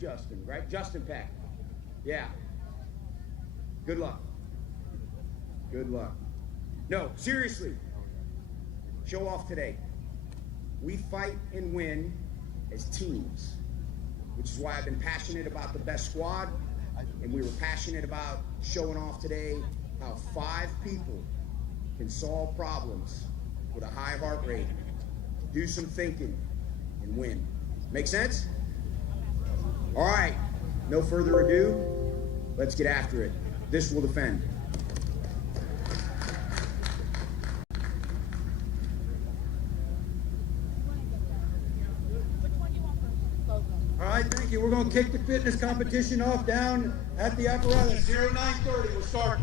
Justin, right? Justin Peck. Yeah. Good luck. Good luck. No, seriously. Show off today. We fight and win as teams, which is why I've been passionate about the best squad, and we were passionate about showing off today how 5 people can solve problems with a high heart rate, do some thinking, and win. Make sense? All right, no further ado, let's get after it. This will defend. All right, thank you. We're going to kick the fitness competition off down at the apparatus. 0930 will start.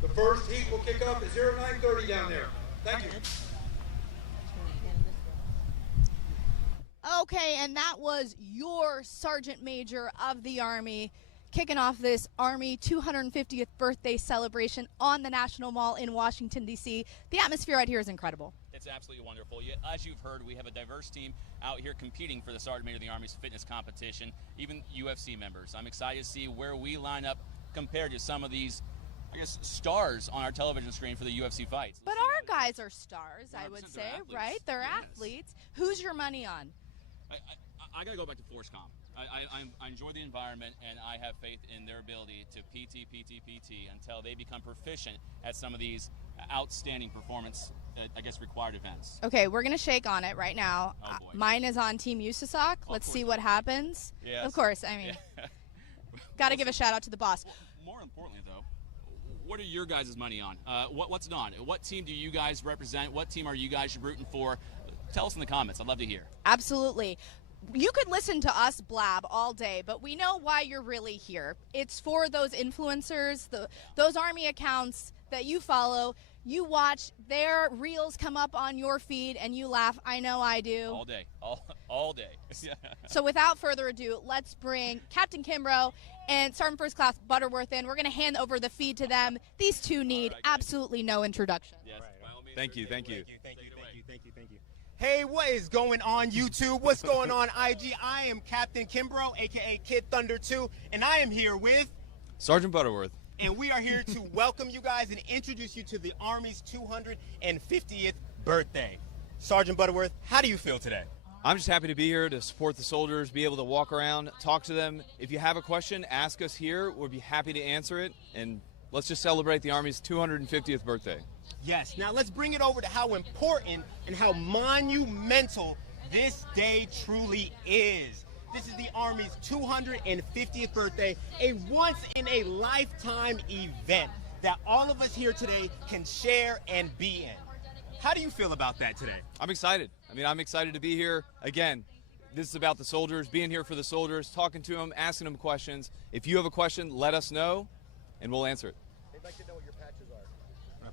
The first heat will kick off at 0930 down there. Thank you. Okay, and that was your Sergeant Major of the Army kicking off this Army 250th birthday celebration on the National Mall in Washington, D.C. The atmosphere out here is incredible. It's absolutely wonderful. As you've heard, we have a diverse team out here competing for the Sergeant Major of the Army's fitness competition, even UFC members. I'm excited to see where we line up compared to some of these, I guess, stars on our television screen for the UFC fights. But our guys are stars, I would say, right? They're yes. athletes. Who's your money on? I got to go back to Force Comp. I enjoy the environment, and I have faith in their ability to PT until they become proficient at some of these outstanding performance, I guess, required events. Okay, we're going to shake on it right now. Oh, boy. Mine is on Team USASOC. Let's see what happens. Yes. Of course, I mean, got to give a shout out to the boss. Well, more importantly, though, what are your guys' money on? What's it on? What team do you guys represent? What team are you guys rooting for? Tell us in the comments. I'd love to hear. Absolutely. You could listen to us blab all day, but we know why you're really here. It's for those influencers, those Army accounts that you follow. You watch their reels come up on your feed and you laugh. I know I do. All day. All day. So without further ado, let's bring Captain Kimbrough and Sergeant First Class Butterworth in. We're going to hand over the feed to them. These two need absolutely no introduction. Yes. Thank you. Thank you. Hey, what is going on, YouTube? What's going on, IG? I am Captain Kimbrough, a.k.a. Kid Thunder 2, and I am here with Sergeant Butterworth. And we are here to welcome you guys and introduce you to the Army's 250th birthday. Sergeant Butterworth, how do you feel today? I'm just happy to be here to support the soldiers, be able to walk around, talk to them. If you have a question, ask us here. We'll be happy to answer it. And let's just celebrate the Army's 250th birthday. Yes, now let's bring it over to how important and how monumental this day truly is. This is the Army's 250th birthday, a once-in-a-lifetime event that all of us here today can share and be in. How do you feel about that today? I'm excited. I'm excited to be here. Again, this is about the soldiers, being here for the soldiers, talking to them, asking them questions. If you have a question, let us know, and we'll answer it. They'd like to know what your patches are.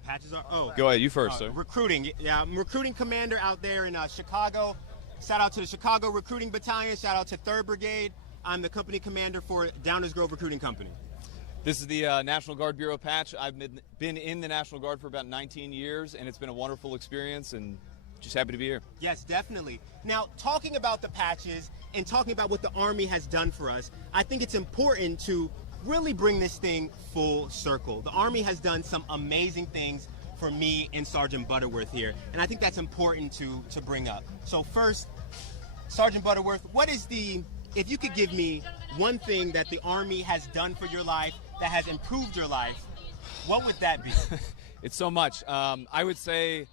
Patches are? Oh. Go ahead, you first, sir. Recruiting. Yeah, I'm recruiting commander out there in Chicago. Shout out to the Chicago Recruiting Battalion. Shout out to 3rd Brigade. I'm the company commander for Downers Grove Recruiting Company. This is the National Guard Bureau patch. I've been in the National Guard for about 19 years, and it's been a wonderful experience, and just happy to be here. Yes, definitely. Now, talking about the patches and talking about what the Army has done for us, I think it's important to really bring this thing full circle. The Army has done some amazing things for me and Sergeant Butterworth here, and I think that's important to bring up. So first, Sergeant Butterworth, if you could give me one thing that the Army has done for your life that has improved your life, what would that be? It's so much. I would say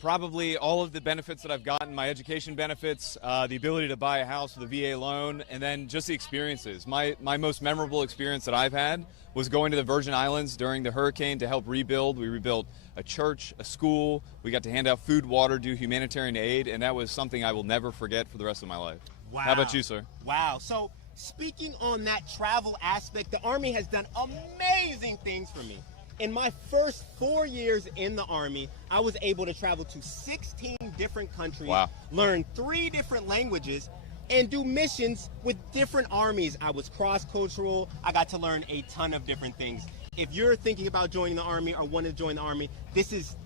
probably all of the benefits that I've gotten, my education benefits, the ability to buy a house with a VA loan, and then just the experiences. My most memorable experience that I've had was going to the Virgin Islands during the hurricane to help rebuild. We rebuilt a church, a school. We got to hand out food, water, do humanitarian aid, and that was something I will never forget for the rest of my life. Wow. How about you, sir? Wow. So speaking on that travel aspect, the Army has done amazing things for me. In my first 4 years in the Army, I was able to travel to 16 different countries, wow, learn 3 different languages, and do missions with different armies. I was cross-cultural. I got to learn a ton of different things. If you're thinking about joining the Army or want to join the Army, this is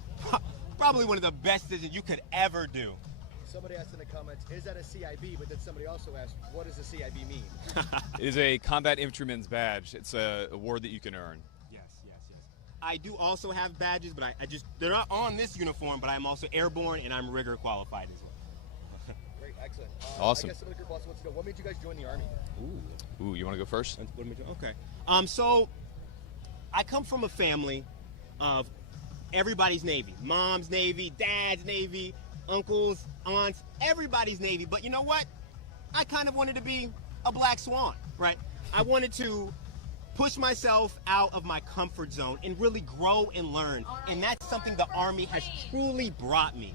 probably one of the best decisions you could ever do. Somebody asked in the comments, is that a CIB? But then somebody also asked, what does a CIB mean? It is a Combat Infantryman's Badge. It's a award that you can earn. Yes. I do also have badges, but they're not on this uniform, but I'm also airborne and I'm rigor qualified as well. Great, excellent. Awesome. I guess some of the group also wants to know, what made you guys join the Army? Ooh, you want to go first? Okay. So I come from a family of everybody's Navy. Mom's Navy, dad's Navy, uncles, aunts, everybody's Navy. But you know what? I kind of wanted to be a black swan, right? I wanted to push myself out of my comfort zone and really grow and learn. And that's something the Army has truly brought me.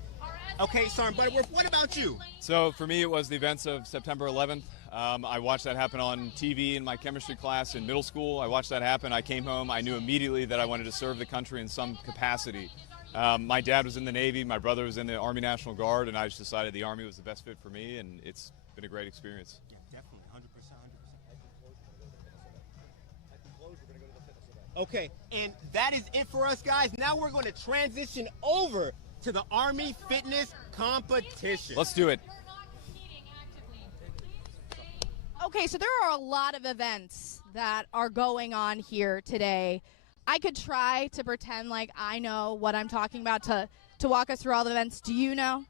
Okay, Sergeant Butterworth, what about you? So for me, it was the events of September 11th. I watched that happen on TV in my chemistry class in middle school. I watched that happen. I came home. I knew immediately that I wanted to serve the country in some capacity. My dad was in the Navy. My brother was in the Army National Guard, and I just decided the Army was the best fit for me, and it's been a great experience. Yeah, definitely, 100%. Okay, and that is it for us, guys. Now we're going to transition over to the Army Fitness Competition. Let's do it. Okay, so there are a lot of events that are going on here today. I could try to pretend like I know what I'm talking about to walk us through all the events. Do you know?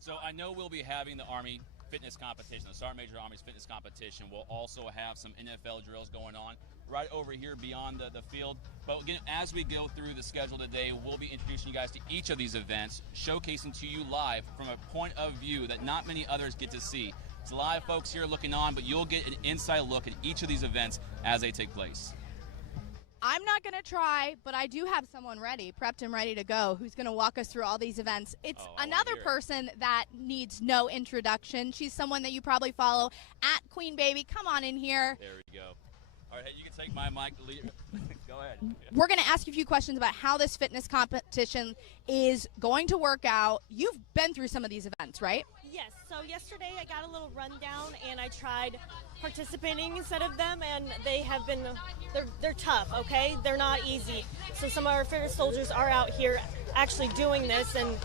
So I know we'll be having the Army Fitness Competition, the Sergeant Major Army's Fitness Competition. We'll also have some NFL drills going on right over here beyond the field. But again, as we go through the schedule today, we'll be introducing you guys to each of these events, showcasing to you live from a point of view that not many others get to see. There's a lot of folks here looking on, but you'll get an inside look at each of these events as they take place. I'm not going to try, but I do have someone ready, prepped and ready to go, who's going to walk us through all these events. It's another person that needs no introduction. She's someone that you probably follow at Queen Baby. Come on in here. There we go. All right, hey, you can take my mic. Go ahead. We're going to ask you a few questions about how this fitness competition is going to work out. You've been through some of these events, right? Yes, so yesterday I got a little rundown and I tried participating instead of them, and they have been, they're tough, okay? They're not easy. So some of our favorite soldiers are out here actually doing this, and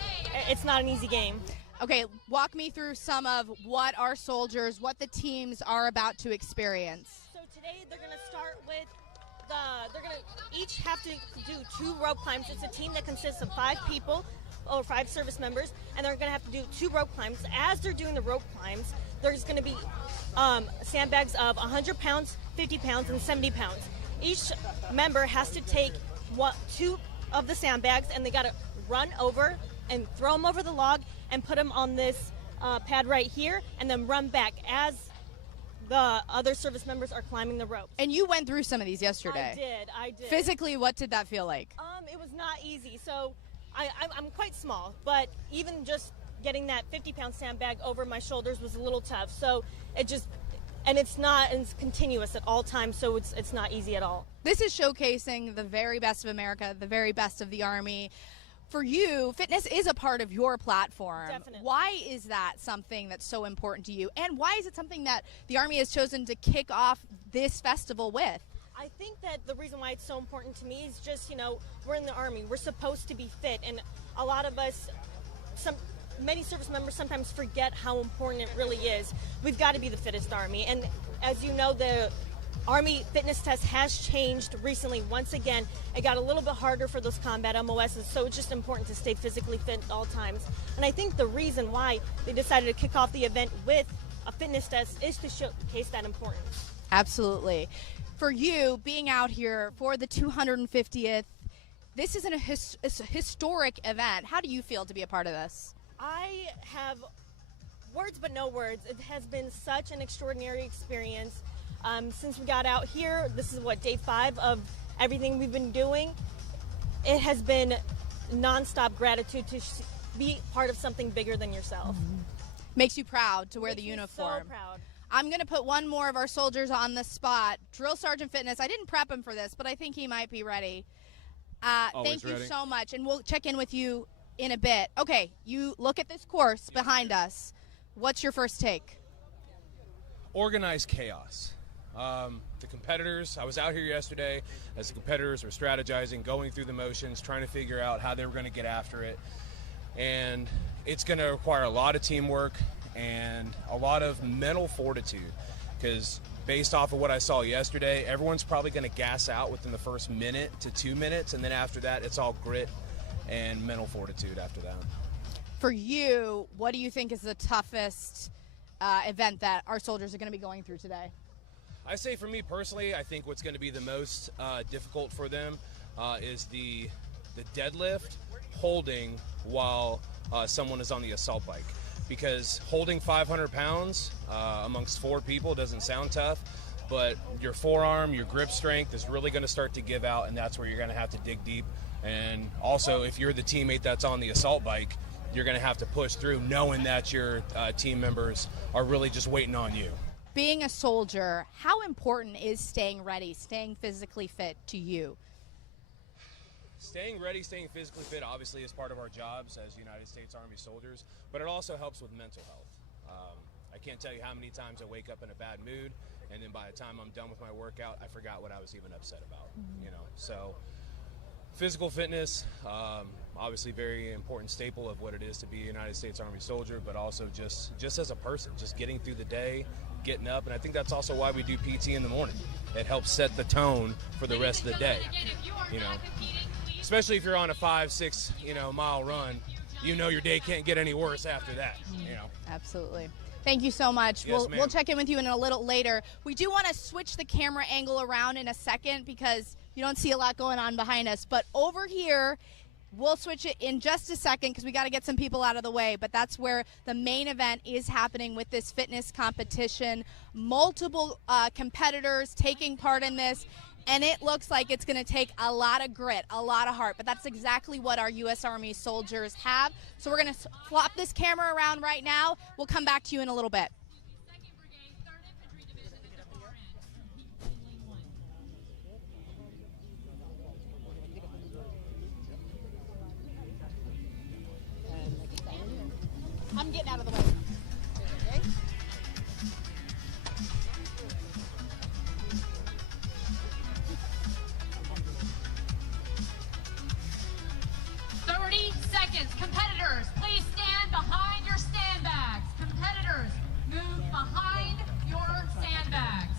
it's not an easy game. Okay, walk me through some of what our soldiers, what the teams are about to experience. So today they're going to start with they're going to each have to do 2 rope climbs. It's a team that consists of 5 people, or 5 service members, and they're going to have to do 2 rope climbs. As they're doing the rope climbs, there's going to be sandbags of 100 pounds, 50 pounds, and 70 pounds. Each member has to take 2 of the sandbags, and they got to run over and throw them over the log and put them on this pad right here, and then run back as the other service members are climbing the rope. And you went through some of these yesterday. I did. Physically, what did that feel like? It was not easy. So I'm quite small, but even just getting that 50-pound sandbag over my shoulders was a little tough. So it's continuous at all times, so it's not easy at all. This is showcasing the very best of America, the very best of the Army. For you, fitness is a part of your platform. Definitely. Why is that something that's so important to you? And why is it something that the Army has chosen to kick off this festival with? I think that the reason why it's so important to me is just, we're in the Army. We're supposed to be fit. And a lot of us, many service members sometimes forget how important it really is. We've got to be the fittest Army. And as you know, the Army fitness test has changed recently. Once again, it got a little bit harder for those combat MOSs, so it's just important to stay physically fit at all times. And I think the reason why they decided to kick off the event with a fitness test is to showcase that importance. Absolutely. For you, being out here for the 250th, this is it's a historic event. How do you feel to be a part of this? I have words but no words. It has been such an extraordinary experience. Since we got out here, this is day 5 of everything we've been doing. It has been nonstop gratitude to be part of something bigger than yourself. Mm-hmm. Makes you proud to wear the uniform. So proud. I'm going to put one more of our soldiers on the spot. Drill Sergeant Fitness. I didn't prep him for this, but I think he might be ready. Thank you so much, and we'll check in with you in a bit. Okay, you look at this course behind us. What's your first take? Organized chaos. The competitors, I was out here yesterday as the competitors were strategizing, going through the motions, trying to figure out how they were going to get after it. and it's going to require a lot of teamwork and a lot of mental fortitude, because based off of what I saw yesterday, everyone's probably going to gas out within the first minute to 2 minutes, and then after that, it's all grit and mental fortitude after that. For you, what do you think is the toughest event that our soldiers are going to be going through today? I say for me personally, I think what's going to be the most difficult for them is the deadlift holding while someone is on the assault bike. Because holding 500 pounds amongst 4 people doesn't sound tough, but your forearm, your grip strength is really going to start to give out, and that's where you're going to have to dig deep. And also, if you're the teammate that's on the assault bike, you're going to have to push through knowing that your team members are really just waiting on you. Being a soldier, how important is staying ready, staying physically fit to you? Staying ready, staying physically fit obviously is part of our jobs as United States Army soldiers, but it also helps with mental health. I can't tell you how many times I wake up in a bad mood, and then by the time I'm done with my workout, I forgot what I was even upset about. You know, so physical fitness, obviously very important staple of what it is to be a United States Army soldier, but also just as a person, just getting through the day, getting up, and I think that's also why we do PT in the morning. It helps set the tone for the rest of the day, you know. Especially if you're on a 5-6 mile run, your day can't get any worse after that. Absolutely. Thank you so much. Yes, We'll check in with you in a little later. We do want to switch the camera angle around in a second because you don't see a lot going on behind us. But over here, we'll switch it in just a second because we got to get some people out of the way. But that's where the main event is happening with this fitness competition. Multiple competitors taking part in this. And it looks like it's going to take a lot of grit, a lot of heart. But that's exactly what our U.S. Army soldiers have. So we're going to flop this camera around right now. We'll come back to you in a little bit. I'm getting out of the way. Okay. 30 seconds. Competitors, please stand behind your sandbags. Competitors, move behind your sandbags.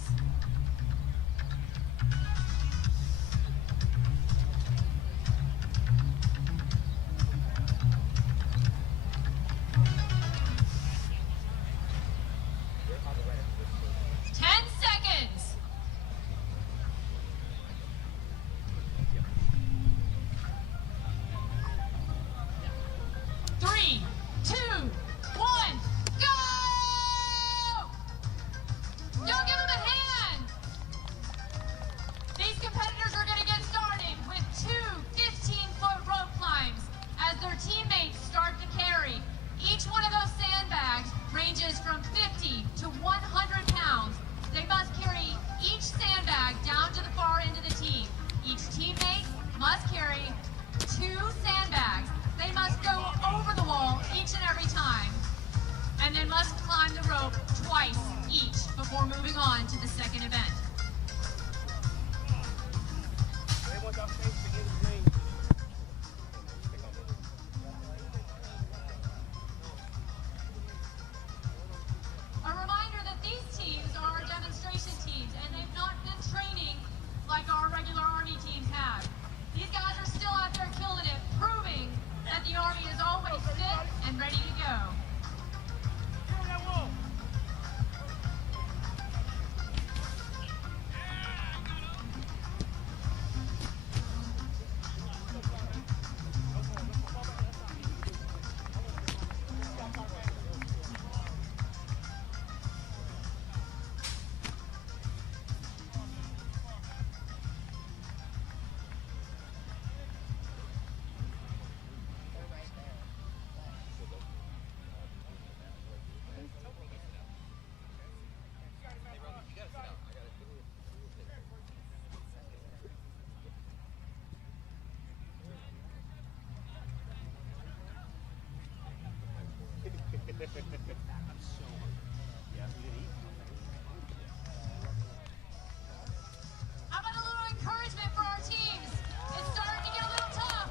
How about a little encouragement for our teams? It's starting to get a little tough.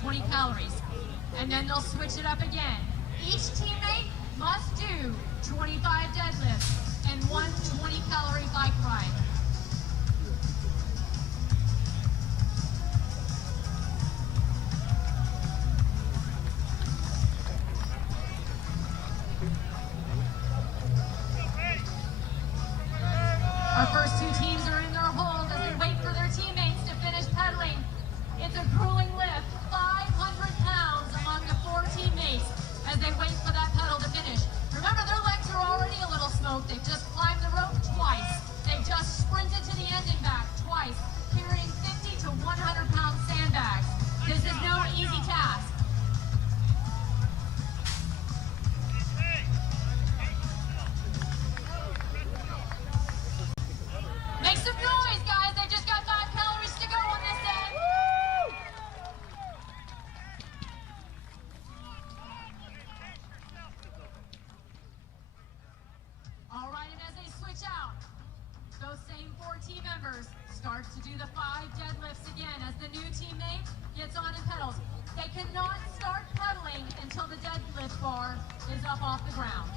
20 calories. And then they'll switch it up again. Each teammate must do 25 deadlifts and one 20-calorie bike ride. Our first two teams are in their hold as they wait for their teammates to finish pedaling. It's a grueling lift, 500 pounds among the 4 teammates as they wait for that pedal to finish. Remember, their legs are already a little smoked. They've just climbed the rope twice. They've just sprinted to the end and back twice, carrying 50 to 100-pound sandbags. This is no easy task. Make some noise, guys. They just got 5 calories to go on this end. All right, and as they switch out, those same 4 team members start to do the 5 deadlifts again as the new teammate gets on and pedals. They cannot start pedaling until the deadlift bar is up off the ground.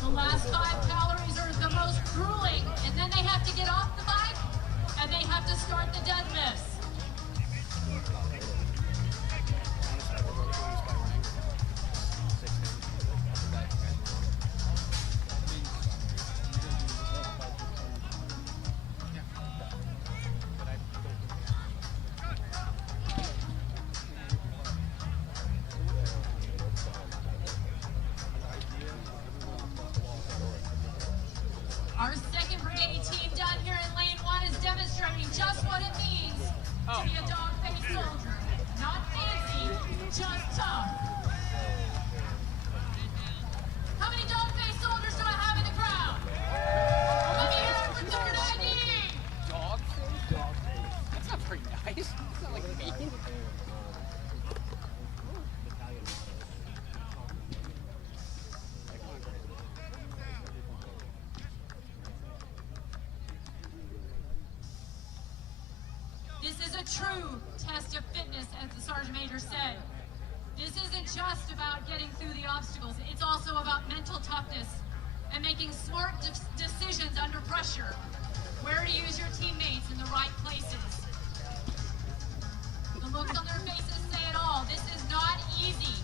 The last 5 calories are the most grueling, and then they have to get off the bike, and they have to start the deadlifts. Our 2nd Brigade team down here in lane 1 is demonstrating just what it means to be a dog-faced soldier. Not fancy, just tough. How many dog-faced soldiers do I have in the crowd? Let me hear it for 3rd ID. Dog-faced? Dog-faced. That's not very nice. That's not like me. This is a true test of fitness, as the Sergeant Major said. This isn't just about getting through the obstacles. It's also about mental toughness and making smart decisions under pressure. Where to use your teammates in the right places. The looks on their faces say it all. This is not easy.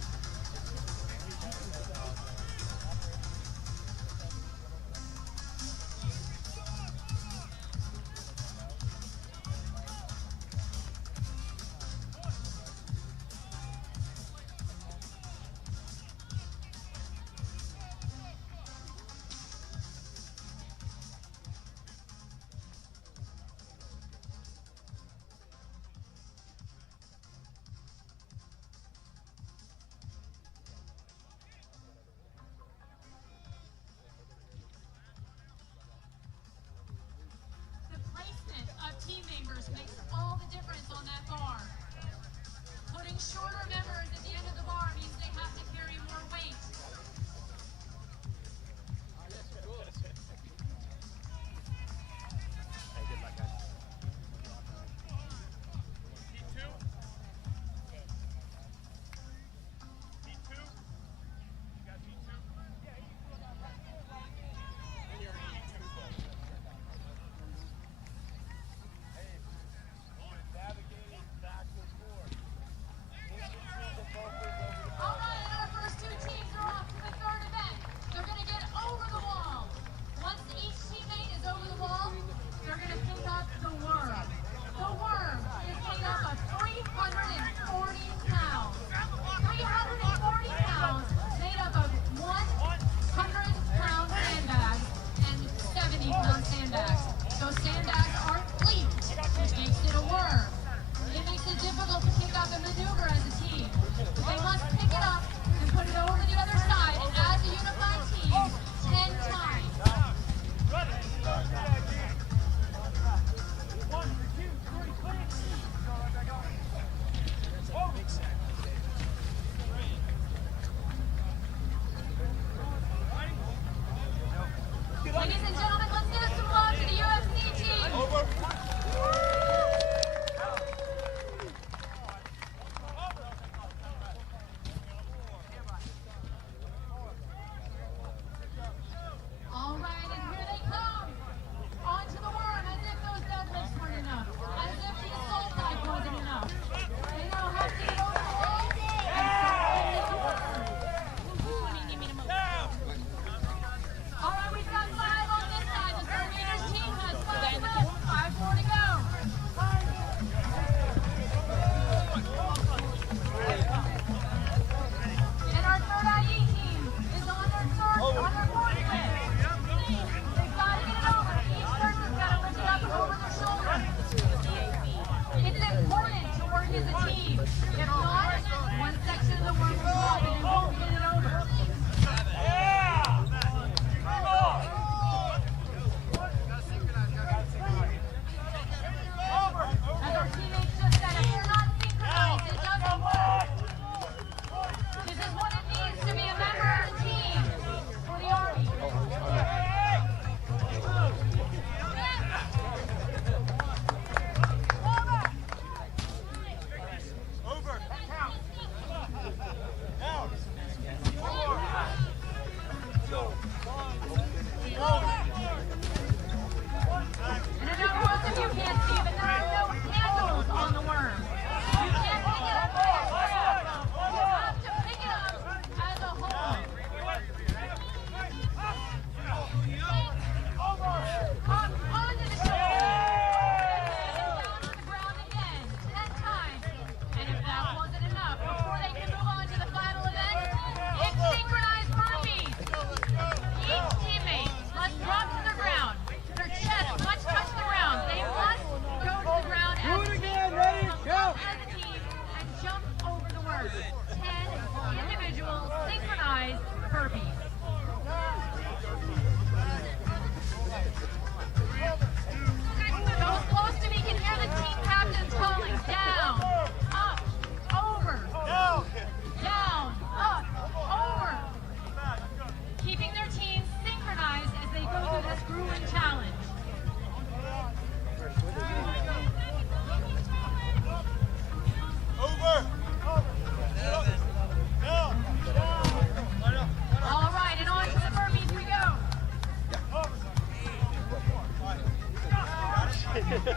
This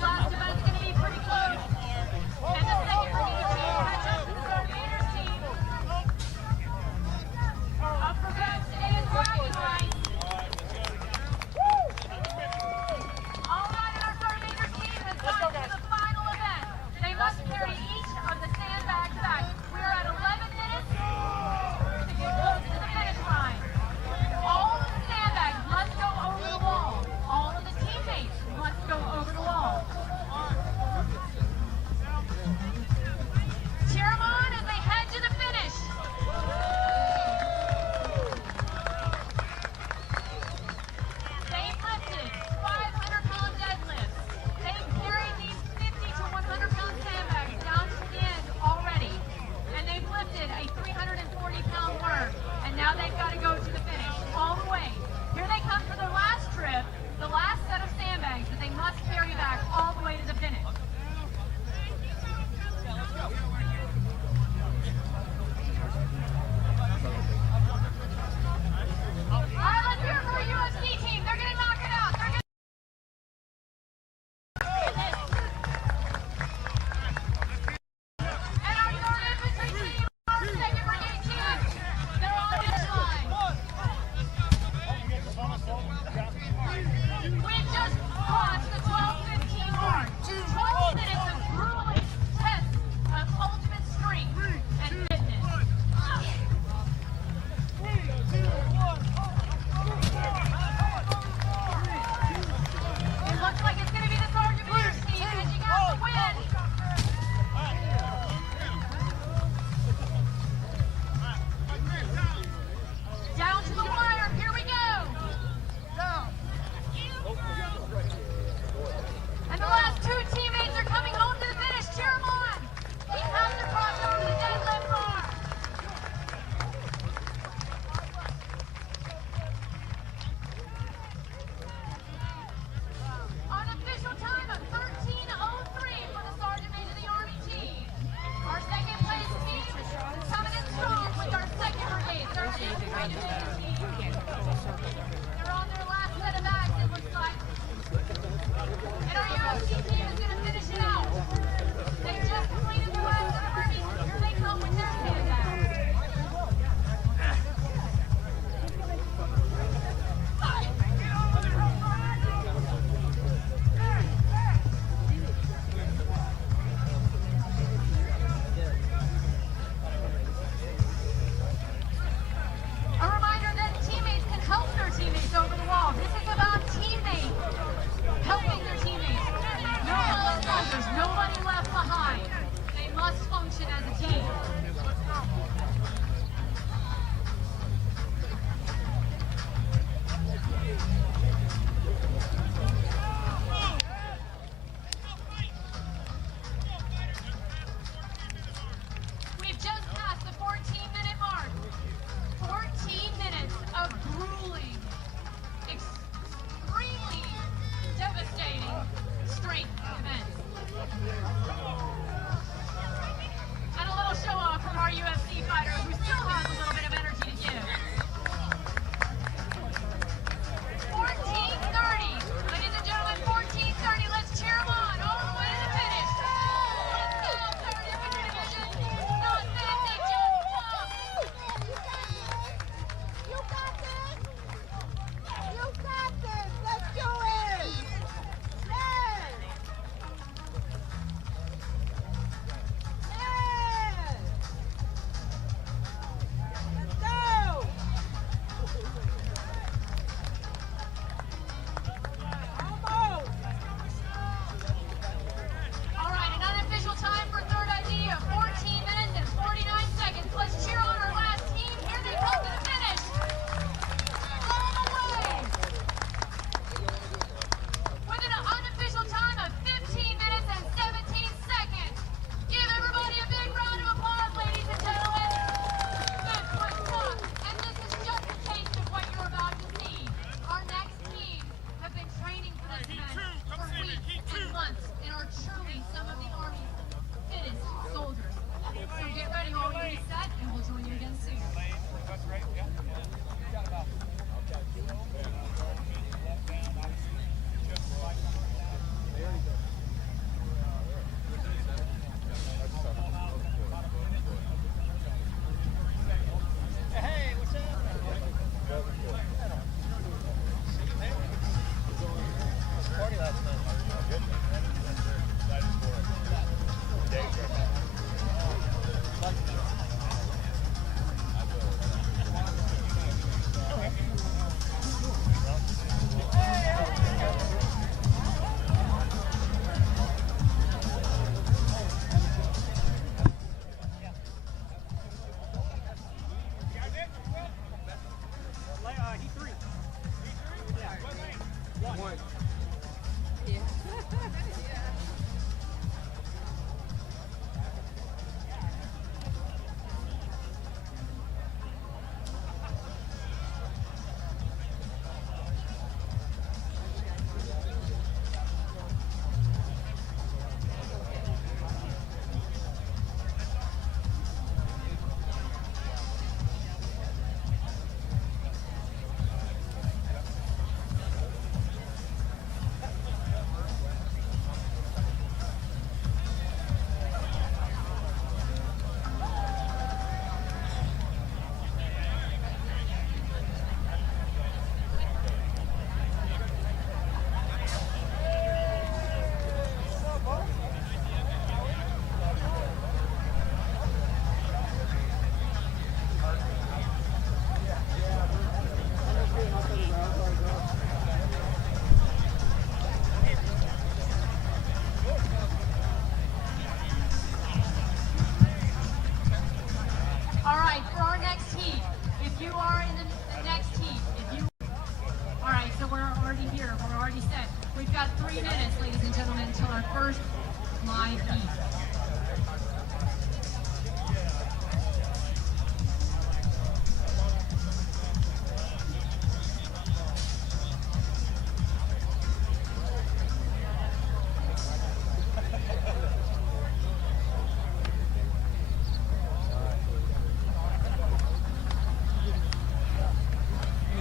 last event's going to be pretty close. And the second lead team catches the Coordinators team. Up for grabs is bragging rights. All right, our Coordinators team has gotten to the final event. They must carry each of the sandbags back. We are at 11 minutes to get close to the finish line. All of the sandbags must go over the wall. All of the teammates must We've got 3 minutes, ladies and gentlemen, until our first live heat.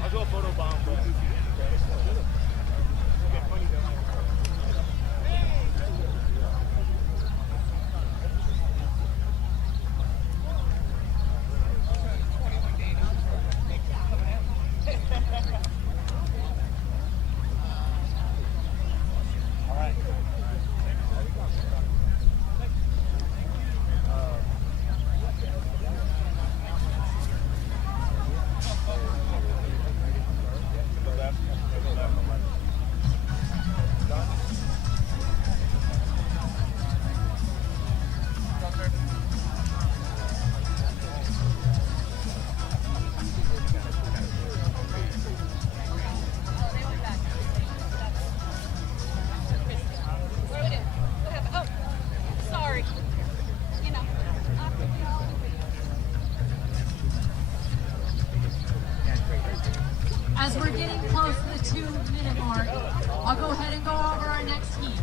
I'll do a photo bomb. As we're getting close to the 2-minute mark, I'll go ahead and go over our next heat.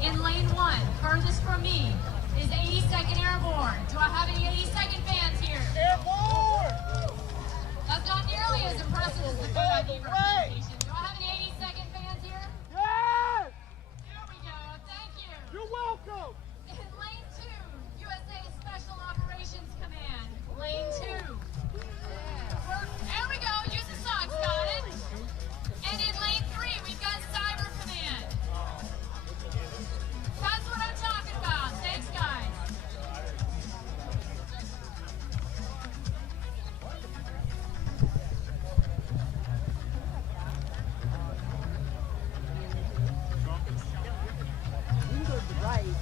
In lane 1, furthest from me, is 82nd Airborne. Do I have any 82nd fans here? Airborne! That's not nearly as impressive as the good ID representation. Do I have any 82nd fans here? Yes! There we go, thank you. You're welcome! In lane 2, USA Special Operations Command. Lane 2. There we go, use the socks, got it. And in lane 3, we've got Cyber Command. That's what I'm talking about. Thanks, guys.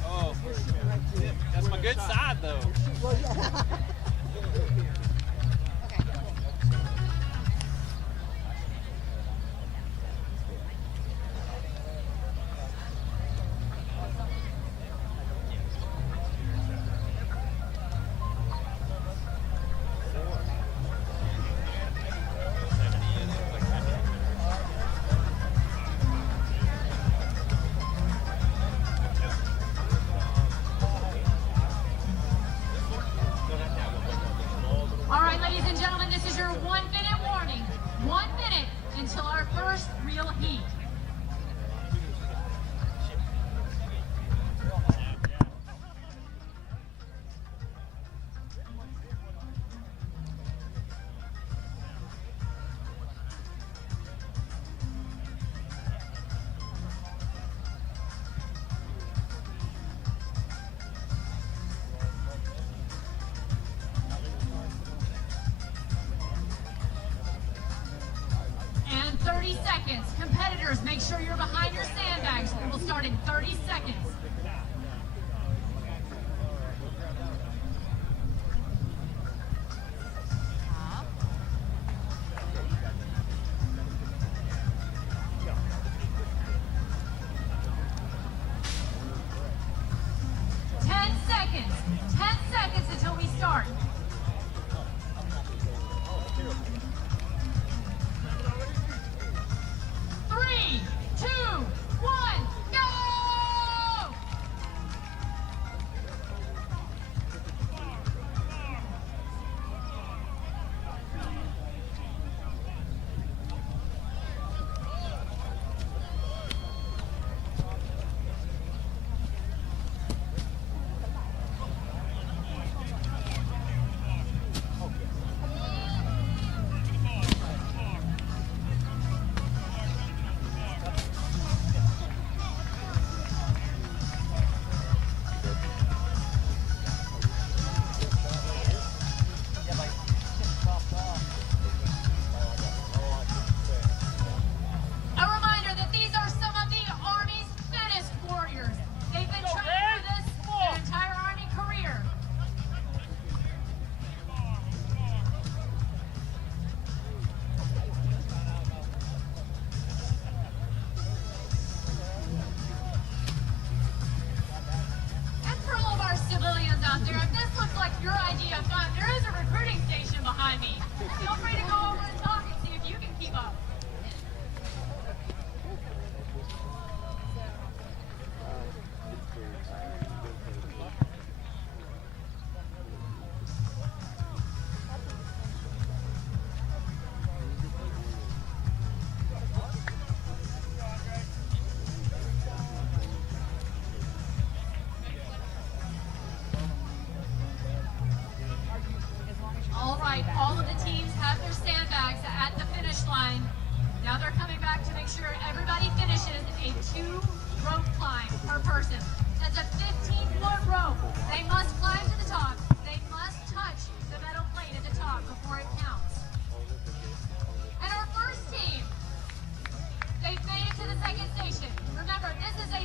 Oh, that's my good side, though. All right, ladies and gentlemen, this is your 1-minute warning. 1 minute until our first real heat. And 30 seconds. Competitors, make sure you're behind your sandbags. We'll start in 30 seconds. behind me. Feel free to go over and talk and see if you can keep up. All right, all of the teams have their sandbags at the finish line. Now they're coming back to make sure everybody finishes a 2 rope climb per person. That's a 15-foot rope. They must climb to the top. They must touch the metal plate at the top before it counts. And our first team, they've made it to the second station. Remember, this is a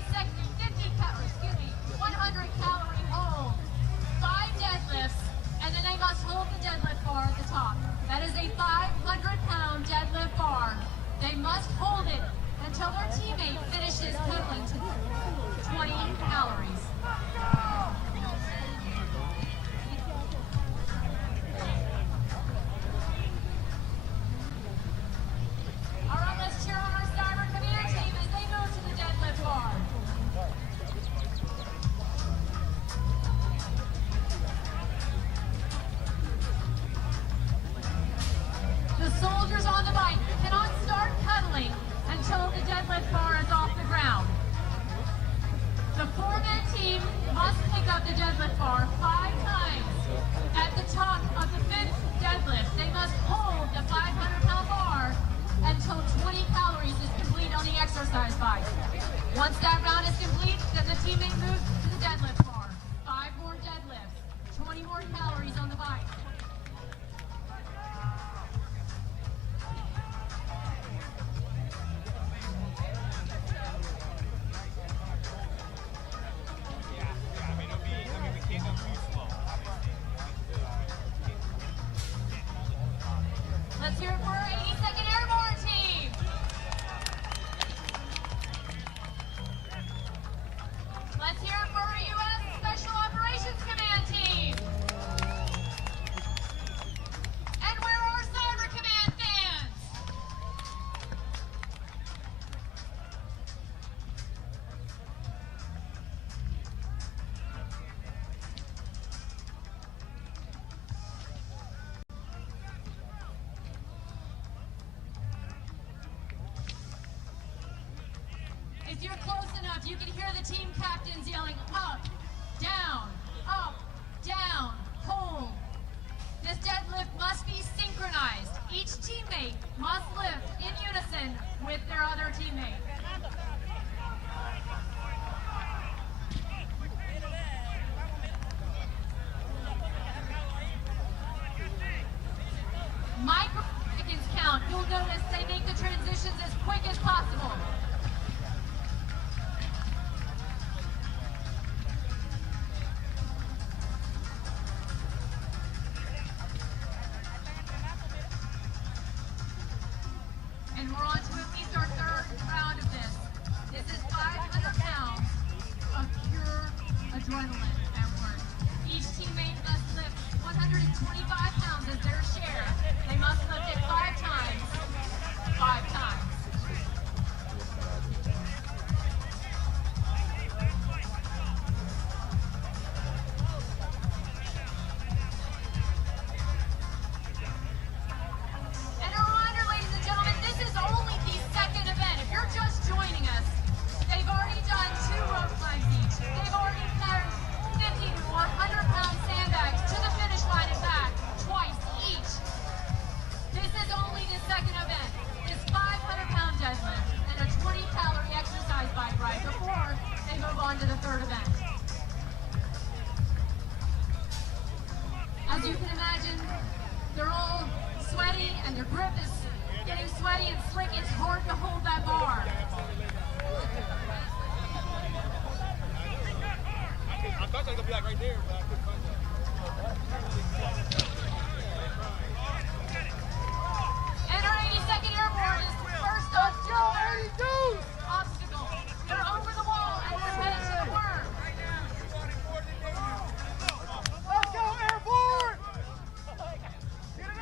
100-calorie hold, 5 deadlifts, and then they must hold the deadlift bar at the top. That is a 500-pound deadlift bar. They must hold it until their teammate finishes pedaling to 20 calories. All right, let's cheer on our Cyber Command team as they move to the deadlift bar. The soldiers on the bike cannot start pedaling until the deadlift bar is off the ground. The 4-man team must pick up the deadlift bar 5 times. At the top of the 5th deadlift, they must hold the 500-pound bar until 20 calories is complete on the exercise bike. Once that round is complete, then the teammate moves to the deadlift bar. 5 more deadlifts, 20 more calories on the bike. Let's hear it for our 82nd Airborne team. Let's hear it for our U.S. Special Operations Command team. And where are our Cyber Command fans? If you're close enough, you can hear the team captains yelling up, down, hold. This deadlift must be synchronized. Each teammate must lift in unison with their other teammate. Microseconds count. You'll notice they make the transitions as quick as possible. And we're on to at least our 3rd round of this. This is 500 pounds of pure adrenaline at work. Each teammate must lift 125 pounds as their share. They must lift it 5 times. 5 times. And a reminder, ladies and gentlemen, this is only the 2nd event. If you're just joining us, they've already done 2 rope climbs each. They've already carried 50 to 100-pound sandbags to the finish line and back twice each. This is only the 2nd event. This 500-pound deadlift and a 20-calorie exercise bike ride before they move on to the 3rd event. As you can imagine, they're all sweaty and their grip is getting sweaty and slick. It's hard to hold that bar. I thought they were going to be like right there, but I couldn't find that. And our 82nd Airborne is first up. Let's go, 82! Obstacle. They're over the wall and they're headed to the worm. Let's go, Airborne! Get it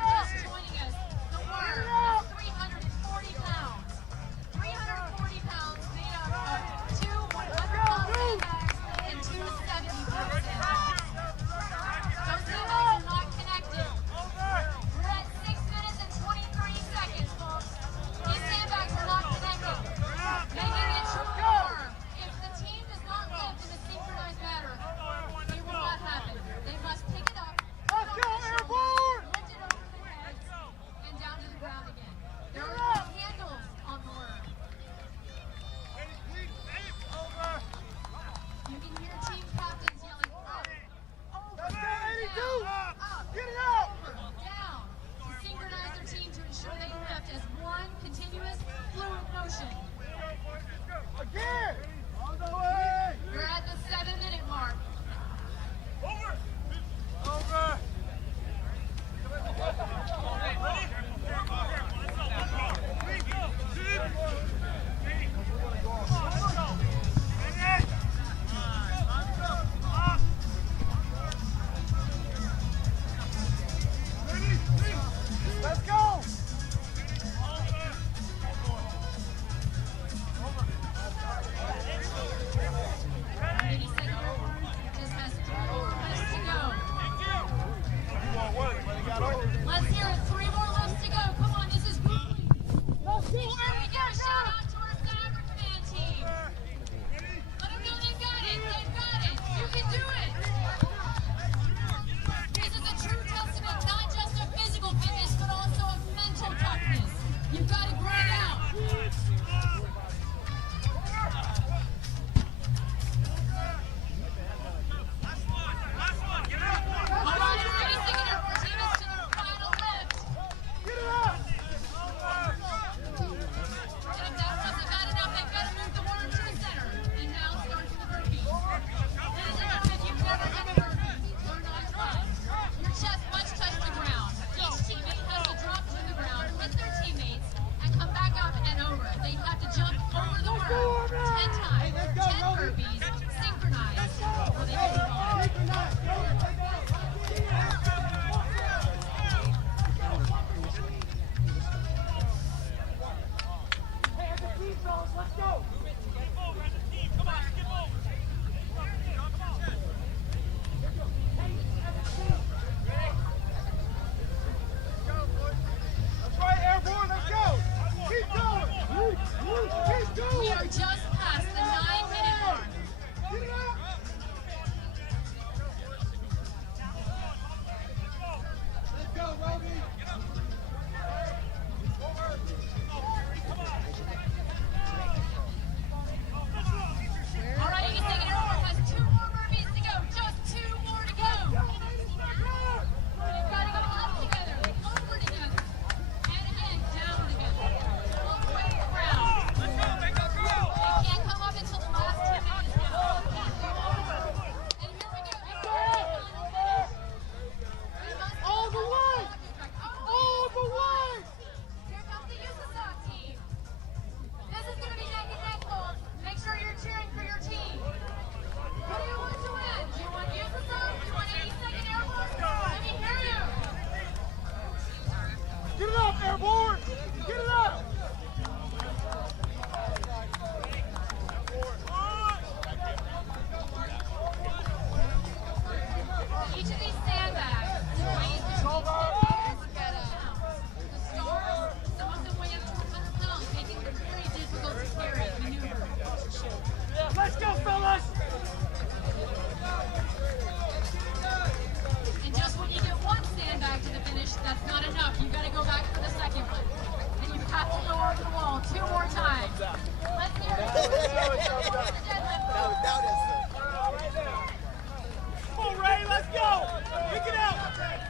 Come on, Ray, let's go. Pick it out.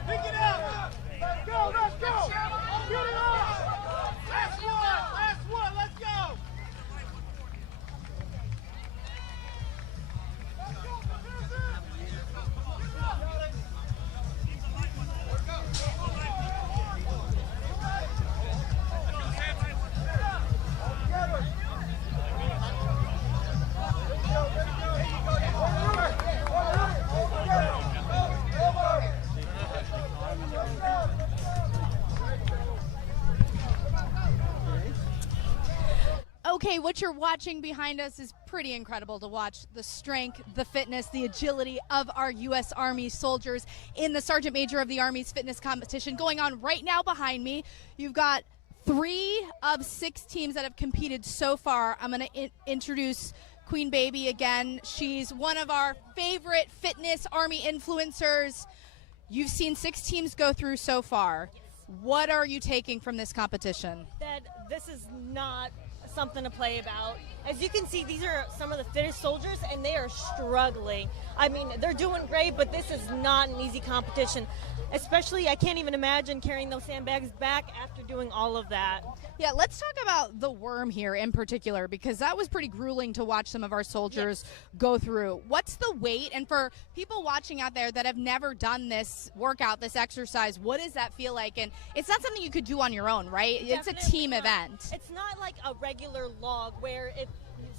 Pick it out. Let's go. Let's go. Get it up. Last one. Last one. Let's go. Okay, what you're watching behind us is pretty incredible to watch. The strength, the fitness, the agility of our U.S. Army soldiers in the Sergeant Major of the Army's fitness competition going on right now behind me. You've got 3 of 6 teams that have competed so far. I'm going to introduce Queen Baby again. She's one of our favorite fitness Army influencers. You've seen 6 teams go through so far. What are you taking from this competition? That this is not something to play about. As you can see, these are some of the fittest soldiers, and they are struggling. I mean, they're doing great, but this is not an easy competition. Especially, I can't even imagine carrying those sandbags back after doing all of that. Yeah, let's talk about the worm here in particular, because that was pretty grueling to watch some of our soldiers go through. What's the weight? And for people watching out there that have never done this workout, this exercise, what does that feel like? And it's not something you could do on your own, right? Definitely it's a team not. event. It's not like a regular log where if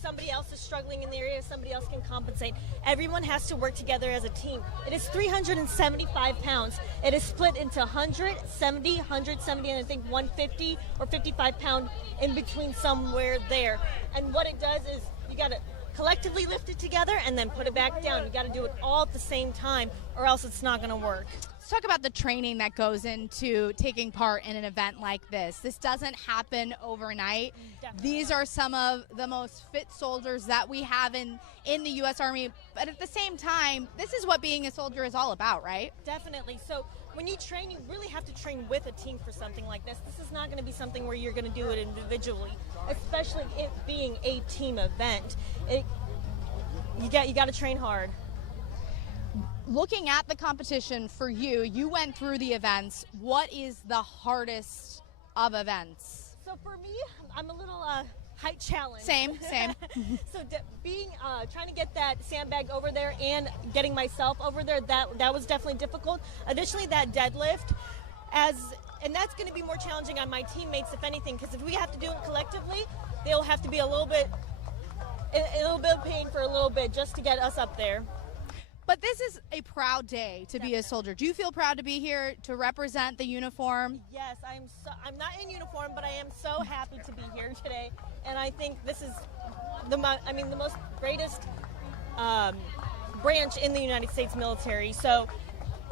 somebody else is struggling in the area, somebody else can compensate. Everyone has to work together as a team. It is 375 pounds. It is split into 170, and I think 150 or 55 pound in between somewhere there. And what it does is you got to collectively lift it together and then put it back down. You got to do it all at the same time, or else it's not going to work. Let's talk about the training that goes into taking part in an event like this. This doesn't happen overnight. Definitely. These are some of the most fit soldiers that we have in the U.S. Army. But at the same time, this is what being a soldier is all about, right? Definitely. So when you train, you really have to train with a team for something like this. This is not going to be something where you're going to do it individually, especially it being a team event. You got to train hard. Looking at the competition for you, you went through the events. What is the hardest of events? So for me, I'm a little height challenged. Same. So trying to get that sandbag over there and getting myself over there, that was definitely difficult. Additionally, that deadlift, and that's going to be more challenging on my teammates, if anything, because if we have to do it collectively, they'll have to be a little bit of pain for a little bit just to get us up there. But this is a proud day to be a soldier. Do you feel proud to be here to represent the uniform? Yes, I'm not in uniform, but I am so happy to be here today. And I think this is the most greatest branch in the United States military. So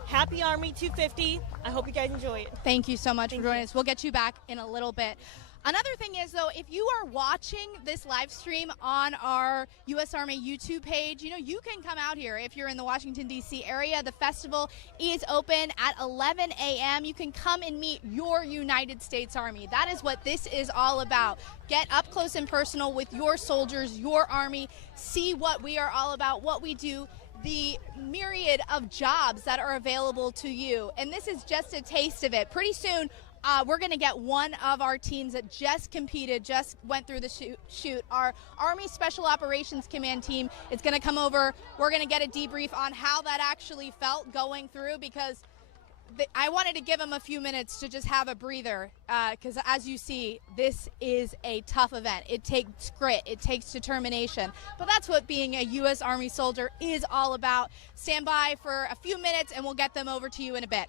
happy Army 250. I hope you guys enjoy it. Thank you so much for joining us. We'll get you back in a little bit. Another thing is, though, if you are watching this live stream on our U.S. Army YouTube page, you can come out here. If you're in the Washington, D.C. area, the festival is open at 11 a.m. You can come and meet your United States Army. That is what this is all about. Get up close and personal with your soldiers, your Army. See what we are all about, what we do, the myriad of jobs that are available to you. And this is just a taste of it. Pretty soon, we're going to get one of our teams that just went through the shoot. Our Army Special Operations Command team is going to come over. We're going to get a debrief on how that actually felt going through, because I wanted to give them a few minutes to just have a breather, because as you see, this is a tough event. It takes grit. It takes determination. But that's what being a U.S. Army soldier is all about. Stand by for a few minutes, and we'll get them over to you in a bit.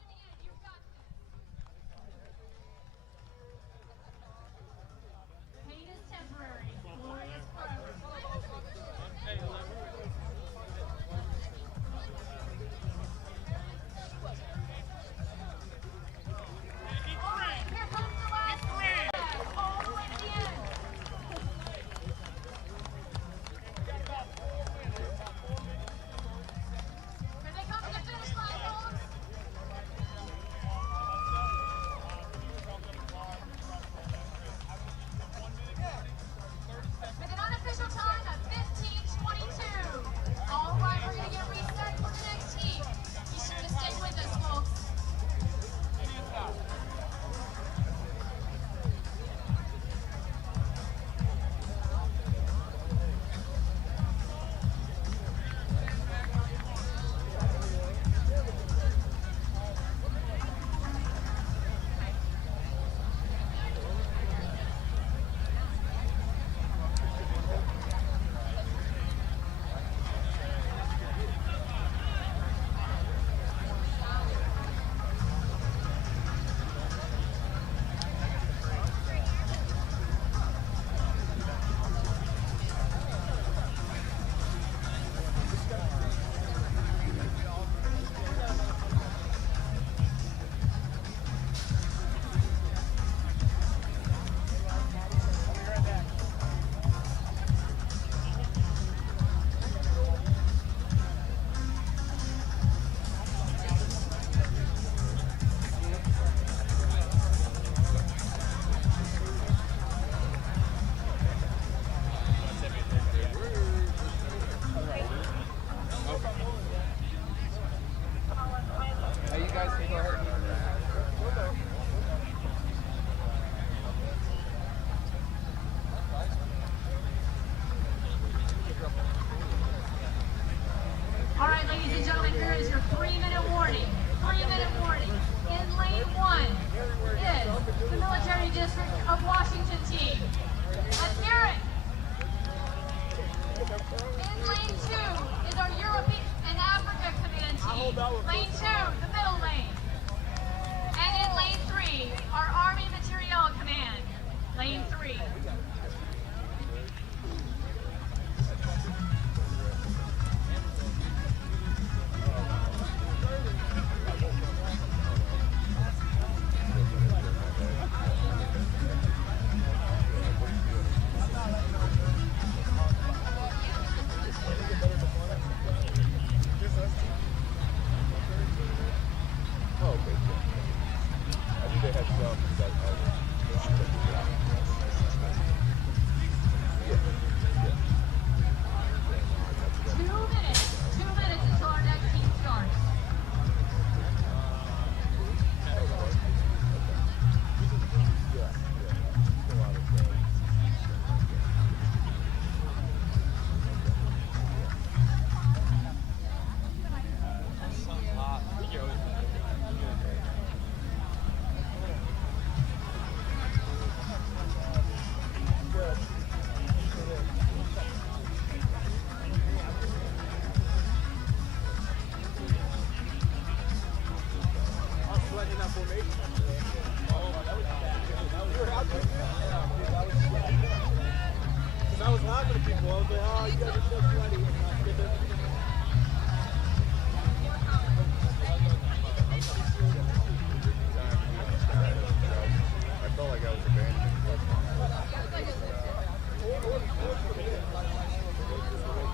3-minute warning. 3-minute warning. In lane 1 is the Military District of Washington team. Let's hear it. In lane 2 is our Europe and Africa Command team. Lane 2, the middle lane. And in lane 3, our Army Materiel Command. Lane 3. I was laughing at people. I was like, oh, you guys are so funny. I felt like I was abandoned.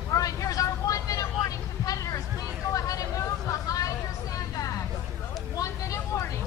All right, here's our 1-minute warning. Competitors, please go ahead and move behind your sandbags. 1-minute warning.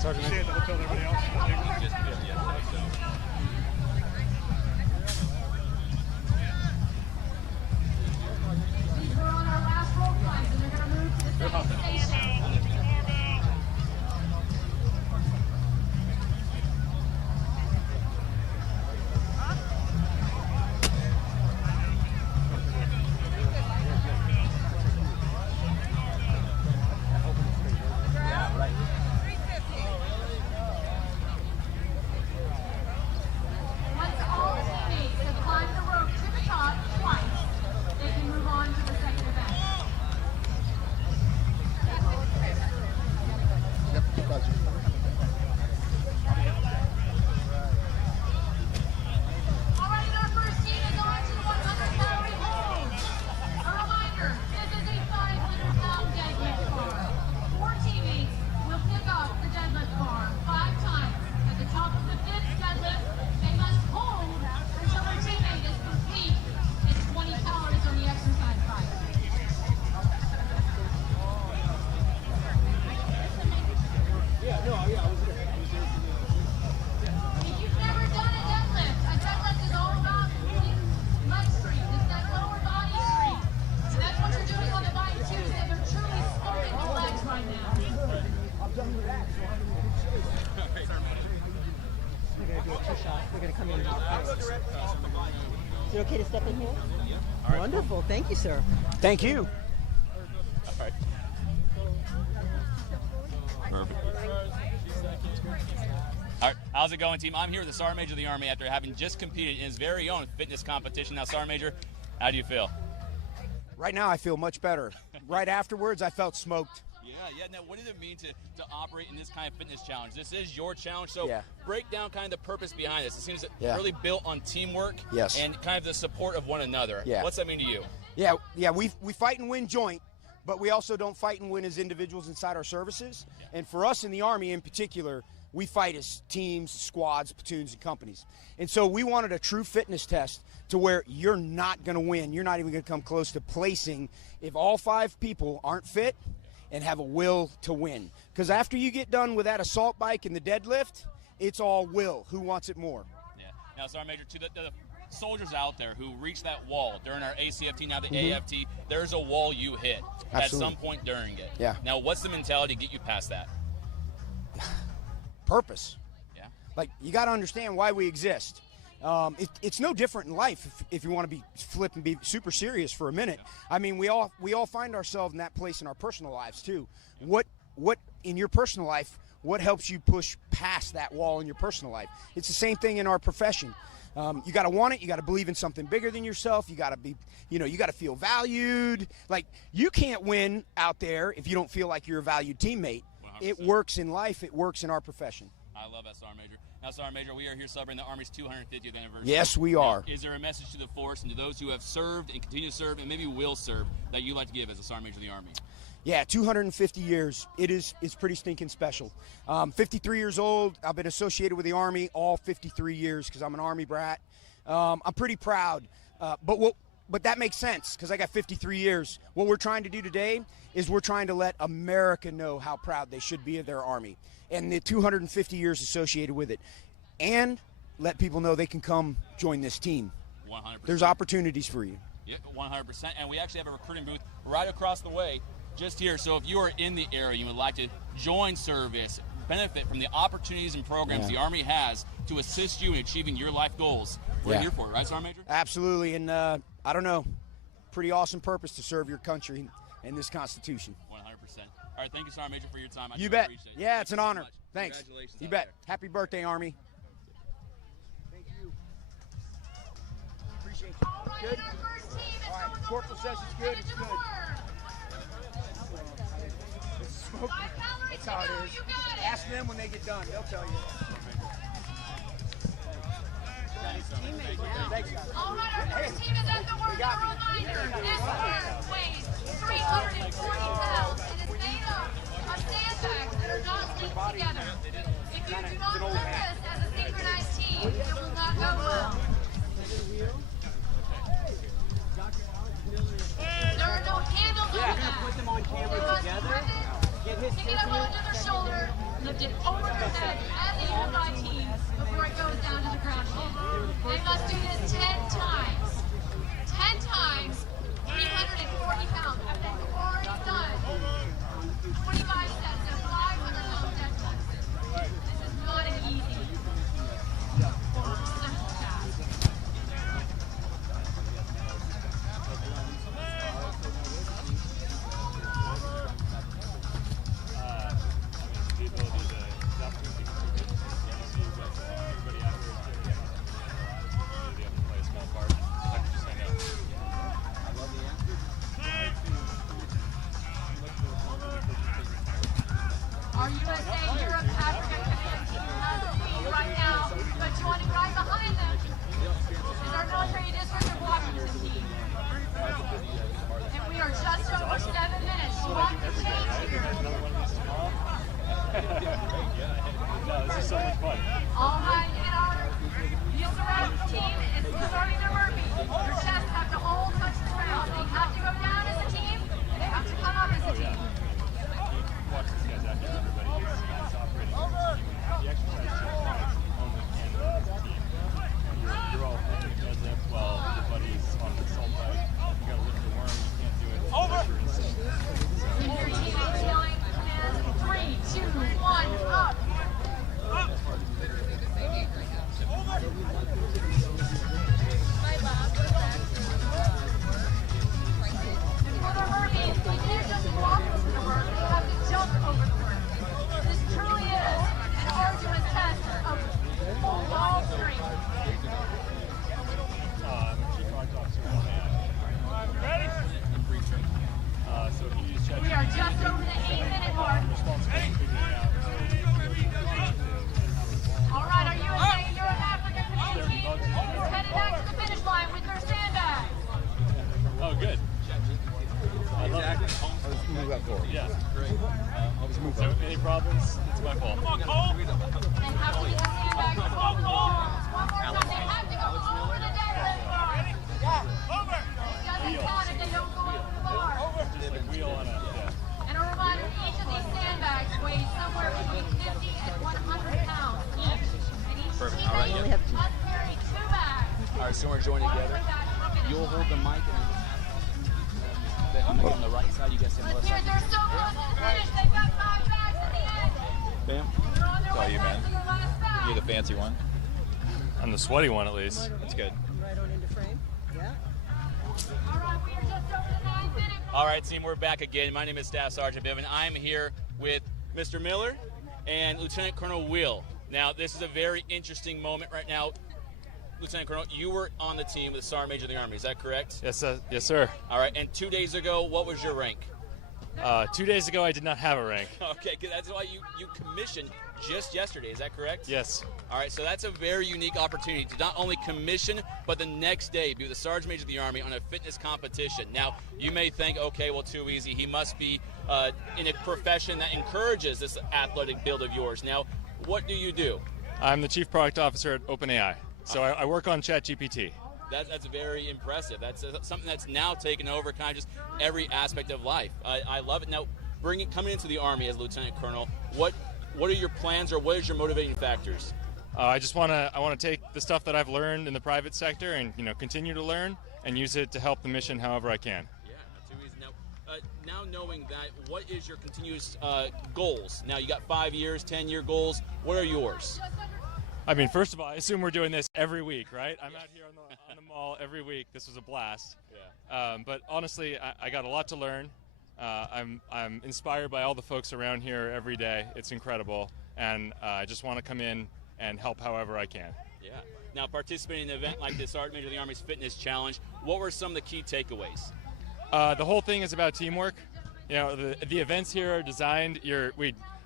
Sergeant. Stand up, tell everybody else. These were on our last roll climb, and they're going to move to the second station. Is it okay to step in here? All right. Wonderful. Thank you, sir. Thank you. All right. Perfect. All right, how's it going, team? I'm here with the Sergeant Major of the Army after having just competed in his very own fitness competition. Now, Sergeant Major, how do you feel? Right now, I feel much better. Right afterwards, I felt smoked. Yeah. Now, what does it mean to operate in this kind of fitness challenge? This is your challenge, so break down kind of the purpose behind this. It seems really built on teamwork and kind of the support of one another. Yeah. What's that mean to you? Yeah. We fight and win joint, but we also don't fight and win as individuals inside our services. Yeah. And for us in the Army in particular, we fight as teams, squads, platoons, and companies. And so we wanted a true fitness test to where you're not going to win. You're not even going to come close to placing if all 5 people aren't fit and have a will to win. Because after you get done with that assault bike and the deadlift, it's all will. Who wants it more? Yeah. Now, Sergeant Major, to the soldiers out there who reach that wall during our ACFT, now the AFT, there's a wall you hit at some point during it. Yeah. Now, what's the mentality to get you past that? Purpose. Yeah. Like, you got to understand why we exist. It's no different in life if you want to be flip and be super serious for a minute. I mean, we all find ourselves in that place in our personal lives too. What in your personal life, what helps you push past that wall in your personal life? It's the same thing in our profession. You got to want it. You got to believe in something bigger than yourself. You got to be, you got to feel valued. Like, you can't win out there if you don't feel like you're a valued teammate. 100%. It works in life. It works in our profession. I love that, Sergeant Major. Now, Sergeant Major, we are here celebrating the Army's 250th anniversary. Yes, we are. Is there a message to the force and to those who have served and continue to serve and maybe will serve that you'd like to give as a Sergeant Major of the Army? Yeah, 250 years. It's pretty stinking special. 53 years old. I've been associated with the Army all 53 years because I'm an Army brat. I'm pretty proud. But that makes sense because I got 53 years. What we're trying to do today is we're trying to let America know how proud they should be of their Army and the 250 years associated with it, and let people know they can come join this team. 100%. There's opportunities for you. Yeah, 100%. And we actually have a recruiting booth right across the way, just here. So if you are in the area, you would like to join service, benefit from the opportunities and programs the Army has to assist you in achieving your life goals, we're here for it, right, Sergeant Major? Absolutely. And I don't know, pretty awesome purpose to serve your country and this Constitution. 100%. All right, thank you, Sergeant Major, for your time. You bet. Appreciate it. Yeah, it's an honor. So thanks. Congratulations. You bet. Happy birthday, Army. Thank you. Appreciate you. Good? All right, Corporal says it's good. It's good. It's smoke. That's how it is. Ask them when they get done. They'll tell you. All right, our first team is at the work. A reminder, this arm weighs 340 pounds and is made up of sandbags that are not linked together. If you do not work this as a synchronized team, it will not go well. There are no handles on that. Put them on camera together. Pick it up onto their shoulder, lift it over their head as a unified team before it goes down to the ground. They must do this 10 times. 10 times, 340 pounds. After they've already done 25 sets of 500-pound deadlifts. This is not an easy simple task. Cool. Yeah. Great. So any problems? It's my fault. Come on, Cole. And have to get the sandbags. One more time. They have to go over the deadlift. Ready? Yeah. Over. It doesn't count if they don't go over the bar. Just like wheel on a, yeah. And a reminder, each of these sandbags weighs somewhere between 50 and 100 pounds each. And each Perfect. All right, teammate must carry 2 bags. All right, so we're joining together. You'll hold the mic and I'm going to get on the right side. You guys stay on the left side. They're so close to the finish. They've got 5 bags at the end. Bam. They're on their That's all way you, man. to their last bag. You're the fancy one. I'm the sweaty one at least. That's good. Right on into frame. Yeah. All right, we are just over the 9-minute. All right, team, we're back again. My name is Staff Sergeant Bevan. I'm here with Mr. Miller and Lieutenant Colonel Will. Now, this is a very interesting moment right now. Lieutenant Colonel, you were on the team with the Sergeant Major of the Army, is that correct? Yes, sir. All right, and 2 days ago, what was your rank? 2 days ago, I did not have a rank. Okay, 'cause that's why you commissioned just yesterday, is that correct? Yes. All right, so that's a very unique opportunity to not only commission, but the next day be with the Sergeant Major of the Army on a fitness competition. Now, you may think, okay, well, too easy. He must be in a profession that encourages this athletic build of yours. Now, what do you do? I'm the Chief Product Officer at OpenAI. So I work on ChatGPT. That's very impressive. That's something that's now taken over kind of just every aspect of life. I love it. Now, coming into the Army as Lieutenant Colonel, what are your plans or what is your motivating factors? I want to take the stuff that I've learned in the private sector and continue to learn and use it to help the mission however I can. Yeah, not too easy. Now knowing that, what is your continuous goals? Now you got 5 years, 10-year goals. What are yours? I mean, first of all, I assume we're doing this every week, right? I'm out here on the mall every week. This was a blast. Yeah. But honestly, I got a lot to learn. I'm inspired by all the folks around here every day. It's incredible, and I just want to come in and help however I can. Yeah. Now, participating in an event like the Sergeant Major of the Army's Fitness Challenge, what were some of the key takeaways? The whole thing is about teamwork. The events here are designed.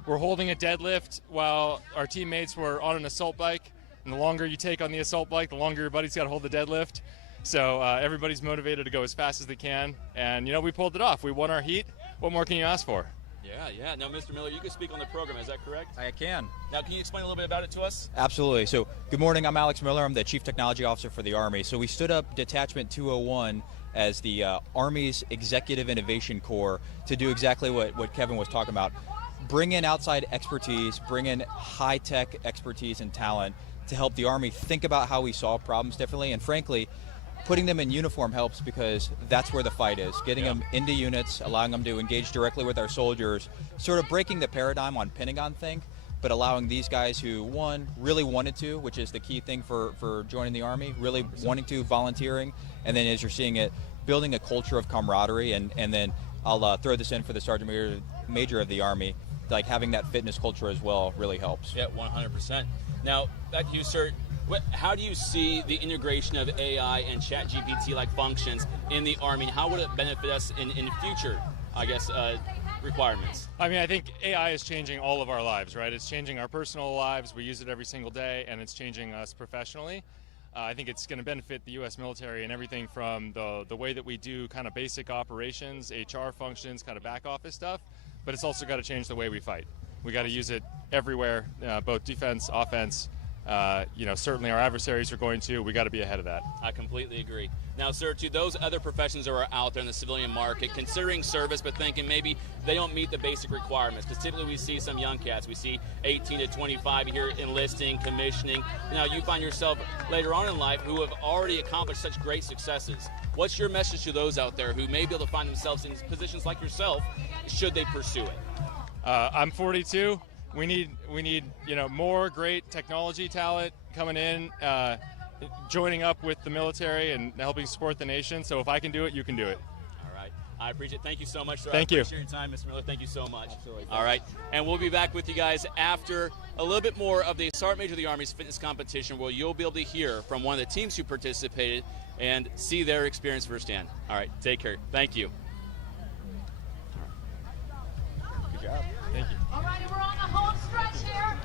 We're holding a deadlift while our teammates were on an assault bike. And the longer you take on the assault bike, the longer your buddy's got to hold the deadlift. So everybody's motivated to go as fast as they can. And, we pulled it off. We won our heat. What more can you ask for? Yeah. Now, Mr. Miller, you can speak on the program. Is that correct? I can. Now, can you explain a little bit about it to us? Absolutely. So, good morning. I'm Alex Miller. I'm the Chief Technology Officer for the Army. So, we stood up Detachment 201 as the Army's Executive Innovation Corps to do exactly what Kevin was talking about. Bring in outside expertise, bring in high-tech expertise and talent to help the Army think about how we solve problems differently. And frankly, putting them in uniform helps because that's where the fight is. Getting them into units, allowing them to engage directly with our soldiers, sort of breaking the paradigm on Pentagon think, but allowing these guys who, one, really wanted to, which is the key thing for joining the Army, really wanting to, volunteering, and then as you're seeing it, building a culture of camaraderie, and then I'll throw this in for the Sergeant Major of the Army, like having that fitness culture as well really helps. Yeah, 100%. Now, back to you, sir. How do you see the integration of AI and ChatGPT-like functions in the Army? How would it benefit us in future, requirements? I mean, I think AI is changing all of our lives, right? It's changing our personal lives. We use it every single day, and it's changing us professionally. I think it's going to benefit the U.S. military and everything from the way that we do kind of basic operations, HR functions, kind of back office stuff, but it's also got to change the way we fight. We got to use it everywhere, both defense, offense. Certainly our adversaries are going to. We got to be ahead of that. I completely agree. Now, sir, to those other professions that are out there in the civilian market, considering service but thinking maybe they don't meet the basic requirements, because typically we see some young cats. We see 18 to 25 here enlisting, commissioning. Now, you find yourself later on in life who have already accomplished such great successes. What's your message to those out there who may be able to find themselves in positions like yourself, should they pursue it? I'm 42. We need more great technology talent coming in, joining up with the military and helping support the nation. So if I can do it, you can do it. All right. I appreciate it. Thank you so much, sir. Thank you. I appreciate your time, Mr. Miller. Thank you so much. Absolutely. All right. And we'll be back with you guys after a little bit more of the Sergeant Major of the Army's fitness competition, where you'll be able to hear from one of the teams who participated and see their experience firsthand. All right. Take care. Thank you. Good job. Thank you. All right, we're on the home stretch here.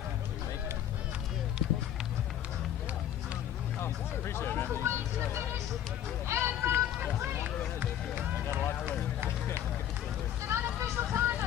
Appreciate it, man. Way to the finish. And round complete. I got a lot to learn. An unofficial time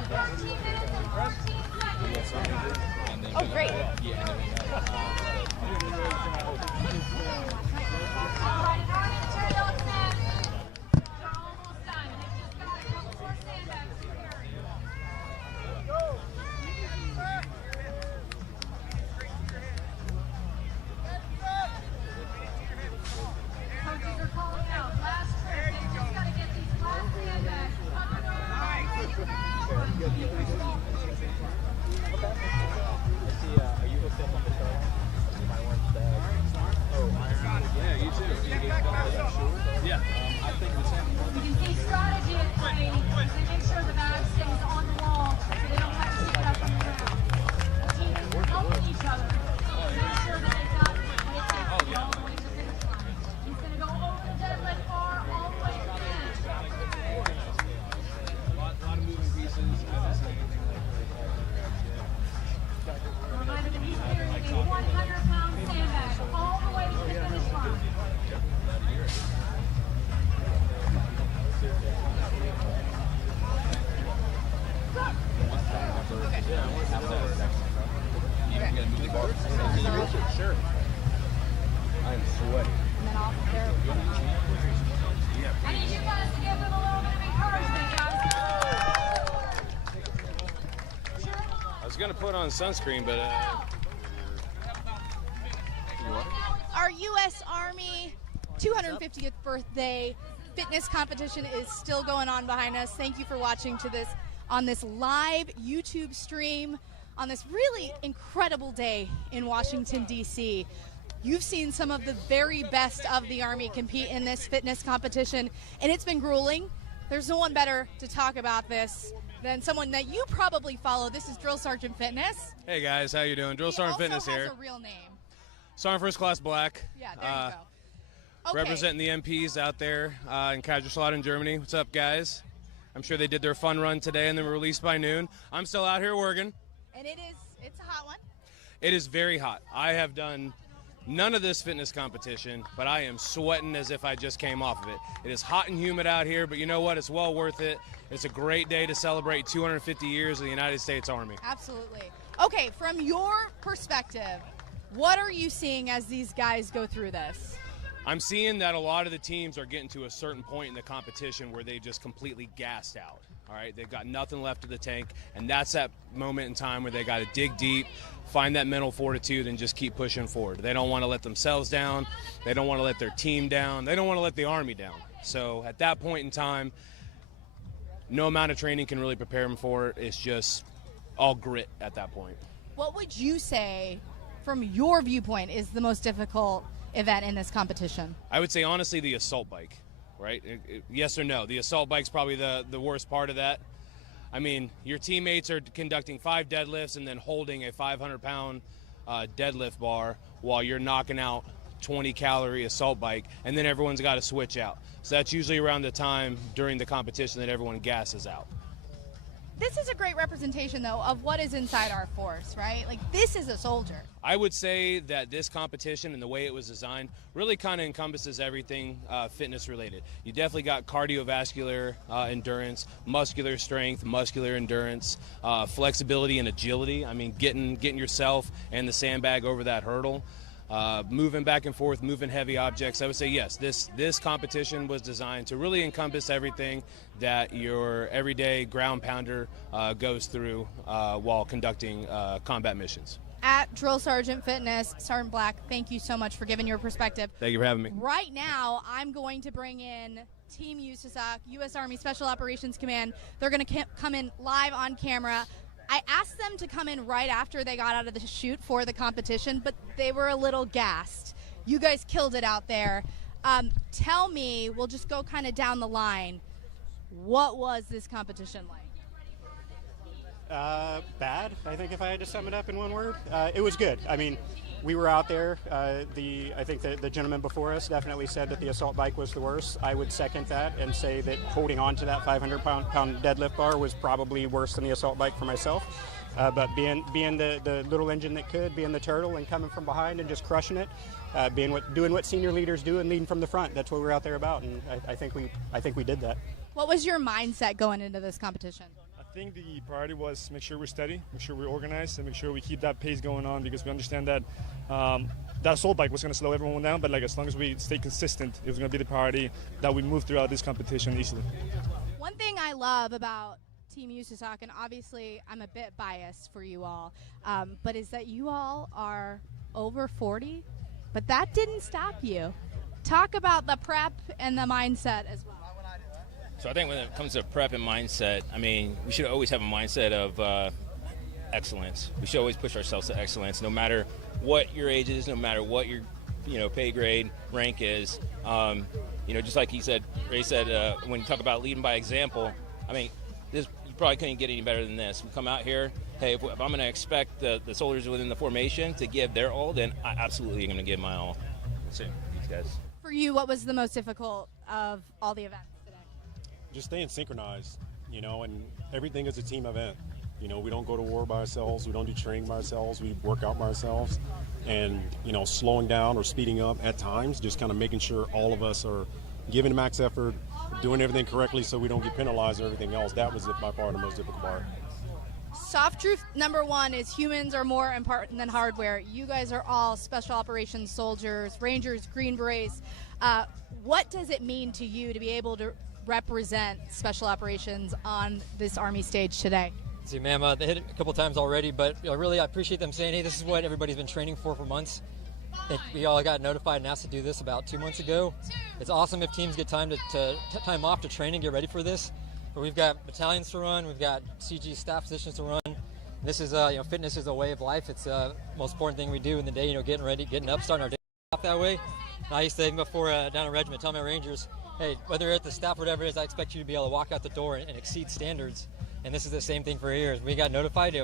put on sunscreen, but Our U.S. Army 250th birthday fitness competition is still going on behind us. Thank you for watching on this live YouTube stream on this really incredible day in Washington, D.C. You've seen some of the very best of the Army compete in this fitness competition, and it's been grueling. There's no one better to talk about this than someone that you probably follow. This is Drill Sergeant Fitness. hey guys, how you doing? Drill Sergeant Fitness He also here. has a real name. Sergeant First Class Black. Yeah, there you go. Okay. Representing the MPs out there in Kaiserslautern in Germany. What's up, guys? I'm sure they did their fun run today and they were released by noon. I'm still out here working. And it's a hot one. It is very hot. I have done none of this fitness competition, but I am sweating as if I just came off of it. It is hot and humid out here, but you know what? It's well worth it. It's a great day to celebrate 250 years of the United States Army. Absolutely. Okay, from your perspective, what are you seeing as these guys go through this? I'm seeing that a lot of the teams are getting to a certain point in the competition where they just completely gassed out. All right, they've got nothing left of the tank, and that's that moment in time where they got to dig deep, find that mental fortitude, and just keep pushing forward. They don't want to let themselves down. They don't want to let their team down. They don't want to let the Army down. So at that point in time, no amount of training can really prepare them for it. It's just all grit at that point. What would you say, from your viewpoint, is the most difficult event in this competition? I would say, honestly, the assault bike, right? Yes or no? The assault bike's probably the worst part of that. I mean, your teammates are conducting 5 deadlifts and then holding a 500-pound deadlift bar while you're knocking out 20-calorie assault bike, and then everyone's got to switch out. So that's usually around the time during the competition that everyone gasses out. This is a great representation, though, of what is inside our force, right? Like, this is a soldier. I would say that this competition and the way it was designed really kind of encompasses everything fitness related. You definitely got cardiovascular endurance, muscular strength, muscular endurance, flexibility and agility. I mean, getting yourself and the sandbag over that hurdle. Moving back and forth, moving heavy objects. I would say yes, this competition was designed to really encompass everything that your everyday ground pounder goes through while conducting combat missions. At Drill Sergeant Fitness, Sergeant Black, thank you so much for giving your perspective. Thank you for having me. Right now, I'm going to bring in Team USASOC, U.S. Army Special Operations Command. They're going to come in live on camera. I asked them to come in right after they got out of the chute for the competition, but they were a little gassed. You guys killed it out there. Tell me, we'll just go kind of down the line, what was this competition like? Bad, I think, if I had to sum it up in one word. It was good. I mean, we were out there. I think the gentleman before us definitely said that the assault bike was the worst. I would second that and say that holding on to that 500-pound deadlift bar was probably worse than the assault bike for myself. But being the little engine that could, being the turtle and coming from behind and just crushing it, doing what senior leaders do and leading from the front. That's what we're out there about, and I think we did that. What was your mindset going into this competition? I think the priority was make sure we're steady, make sure we're organized, and make sure we keep that pace going on, because we understand that that assault bike was going to slow everyone down, but like as long as we stay consistent, it was going to be the priority that we move throughout this competition easily. One thing I love about Team USASOC, and obviously I'm a bit biased for you all, but is that you all are over 40, but that didn't stop you. Talk about the prep and the mindset as well. So I think when it comes to prep and mindset, I mean, we should always have a mindset of excellence. We should always push ourselves to excellence, no matter what your age is, no matter what your pay grade, rank is. Just like Ray said, when you talk about leading by example, I mean, you probably couldn't get any better than this. We come out here, hey, if I'm going to expect the soldiers within the formation to give their all, then I absolutely am going to give my all. So, these guys. For you, what was the most difficult of all the events? Just staying synchronized, and everything is a team event. We don't go to war by ourselves. We don't do training by ourselves. We work out by ourselves. And, slowing down or speeding up at times, just kind of making sure all of us are giving max effort, doing everything correctly so we don't get penalized or everything else. That was by far the most difficult part. Soft truth number one is humans are more important than hardware. You guys are all special operations soldiers, Rangers, Green Berets. What does it mean to you to be able to represent special operations on this Army stage today? See, ma'am, they hit it a couple times already, but really I appreciate them saying, hey, this is what everybody's been training for months. We all got notified and asked to do this about 2 months ago. It's awesome if teams get time time off to train and get ready for this. But we've got battalions to run, we've got CG staff positions to run. This is, fitness is a way of life. It's the most important thing we do in the day, getting ready, getting up, starting our day off that way. And I used to, before down in regiment, tell my Rangers, hey, whether you're at the staff or whatever it is, I expect you to be able to walk out the door and exceed standards. And this is the same thing for here. We got notified,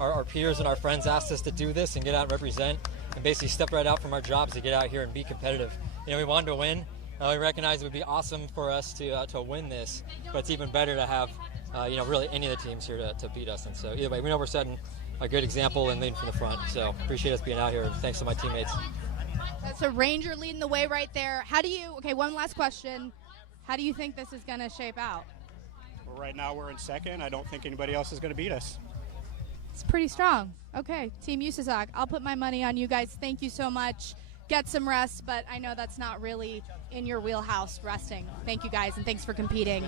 our peers and our friends asked us to do this and get out and represent and basically step right out from our jobs to get out here and be competitive. We wanted to win. We recognize it would be awesome for us to win this, but it's even better to have, really any of the teams here to beat us. And so either way, we know we're setting a good example and leading from the front. So appreciate us being out here. Thanks to my teammates. That's a Ranger leading the way right there. One last question. How do you think this is going to shape out? Well, right now we're in second. I don't think anybody else is going to beat us. It's pretty strong. Okay, Team USASOC, I'll put my money on you guys. Thank you so much. Get some rest, but I know that's not really in your wheelhouse, resting. Thank you guys, and thanks for competing.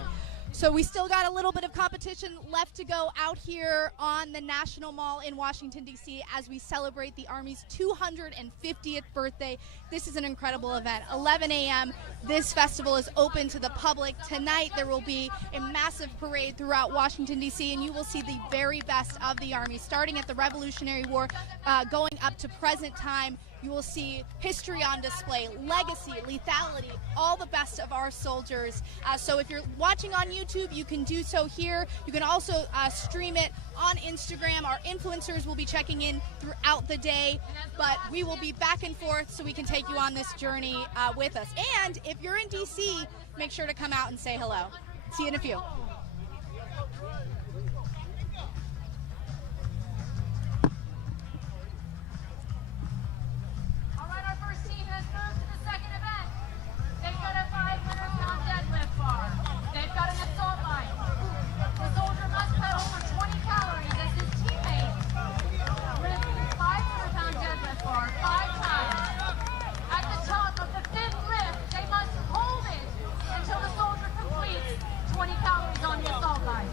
So we still got a little bit of competition left to go out here on the National Mall in Washington, D.C. as we celebrate the Army's 250th birthday. This is an incredible event. 11 a.m. This festival is open to the public. Tonight there will be a massive parade throughout Washington, D.C., and you will see the very best of the Army, starting at the Revolutionary War, going up to present time. You will see history on display, legacy, lethality, all the best of our soldiers. So if you're watching on YouTube, you can do so here. You can also stream it on Instagram. Our influencers will be checking in throughout the day, but we will be back and forth so we can take you on this journey with us. And if you're in DC, make sure to come out and say hello. See you in a few. They've got a 500-pound deadlift bar. They've got an assault bike. The soldier must pedal for 20 calories as his teammate lifts his 500-pound deadlift bar 5 times. At the top of the 5th lift, they must hold it until the soldier completes 20 calories on the assault bike.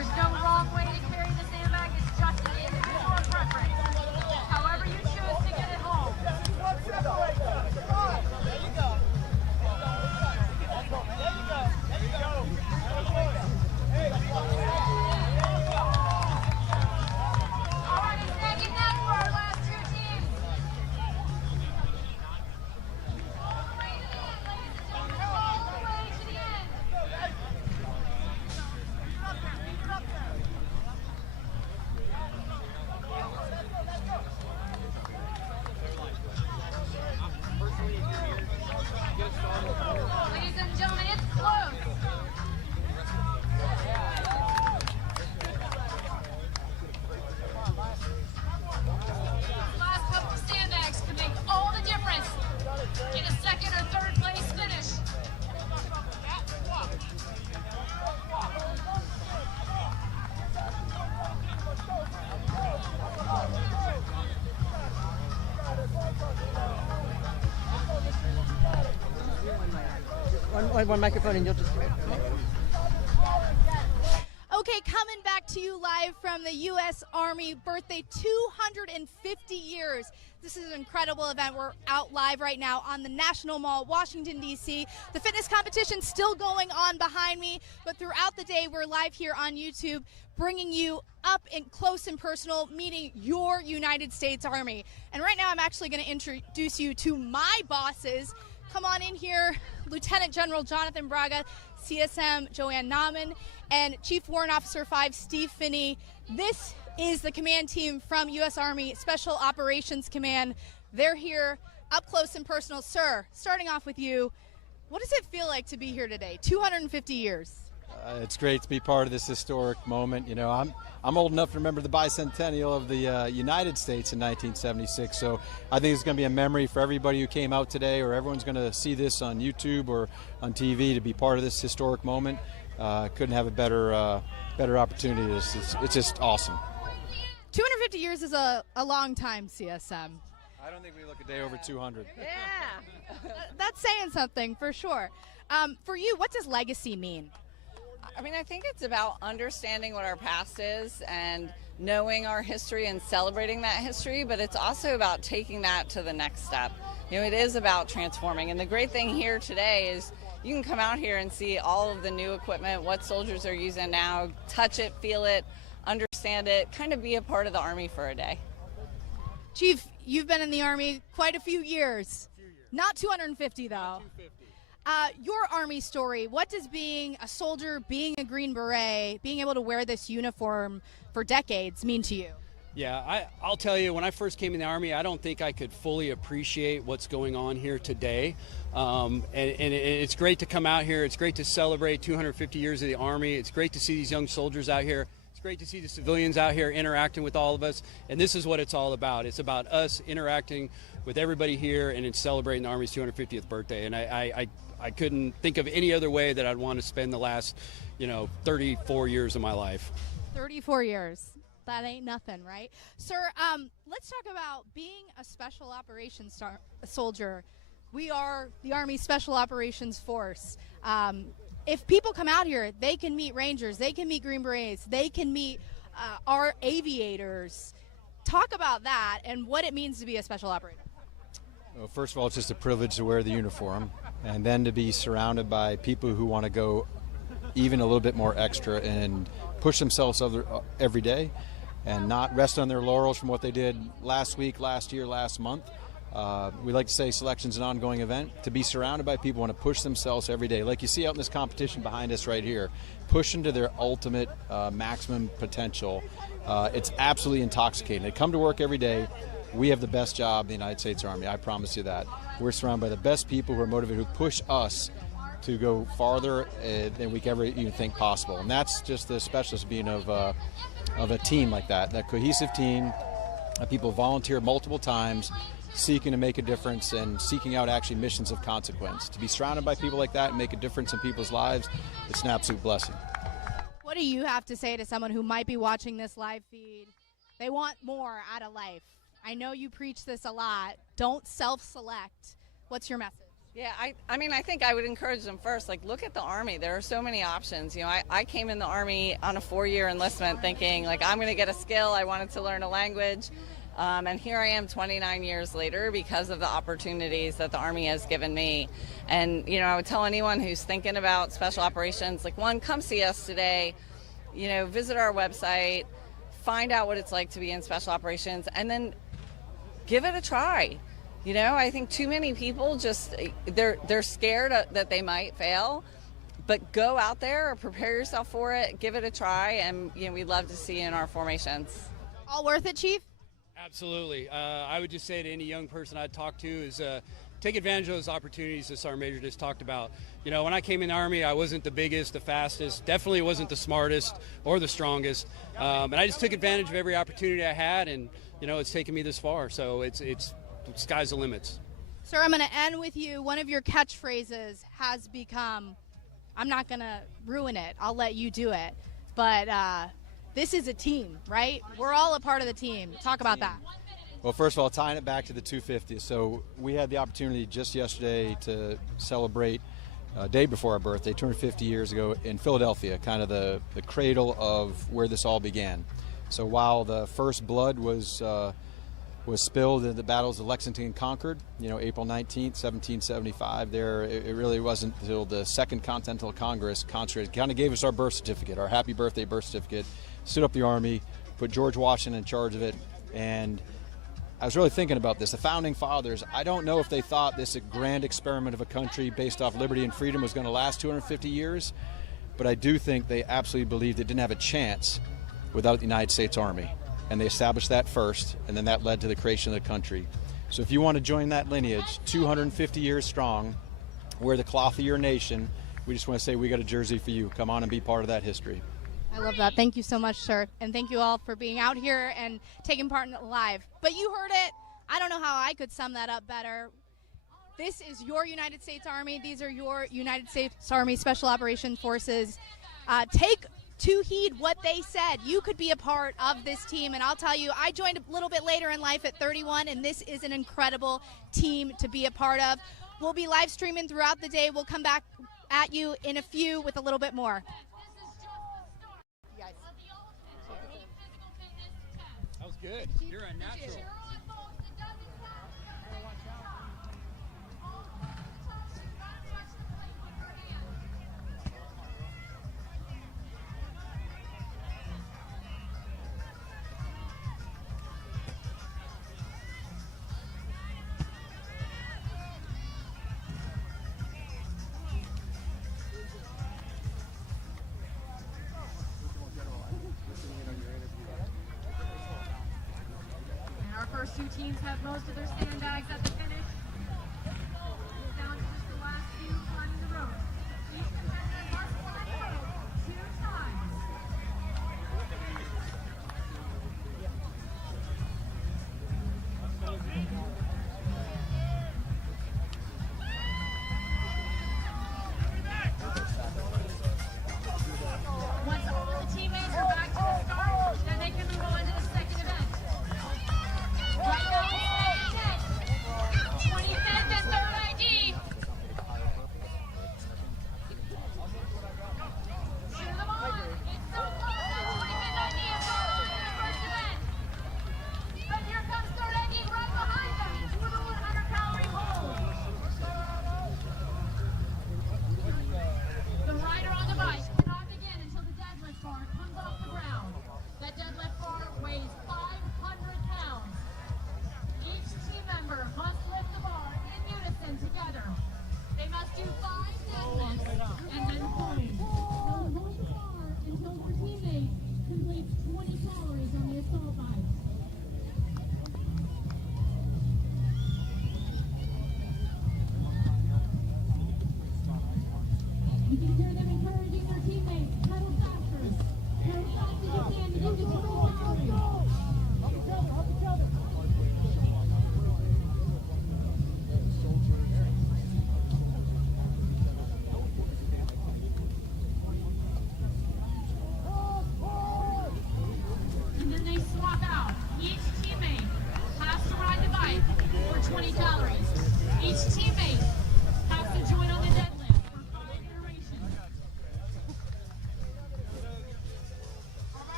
There's no wrong way to carry the sandbag. It's just an individual preference. However you choose to get it home. Alright, second net for our last two teams. All the way to the end. Ladies and gentlemen, it's close. Last couple of sandbags can make all the difference. Get a second or third place finish. One microphone and you'll just... Okay, coming back to you live from the U.S. Army birthday, 250 years. This is an incredible event. We're out live right now on the National Mall, Washington, D.C. The fitness competition's still going on behind me, but throughout the day, we're live here on YouTube, bringing you up and close and personal, meeting your United States Army. And right now, I'm actually going to introduce you to my bosses. Come on in here, Lieutenant General Jonathan Braga, CSM Joanne Nauman, and Chief Warrant Officer 5 Steve Finney. This is the command team from U.S. Army Special Operations Command. They're here up close and personal. Sir, starting off with you, what does it feel like to be here today? 250 years. It's great to be part of this historic moment. You know, I'm old enough to remember the bicentennial of the United States in 1976, so I think it's going to be a memory for everybody who came out today, or everyone's going to see this on YouTube or on TV to be part of this historic moment. Couldn't have a better opportunity. It's just awesome. 250 years is a long time, CSM. I don't think we look a day over 200. Yeah. That's saying something for sure. For you, what does legacy mean? I mean, I think it's about understanding what our past is and knowing our history and celebrating that history, but it's also about taking that to the next step. You know, it is about transforming. And the great thing here today is you can come out here and see all of the new equipment, what soldiers are using now, touch it, feel it, understand it, kind of be a part of the Army for a day. Chief, you've been in the Army quite a few years. Not 250, though. Your Army story, what does being a soldier, being a Green Beret, being able to wear this uniform for decades mean to you? Yeah, I'll tell you, when I first came in the Army, I don't think I could fully appreciate what's going on here today. And it's great to come out here. It's great to celebrate 250 years of the Army. It's great to see these young soldiers out here. It's great to see the civilians out here interacting with all of us. And this is what it's all about. It's about us interacting with everybody here and in celebrating the Army's 250th birthday. And I couldn't think of any other way that I'd want to spend the last, 34 years of my life. 34 years. That ain't nothing, right? Sir, let's talk about being a special operations soldier. We are the Army Special Operations Force. If people come out here, they can meet Rangers, they can meet Green Berets, they can meet our aviators. Talk about that and what it means to be a special operator. Well, first of all, it's just a privilege to wear the uniform, and then to be surrounded by people who want to go even a little bit more extra and push themselves every day and not rest on their laurels from what they did last week, last year, last month. We like to say selection's an ongoing event. To be surrounded by people who want to push themselves every day, like you see out in this competition behind us right here, pushing to their ultimate maximum potential. It's absolutely intoxicating. They come to work every day. We have the best job in the United States Army, I promise you that. We're surrounded by the best people who are motivated, who push us to go farther than we could ever even think possible. And that's just the specialist being of a team like that cohesive team, people volunteer multiple times, seeking to make a difference and seeking out actually missions of consequence. To be surrounded by people like that and make a difference in people's lives, it's an absolute blessing. What do you have to say to someone who might be watching this live feed? They want more out of life. I know you preach this a lot. Don't self-select. What's your message? Yeah, I mean, I think I would encourage them first, like, look at the Army. There are so many options. You know, I came in the Army on a 4-year enlistment thinking, like, I'm going to get a skill. I wanted to learn a language. And here I am 29 years later because of the opportunities that the Army has given me. And, you know, I would tell anyone who's thinking about special operations, like, one, come see us today, you know, visit our website, find out what it's like to be in special operations, and then give it a try. You know, I think too many people just, they're scared that they might fail, but go out there or prepare yourself for it, give it a try, and, you know, we'd love to see you in our formations. All worth it, Chief? Absolutely. I would just say to any young person I'd talk to is take advantage of those opportunities that Sergeant Major just talked about. You know, when I came in the Army, I wasn't the biggest, the fastest, definitely wasn't the smartest or the strongest, and I just took advantage of every opportunity I had, and, you know, it's taken me this far, so it's sky's the limits. Sir, I'm going to end with you. One of your catchphrases has become, I'm not going to ruin it, I'll let you do it, but this is a team, right? We're all a part of the team. Talk about that. Well, first of all, tying it back to the 250th. So we had the opportunity just yesterday to celebrate a day before our birthday, 250 years ago in Philadelphia, kind of the cradle of where this all began. So while the first blood was spilled in the battles of Lexington and Concord, you know, April 19th, 1775, it really wasn't until the Second Continental Congress kind of gave us our birth certificate, our happy birthday birth certificate, stood up the Army, put George Washington in charge of it, and I was really thinking about this. The Founding Fathers, I don't know if they thought this grand experiment of a country based off liberty and freedom was going to last 250 years, but I do think they absolutely believed it didn't have a chance without the United States Army. And they established that first, and then that led to the creation of the country. So if you want to join that lineage, 250 years strong, we're the cloth of your nation, we just want to say we got a jersey for you. Come on and be part of that history. I love that. Thank you so much, sir. And thank you all for being out here and taking part in it live. But you heard it. I don't know how I could sum that up better. This is your United States Army. These are your United States Army Special Operations Forces. Take to heed what they said. You could be a part of this team, and I'll tell you, I joined a little bit later in life at 31, and this is an incredible team to be a part of. We'll be live streaming throughout the day. We'll come back at you in a few with a little bit more. That was good. You're a natural. Our first two teams have most of their sandbags at the finish. It's down to just the last few climbing the rope. Each competitor must climb the rope 2 times. Once all the teammates are back to the start, then they can move on to the second event. Right now, it's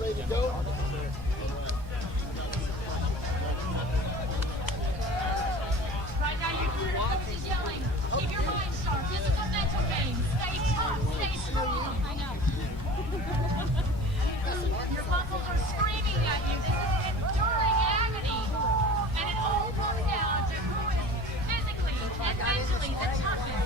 Ready to go? Right now, you hear the coaches yelling. Keep your mind sharp. This is a mental game. Stay tough. Stay strong. I know. Your muscles are screaming at you. This is enduring agony. And it all comes down to who is physically and mentally the toughest.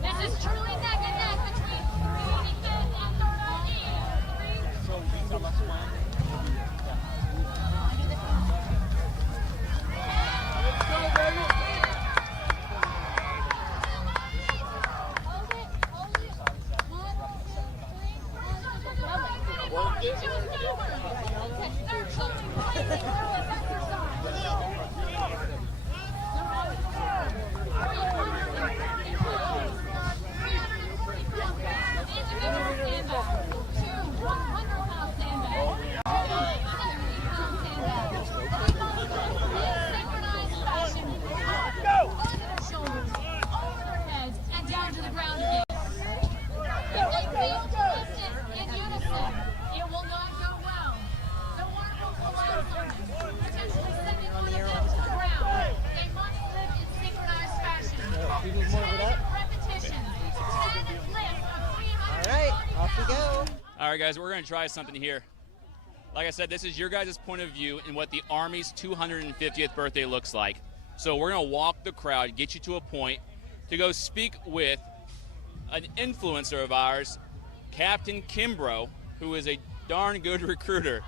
This is truly neck and neck between 85th and 3rd ID. All right, guys, we're going to try something here. Like I said, this is your guys' point of view in what the Army's 250th birthday looks like. So we're going to walk the crowd, get you to a point to go speak with an influencer of ours, Captain Kimbrough, who is a darn good recruiter.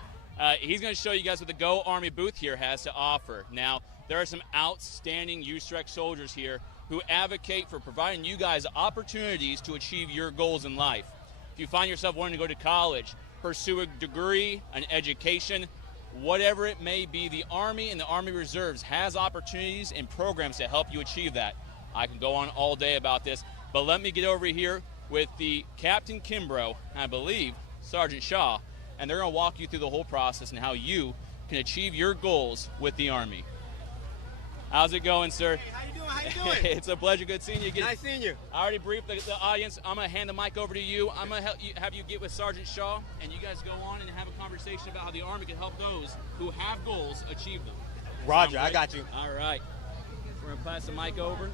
He's going to show you guys what the Go Army booth here has to offer. Now, there are some outstanding U-Strike soldiers here who advocate for providing you guys opportunities to achieve your goals in life. If you find yourself wanting to go to college, pursue a degree, an education, whatever it may be, the Army and the Army Reserves has opportunities and programs to help you achieve that. I can go on all day about this, but let me get over here with the Captain Kimbrough, I believe Sergeant Shaw, and they're going to walk you through the whole process and how you can achieve your goals with the Army. How's it going, sir? Hey, how you doing? How you doing? It's a pleasure. Good seeing you. Nice seeing you. I already briefed the audience. I'm going to hand the mic over to you. I'm going to have you get with Sergeant Shaw, and you guys go on and have a conversation about how the Army can help those who have goals achieve them. Roger, I got you. All right. We're going to pass the mic over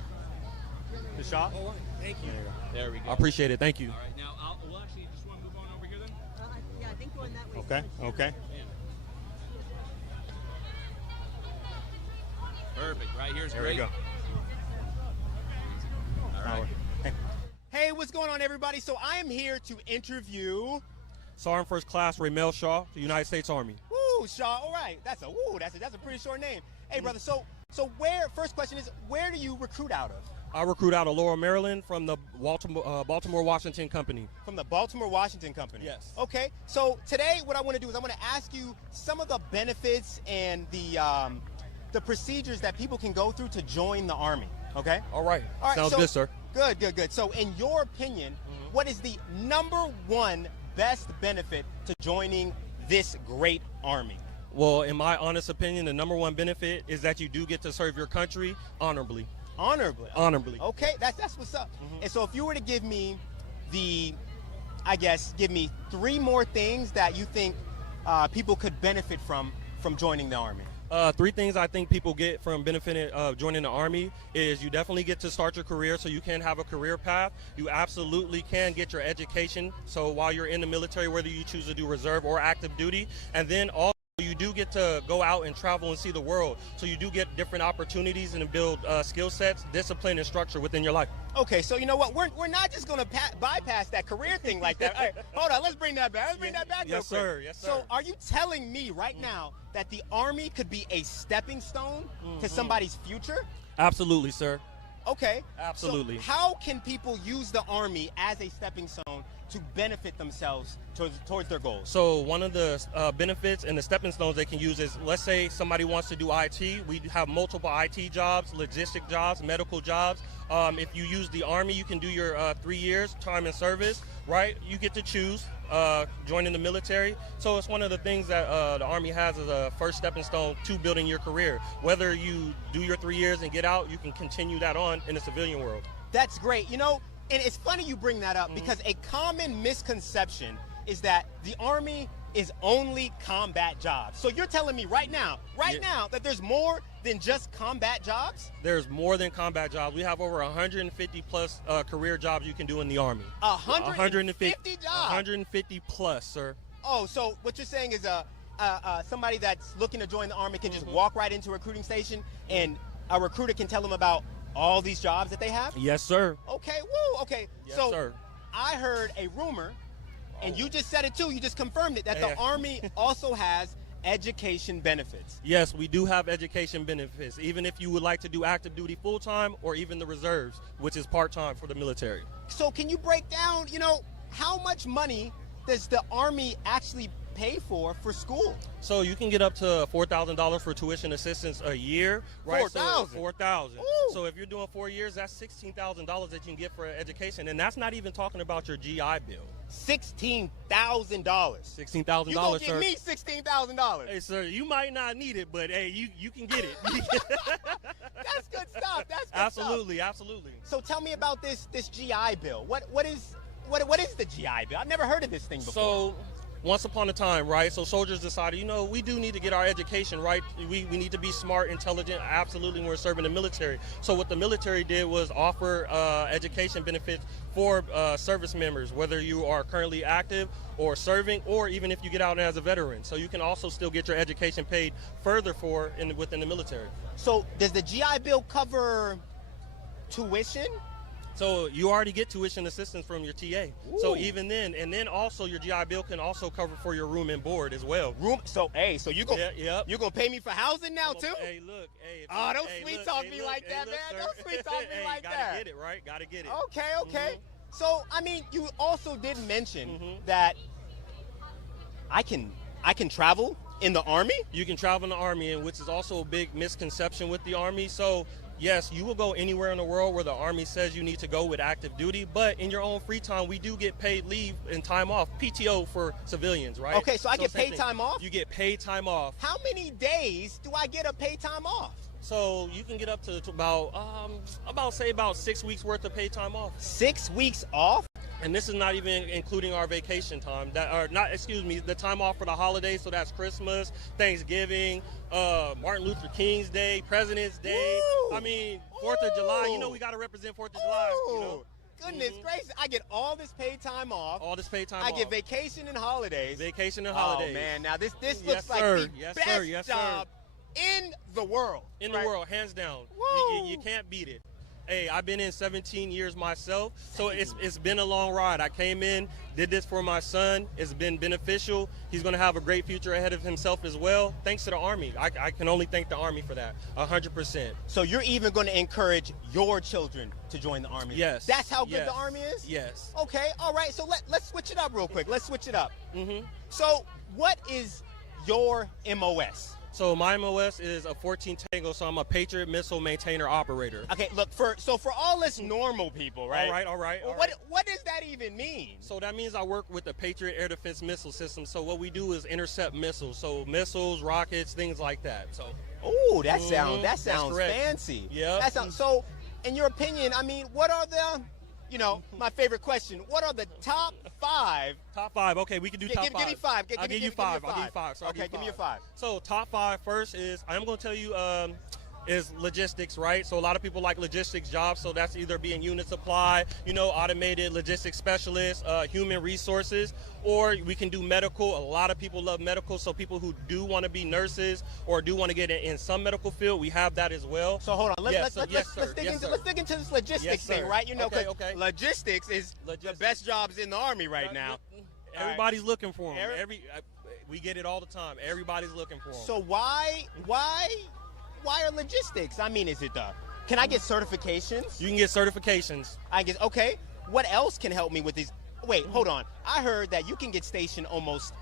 to Shaw. All right. Thank you. There we go. I appreciate it. Thank you. All right. Now, we'll actually just want to move on over here then. Yeah, I think going that way. Okay. Okay. Perfect. Right here's there great. There we go. All right. Hey, what's going on, everybody? So I am here to interview Sergeant First Class Raymel Shaw, the United States Army. Woo, Shaw. All right. That's a pretty short name. Hey, brother. So first question is, where do you recruit out of? I recruit out of Laurel, Maryland, from the Baltimore Washington Company. From the Baltimore Washington Company. Yes. Okay. So today, what I want to do is I want to ask you some of the benefits and the procedures that people can go through to join the Army, okay? All right. Sounds good, sir. Good. So in your opinion, what is the #1 best benefit to joining this great Army? Well, in my honest opinion, the #1 benefit is that you do get to serve your country honorably. Honorably? Honorably. Okay, that's what's up. And so if you were to give me give me 3 more things that you think people could benefit from joining the Army. 3 things I think people get from benefiting joining the Army is you definitely get to start your career, so you can have a career path. You absolutely can get your education, so while you're in the military, whether you choose to do reserve or active duty, and then also you do get to go out and travel and see the world, so you do get different opportunities and build skill sets, discipline, and structure within your life. Okay, so you know what? We're not just going to bypass that career thing like that. All right, hold on, let's bring that back. Let's bring that back. Yes, real quick. sir. Yes, sir. So are you telling me right now that the Army could be a stepping stone to somebody's future? Absolutely, sir. Okay. Absolutely. So how can people use the Army as a stepping stone to benefit themselves towards their goals? So one of the benefits and the stepping stones they can use is, let's say somebody wants to do IT. We have multiple IT jobs, logistic jobs, medical jobs. If you use the Army, you can do your 3 years time in service, right? You get to choose joining the military. So it's one of the things that the Army has as a first stepping stone to building your career. Whether you do your 3 years and get out, you can continue that on in the civilian world. That's great. You know, and it's funny you bring that up because a common misconception is that the Army is only combat jobs. So you're telling me right now, that there's more than just combat jobs? There's more than combat jobs. We have over 150 plus career jobs you can do in the Army. 150 jobs? 150 plus, sir. Oh, so what you're saying is somebody that's looking to join the Army can just walk right into a recruiting station and a recruiter can tell them about all these jobs that they have? Yes, sir. Okay, woo, okay. Yes, so sir. I heard a rumor, and you just said it too, you just confirmed it, that the Army also has education benefits. Yes, we do have education benefits, even if you would like to do active duty full-time or even the reserves, which is part-time for the military. So can you break down, you know, how much money does the Army actually pay for school? So you can get up to $4,000 for tuition assistance a year, right? $4,000? So $4,000. So if you're doing 4 years, that's $16,000 that you can get for education, and that's not even talking about your GI Bill. $16,000. $16,000, You gonna sir. give me $16,000? Hey, sir, you might not need it, but hey, you can get it. That's good stuff. That's good Absolutely, stuff. absolutely. So tell me about this GI Bill. What is the GI Bill? I've never heard of this thing before. So once upon a time, right, so soldiers decided, you know, we do need to get our education right. We need to be smart, intelligent, absolutely, when we're serving the military. So what the military did was offer education benefits for service members, whether you are currently active or serving, or even if you get out as a veteran. So you can also still get your education paid further for within the military. So does the GI Bill cover tuition? So you already get tuition assistance from your TA. Ooh. So even then, and then also your GI Bill can also cover for your room and board as well. So you gonna you gonna pay me for housing now too? Hey, look, hey. Oh, don't sweet talk me like that, man. Don't sweet talk me like that. Gotta get it, right? Gotta get it. Okay. So I mean, you also did mention that I can travel in the Army? You can travel in the Army, and which is also a big misconception with the Army. So yes, you will go anywhere in the world where the Army says you need to go with active duty, but in your own free time, we do get paid leave and time off, PTO for civilians, right? Okay, so I get paid time off? You get paid time off. How many days do I get a paid time off? So you can get up to about 6 weeks worth of paid time off. 6 weeks off? And this is not even including our vacation time. The time off for the holidays. So that's Christmas, Thanksgiving, Martin Luther King's Day, President's Day. Woo! I mean, 4th of July. You know, we got to represent 4th of July. You know? Goodness gracious. I get all this paid time off. All this paid time I off. get vacation and holidays. Vacation and holidays. Oh, man. Now, this Yes, looks like sir. the Yes, best sir. Yes, job in the world. In the world, hands down. You can't beat it. Hey, I've been in 17 years myself, so it's been a long ride. I came in, did this for my son. It's been beneficial. He's going to have a great future ahead of himself as well, thanks to the Army. I can only thank the Army for that, 100%. So you're even going to encourage your children to join the Army? Yes. That's how good the Army is? Yes. Okay, all right, so let's switch it up real quick. Let's switch it up. Mm-hmm. So what is your MOS? So my MOS is a 14 Tango, so I'm a Patriot Missile Maintainer Operator. Okay, look, for all us normal people, right? All right. What does that even mean? So that means I work with the Patriot Air Defense Missile System. So what we do is intercept missiles. So missiles, rockets, things like that. So. Oh, that sounds fancy. Yeah. That sounds, so, in your opinion, I mean, what are my favorite question. What are the top 5? Top 5. Okay, we can do top 5. Give me 5. I'll give you 5. I'll give you 5. So Okay, give me your 5. So top 5 first is, I'm going to tell you, is logistics, right? So a lot of people like logistics jobs, so that's either being unit supply, automated logistics specialist, human resources, or we can do medical. A lot of people love medical, so people who do want to be nurses or do want to get in some medical field, we have that as well. So hold on, let's dig into this logistics thing, right? Okay. Logistics is the best jobs in the Army right now. Everybody's looking for them. We get it all the time. Everybody's looking for them. So why are logistics? I mean, is it can I get certifications? You can get certifications. I guess, okay. What else can help me with these? Wait, hold on. I heard that you can get stationed almost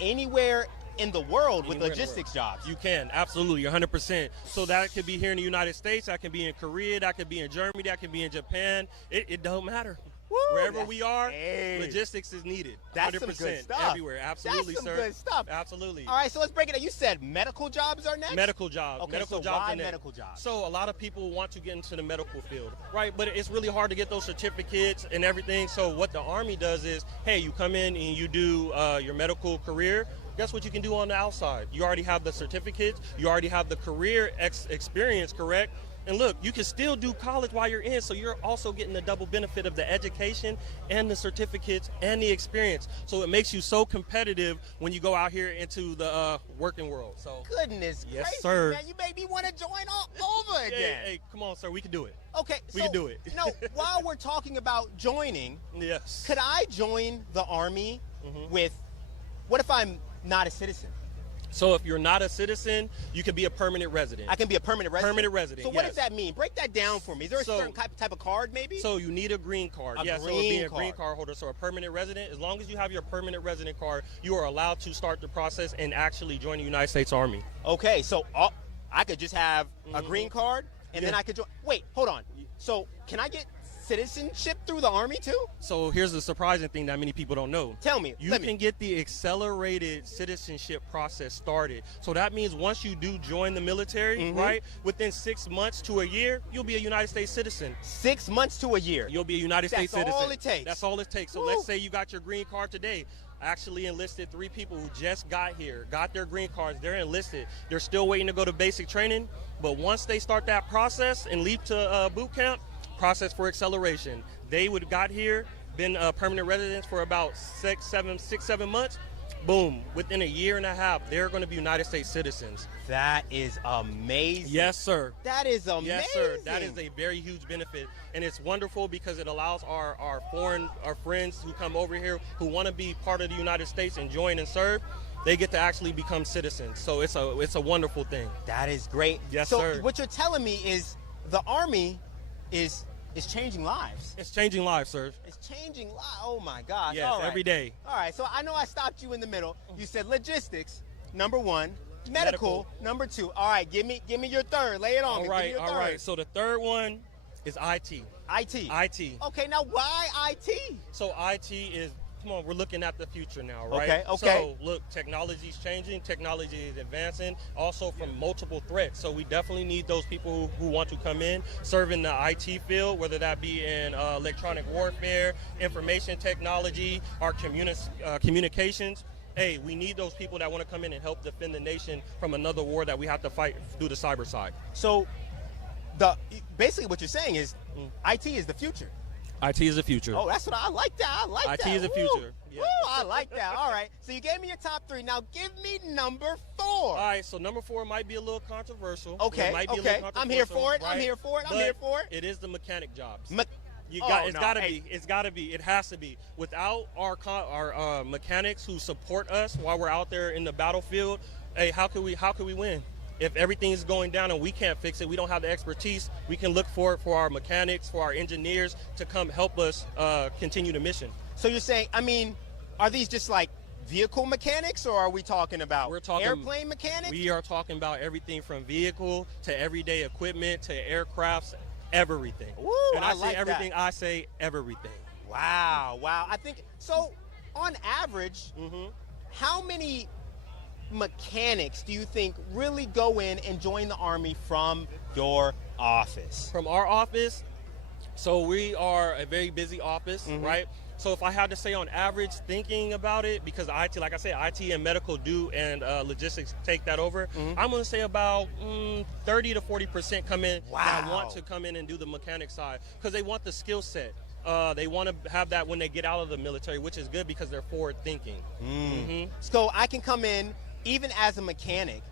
anywhere in the world with logistics jobs. You can, absolutely, 100%. So that could be here in the United States, that could be in Korea, that could be in Germany, that could be in Japan. It don't matter. Woo, wherever we are, logistics is needed. That's 100% some good stuff. Everywhere. Absolutely, That's some sir. good stuff. Absolutely. All right, so let's break it down. You said medical jobs are next? Medical jobs. Okay, medical so jobs why are next. medical jobs? So a lot of people want to get into the medical field, right? But it's really hard to get those certificates and everything. So what the Army does is, hey, you come in and you do your medical career. Guess what you can do on the outside? You already have the certificates. You already have the career experience, correct? And look, you can still do college while you're in, so you're also getting the double benefit of the education and the certificates and the experience. So it makes you so competitive when you go out here into the working world. So goodness yes, gracious, sir. man, you made me want to join all over again. Hey, come on, sir, we can do it. Okay, we can do it. While we're talking about joining, yes, could I join the Army with? What if I'm not a citizen? So if you're not a citizen, you can be a permanent resident. I can be a permanent resident? Permanent resident, So what does that mean? Break that down for me. Is there a certain type of card maybe? So you need a green card. So being a green card holder, so a permanent resident, as long as you have your permanent resident card, you are allowed to start the process and actually join the United States Army. Okay, so I could just have a green card and then I could join. Wait, hold on. So can I get citizenship through the Army too? So here's the surprising thing that many people don't know. Tell me. You can get the accelerated citizenship process started. So that means once you do join the military, right, within 6 months to a year, you'll be a United States citizen. 6 months to a year? You'll be a United States citizen. That's all it takes? That's all it takes. So let's say you got your green card today. I actually enlisted 3 people who just got here, got their green cards. They're enlisted. They're still waiting to go to basic training. But once they start that process and leap to boot camp, process for acceleration, they would have got here, been permanent residents for about 6-7 months. Boom, within a year and a half, they're going to be United States citizens. That is amazing. Yes, sir. That is amazing. Yes, sir. That is a very huge benefit. And it's wonderful because it allows our friends who come over here who want to be part of the United States and join and serve, they get to actually become citizens. So it's a wonderful thing. That is great. Yes, so sir. What you're telling me is the Army is changing lives. It's changing lives, sir. It's changing lives. Oh my gosh. Yes, all right. every day. All right, so I know I stopped you in the middle. You said logistics, number 1, medical, number 2. All right, give me your third. Lay it on me. All right, give me your all third. right. So the third one is IT. IT. Okay, now why IT? So IT is, come on, we're looking at the future now, right? Okay. So look, technology is changing, technology is advancing, also from multiple threats. So we definitely need those people who want to come in, serve in the IT field, whether that be in electronic warfare, information technology, or communications. Hey, we need those people that want to come in and help defend the nation from another war that we have to fight through the cyber side. So basically what you're saying is IT is the future. IT is the future. Oh, that's what I like that. I like that. IT is the future. Yeah. Woo, I like that. All right. So you gave me your top 3. Now give me number 4. All right. So number 4 might be a little controversial. Okay. It might be a little controversial. I'm here for it. Right? I'm here for it. I'm but here for it. It is the mechanic jobs. It's got to be. It's got to be. It has to be. Without our mechanics who support us while we're out there in the battlefield, hey, how could we win? If everything is going down and we can't fix it, we don't have the expertise, we can look for it for our mechanics, for our engineers to come help us continue the mission. So you're saying, I mean, are these just like vehicle mechanics, or are we talking about airplane mechanics? We are talking about everything from vehicle to everyday equipment to aircrafts, everything. Woo, and I say like everything, that. I say everything. Wow. I think, so on average, how many mechanics do you think really go in and join the Army from your office? From our office, So we are a very busy office, right? So if I had to say on average, thinking about it, because IT, like I said, IT and medical do and logistics take that over, I'm going to say about 30 to 40% come in that want to come in and do the mechanic side because they want the skill set. They want to have that when they get out of the military, which is good because they're forward thinking. So I can come in, even as a mechanic,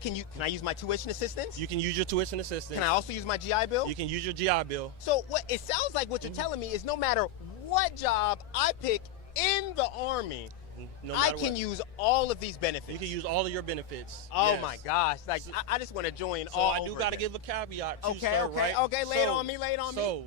can I use my tuition assistance? You can use your tuition assistance. Can I also use my GI Bill? You can use your GI Bill. So what it sounds like what you're telling me is no matter what job I pick in the Army, I can use all of these benefits. You can use all of your benefits. Oh my gosh! Like I just want to join so all. I do got to give a caveat too, okay, sir, okay, right? okay. Lay it on me. Lay it on me. So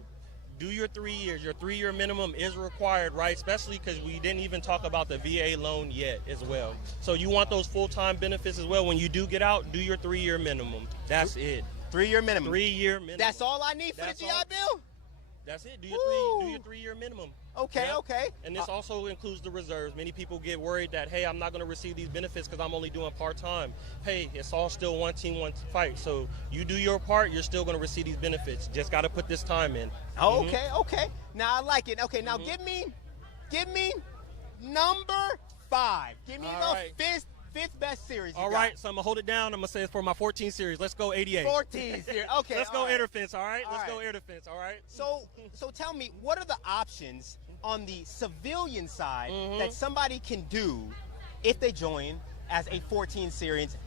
do your 3 years. Your 3-year minimum is required, right? Especially because we didn't even talk about the VA loan yet as well. So you want those full-time benefits as well. When you do get out, do your 3-year minimum. That's it. 3-year minimum. 3-year minimum. That's all I need for the GI Bill? That's it. Do your 3-year minimum. Okay, okay. And this also includes the reserves. Many people get worried that, hey, I'm not going to receive these benefits because I'm only doing part-time. Hey, it's all still one team, one fight. So you do your part, you're still going to receive these benefits. Just got to put this time in. Oh, okay, okay. Now I like it. Okay, now give me number 5. Give me fifth best series. All right, so I'm going to hold it down. I'm going to say it's for my 14 series. Let's go 88. 14 series. Okay. Let's go air defense, all right? Let's go air defense, all right? So tell me, what are the options on the civilian side that somebody can do if they join as a 14 series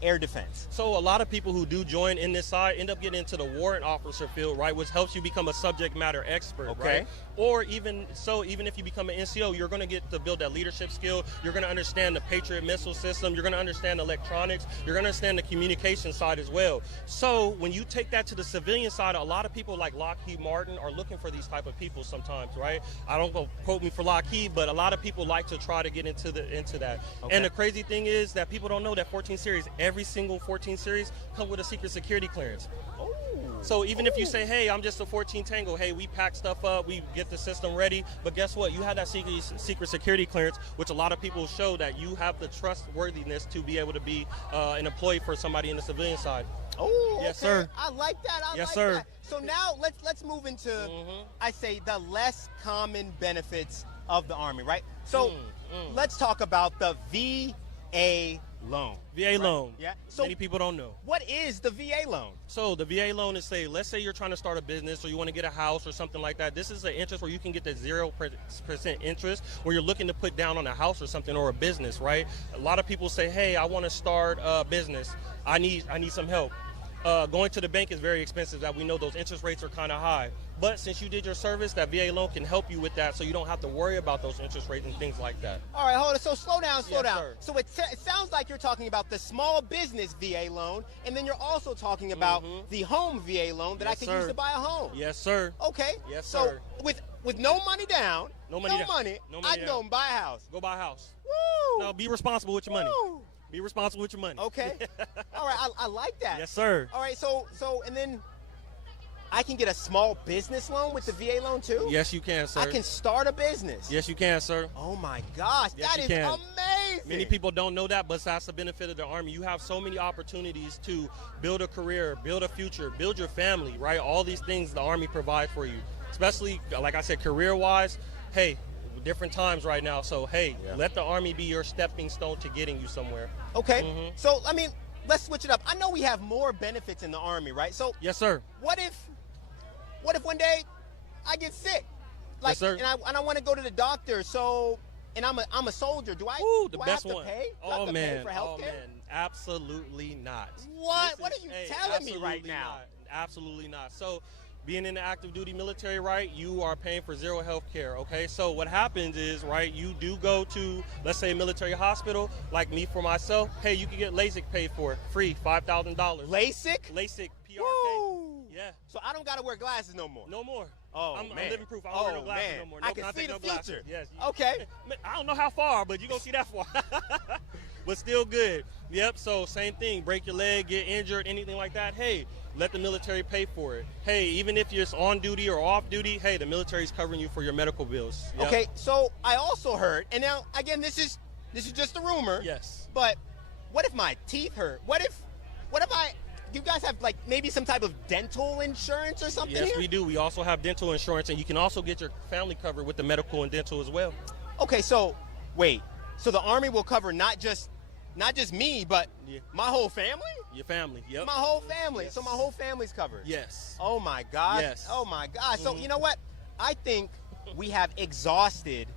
air defense? So a lot of people who do join in this side end up getting into the warrant officer field, right, which helps you become a subject matter expert, right? Or even if you become an NCO, you're going to get to build that leadership skill. You're going to understand the Patriot missile system. You're going to understand electronics. You're going to understand the communication side as well. So when you take that to the civilian side, a lot of people like Lockheed Martin are looking for these type of people sometimes, right? I don't go quote me for Lockheed, but a lot of people like to try to get into that. Okay. And the crazy thing is that people don't know that 14 series, every single 14 series come with a secret security clearance. So even if you say, hey, I'm just a 14 Tango, hey, we pack stuff up, we get the system ready, but guess what? You have that secret security clearance, which a lot of people show that you have the trustworthiness to be able to be an employee for somebody in the civilian side. Oh, yes, sir. I like that. I like that. So now let's move into, I say, the less common benefits of the Army, right? So let's talk about the VA loan. VA loan. Yeah. So many people don't know. What is the VA loan? So the VA loan is, let's say you're trying to start a business or you want to get a house or something like that. This is an interest where you can get the 0% interest where you're looking to put down on a house or something or a business, right? A lot of people say, hey, I want to start a business. I need some help. Going to the bank is very expensive. That we know those interest rates are kind of high. But since you did your service, that VA loan can help you with that, so you don't have to worry about those interest rates and things like that. All right, hold it. So slow down. Sir. So it sounds like you're talking about the small business VA loan, and then you're also talking about the home VA loan that I can use to buy a home. Yes, sir. Okay. Yes, sir. So with no money down, no money, I can go and buy a house. Go buy a house. Woo! Now be responsible with your money. Woo! Be responsible with your money. Okay. All right, I like that. Yes, sir. All right, so and then I can get a small business loan with the VA loan too? Yes, you can, sir. I can start a business. Yes, you can, sir. Oh my gosh, yes, that is amazing. Many people don't know that, but that's the benefit of the Army. You have so many opportunities to build a career, build a future, build your family, right? All these things the Army provides for you, especially, like I said, career-wise. Hey, different times right now, so hey, let the Army be your stepping stone to getting you somewhere. Okay, so I mean, let's switch it up. I know we have more benefits in the Army, right? So yes, sir. What if one day I get sick, like, yes, sir. and I want to go to the doctor? So, and I'm a soldier. Do I? The do best I have one. to pay? Do I have to pay for healthcare? Absolutely not. What? What are you telling me right now? Not. Absolutely not. So, being in the active duty military, right, you are paying for zero health care, okay? So what happens is, right, you do go to, let's say, a military hospital, like me for myself, hey, you can get LASIK paid for, free, $5,000. LASIK? LASIK, PRK. Woo! Yeah. So I don't got to wear glasses no more? No more. Oh, I'm man. living proof. I don't wear no glasses no more. No I can see the future. Yes. Okay. I don't know how far, but you're going to see that far. But still good. Yep, so same thing. Break your leg, get injured, anything like that. Hey, let the military pay for it. Hey, even if you're on duty or off duty, hey, the military's covering you for your medical bills. Yep. Okay, so I also heard, and now, again, this is just a rumor. Yes. But what if my teeth hurt? What if I you guys have like maybe some type of dental insurance or something Yes, here? we do. We also have dental insurance, and you can also get your family covered with the medical and dental as well. Okay, so wait. So the Army will cover not just me, but my whole family? Your family, yep. My whole family. So my whole family's covered. Yes. Oh my gosh. Yes. Oh my gosh. So you know what? I think we have exhausted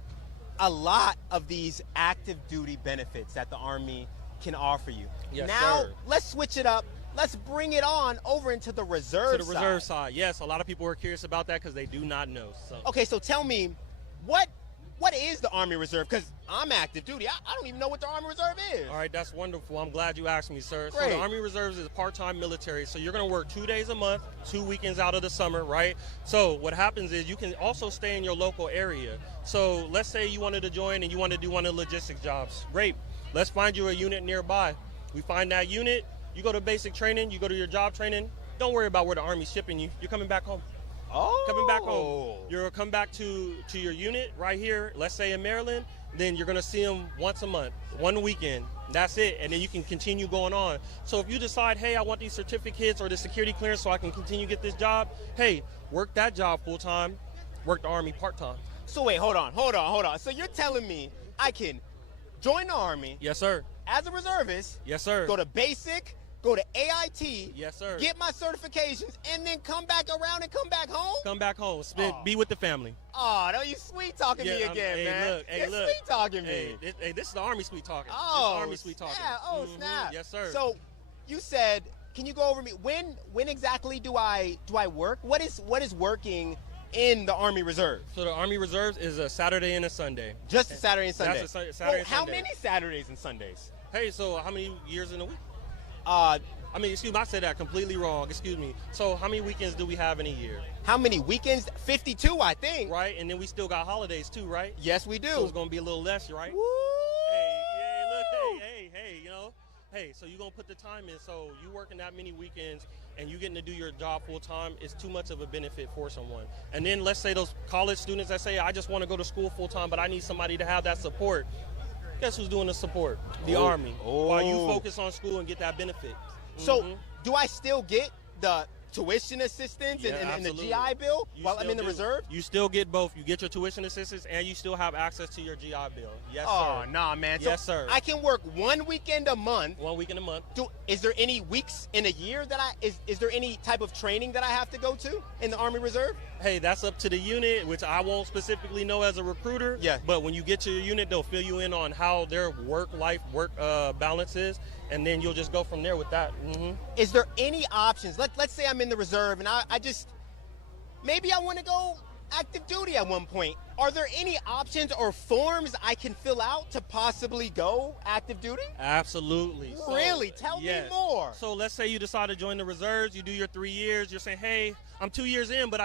a lot of these active duty benefits that the Army can offer you. Yes, now, sir. let's switch it up. Let's bring it on over into the reserve To the reserve side, yes. A lot of people are curious about that because they do not know. So. Okay, so tell me, what is the Army Reserve? Because I'm active duty. I don't even know what the Army Reserve is. All right, that's wonderful. I'm glad you asked me, sir. Great. So the Army Reserves is part-time military. So you're going to work 2 days a month, 2 weekends out of the summer, right? So what happens is you can also stay in your local area. So let's say you wanted to join and you want to do one of the logistics jobs. Great. Let's find you a unit nearby. We find that unit. You go to basic training. You go to your job training. Don't worry about where the Army's shipping you. You're coming back home. Oh. Coming back home. You're come back to your unit right here, let's say in Maryland, then you're going to see them once a month, one weekend. That's it. And then you can continue going on. So if you decide, hey, I want these certificates or the security clearance so I can continue get this job, hey, work that job full time, work the Army part time. So wait, hold on. So you're telling me I can join the Army. Yes, sir. As a reservist. Yes, sir. Go to basic, go to AIT. Yes, sir. Get my certifications, and then come back around and come back home? Come back home. Be with the family. Oh, no, you sweet talking me again, man. Hey, look. Sweet talking me. Hey, this is the Army sweet talking. Oh, this is the Army sweet talking. Snap. Oh, snap. Yes, sir. So you said, can you go over me, when exactly do I work? What is working in the Army Reserve? So the Army Reserves is a Saturday and a Sunday. Just a Saturday and Sunday? That's a Saturday and how Sunday. many Saturdays and Sundays? Hey, so how many years in a week? Excuse me, I said that completely wrong. Excuse me. So how many weekends do we have in a year? How many weekends? 52, I think. Right, and then we still got holidays too, right? Yes, we do. So it's going to be a little less, right? Woo! Hey, you know? Hey, so you're going to put the time in. So you working that many weekends and you getting to do your job full time is too much of a benefit for someone. And then let's say those college students that say, I just want to go to school full time, but I need somebody to have that support. Guess who's doing the support? The Army. While you focus on school and get that benefit. So do I still get the tuition assistance and the GI Bill while I'm in the reserve? You still get both. You get your tuition assistance and you still have access to your GI Bill. Yes, sir. Oh, nah, man. Yes, so sir. I can work 1 weekend a month. 1 weekend a month. Is there any weeks in a year that is there any type of training that I have to go to in the Army Reserve? Hey, that's up to the unit, which I won't specifically know as a recruiter. Yeah. But when you get to your unit, they'll fill you in on how their work balance is, and then you'll just go from there with that. Is there any options? Let's say I'm in the reserve and maybe I want to go active duty at one point. Are there any options or forms I can fill out to possibly go active duty? Absolutely. Really? Tell me more. So let's say you decide to join the reserves, you do your 3 years, you're saying, hey, I'm 2 years in, but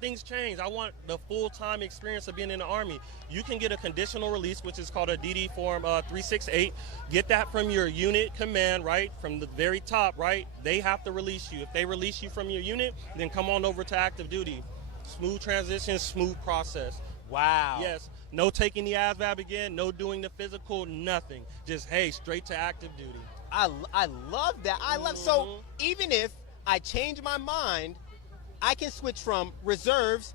things change. I want the full-time experience of being in the Army. You can get a conditional release, which is called a DD Form 368. Get that from your unit command, right, from the very top, right? They have to release you. If they release you from your unit, then come on over to active duty. Smooth transition, smooth process. Wow. Yes. No taking the ASVAB again, no doing the physical, nothing. Just, hey, straight to active duty. I love that. So even if I change my mind, I can switch from reserves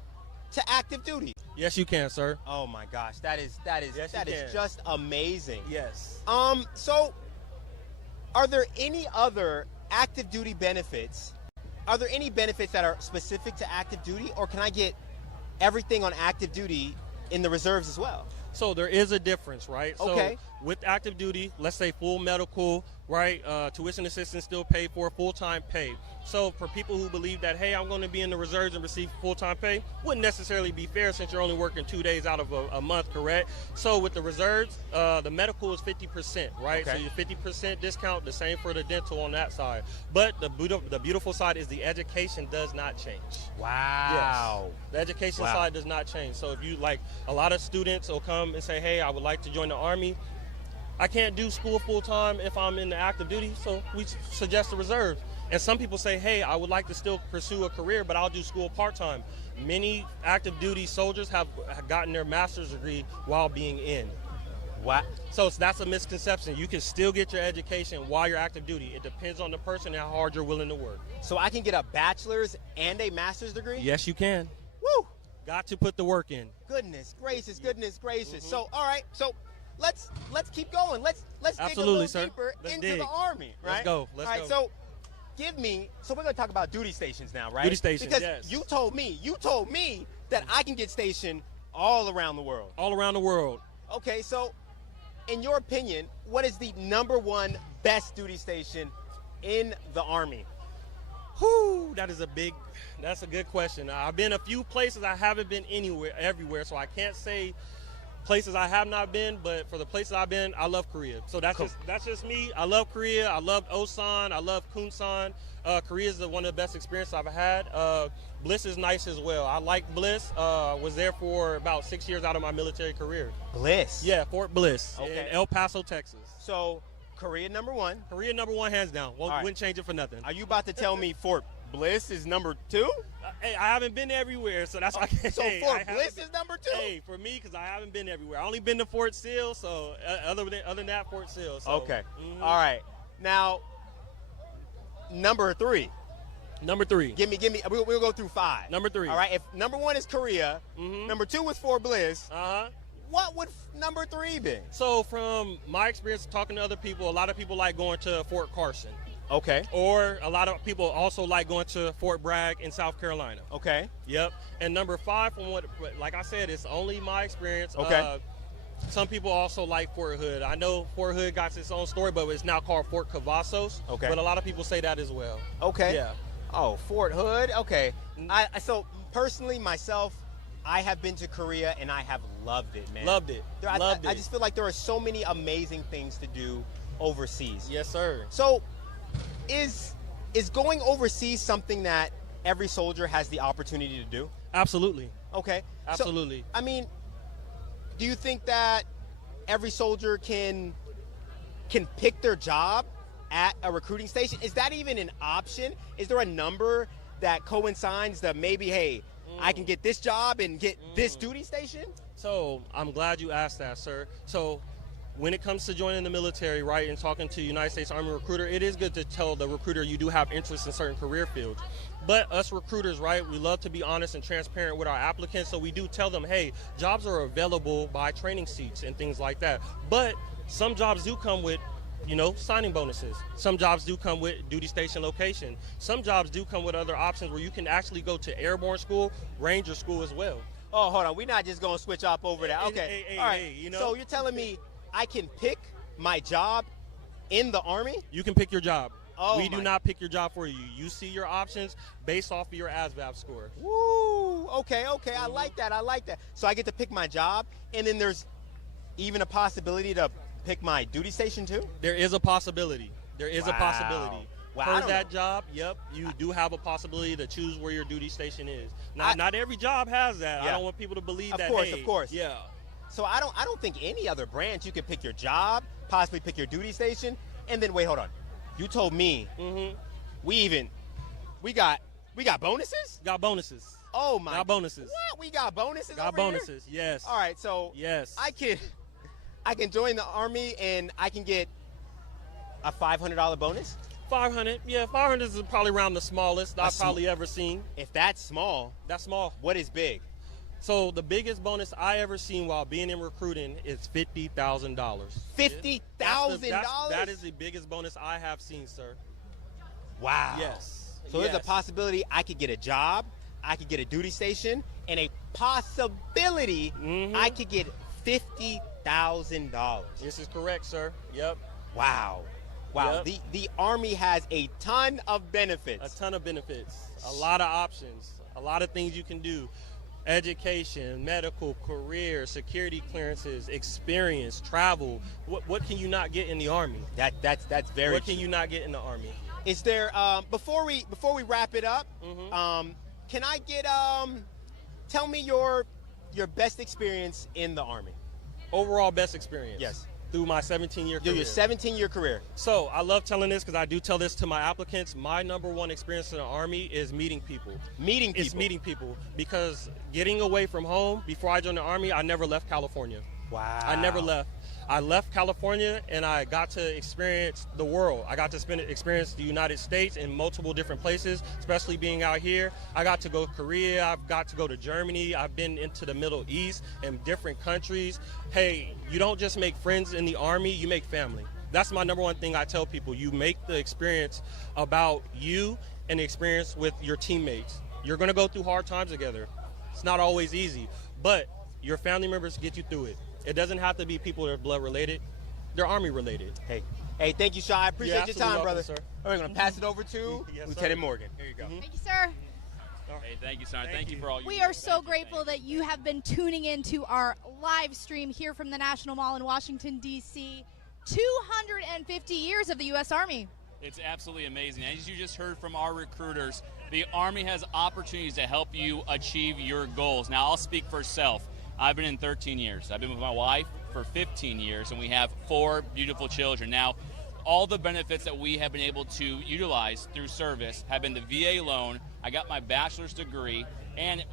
to active duty. Yes, you can, sir. Oh my gosh, that is can. just amazing. Yes. So are there any other active duty benefits? Are there any benefits that are specific to active duty, or can I get everything on active duty in the reserves as well? So there is a difference, right? Okay. So with active duty, let's say full medical, right? Tuition assistance still paid for, full-time pay. So for people who believe that, hey, I'm going to be in the reserves and receive full-time pay, wouldn't necessarily be fair since you're only working 2 days out of a month, correct? So with the reserves, the medical is 50%, right? Okay. So your 50% discount, the same for the dental on that side. But the beautiful side is the education does not change. Wow. Yes. The education side does not change. So if you, like, a lot of students will come and say, hey, I would like to join the Army. I can't do school full-time if I'm in the active duty, so we suggest the reserves. And some people say, hey, I would like to still pursue a career, but I'll do school part-time. Many active duty soldiers have gotten their master's degree while being in. What? So that's a misconception. You can still get your education while you're active duty. It depends on the person and how hard you're willing to work. So I can get a bachelor's and a master's degree? Yes, you can. Woo! Got to put the work in. Goodness gracious, goodness gracious. So, all right, so let's keep going. Let's dig a Absolutely, little sir. deeper Let's into dig. the Army, right? Let's go. Let's all right, go. so we're going to talk about duty stations now, right? Duty stations, because yes. you told me that I can get stationed all around the world. All around the world. Okay, so in your opinion, what is the #1 best duty station in the Army? Whew, that's a good question. I've been a few places. I haven't been everywhere, so I can't say places I have not been, but for the places I've been, I love Korea. So that's just me. I love Korea. I love Osan. I love Kunsan. Korea is one of the best experiences I've had. Bliss is nice as well. I like Bliss. Was there for about 6 years out of my military career. Bliss? Yeah, Fort Bliss in Okay. El Paso, Texas. So Korea #1. Korea #1 hands down. All right. Wouldn't change it for nothing. Are you about to tell me Fort Bliss is #2? Hey, I haven't been everywhere, so that's why I can't. So Fort Bliss is #2? Hey, for me, because I haven't been everywhere. I only been to Fort Sill, so other than that, Fort Sill. So, Okay. All right. Now, #3. #3. Give me. We'll go through 5. #3. All right. If #1 is Korea, #2 was Fort Bliss. What would #3 be? So from my experience talking to other people, a lot of people like going to Fort Carson. Okay. Or a lot of people also like going to Fort Bragg in South Carolina. Okay. Yep. And #5, from what, like I said, it's only my experience. Okay. Some people also like Fort Hood. I know Fort Hood got its own story, but it's now called Fort Cavazos. Okay. But a lot of people say that as well. Okay. Yeah. Oh, Fort Hood. Okay. So personally, myself, I have been to Korea and I have loved it, man. Loved it. I just feel like there are so many amazing things to do overseas. Yes, sir. So, is going overseas something that every soldier has the opportunity to do? Absolutely. Okay. Absolutely. So, I mean, do you think that every soldier can pick their job at a recruiting station? Is that even an option? Is there a number that coincides that maybe, hey, I can get this job and get this duty station? So I'm glad you asked that, sir. So when it comes to joining the military, right, and talking to United States Army recruiter, it is good to tell the recruiter you do have interest in certain career fields. But us recruiters, right, we love to be honest and transparent with our applicants, so we do tell them, hey, jobs are available by training seats and things like that. But some jobs do come with, signing bonuses. Some jobs do come with duty station location. Some jobs do come with other options where you can actually go to airborne school, ranger school as well. Oh, hold on. We're not just going to switch up over that. Okay. Hey, all right. So you're telling me I can pick my job in the Army? You can pick your job. Oh, we do not pick your job for you. You see your options based off of your ASVAB score. Woo! Okay. I like that. So I get to pick my job, and then there's even a possibility to pick my duty station too? There is a possibility. Wow. For that job, yep, you do have a possibility to choose where your duty station is. Not every job has that. Yeah. I don't want people to believe Of that. course. Yeah. So I don't think any other branch you could pick your job, possibly pick your duty station, and then wait, hold on. You told me we got bonuses? Got bonuses. Oh my! Got bonuses. What? We got bonuses. Got over bonuses. Here? Yes. All right. So yes, I can join the Army and I can get a $500 bonus. 500. Yeah, 500 is probably around the smallest I've probably ever seen. If that's small, What is big? So the biggest bonus I ever seen while being in recruiting is $50,000. $50,000? That is the biggest bonus I have seen, sir. Wow. Yes. So there's a possibility I could get a job, I could get a duty station, and a possibility I could get $50,000. This is correct, sir. Yep. Wow. Yep. The Army has a ton of benefits. A ton of benefits. A lot of options. A lot of things you can do. Education, medical, career, security clearances, experience, travel. What can you not get in the Army? That's very What can you not get in the Army? Is there before we wrap it up, can I get tell me your best experience in the Army? Overall best experience? Yes. Through my 17-year career. Your 17-year career. So I love telling this because I do tell this to my applicants. My #1 experience in the Army is meeting people. Meeting people. It's meeting people because getting away from home, before I joined the Army, I never left California. Wow. I never left. I left California and I got to experience the world. I got to experience the United States in multiple different places, especially being out here. I got to go to Korea. I've got to go to Germany. I've been into the Middle East and different countries. Hey, you don't just make friends in the Army, you make family. That's my number one thing I tell people. You make the experience about you and the experience with your teammates. You're going to go through hard times together. It's not always easy, but your family members get you through it. It doesn't have to be people that are blood related. They're Army related. Hey, thank you, Sean. I appreciate your time, brother. Sir. We're going to pass it over to Yes, Lieutenant sir. Morgan. Here you go. Thank you, sir. Hey, thank you, Sean. Thank you for all you We do. are so grateful that you have been tuning in to our live stream here from the National Mall in Washington, D.C. 250 years of the U.S. Army. It's absolutely amazing. As you just heard from our recruiters, the Army has opportunities to help you achieve your goals. Now, I'll speak for self. I've been in 13 years. I've been with my wife for 15 years, and we have 4 beautiful children. Now, all the benefits that we have been able to utilize through service have been the VA loan. I got my bachelor's degree, and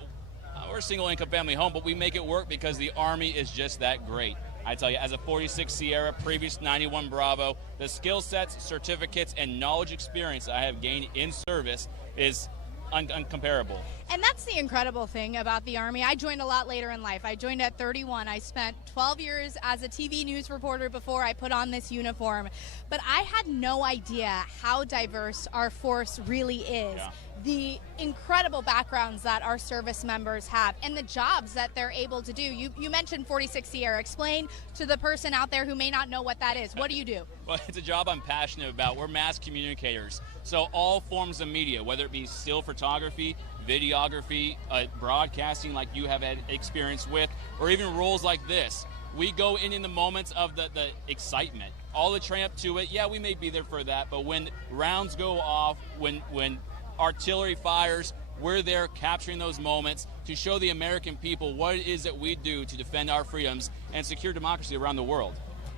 we're a single-income family home, but we make it work because the Army is just that great. I tell you, as a 46 Sierra, previous 91 Bravo, the skill sets, certificates, and knowledge experience I have gained in service is uncomparable. And that's the incredible thing about the Army. I joined a lot later in life. I joined at 31. I spent 12 years as a TV news reporter before I put on this uniform. But I had no idea how diverse our force really is. Yeah. The incredible backgrounds that our service members have and the jobs that they're able to do. You mentioned 46 Sierra. Explain to the person out there who may not know what that is. What do you do? Well, it's a job I'm passionate about. We're mass communicators. So all forms of media, whether it be still photography, videography, broadcasting like you have had experience with, or even roles like this, we go in the moments of the excitement. All the train up to it, yeah, we may be there for that, but when rounds go off, when artillery fires, we're there capturing those moments to show the American people what it is that we do to defend our freedoms and secure democracy around the world.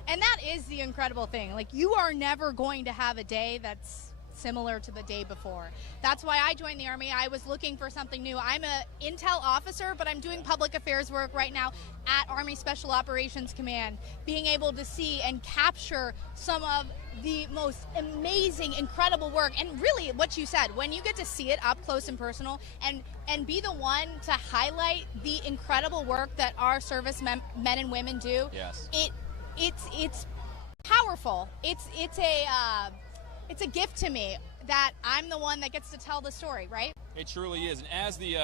And that is the incredible thing. Like, you are never going to have a day that's similar to the day before. That's why I joined the Army. I was looking for something new. I'm an intel officer, but I'm doing public affairs work right now at Army Special Operations Command, being able to see and capture some of the most amazing, incredible work. And really, what you said, when you get to see it up close and personal and be the one to highlight the incredible work that our service men and women do, yes, it's powerful. It's a gift to me that I'm the one that gets to tell the story, right? It truly is. And as the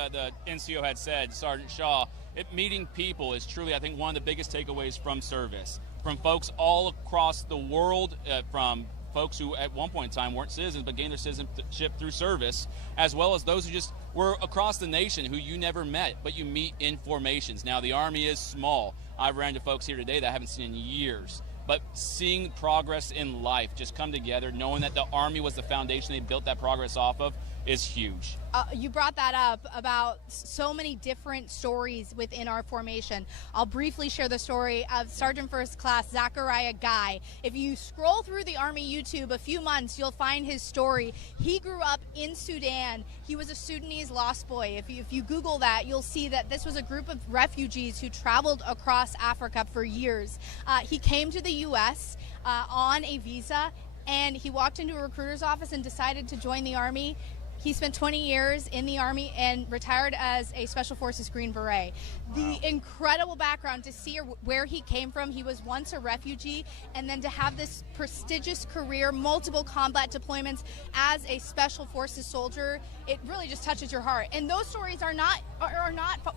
NCO had said, Sergeant Shaw, meeting people is truly, I think, one of the biggest takeaways from service. From folks all across the world, from folks who at one point in time weren't citizens but gained their citizenship through service, as well as those who just were across the nation who you never met, but you meet in formations. Now, the Army is small. I've ran into folks here today that I haven't seen in years. But seeing progress in life just come together, knowing that the Army was the foundation they built that progress off of, is huge. You brought that up about so many different stories within our formation. I'll briefly share the story of Sergeant First Class Zachariah Guy. If you scroll through the Army YouTube a few months, you'll find his story. He grew up in Sudan. He was a Sudanese lost boy. If you Google that, you'll see that this was a group of refugees who traveled across Africa for years. He came to the U.S. On a visa, and he walked into a recruiter's office and decided to join the Army. He spent 20 years in the Army and retired as a Special Forces Green Beret. The incredible background to see where he came from. He was once a refugee, and then to have this prestigious career, multiple combat deployments as a Special Forces soldier, it really just touches your heart. And those stories are not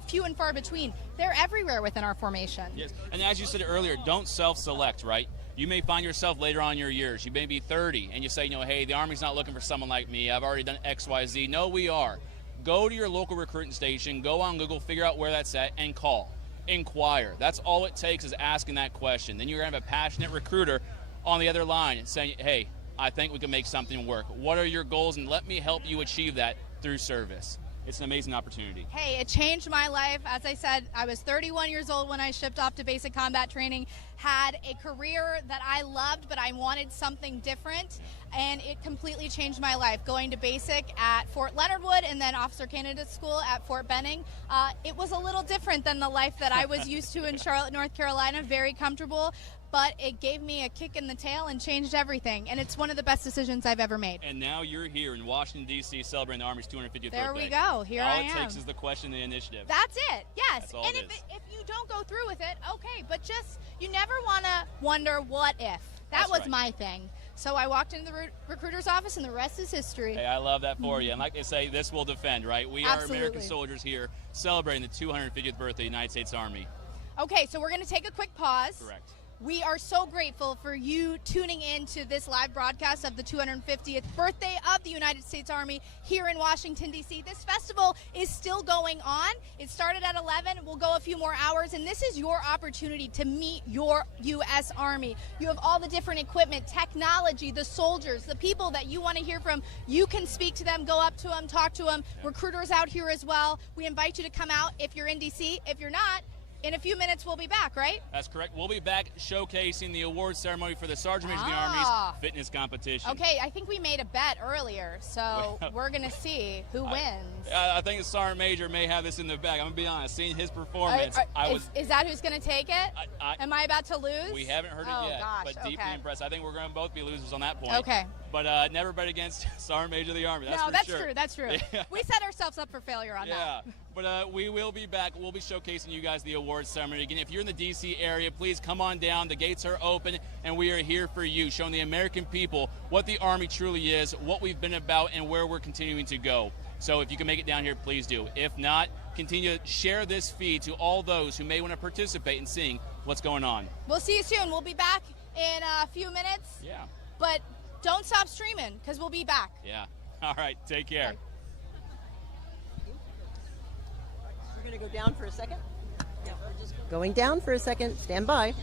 few and far between. They're everywhere within our formation. Yes, and as you said earlier, don't self-select, right? You may find yourself later on in your years. You may be 30, and you say, hey, the Army's not looking for someone like me. I've already done X, Y, Z. No, we are. Go to your local recruiting station, go on Google, figure out where that's at, and call. Inquire. That's all it takes, is asking that question. Then you're going to have a passionate recruiter on the other line saying, hey, I think we can make something work. What are your goals, and let me help you achieve that through service. it's an amazing opportunity. Hey, it changed my life. As I said, I was 31 years old when I shipped off to basic combat training, had a career that I loved, but I wanted something different, and it completely changed my life. Going to basic at Fort Leonard Wood and then Officer Candidate School at Fort Benning, it was a little different than the life that I was used to in Charlotte, North Carolina, very comfortable. But it gave me a kick in the tail and changed everything. And it's one of the best decisions I've ever made. And now you're here in Washington, D.C., celebrating the Army's 250th birthday. There we go. Here I am. All it takes is the question and the initiative. That's it. Yes. That's all and it is. If you don't go through with it, okay. But just, you never want to wonder what if. That was my thing. So I walked into the recruiter's office, and the rest is history. Hey, I love that for you. And like they say, this will defend, right? We are American soldiers here celebrating the 250th birthday of the United States Army. Okay, so we're going to take a quick pause. Correct. We are so grateful for you tuning in to this live broadcast of the 250th birthday of the United States Army here in Washington, D.C. This festival is still going on. It started at 11. We'll go a few more hours, and this is your opportunity to meet your U.S. Army. You have all the different equipment, technology, the soldiers, the people that you want to hear from. You can speak to them, go up to them, talk to them. Recruiters out here as well. We invite you to come out if you're in D.C. If you're not, in a few minutes, we'll be back, right? That's correct. We'll be back showcasing the awards ceremony for the Sergeant Major of the Army's fitness competition. Okay, I think we made a bet earlier, so we're going to see who wins. I think the Sergeant Major may have this in the bag. I'm going to be honest. Seeing his performance, is that who's going to take it? Am I about to lose? We haven't heard it yet, gosh, but deeply impressed. I think we're going to both be losers on that point. Okay. But never bet against Sergeant Major of the Army. That's no, for that's sure. true. That's true. Yeah. We set ourselves up for failure on that. But we will be back. We'll be showcasing you guys the awards ceremony. Again, if you're in the D.C. area, please come on down. The gates are open, and we are here for you, showing the American people what the Army truly is, what we've been about, and where we're continuing to go. So if you can make it down here, please do. If not, continue to share this feed to all those who may want to participate in seeing what's going on. We'll see you soon. We'll be back in a few minutes. Yeah. But don't stop streaming, because we'll be back. Yeah. All right. Take care. Okay. We're going to go down for a second. Yeah, we're just going down for a second. Stand by.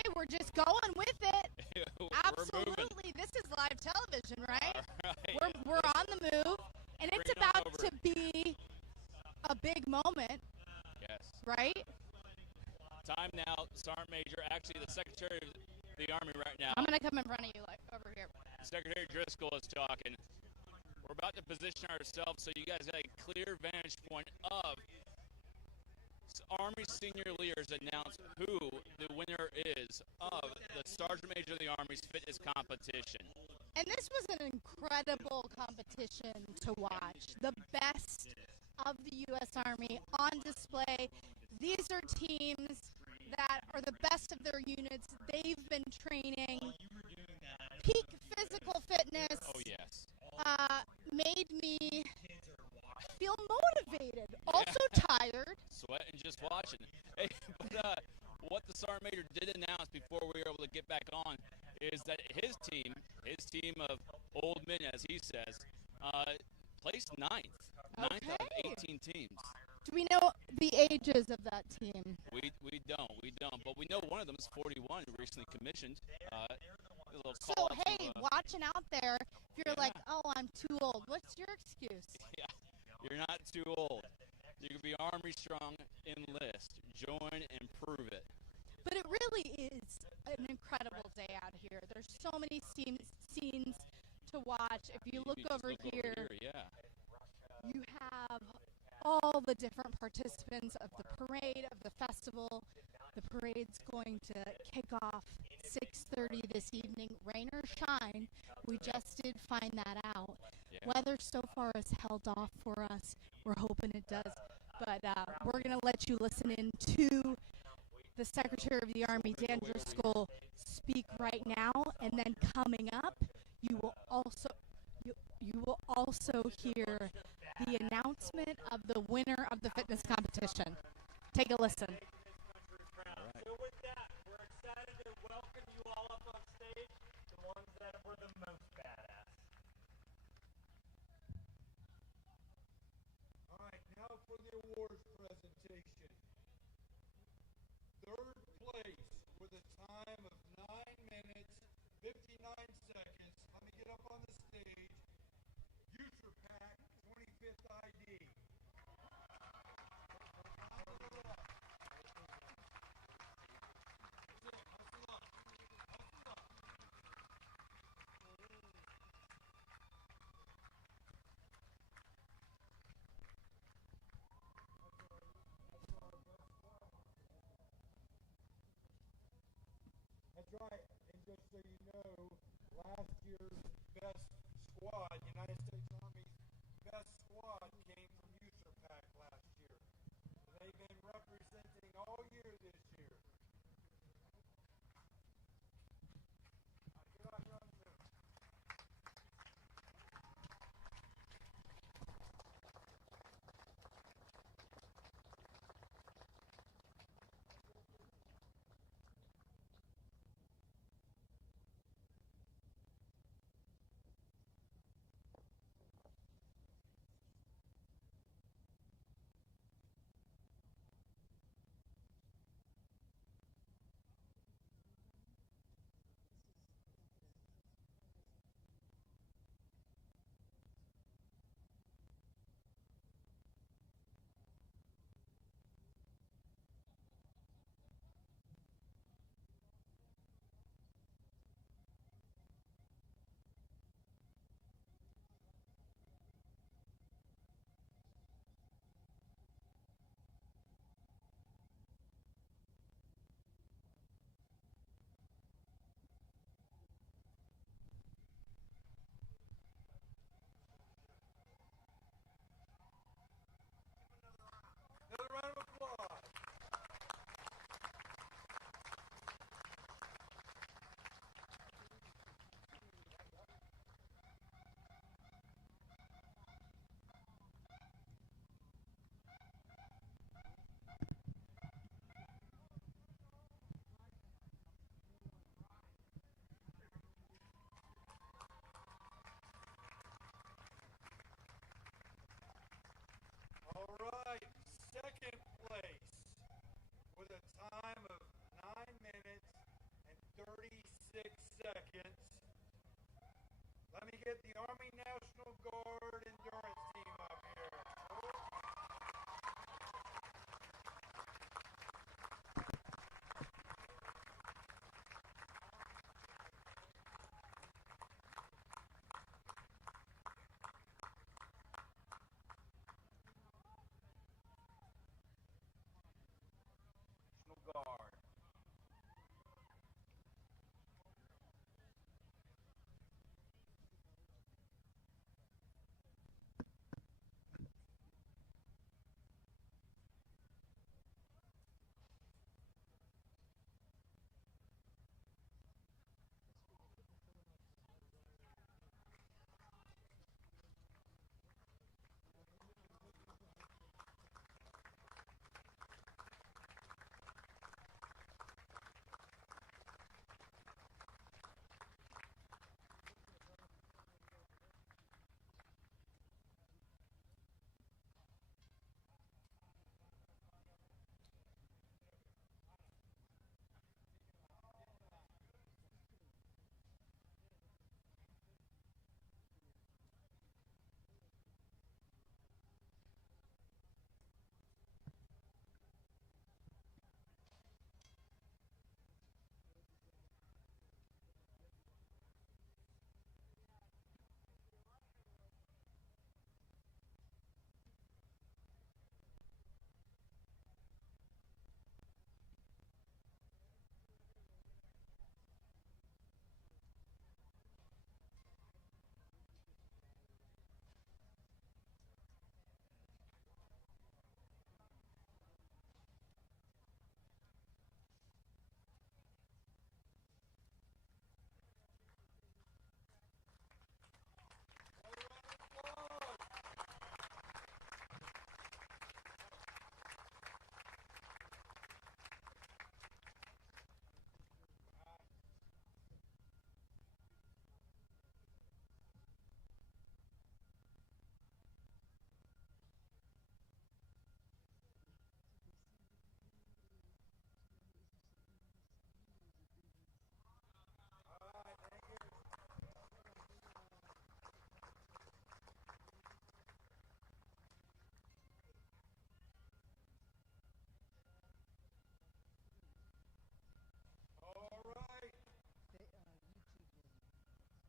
Hey, we're just going with it. We're Absolutely. This is live television, right? Right. We're on the move, and it's Bring it on about over. to be a big moment, Yes. right? Time now, Sergeant Major, actually the Secretary of the Army right now. I'm going to come in front of you, like, over here. Secretary Driscoll is talking. We're about to position ourselves so you guys got a clear vantage point of Army senior leaders announce who the winner is of the Sergeant Major of the Army's fitness competition. And this was an incredible competition to watch. The best of the U.S. Army on display. These are teams that are the best of their units. They've been training. Peak physical fitness. Oh, yes. Made me feel motivated. Also tired. Sweating just watching. Hey, but what the Sergeant Major did announce before we were able to get back on is that his team of old men, as he says, placed ninth of 18 teams. Do we know the ages of that team? We don't, but we know one of them is 41, who recently commissioned. So, hey, watching out there, if you're like, oh, I'm too old, what's your excuse? Yeah, you're not too old. You can be Army strong, enlist, join, and prove it. But it really is an incredible day out here. There's so many scenes to watch. If you look over here, you have all the different participants of the parade, of the festival. The parade's going to kick off 6:30 this evening. Rain or shine, we just did find that out. Weather so far has held off for us. We're hoping it does. But we're going to let you listen in to the Secretary of the Army, Dan Driscoll, speak right now. And then coming up, you will also hear the announcement of the winner of the fitness competition. Take a listen. So with that, we're excited to welcome you all up on stage, the ones that were the most badass. All right, now for the awards presentation. Third place with a time of 9 minutes, 59 seconds. Let me get up on the stage. User Pack 25th ID. That's right, and just so you know, last year's best squad, United States Army's best squad, came from User Pack last year. They've been representing all year this year. Get out here on Zoom. Army National Guard endurance team up here. National Guard. All right.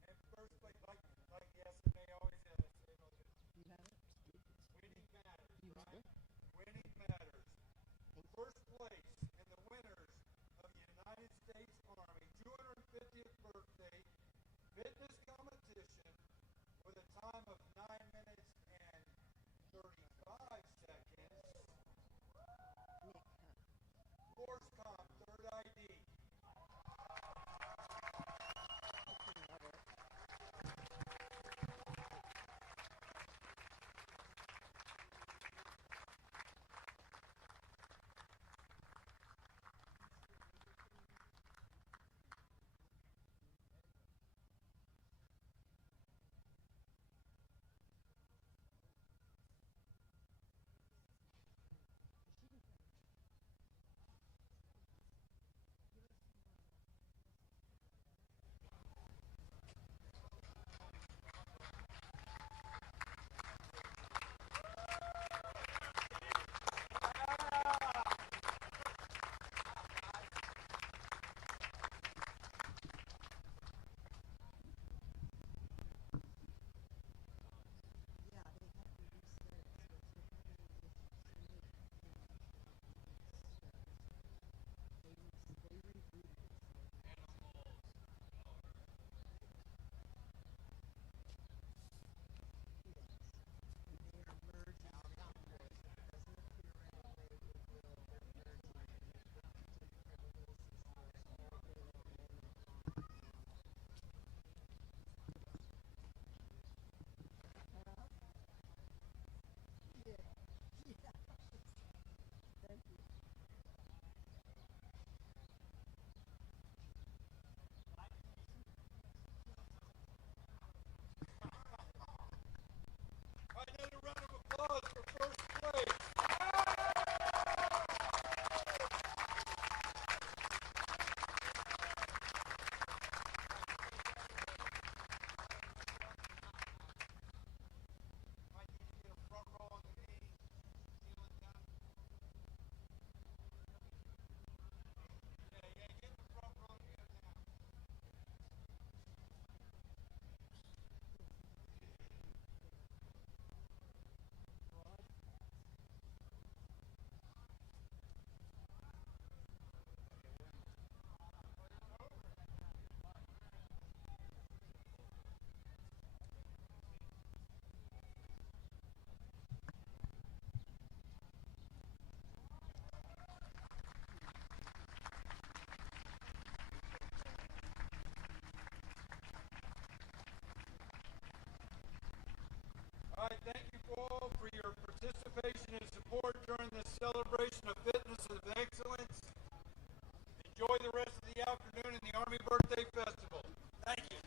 And first, like yesterday, always had to say, winning matters, right? Winning matters. First place in the winners of the United States Army 250th birthday fitness competition with a time of 9 minutes and 35 seconds. Force Comp, third ID. Another round of applause for first place. for your participation and support during this celebration of fitness and excellence. Enjoy the rest of the afternoon in the Army Birthday Festival. Thank you.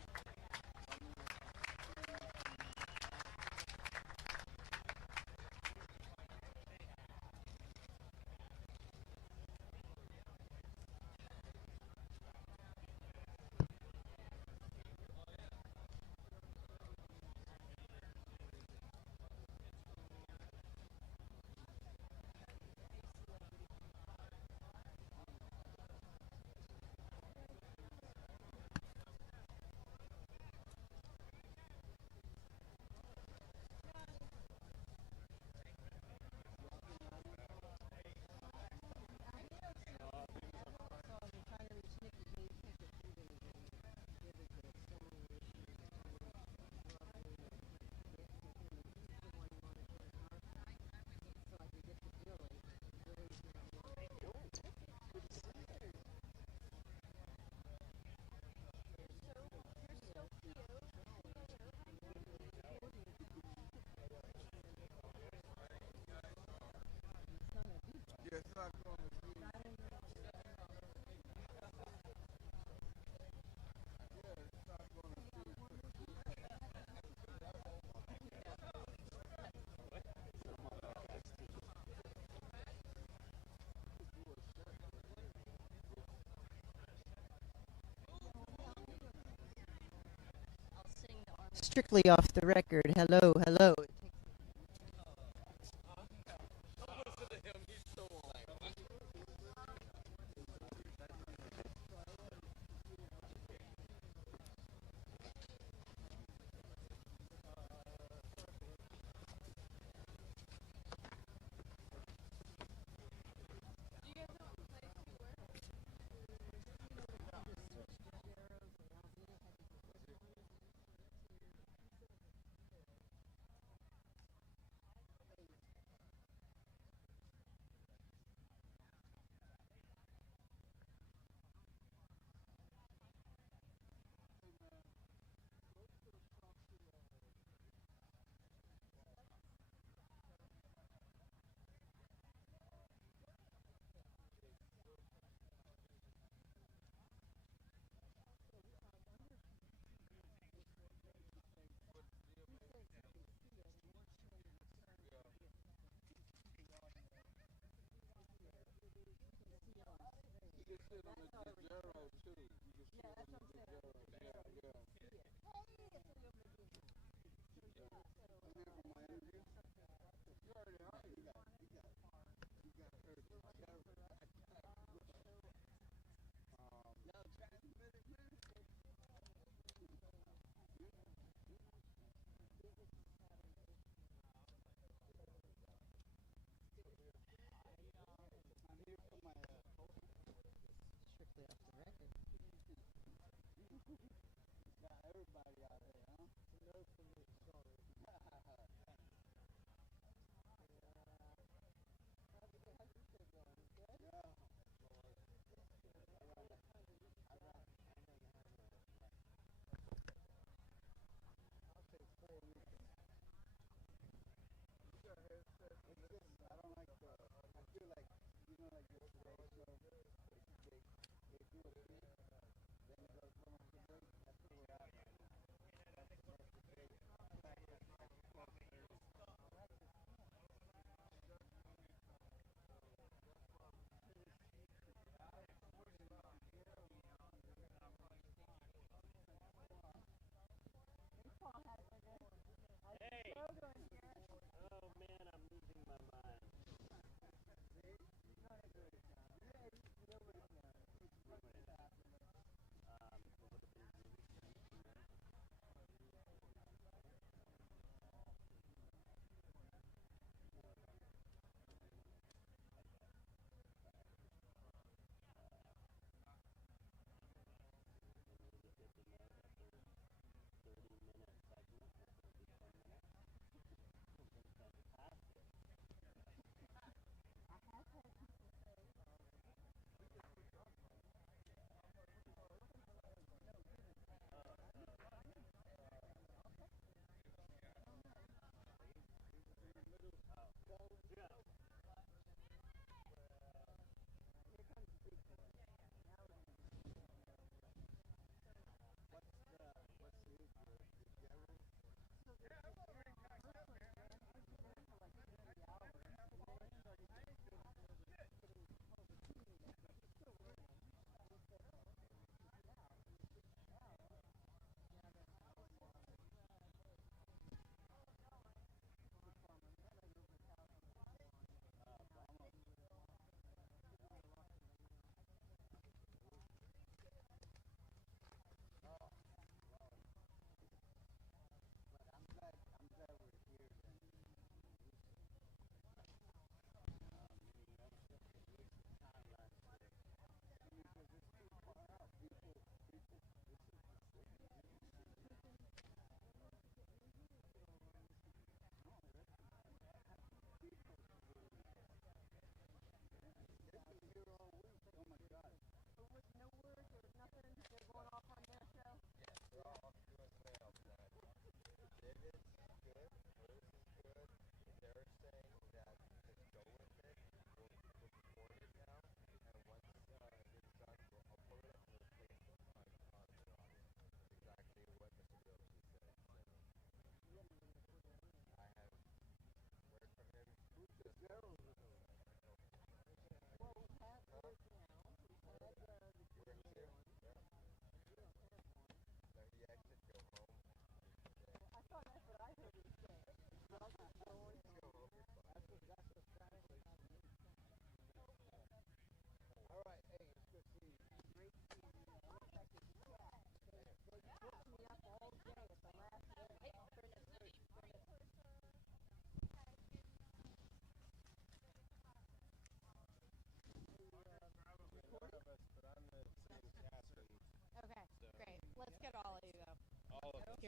Strictly off the record. Hello, hello.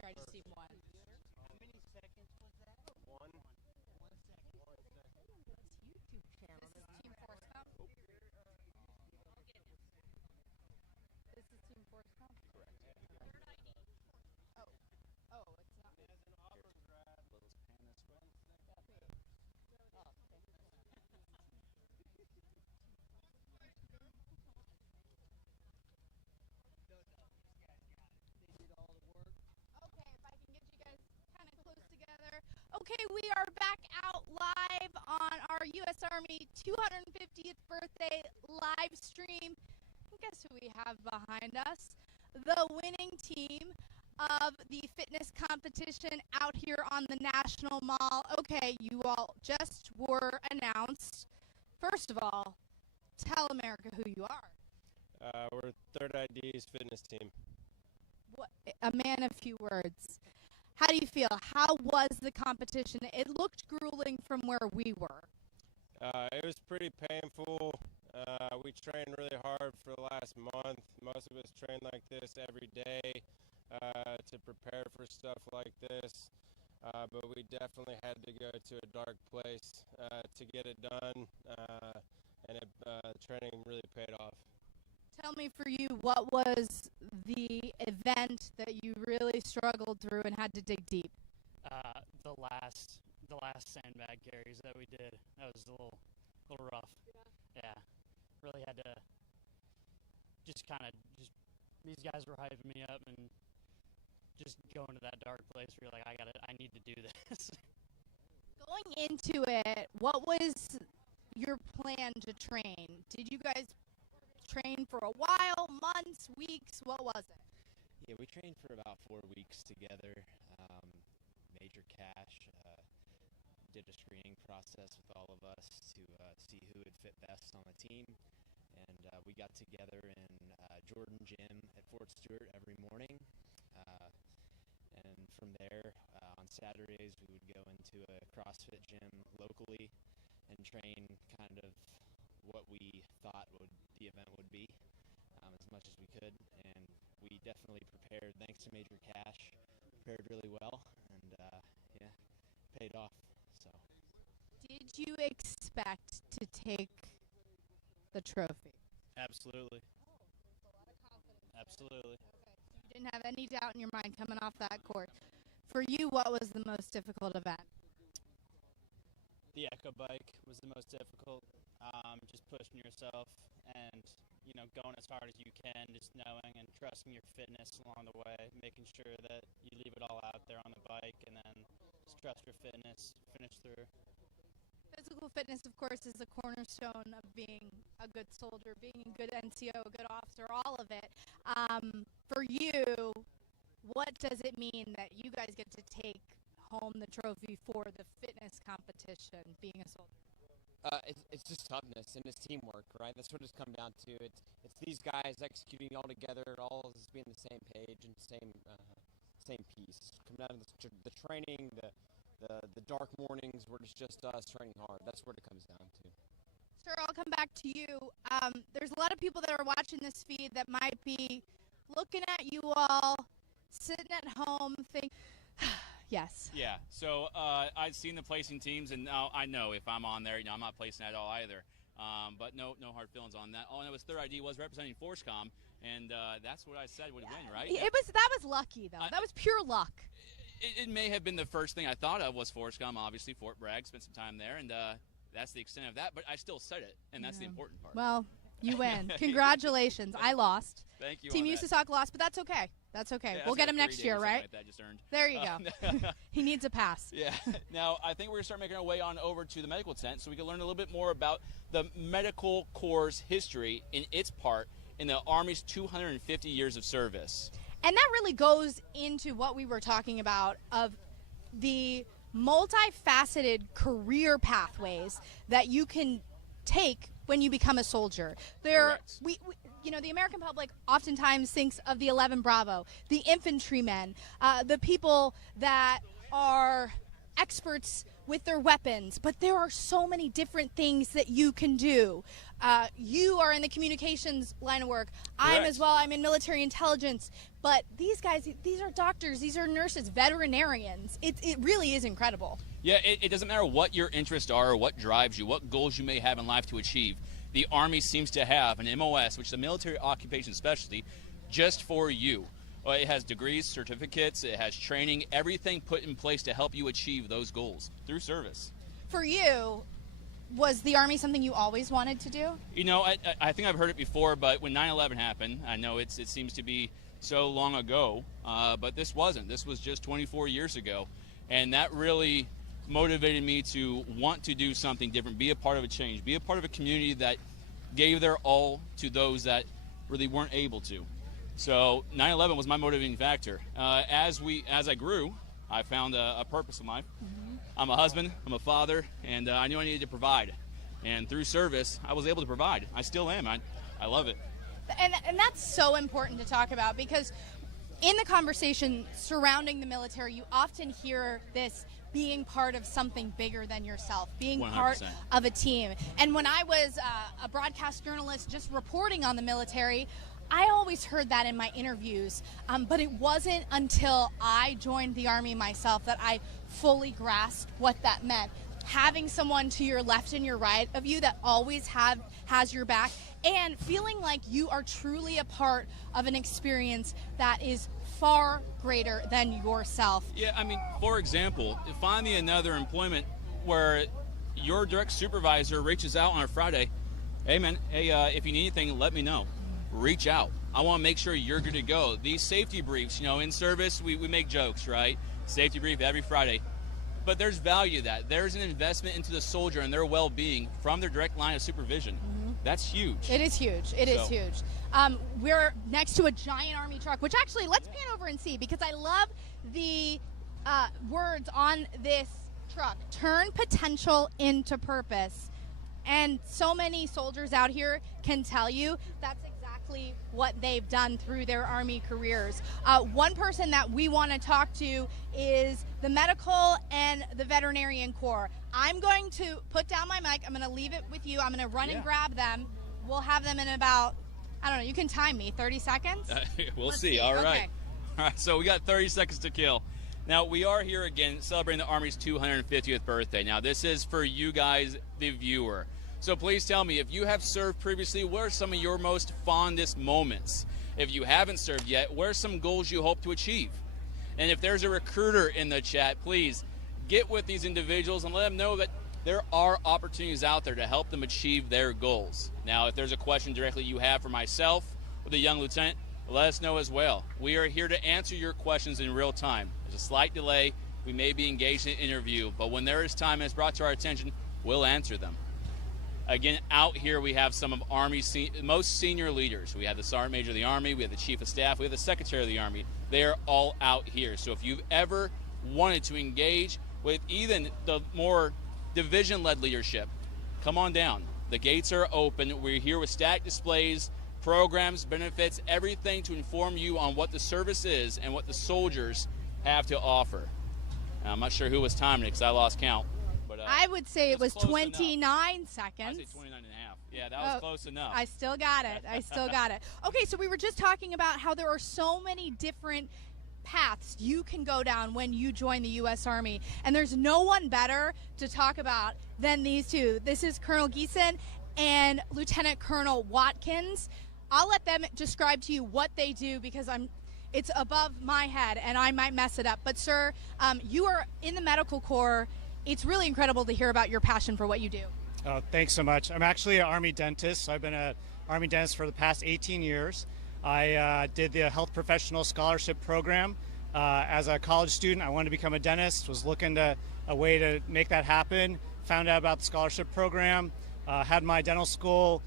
I just team one. How many seconds was that? 1 second. 1 second. 1 second. YouTube channel. This is Team Force Comp. This is Team Force Comp. Correct. Oh, it's not. As an Auburn grad, let's pan this way. Oh, okay. Okay, if I can get you guys kind of close together. Okay, we are back out live on our U.S. Army 250th birthday live stream. And guess who we have behind us? The winning team of the fitness competition out here on the National Mall. Okay, you all just were announced. First of all, tell America who you are. We're Third ID's fitness team. What, a man of few words. How do you feel? How was the competition? It looked grueling from where we were. It was pretty painful. We trained really hard for the last month. Most of us train like this every day to prepare for stuff like this. But we definitely had to go to a dark place to get it done. And training really paid off. Tell me, for you, what was the event that you really struggled through and had to dig deep? The last sandbag carries that we did. That was a little rough. Yeah, really had to just these guys were hyping me up and just going to that dark place where you're like, I need to do this. Going into it, what was your plan to train? Did you guys train for a while, months, weeks? What was it? Yeah, we trained for about 4 weeks together. Major Cash did a screening process with all of us to see who would fit best on the team. And we got together in Jordan Gym at Fort Stewart every morning. And from there, on Saturdays, we would go into a CrossFit gym locally and train kind of what we thought the event would be as much as we could. And we definitely prepared, thanks to Major Cash, prepared really well. And, yeah, paid off. So. Did you expect to take the trophy? Absolutely. Absolutely. You didn't have any doubt in your mind coming off that court. For you, what was the most difficult event? The Echo bike was the most difficult. Just pushing yourself and, going as hard as you can, just knowing and trusting your fitness along the way, making sure that you leave it all out there on the bike and then just trust your fitness, finish through. Physical fitness, of course, is the cornerstone of being a good soldier, being a good NCO, a good officer, all of it. For you, what does it mean that you guys get to take home the trophy for the fitness competition, being a soldier? It's just toughness and it's teamwork, right? That's what it's come down to. It's these guys executing all together, all of us being the same page and same piece. Come down to the training, the dark mornings where it's just us training hard. That's what it comes down to. Sir, I'll come back to you. There's a lot of people that are watching this feed that might be looking at you all, sitting at home, thinking, yes. Yeah, so I've seen the placing teams, and now I know if I'm on there, I'm not placing at all either. But no hard feelings on that. All I know is Third ID was representing ForceCom, and that's what I said would win, right? That was lucky, though. That was pure luck. It may have been the first thing I thought of was ForceCom, obviously, Fort Bragg, spent some time there, and that's the extent of that. But I still said it, and that's the important part. Well, you win. Congratulations. I lost. Thank you. Team USASOC lost, but that's okay. That's okay. Yeah, we'll get him next year, right? Like that just earned. There you go. He needs a pass. Yeah. Now, I think we're going to start making our way on over to the medical tent so we can learn a little bit more about the Medical Corps' history in its part in the Army's 250 years of service. And that really goes into what we were talking about of the multifaceted career pathways that you can take when you become a soldier. The American public oftentimes thinks of the 11 Bravo, the infantrymen, the people that are experts with their weapons, but there are so many different things that you can do. You are in the communications line of work. I'm as well. I'm in military intelligence. But these guys, these are doctors, these are nurses, veterinarians. It really is incredible. Yeah, it doesn't matter what your interests are or what drives you, what goals you may have in life to achieve. The Army seems to have an MOS, which is a military occupation specialty, just for you. It has degrees, certificates, it has training, everything put in place to help you achieve those goals through service. For you, was the Army something you always wanted to do? You know, I think I've heard it before, but when 9/11 happened, I know it seems to be so long ago, but this wasn't. This was just 24 years ago, and that really motivated me to want to do something different, be a part of a change, be a part of a community that gave their all to those that really weren't able to. So 9/11 was my motivating factor. As I grew, I found a purpose in life. I'm a husband, I'm a father, and I knew I needed to provide. And through service, I was able to provide. I still am. I love it. And that's so important to talk about, because in the conversation surrounding the military, you often hear this being part of something bigger than yourself, being 100%. part of a team. And when I was a broadcast journalist just reporting on the military, I always heard that in my interviews, but it wasn't until I joined the Army myself that I fully grasped what that meant. Having someone to your left and your right of you that always has your back, and feeling like you are truly a part of an experience that is far greater than yourself. Yeah, I mean, for example, find me another employment where your direct supervisor reaches out on a Friday, hey man, if you need anything, let me know. Reach out. I want to make sure you're good to go. These safety briefs, you know, in service, we make jokes, right? Safety brief every Friday. But there's value to that. There's an investment into the soldier and their well-being from their direct line of supervision. That's huge. It is huge. It is huge. We're next to a giant Army truck, which actually, let's pan over and see, because I love the words on this truck. Turn potential into purpose. And so many soldiers out here can tell you that's exactly what they've done through their Army careers. One person that we want to talk to is the medical and the veterinarian corps. I'm going to put down my mic. I'm going to leave it with you. I'm going to run and grab them. We'll have them in about, I don't know, you can time me, 30 seconds? Let's see. All right. Okay. All right, so we got 30 seconds to kill. Now, we are here again celebrating the Army's 250th birthday. Now, this is for you guys, the viewer. So please tell me, if you have served previously, what are some of your most fondest moments? If you haven't served yet, what are some goals you hope to achieve? And if there's a recruiter in the chat, please get with these individuals and let them know that there are opportunities out there to help them achieve their goals. Now, if there's a question directly you have for myself or the young lieutenant, let us know as well. We are here to answer your questions in real time. There's a slight delay. We may be engaged in an interview, but when there is time and it's brought to our attention, we'll answer them. Again, out here we have some of Army's most senior leaders. We have the Sergeant Major of the Army, we have the Chief of Staff, we have the Secretary of the Army. They are all out here. So if you've ever wanted to engage with even the more division-led leadership, come on down. The gates are open. We're here with static displays, programs, benefits, everything to inform you on what the service is and what the soldiers have to offer. Now, I'm not sure who was timing it because I lost count. But, I would say it was 29 seconds. I say 29 and a half. Yeah, that was close enough. I still got it. I still got it. Okay, so we were just talking about how there are so many different paths you can go down when you join the U.S. Army, and there's no one better to talk about than these two. This is Colonel Geeson and Lieutenant Colonel Watkins. I'll let them describe to you what they do because it's above my head and I might mess it up. But sir, you are in the medical corps. It's really incredible to hear about your passion for what you do. Oh, thanks so much. I'm actually an Army dentist. So I've been an Army dentist for the past 18 years. I did the Health Professional Scholarship Program. As a college student, I wanted to become a dentist, was looking to a way to make that happen, found out about the scholarship program, had my dental school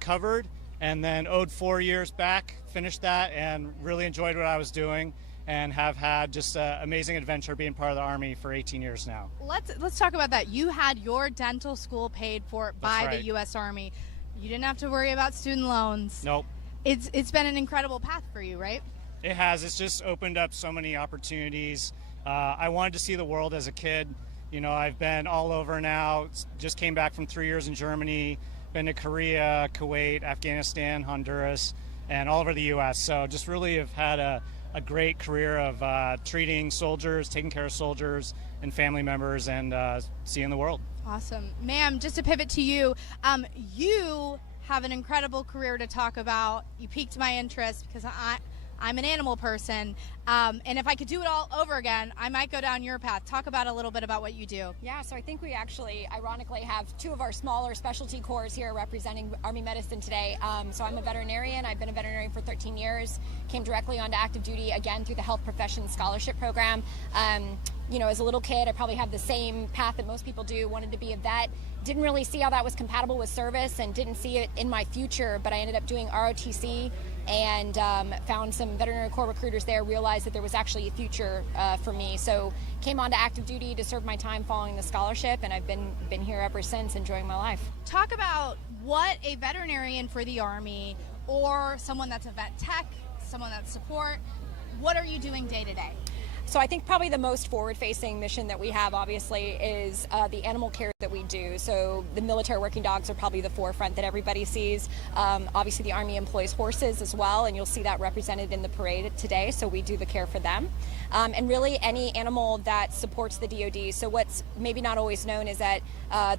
covered, and then owed 4 years back, finished that, and really enjoyed what I was doing. And have had just an amazing adventure being part of the Army for 18 years now. Let's talk about that. You had your dental school paid for by the U.S. Army. You didn't have to worry about student loans. Nope. It's been an incredible path for you, right? It has. It's just opened up so many opportunities. I wanted to see the world as a kid. You know, I've been all over now. Just came back from 3 years in Germany. been to Korea, Kuwait, Afghanistan, Honduras, and all over the U.S. So just really have had a great career of treating soldiers, taking care of soldiers and family members, and seeing the world. Awesome. Ma'am, just to pivot to you, you have an incredible career to talk about. You piqued my interest because I'm an animal person, and if I could do it all over again, I might go down your path. Talk about a little bit about what you do. Yeah, so I think we actually, ironically, have two of our smaller specialty corps here representing Army medicine today. So I'm a veterinarian. I've been a veterinarian for 13 years, came directly onto active duty, again, through the Health Professions Scholarship Program. You know, as a little kid, I probably had the same path that most people do, wanted to be a vet. Didn't really see how that was compatible with service and didn't see it in my future, but I ended up doing ROTC and found some veterinary corps recruiters there, realized that there was actually a future for me. So came on to active duty to serve my time following the scholarship, and I've been here ever since, enjoying my life. Talk about what a veterinarian for the Army, or someone that's a vet tech, someone that's support, what are you doing day to day? So I think probably the most forward-facing mission that we have, obviously, is the animal care that we do. So the military working dogs are probably the forefront that everybody sees. Obviously, the Army employs horses as well, and you'll see that represented in the parade today. So we do the care for them. And really any animal that supports the DoD. So what's maybe not always known is that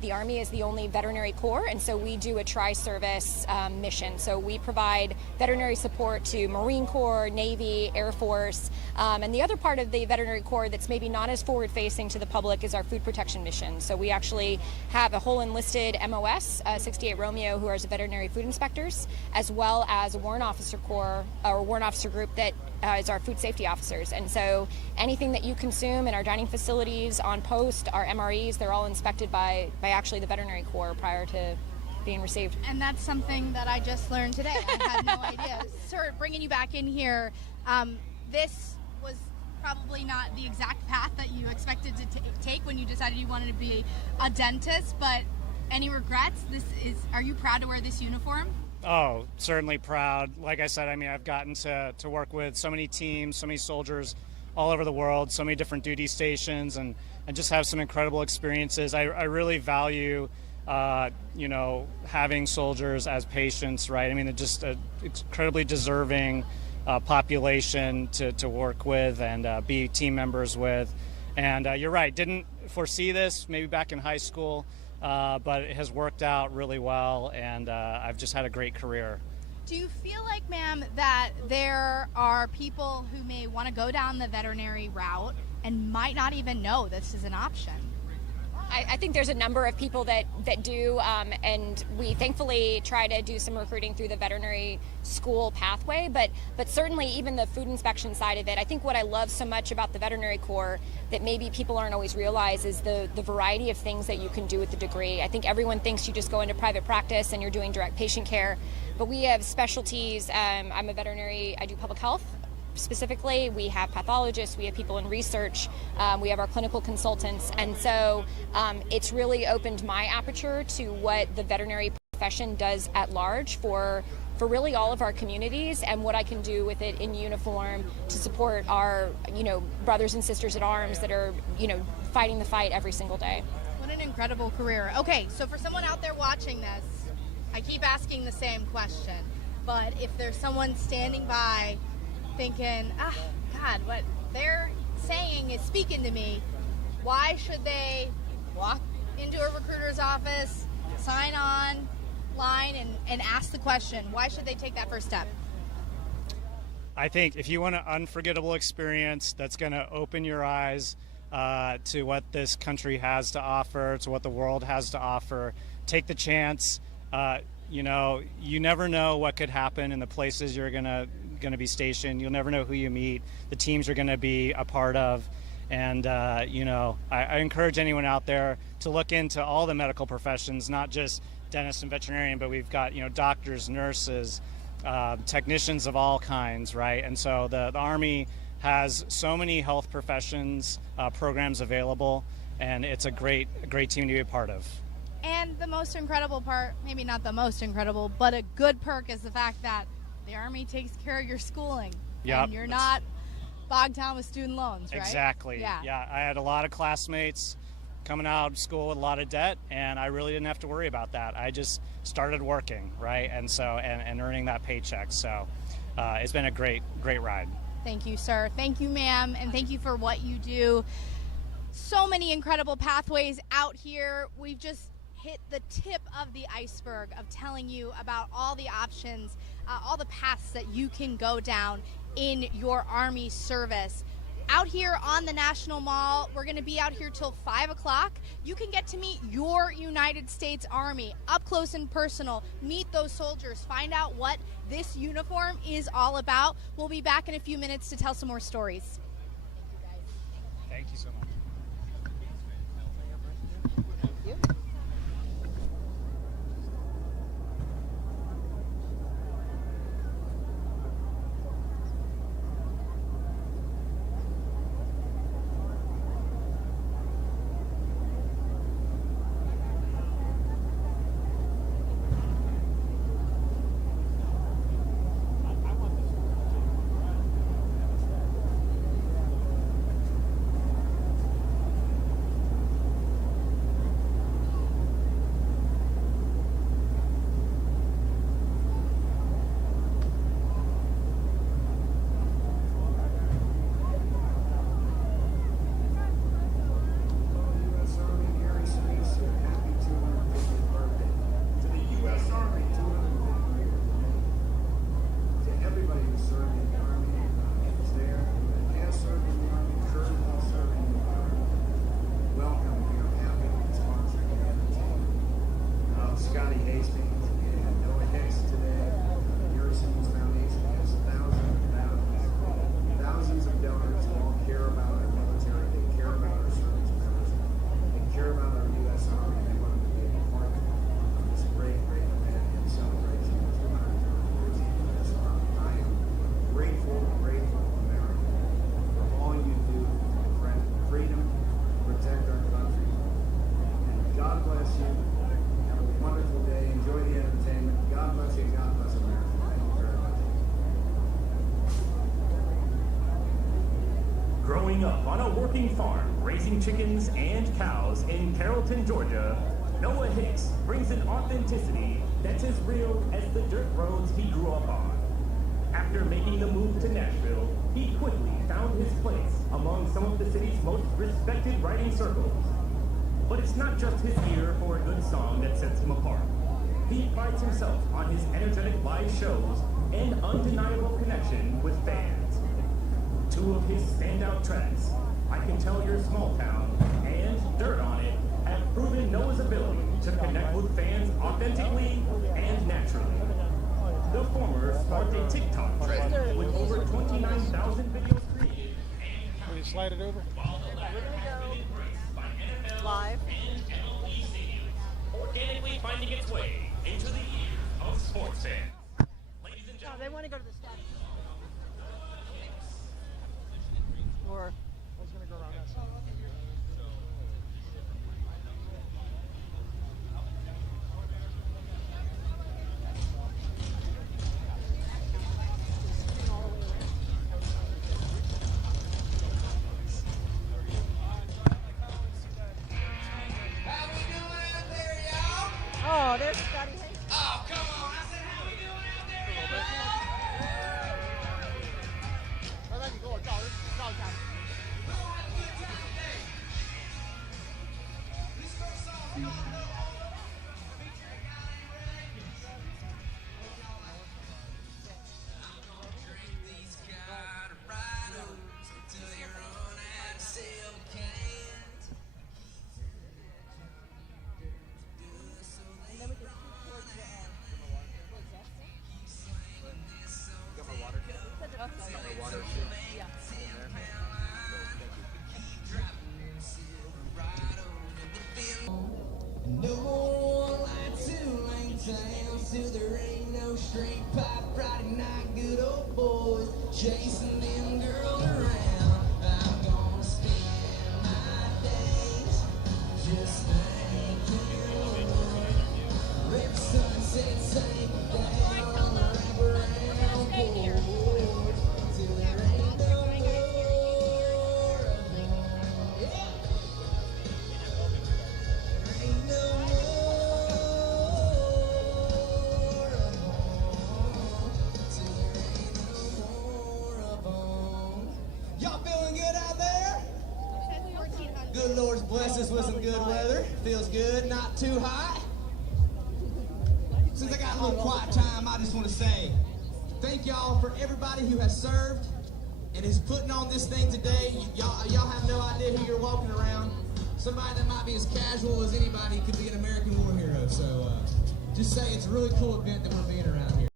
the Army is the only veterinary corps, and so we do a tri-service mission. So we provide veterinary support to Marine Corps, Navy, Air Force, and the other part of the veterinary corps that's maybe not as forward-facing to the public is our food protection mission. So we actually have a whole enlisted MOS, 68 Romeo, who are veterinary food inspectors, as well as a warrant officer corps, or warrant officer group that is our food safety officers. And so anything that you consume in our dining facilities, on post, our MREs, they're all inspected by actually the veterinary corps prior to being received. And that's something that I just learned today. I had no idea. Sir, bringing you back in here, this was probably not the exact path that you expected to take when you decided you wanted to be a dentist, but any regrets? Are you proud to wear this uniform? Oh, certainly proud. Like I said, I mean, I've gotten to work with so many teams, so many soldiers all over the world, so many different duty stations, and just have some incredible experiences. I really value, you know, having soldiers as patients, right? I mean, they're just an incredibly deserving population to work with and be team members with. And you're right, didn't foresee this maybe back in high school, but it has worked out really well, and I've just had a great career. Do you feel like, ma'am, that there are people who may want to go down the veterinary route and might not even know this is an option? I think there's a number of people that do, and we thankfully try to do some recruiting through the veterinary school pathway, but certainly even the food inspection side of it. I think what I love so much about the veterinary corps that maybe people aren't always realize is the variety of things that you can do with the degree. I think everyone thinks you just go into private practice and you're doing direct patient care, but we have specialties. I'm a veterinary, I do public health. Specifically, we have pathologists, we have people in research, we have our clinical consultants, and so it's really opened my aperture to what the veterinary profession does at large for really all of our communities, and what I can do with it in uniform to support our, you know, brothers and sisters at arms that are, you know, fighting the fight every single day. What an incredible career. Okay, so for someone out there watching this, I keep asking the same question, but if there's someone standing by thinking, God, what they're saying is speaking to me, why should they walk into a recruiter's office, sign on line, and ask the question? Why should they take that first step? I think if you want an unforgettable experience that's going to open your eyes to what this country has to offer, to what the world has to offer, take the chance. You know, you never know what could happen in the places you're going to be stationed. You'll never know who you meet, the teams you're going to be a part of. And, you know, I encourage anyone out there to look into all the medical professions, not just dentists and veterinarian, but we've got, you know, doctors, nurses, technicians of all kinds, right? And so the Army has so many health professions programs available, and it's a great team to be a part of. And the most incredible part, maybe not the most incredible, but a good perk is the fact that the Army takes care of your schooling. Yep. And you're not bogged down with student loans, right? Exactly. Yeah. I had a lot of classmates coming out of school with a lot of debt, and I really didn't have to worry about that. I just started working, right, and earning that paycheck. So it's been a great ride. Thank you, sir. Thank you, ma'am, and thank you for what you do. So many incredible pathways out here. We've just hit the tip of the iceberg of telling you about all the options, all the paths that you can go down in your Army service. Out here on the National Mall, we're going to be out here till 5 o'clock. You can get to meet your United States Army up close and personal, meet those soldiers, find out what this uniform is all about. We'll be back in a few minutes to tell some more stories. Thank you so much. Growing up on a working farm, raising chickens and cows in Carrollton, Georgia, Noah Hicks brings an authenticity that's as real as the dirt roads he grew up on. After making the move to Nashville, he quickly found his place among some of the city's most respected writing circles. But it's not just his ear for a good song that sets him apart. He prides himself on his energetic live shows and undeniable connection with fans. Two of his standout tracks, I Can Tell You're Small Town and Dirt on It, have proven Noah's ability to connect with fans authentically and naturally. The former sparked a TikTok trend with over 29,000 videos created. Will you slide it over? Live. Organically finding its way into the ears of sports fans. Ladies and gentlemen. No, they want to go to the stadium. Or I was going to go around that side. Oh, there's Scotty Hayes. Oh, come on. I said, how we doing out there, Good Lord's blessed us with some good weather. Feels good, not too hot. Since I got a little quiet time, I just want to say thank y'all for everybody who has served and is putting on this thing today. Y'all have no idea who you're walking around. Somebody that might be as casual as anybody could be an American war hero. So just say it's a really cool event that we're being around here.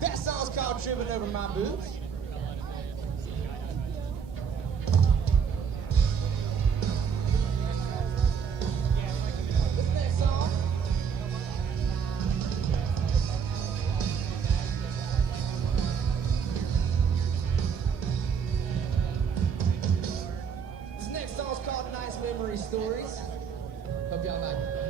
That song's called Tripping Over My Boots. This next song. This next song's called Nice Memory Stories. Hope y'all like it.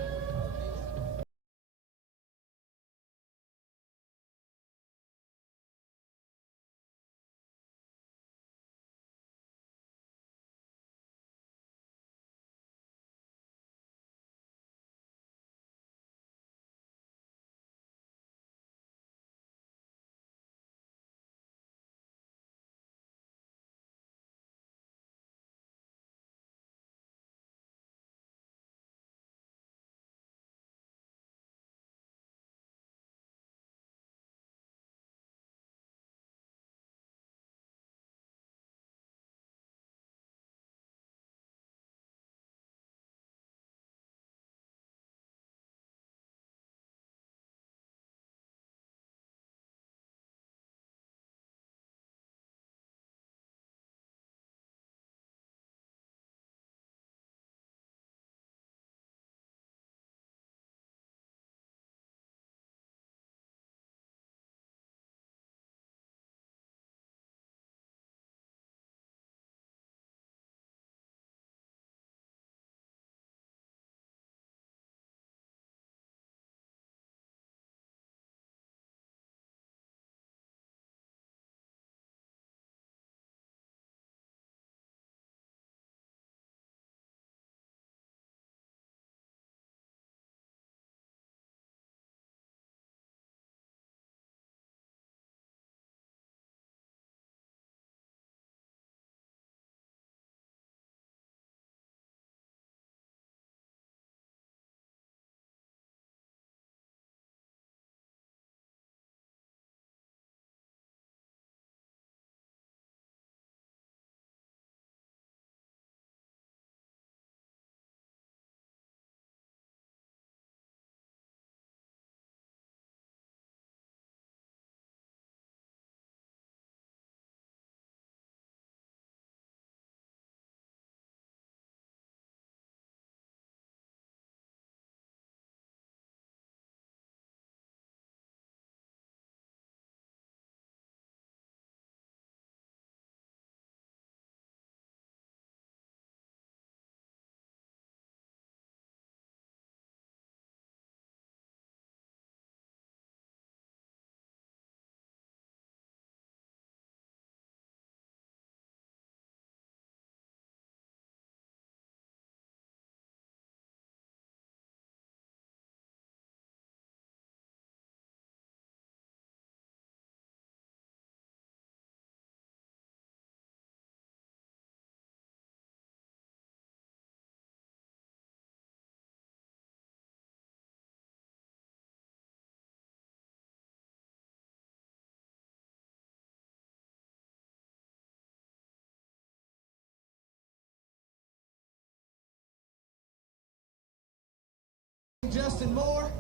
Justin Moore.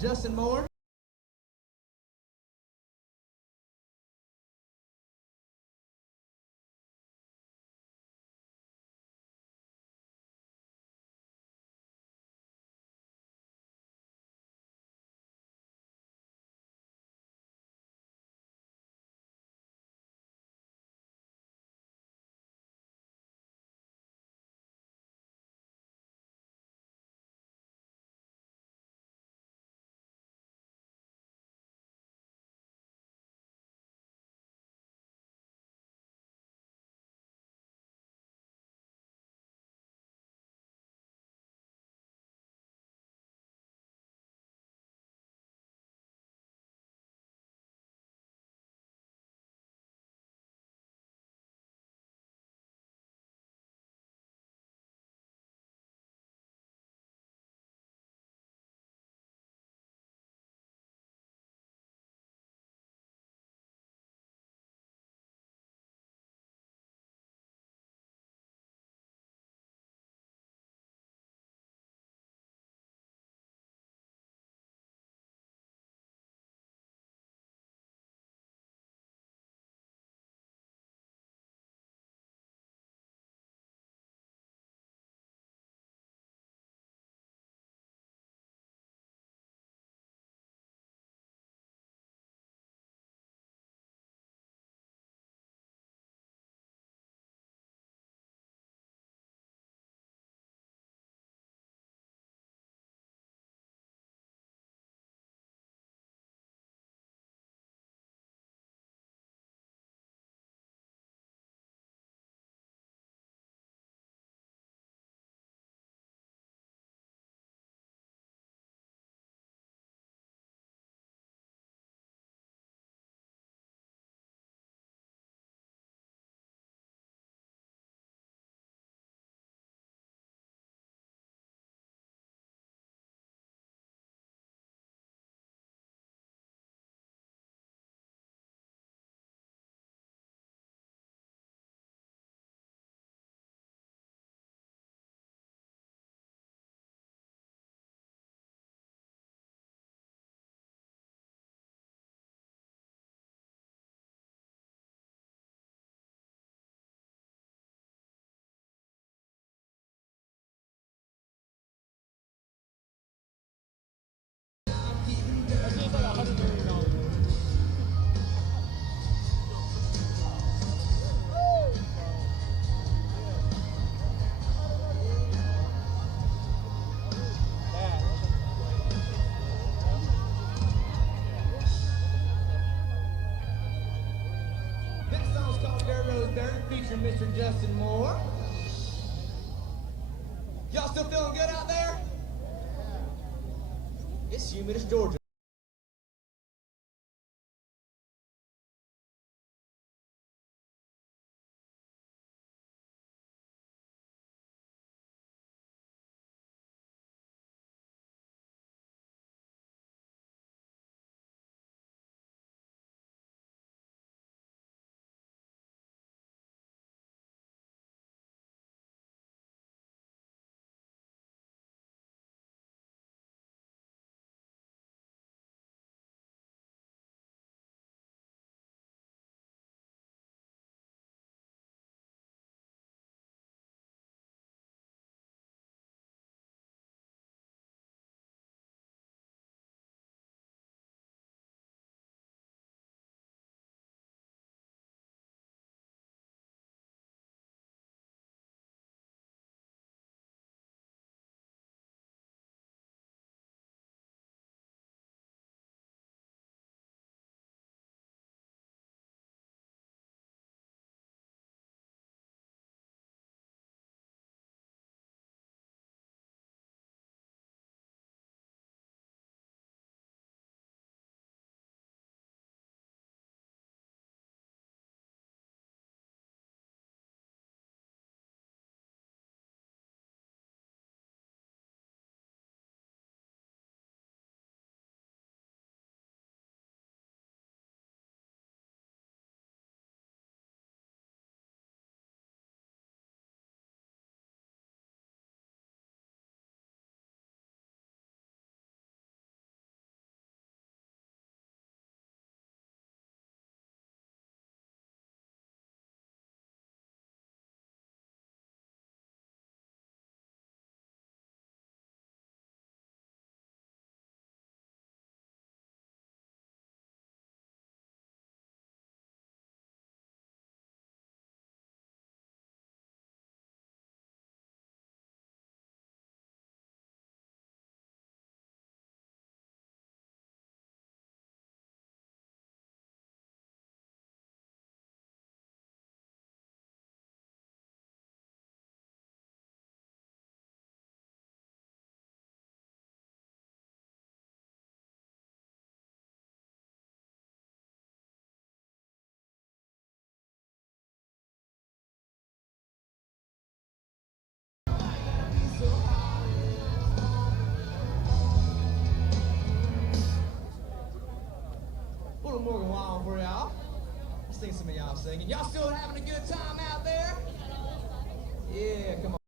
Justin Moore. Featuring Mr. Justin Moore. Y'all still feeling good out there? It's humid as Georgia. more along for y'all. Let's sing some of y'all singing. Y'all still having a good time out there? Yeah, come on.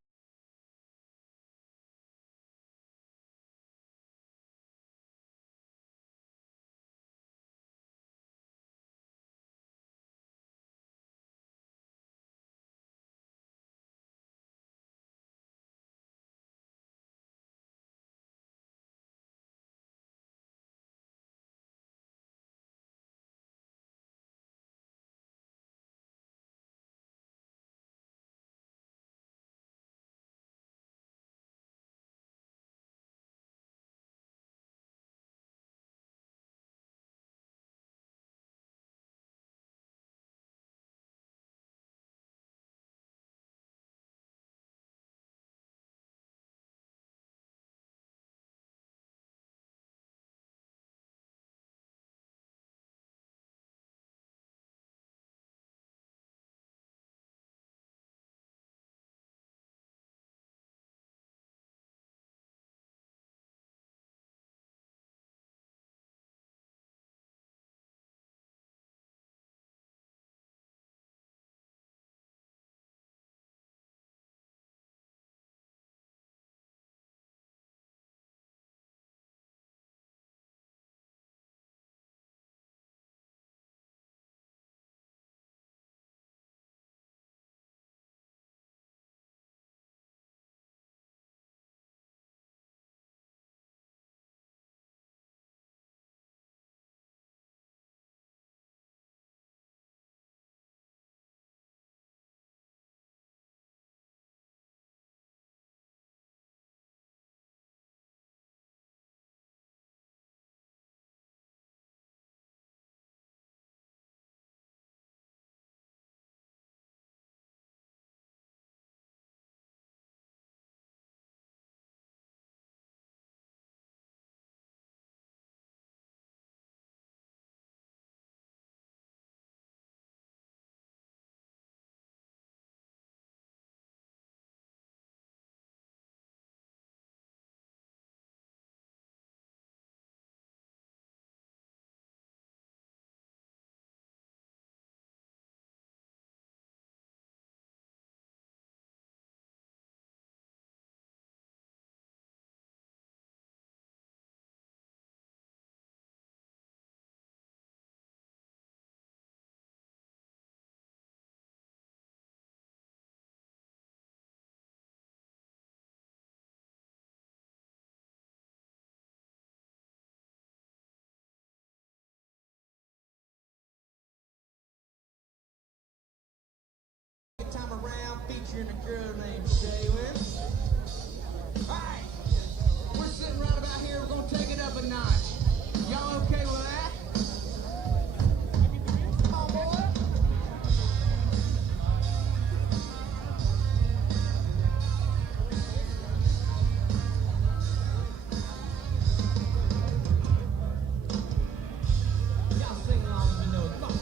Time around featuring a girl named Shaylin. Alright, we're sitting right about here. We're gonna take it up a notch. Y'all okay with that? Come on, boy. Y'all sing along if you know it. Come on.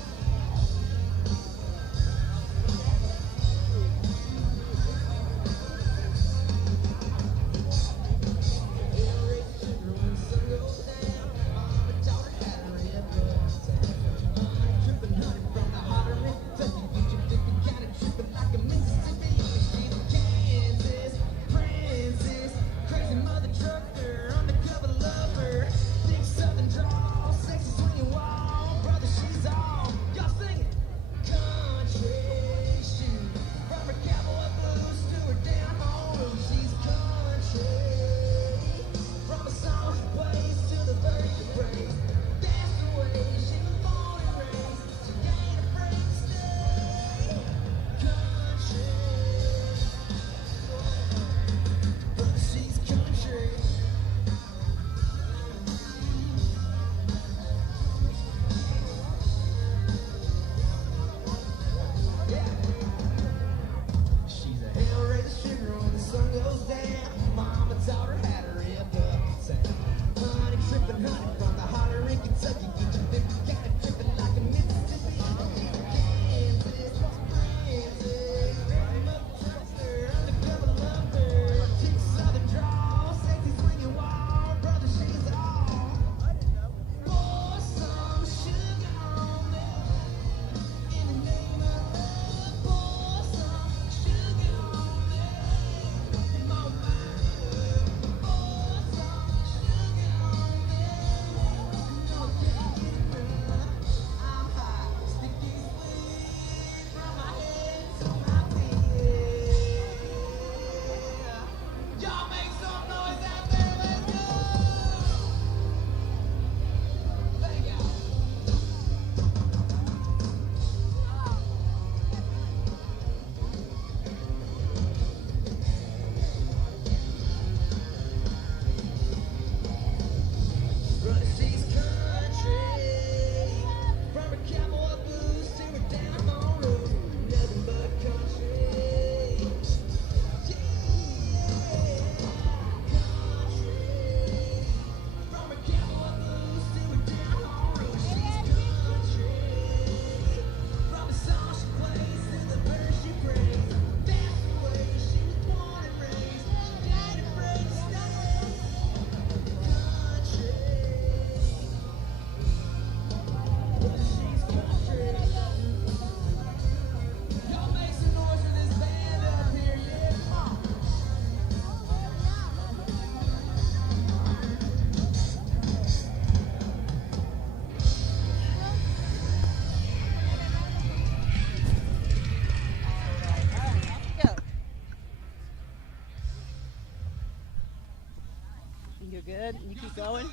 You're good. You keep going.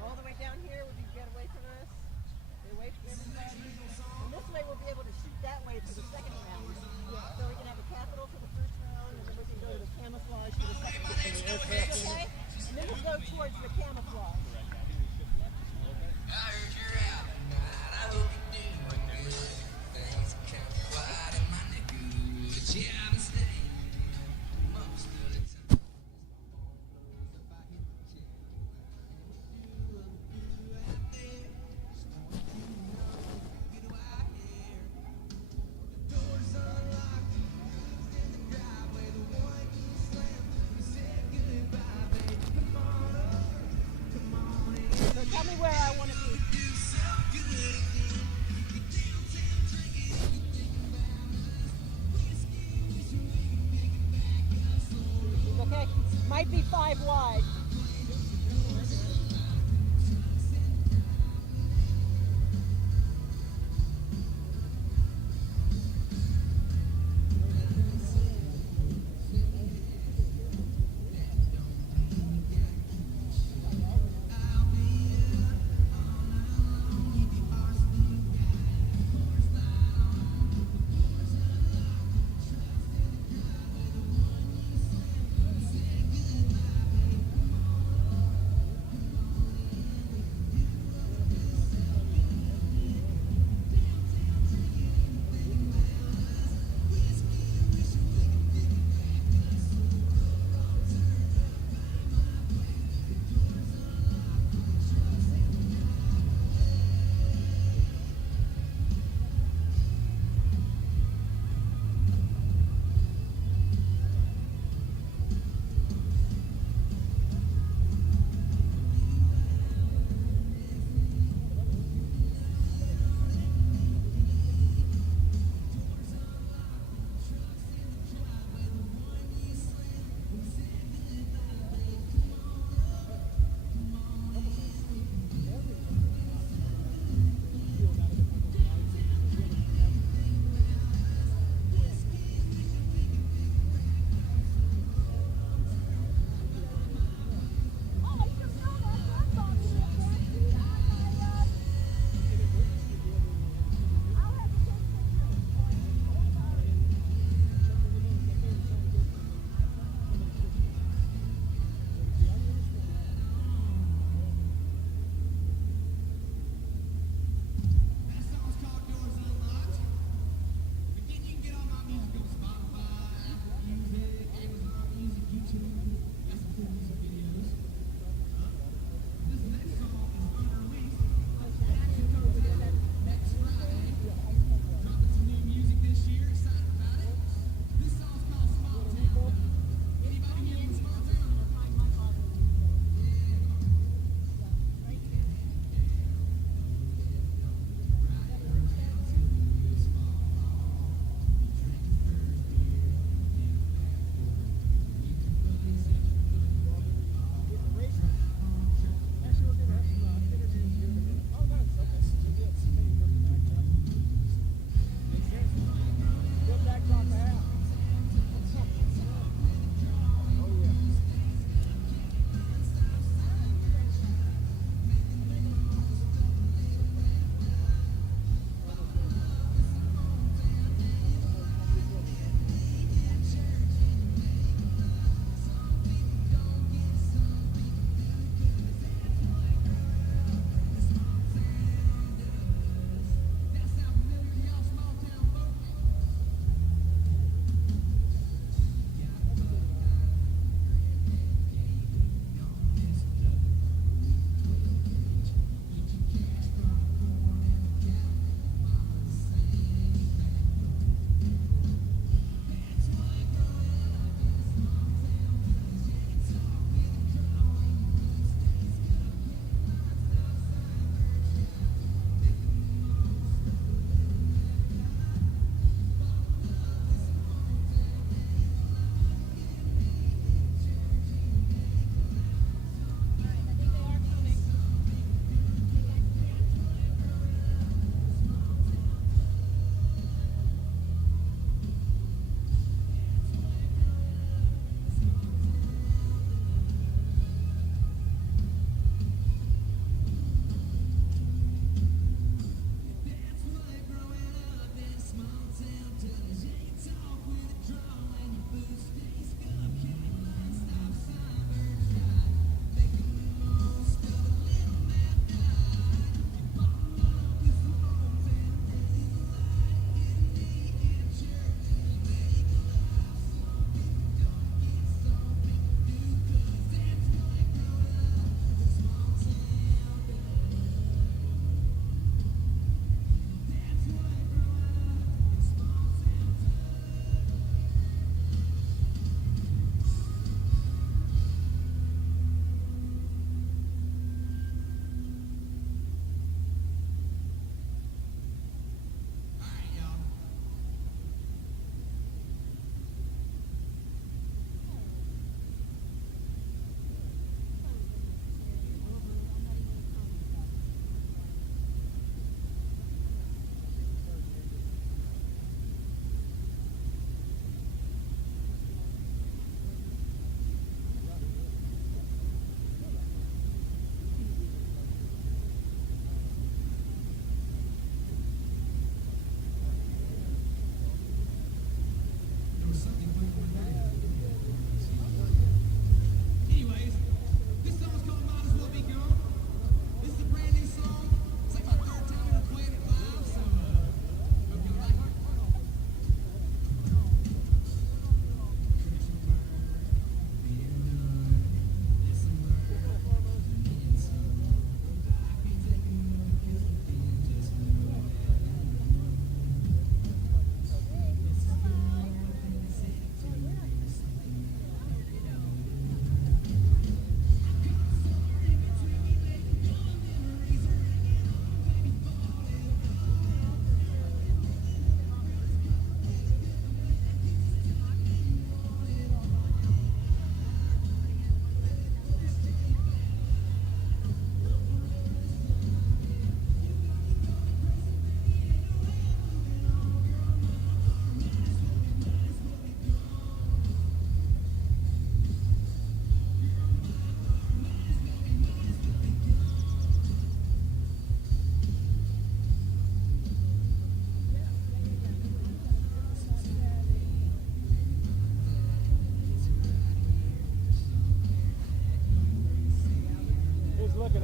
All the way down here, would you get away from us? Get away from everybody. And this way, we'll be able to shoot that way for the second round. So we can have a capital for the first round, and then we can go to the camouflage for the second round. Okay? And then we'll go towards the camouflage. I heard you're out tonight. I hope you do. Things are kind of quiet in my neck of the woods. Yeah, I've been staying most of the time. Doors unlocked, in the driveway, the one key slammed. We said goodbye, baby. Come on over, come on in. So tell me where I want to be. Okay, might be 5 wide.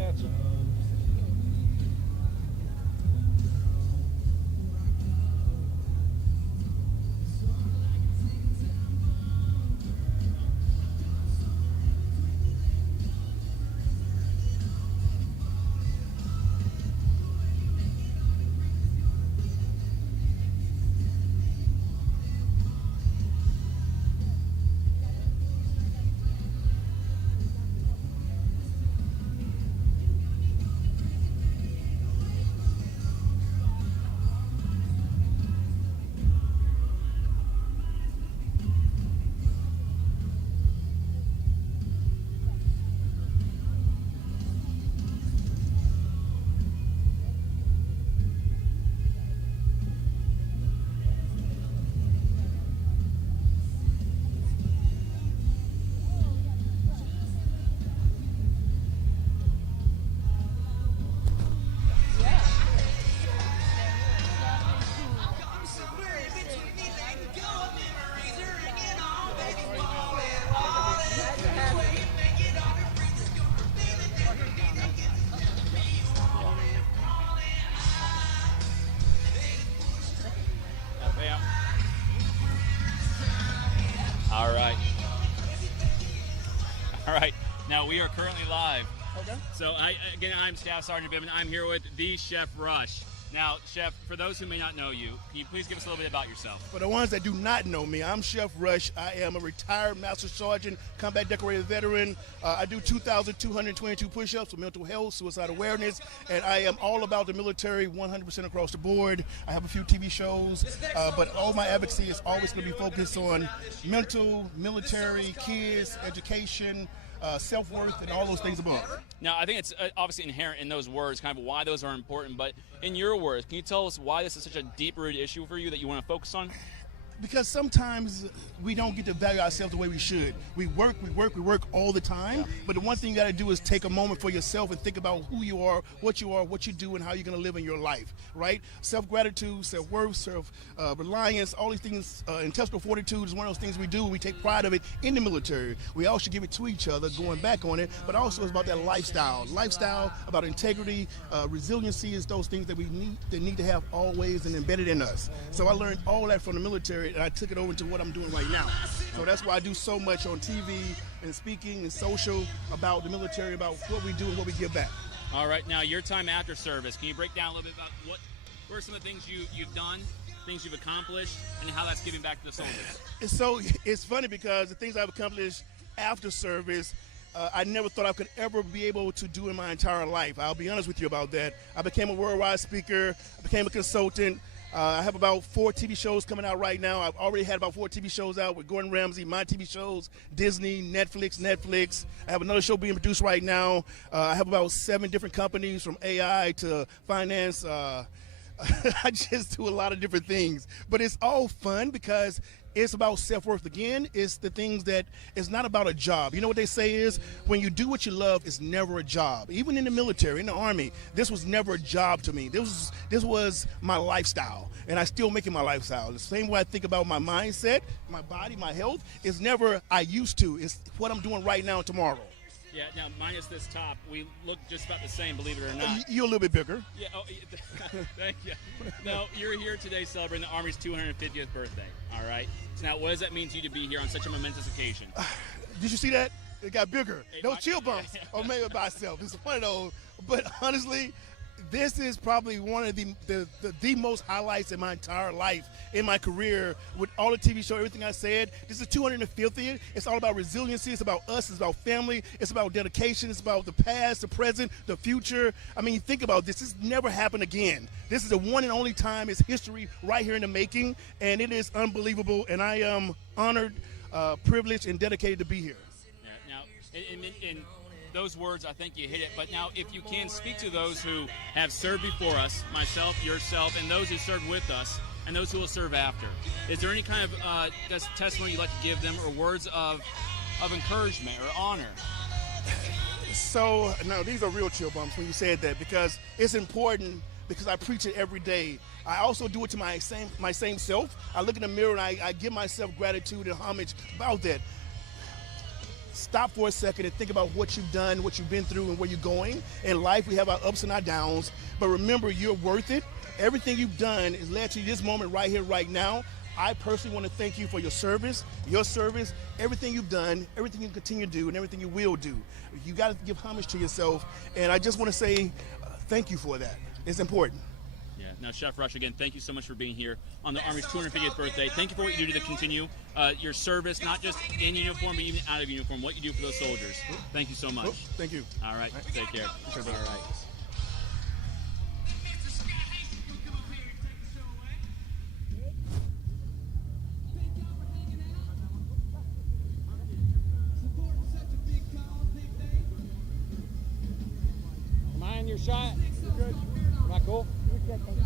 at you. All right. Now we are currently live. Okay. So I'm Staff Sergeant Bibbin. I'm here with the Chef Rush. Now, Chef, for those who may not know you, can you please give us a little bit about yourself? For the ones that do not know me, I'm Chef Rush. I am a retired Master Sergeant, combat decorated veteran. I do 2,222 push-ups for mental health, suicide awareness, and I am all about the military 100% across the board. I have a few TV shows, but all my advocacy is always going to be focused on mental, military, kids, education, self-worth, and all those things above. Now, I think it's obviously inherent in those words, kind of why those are important, but in your words, can you tell us why this is such a deep-rooted issue for you that you want to focus on? Because sometimes we don't get to value ourselves the way we should. We work all the time, but the one thing you got to do is take a moment for yourself and think about who you are, what you do, and how you're going to live in your life, right? Self-gratitude, self-worth, self-reliance, all these things, intestinal fortitude is one of those things we do. We take pride of it in the military. We all should give it to each other, going back on it, but also it's about that lifestyle. Lifestyle, about integrity, resiliency is those things that we need to have always and embedded in us. So I learned all that from the military, and I took it over to what I'm doing right now. So that's why I do so much on TV and speaking and social about the military, about what we do and what we give back. All right, now your time after service, can you break down a little bit about what are some of the things you've done, things you've accomplished, and how that's giving back to the soldiers? So it's funny because the things I've accomplished after service, I never thought I could ever be able to do in my entire life. I'll be honest with you about that. I became a worldwide speaker, I became a consultant. I have about 4 TV shows coming out right now. I've already had about 4 TV shows out with Gordon Ramsay, my TV shows, Disney, Netflix. I have another show being produced right now. I have about 7 different companies, from AI to finance. I just do a lot of different things. But it's all fun because it's about self-worth again. It's the things that it's not about a job. You know what they say is when you do what you love, it's never a job. Even in the military, in the Army, this was never a job to me. This was my lifestyle, and I still make it my lifestyle. The same way I think about my mindset, my body, my health, is never I used to. It's what I'm doing right now and tomorrow. Yeah, now minus this top, we look just about the same, believe it or not. You're a little bit bigger. Yeah, thank you. Now, you're here today celebrating the Army's 250th birthday, all right? So now, what does that mean to you to be here on such a momentous occasion? Did you see that? It got bigger. Those chill bumps are made by itself. It's one of those. But honestly, this is probably one of the most highlights in my entire life, in my career, with all the TV show, everything I said. This is 250th. It's all about resiliency. It's about us. It's about family. It's about dedication. It's about the past, the present, the future. I mean, think about this. This never happened again. This is the one and only time. It's history right here in the making, and it is unbelievable. And I am honored, privileged, and dedicated to be here. Yeah, now, in those words, I think you hit it. But now, if you can speak to those who have served before us, myself, yourself, and those who served with us, and those who will serve after, is there any kind of testimony you'd like to give them, or words of encouragement or honor? So, no, these are real chill bumps when you said that, because it's important, because I preach it every day. I also do it to my same self. I look in the mirror and I give myself gratitude and homage about that. stop for a second and think about what you've done, what you've been through, and where you're going. In life, we have our ups and our downs, but remember, you're worth it. Everything you've done has led to this moment right here, right now. I personally want to thank you for your service, everything you've done, everything you continue to do, and everything you will do. You got to give homage to yourself, and I just want to say thank you for that. It's important. Yeah. Now, Chef Rush, again, thank you so much for being here on the Army's 250th birthday. Thank you for what you do to continue your service, not just in uniform, but even out of uniform, what you do for those soldiers. Thank you so much. Thank you. All right. Take care. All right. Mind your shot. You're good. Am I cool? You're good.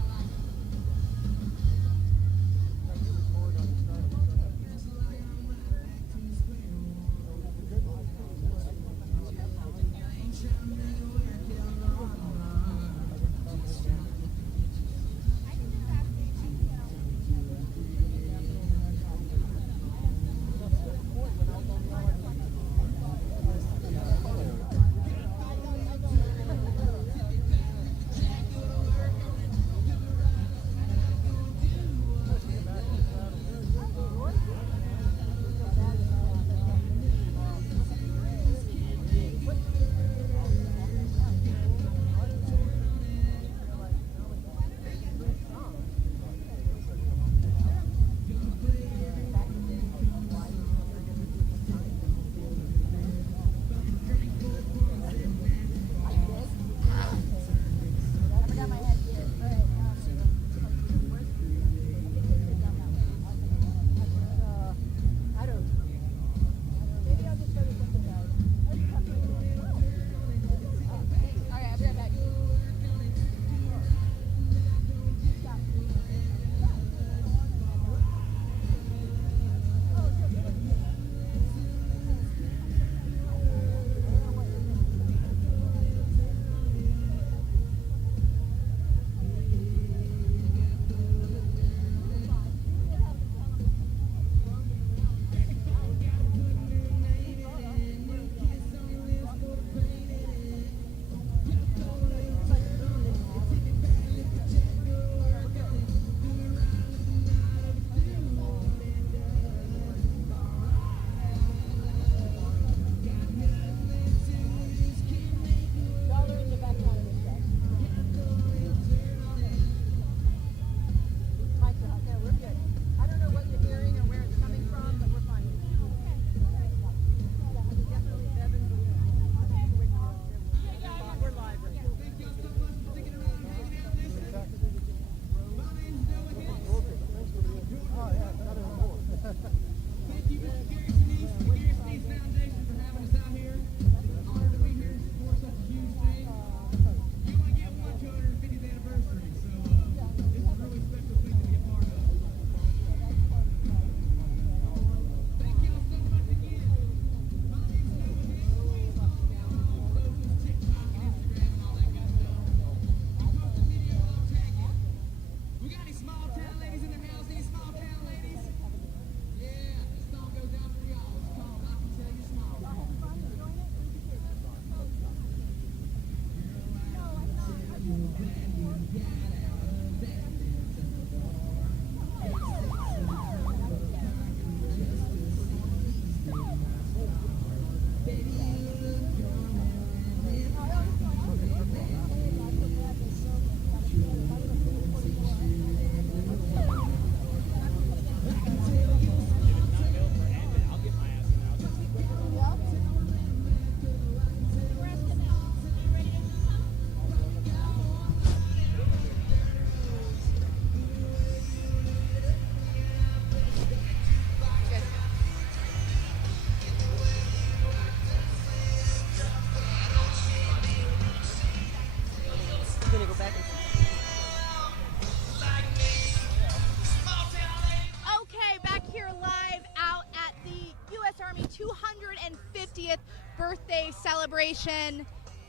Army 250th birthday celebration.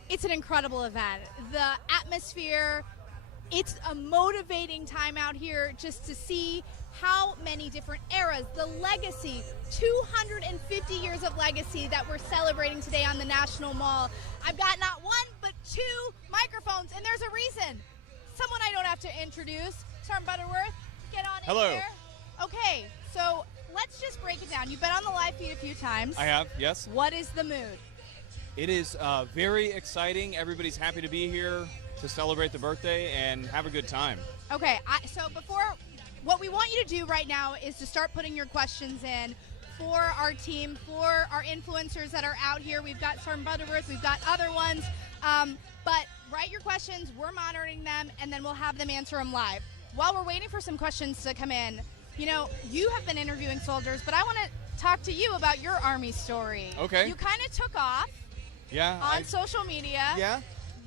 It's an incredible event. The atmosphere It's a motivating time out here just to see how many different eras, the legacy, 250 years of legacy that we're celebrating today on the National Mall. I've got not one, but 2 microphones, and there's a reason. Someone I don't have to introduce, Sergeant Butterworth, get on Hello. in here. Okay, so let's just break it down. You've been on the live feed a few times. I have, yes. What is the mood? It is very exciting. Everybody's happy to be here to celebrate the birthday and have a good time. Okay, so what we want you to do right now is to start putting your questions in for our team, for our influencers that are out here. We've got Sergeant Butterworth, we've got other ones, but write your questions, we're monitoring them, and then we'll have them answer them live. While we're waiting for some questions to come in, you know, you have been interviewing soldiers, but I want to talk to you about your Army story. Okay. You kind of took off on social media. Yeah.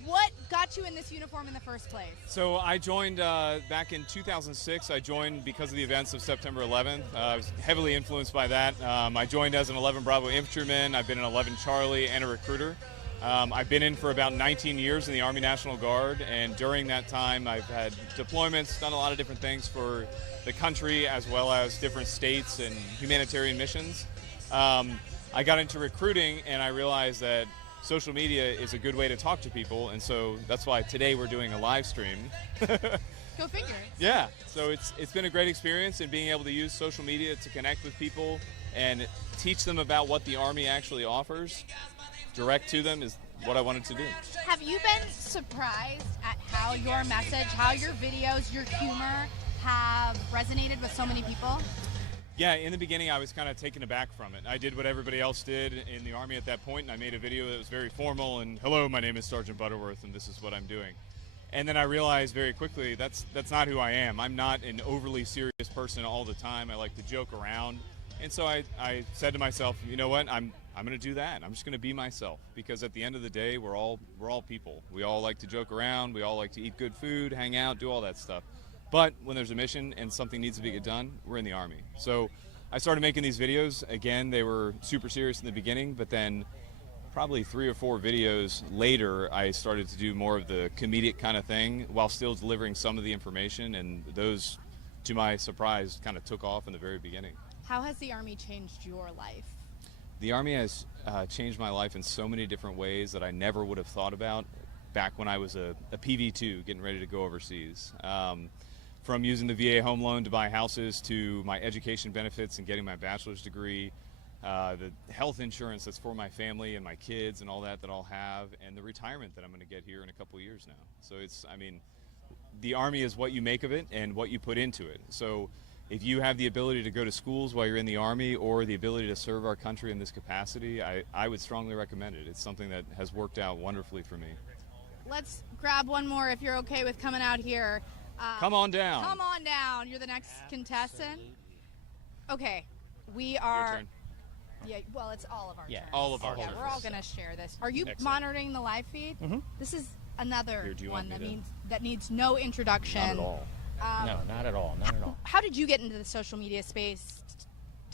What got you in this uniform in the first place? So I joined back in 2006. I joined because of the events of September 11th. I was heavily influenced by that. I joined as an 11 Bravo infantryman. I've been an 11 Charlie and a recruiter. I've been in for about 19 years in the Army National Guard, and during that time I've had deployments, done a lot of different things for the country as well as different states and humanitarian missions. I got into recruiting and I realized that social media is a good way to talk to people, and so that's why today we're doing a live stream. Go figure. Yeah, so it's been a great experience, and being able to use social media to connect with people and teach them about what the Army actually offers direct to them is what I wanted to do. Have you been surprised at how your message, how your videos, your humor have resonated with so many people? Yeah, in the beginning I was kind of taken aback from it. I did what everybody else did in the Army at that point, and I made a video that was very formal and, hello, my name is Sergeant Butterworth and this is what I'm doing. And then I realized very quickly that's not who I am. I'm not an overly serious person all the time. I like to joke around. And so I said to myself, you know what, I'm going to do that. I'm just going to be myself, because at the end of the day, we're all people. We all like to joke around. We all like to eat good food, hang out, do all that stuff. But when there's a mission and something needs to be done, we're in the Army. So I started making these videos. Again, they were super serious in the beginning, but then probably 3 or 4 videos later, I started to do more of the comedic kind of thing while still delivering some of the information, and those, to my surprise, kind of took off in the very beginning. How has the Army changed your life? The Army has changed my life in so many different ways that I never would have thought about back when I was a PV2 getting ready to go overseas. From using the VA home loan to buy houses, to my education benefits and getting my bachelor's degree, the health insurance that's for my family and my kids and all that I'll have, and the retirement that I'm going to get here in a couple years now. So the Army is what you make of it and what you put into it. So if you have the ability to go to schools while you're in the Army, or the ability to serve our country in this capacity, I would strongly recommend it. It's something that has worked out wonderfully for me. Let's grab one more if you're okay with coming out here. Come on down. Come on down. You're the next contestant. Okay, we are. Your turn. Yeah, well, it's all of our turns. All of our Yeah, turns. we're all going to share this. Are you Excellent. monitoring the live feed? Mhm. This is another Here, do you one want me that needs no introduction. Not at all. No, not at all. Not at all. How did you get into the social media space?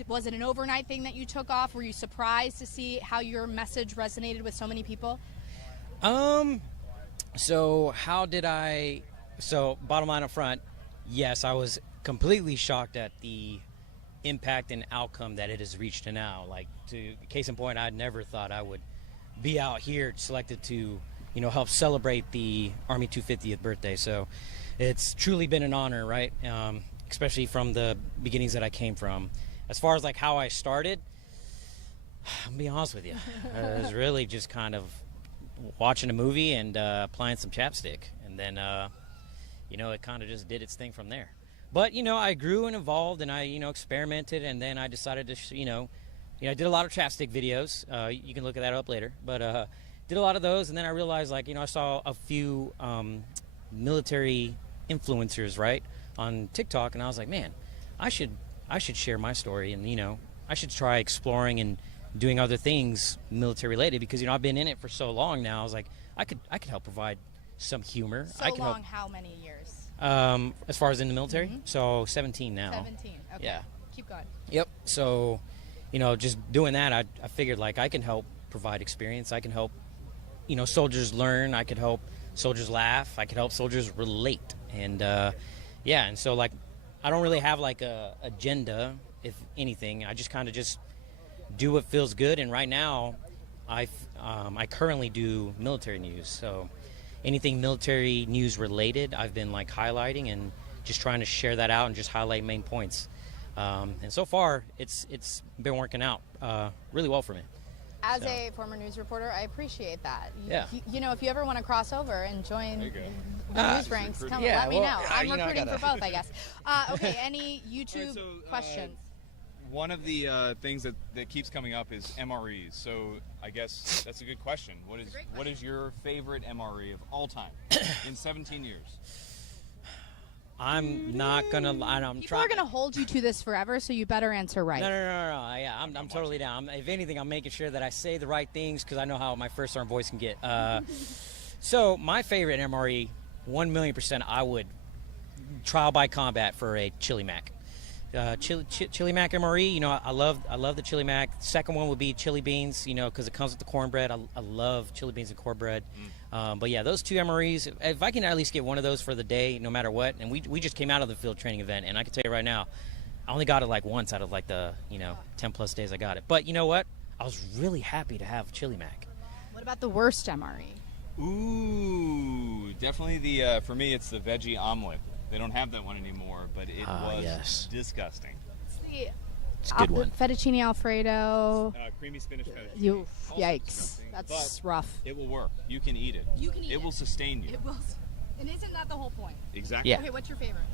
Was it an overnight thing that you took off? Were you surprised to see how your message resonated with so many people? So how did I? So bottom line up front, yes, I was completely shocked at the impact and outcome that it has reached to now. Like, to case in point, I never thought I would be out here selected to, help celebrate the Army 250th birthday. So it's truly been an honor, right? Especially from the beginnings that I came from. As far as like how I started, I'll be honest with you, it was really just kind of watching a movie and applying some chapstick, and then it kind of just did its thing from there. But I grew and evolved, and I experimented, and then I decided to I did a lot of chapstick videos. You can look at that up later, but did a lot of those, and then I realized I saw a few military influencers right on TikTok, and I was like, man, I should share my story, and I should try exploring and doing other things military related, because I've been in it for so long now. I was like, I could help provide some humor. So I could long, help. how many years? As far as in the military, so 17 now. 17. Okay. Yeah. Keep going. Yep. So, just doing that, I figured I can help provide experience. I can help, soldiers learn. I could help soldiers laugh. I can help soldiers relate. And, yeah, and so, like, I don't really have, like, a agenda, if anything. I just kind of just do what feels good. And right now, I currently do military news. So anything military news related, I've been, like, highlighting and just trying to share that out and just highlight main points. And so far, it's been working out really well for me. As a former news reporter, I appreciate that. Yeah. You know, if you ever want to cross over and join There you go. the news ranks, let me know. I'm recruiting for both, I guess. Okay, any YouTube questions? One of the things that keeps coming up is MREs. So I guess that's a good question. What is your favorite MRE of all time in 17 years? I'm not gonna. People are gonna hold you to this forever, so you better answer right. No. Yeah, I'm totally down. If anything, I'm making sure that I say the right things because I know how my first arm voice can get. So my favorite MRE, 1,000,000%, I would trial by combat for a Chili Mac. Chili Mac MRE, you know, I love the Chili Mac. Second one would be chili beans, you know, because it comes with the cornbread. I love chili beans and cornbread. But yeah, those two MREs, if I can at least get one of those for the day, no matter what. And we just came out of the field training event, and I can tell you right now, I only got it like once out of like the 10 plus days I got it. But you know what? I was really happy to have Chili Mac. What about the worst MRE? Ooh, definitely for me, it's the veggie omelet. They don't have that one anymore, but it was disgusting. It's a good one. Fettuccine Alfredo. Creamy spinach fettuccine. Yikes. That's rough. It will work. You can eat it. You can eat it. It will sustain you. It will. And isn't that the whole point? Exactly. Yeah. Okay, what's your favorite?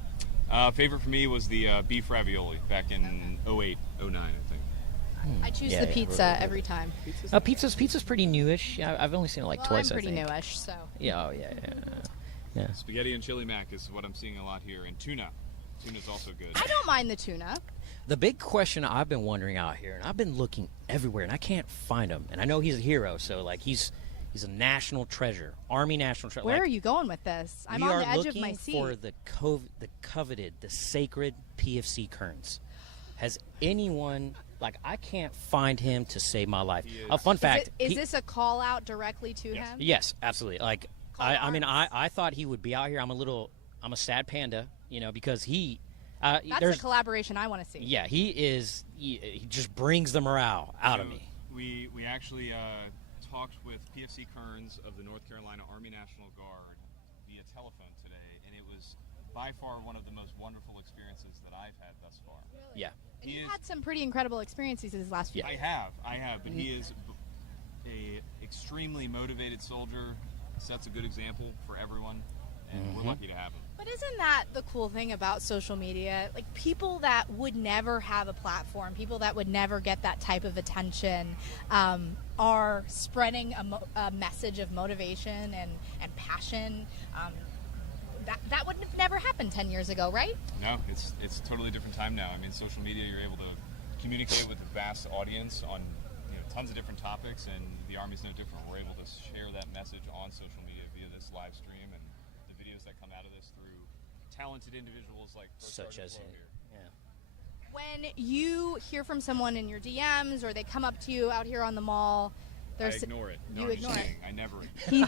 Favorite for me was the beef ravioli back in 08, 09, I think. I choose the pizza every time. Pizza's pretty newish. I've only seen it like twice. I'm pretty I think. newish, so. Yeah. Yeah. Spaghetti and chili mac is what I'm seeing a lot here, and tuna. Tuna's also good. I don't mind the tuna. The big question I've been wondering out here, and I've been looking everywhere, and I can't find him. And I know he's a hero, so like he's a national treasure, Army national treasure. Where are you going with this? I'm on the edge of my seat. We are looking for the coveted, the sacred PFC Kearns. Has anyone, like, I can't find him to save my life. A fun fact. Is this a call out directly to him? Yes, absolutely. Like, I mean, I thought he would be out here. I'm a sad panda, you know, because he. That's a collaboration I want to see. Yeah, he just brings the morale out of me. We actually talked with PFC Kearns of the North Carolina Army National Guard via telephone today, and it was by far one of the most wonderful experiences that I've had thus far. Really? Yeah. And you've had some pretty incredible experiences these last few years. I have, but he is a extremely motivated soldier, sets a good example for everyone, and we're lucky to have him. But isn't that the cool thing about social media? Like, people that would never have a platform, people that would never get that type of attention, are spreading a message of motivation and passion. That would have never happened 10 years ago, right? No, it's a totally different time now. I mean, social media, you're able to communicate with a vast audience on tons of different topics, and the Army's no different. We're able to share that message on social media via this live stream and the videos that come out of this through talented individuals like such as him. Yeah. When you hear from someone in your DMs or they come up to you out here on the mall, I ignore it. No, you ignore it. I never. You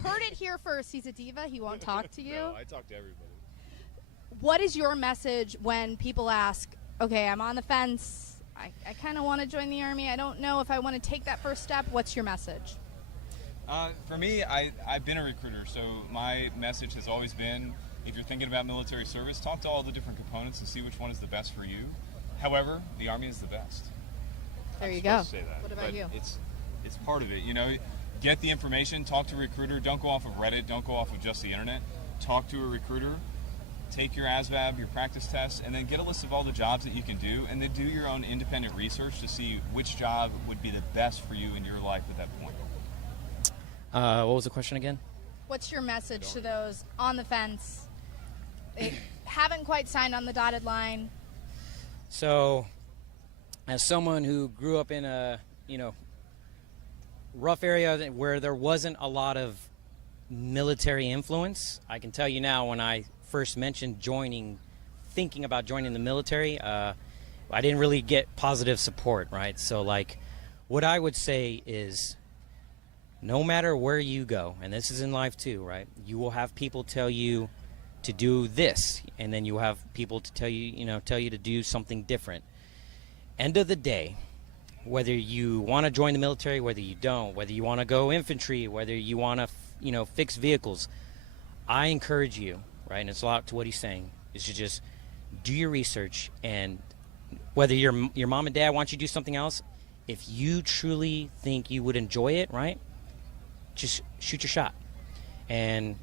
heard it here first. He's a diva. He won't talk to you. No, I talk to everybody. What is your message when people ask, okay, I'm on the fence, I kind of want to join the Army, I don't know if I want to take that first step? What's your message? For me, I've been a recruiter, so my message has always been, if you're thinking about military service, talk to all the different components and see which one is the best for you. However, the Army is the best. There you I'm go. supposed to say that, what about but you? It's part of it. Get the information, talk to a recruiter, don't go off of Reddit, don't go off of just the internet. Talk to a recruiter, take your ASVAB, your practice test, and then get a list of all the jobs that you can do, and then do your own independent research to see which job would be the best for you in your life at that point. What was the question again? What's your message to those on the fence? They haven't quite signed on the dotted line. So, as someone who grew up in a, rough area where there wasn't a lot of military influence, I can tell you now, when I first mentioned thinking about joining the military, I didn't really get positive support, right? So, like, what I would say is no matter where you go, and this is in life too, right? You will have people tell you to do this, and then you have people to tell you to do something different. End of the day, whether you want to join the military, whether you don't, whether you want to go infantry, whether you want to, fix vehicles, I encourage you, right? And it's a lot to what he's saying, is to just do your research, and whether your mom and dad want you to do something else, if you truly think you would enjoy it, right? Just shoot your shot. And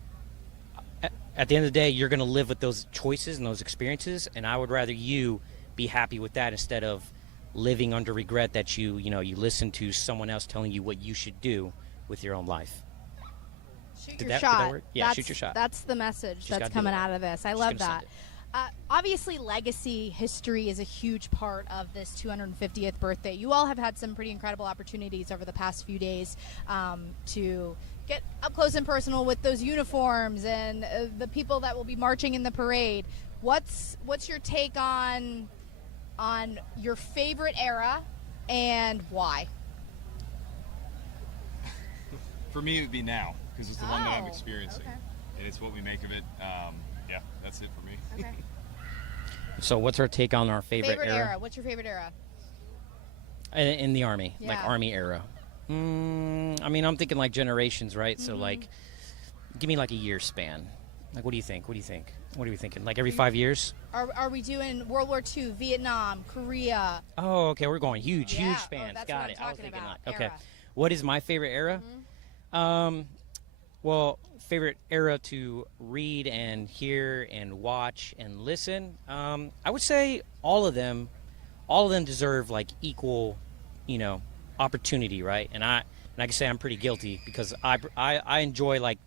at the end of the day, you're going to live with those choices and those experiences, and I would rather you be happy with that instead of living under regret that you listen to someone else telling you what you should do with your own life. Shoot your shot. Yeah, shoot your shot. That's the message that's coming out of this. I love that. Obviously, legacy history is a huge part of this 250th birthday. You all have had some pretty incredible opportunities over the past few days to get up close and personal with those uniforms and the people that will be marching in the parade. What's your take on your favorite era and why? For me, it would be now, because it's the one that I'm experiencing. Okay. And it's what we make of it. Yeah, that's it for me. Okay. So what's our take on our favorite era? What's your favorite era? In the Army, Yeah. like Army era. I mean, I'm thinking like generations, right? Mm-hmm. So like, give me like a year span. Like, what do you think? What are we thinking? Like every 5 years? Are we doing World War II, Vietnam, Korea? Oh, okay. We're going huge Yeah. spans. That's Got what it. I'm I was talking thinking about, like, okay. era. What is my favorite era? Well, favorite era to read and hear and watch and listen. I would say all of them deserve like equal, opportunity, right? And I can say I'm pretty guilty because I enjoy like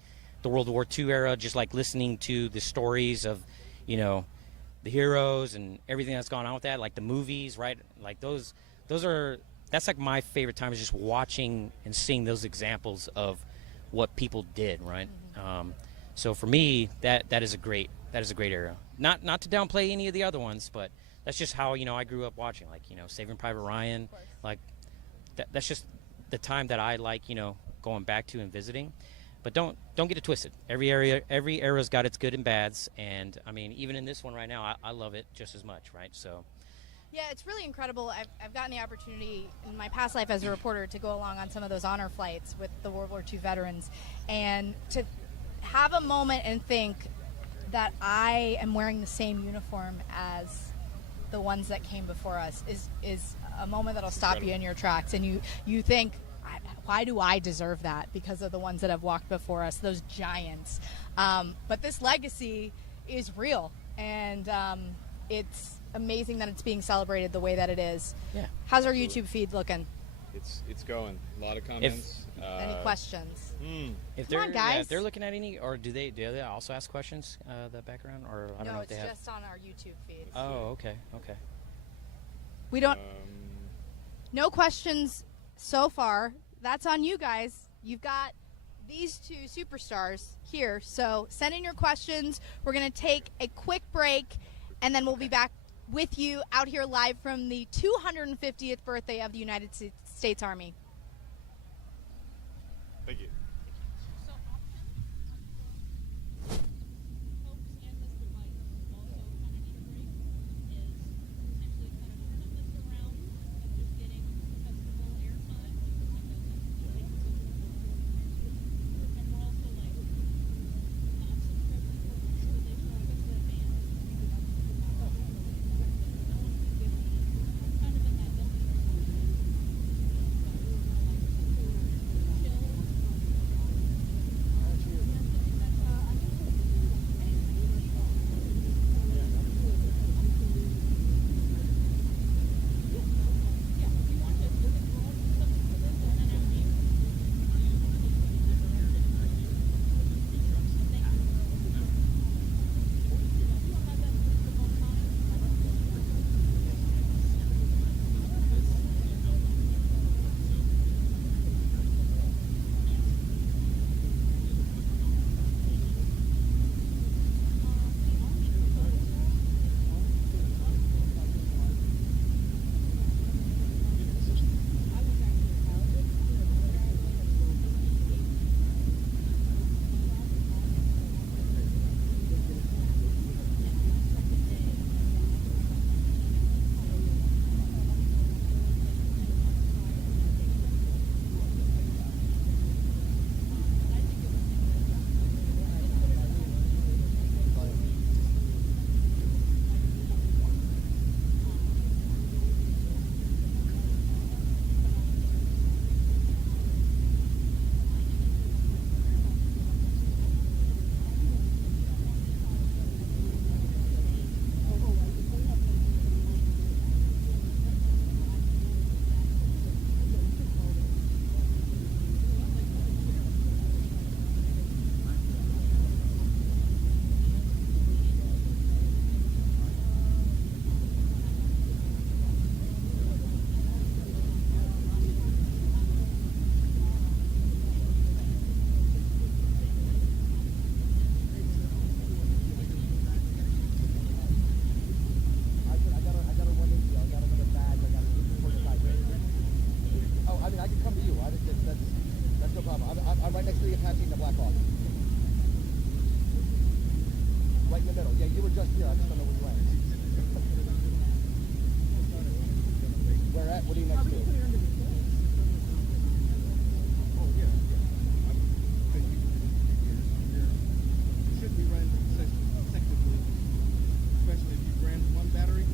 the World War II era, just like listening to the stories of, the heroes and everything that's gone on with that, like the movies, right? Like that's like my favorite time, is just watching and seeing those examples of what people did, right? So for me, that is a great era. Not to downplay any of the other ones, but that's just how I grew up watching, like Saving Private Ryan, like that's just the time that I like going back to and visiting. But don't get it twisted. Every era's got its good and bads, and I mean even in this one right now, I love it just as much, right? So. Yeah, it's really incredible. I've gotten the opportunity in my past life as a reporter to go along on some of those honor flights with the World War II veterans, and to have a moment and think that I am wearing the same uniform as the ones that came before us is a moment that'll stop you in your tracks, and you think, why do I deserve that? Because of the ones that have walked before us, those giants. But this legacy is real, and it's amazing that it's being celebrated the way that it is. Yeah. How's our YouTube feed looking? It's going. A lot of comments. Any questions? If Come on, guys. if they're looking at any, or do they also ask questions? The background, or I don't know if they have. No, it's just on our YouTube feed. Oh, okay. We don't. No questions so far. That's on you guys. You've got these two superstars here, so send in your questions. We're going to take a quick break, and then we'll be back with you out here live from the 250th birthday of the United States Army. Thank you. I can come to you. That's no problem. I'm right next to the Apache and the Black Hawk. Right in the middle. Yeah, you were just here. I just don't know where you went. Where at? What are you next to? Oh, yeah. You should be running consecutively, especially if you ran one battery.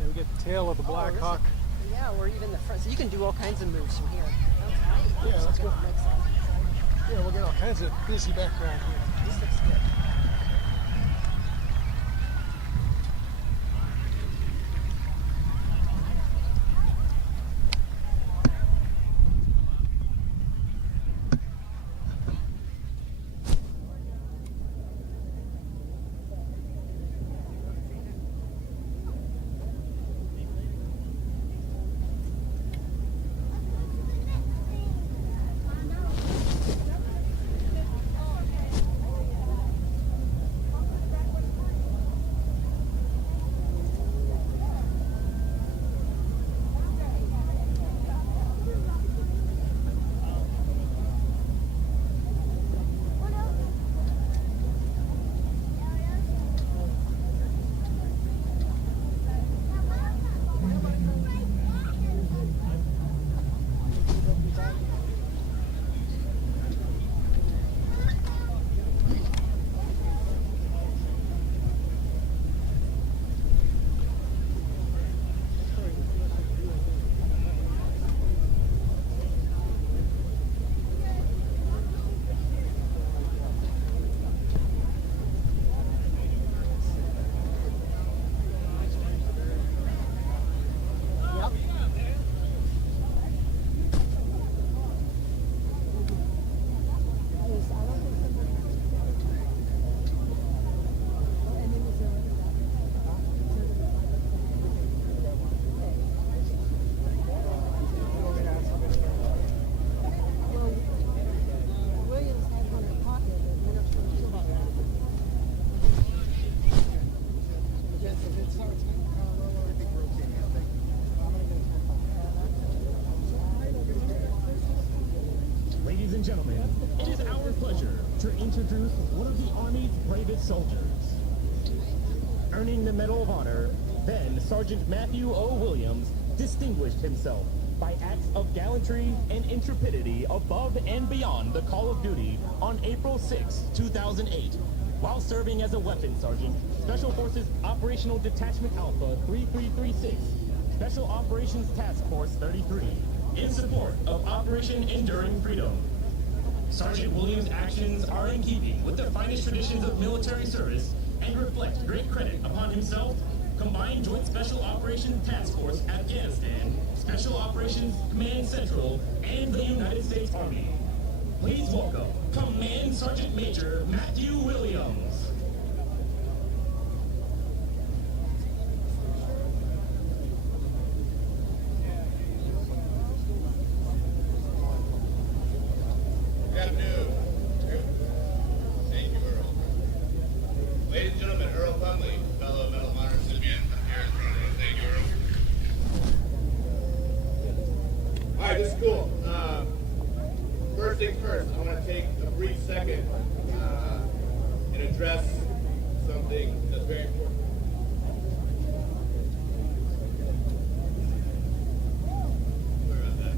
Yeah, we get the tail of the Black Hawk. Yeah, or even the front. So you can do all kinds of moves from here. That's great. Yeah, that's good. Makes sense. Yeah, we'll get all kinds of busy background here. This looks good. Ladies and gentlemen, it is our pleasure to introduce one of the Army's bravest soldiers. Earning the Medal of Honor, then Sergeant Matthew O. Williams distinguished himself by acts of gallantry and intrepidity above and beyond the call of duty on April 6, 2008, while serving as a weapons sergeant, Special Forces Operational Detachment Alpha 3336, Special Operations Task Force 33, in support of Operation Enduring Freedom. Sergeant Williams' actions are in keeping with the finest traditions of military service and reflect great credit upon himself, Combined Joint Special Operations Task Force Afghanistan, Special Operations Command Central, and the United States Army. Please welcome Command Sergeant Major Matthew address something that's very important. Sorry about that.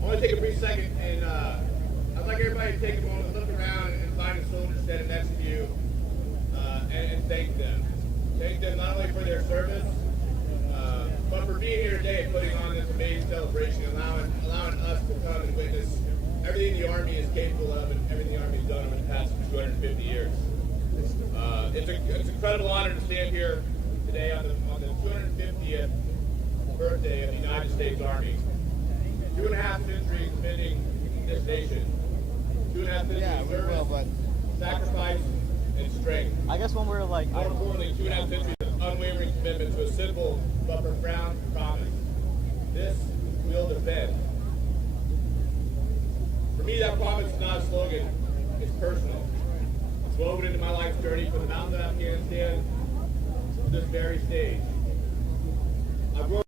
I want to take a brief second and I'd like everybody to take a moment, look around and find a soldier standing next to you and thank them. Thank them not only for their service, but for being here today and putting on this amazing celebration, allowing us to come and witness everything the Army is capable of and everything the Army has done over the past 250 years. It's an incredible honor to stand here today on the 250th birthday of the United States Army. 2.5 centuries defending this nation. 2.5 centuries of service, sacrifice, and strength. I guess when we're like... More importantly, 2.5 centuries of unwavering commitment to a simple but profound promise. This we'll defend. For me, that promise is not a slogan, it's personal. It's woven into my life's journey from the mountains of Afghanistan to this very stage. I've grown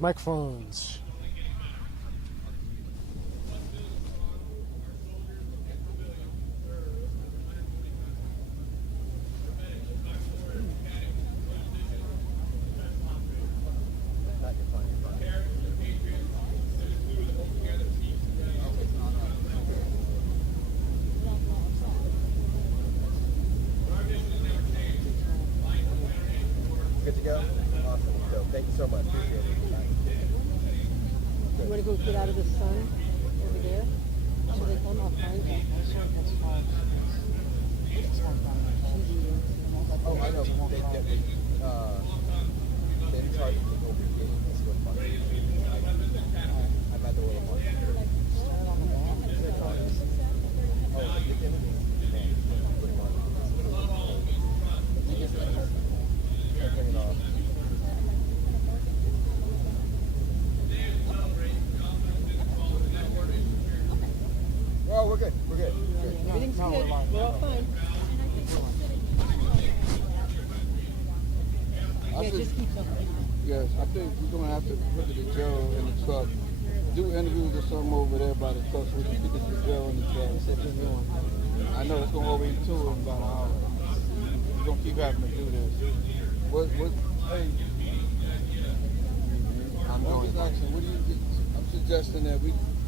Microphones. Good to go? Awesome. So thank you so much. Appreciate it. You want to go get out of the sun over there? So they come up find you. Oh, I know. They charge me over here. That's what fun. I'm at the little one. Oh, you get in? Bring it off. Oh, we're good. We're good. Everything's good. We're all fine. Yeah, just keep something. Yes, I think we're going to have to put the Joe in the truck. Do interviews or something over there by the truck so we can get the Joe in the truck. I know it's going to overeat too in about an hour. We're going to keep having to do this. Hey, I'm just asking, what do you think? I'm suggesting that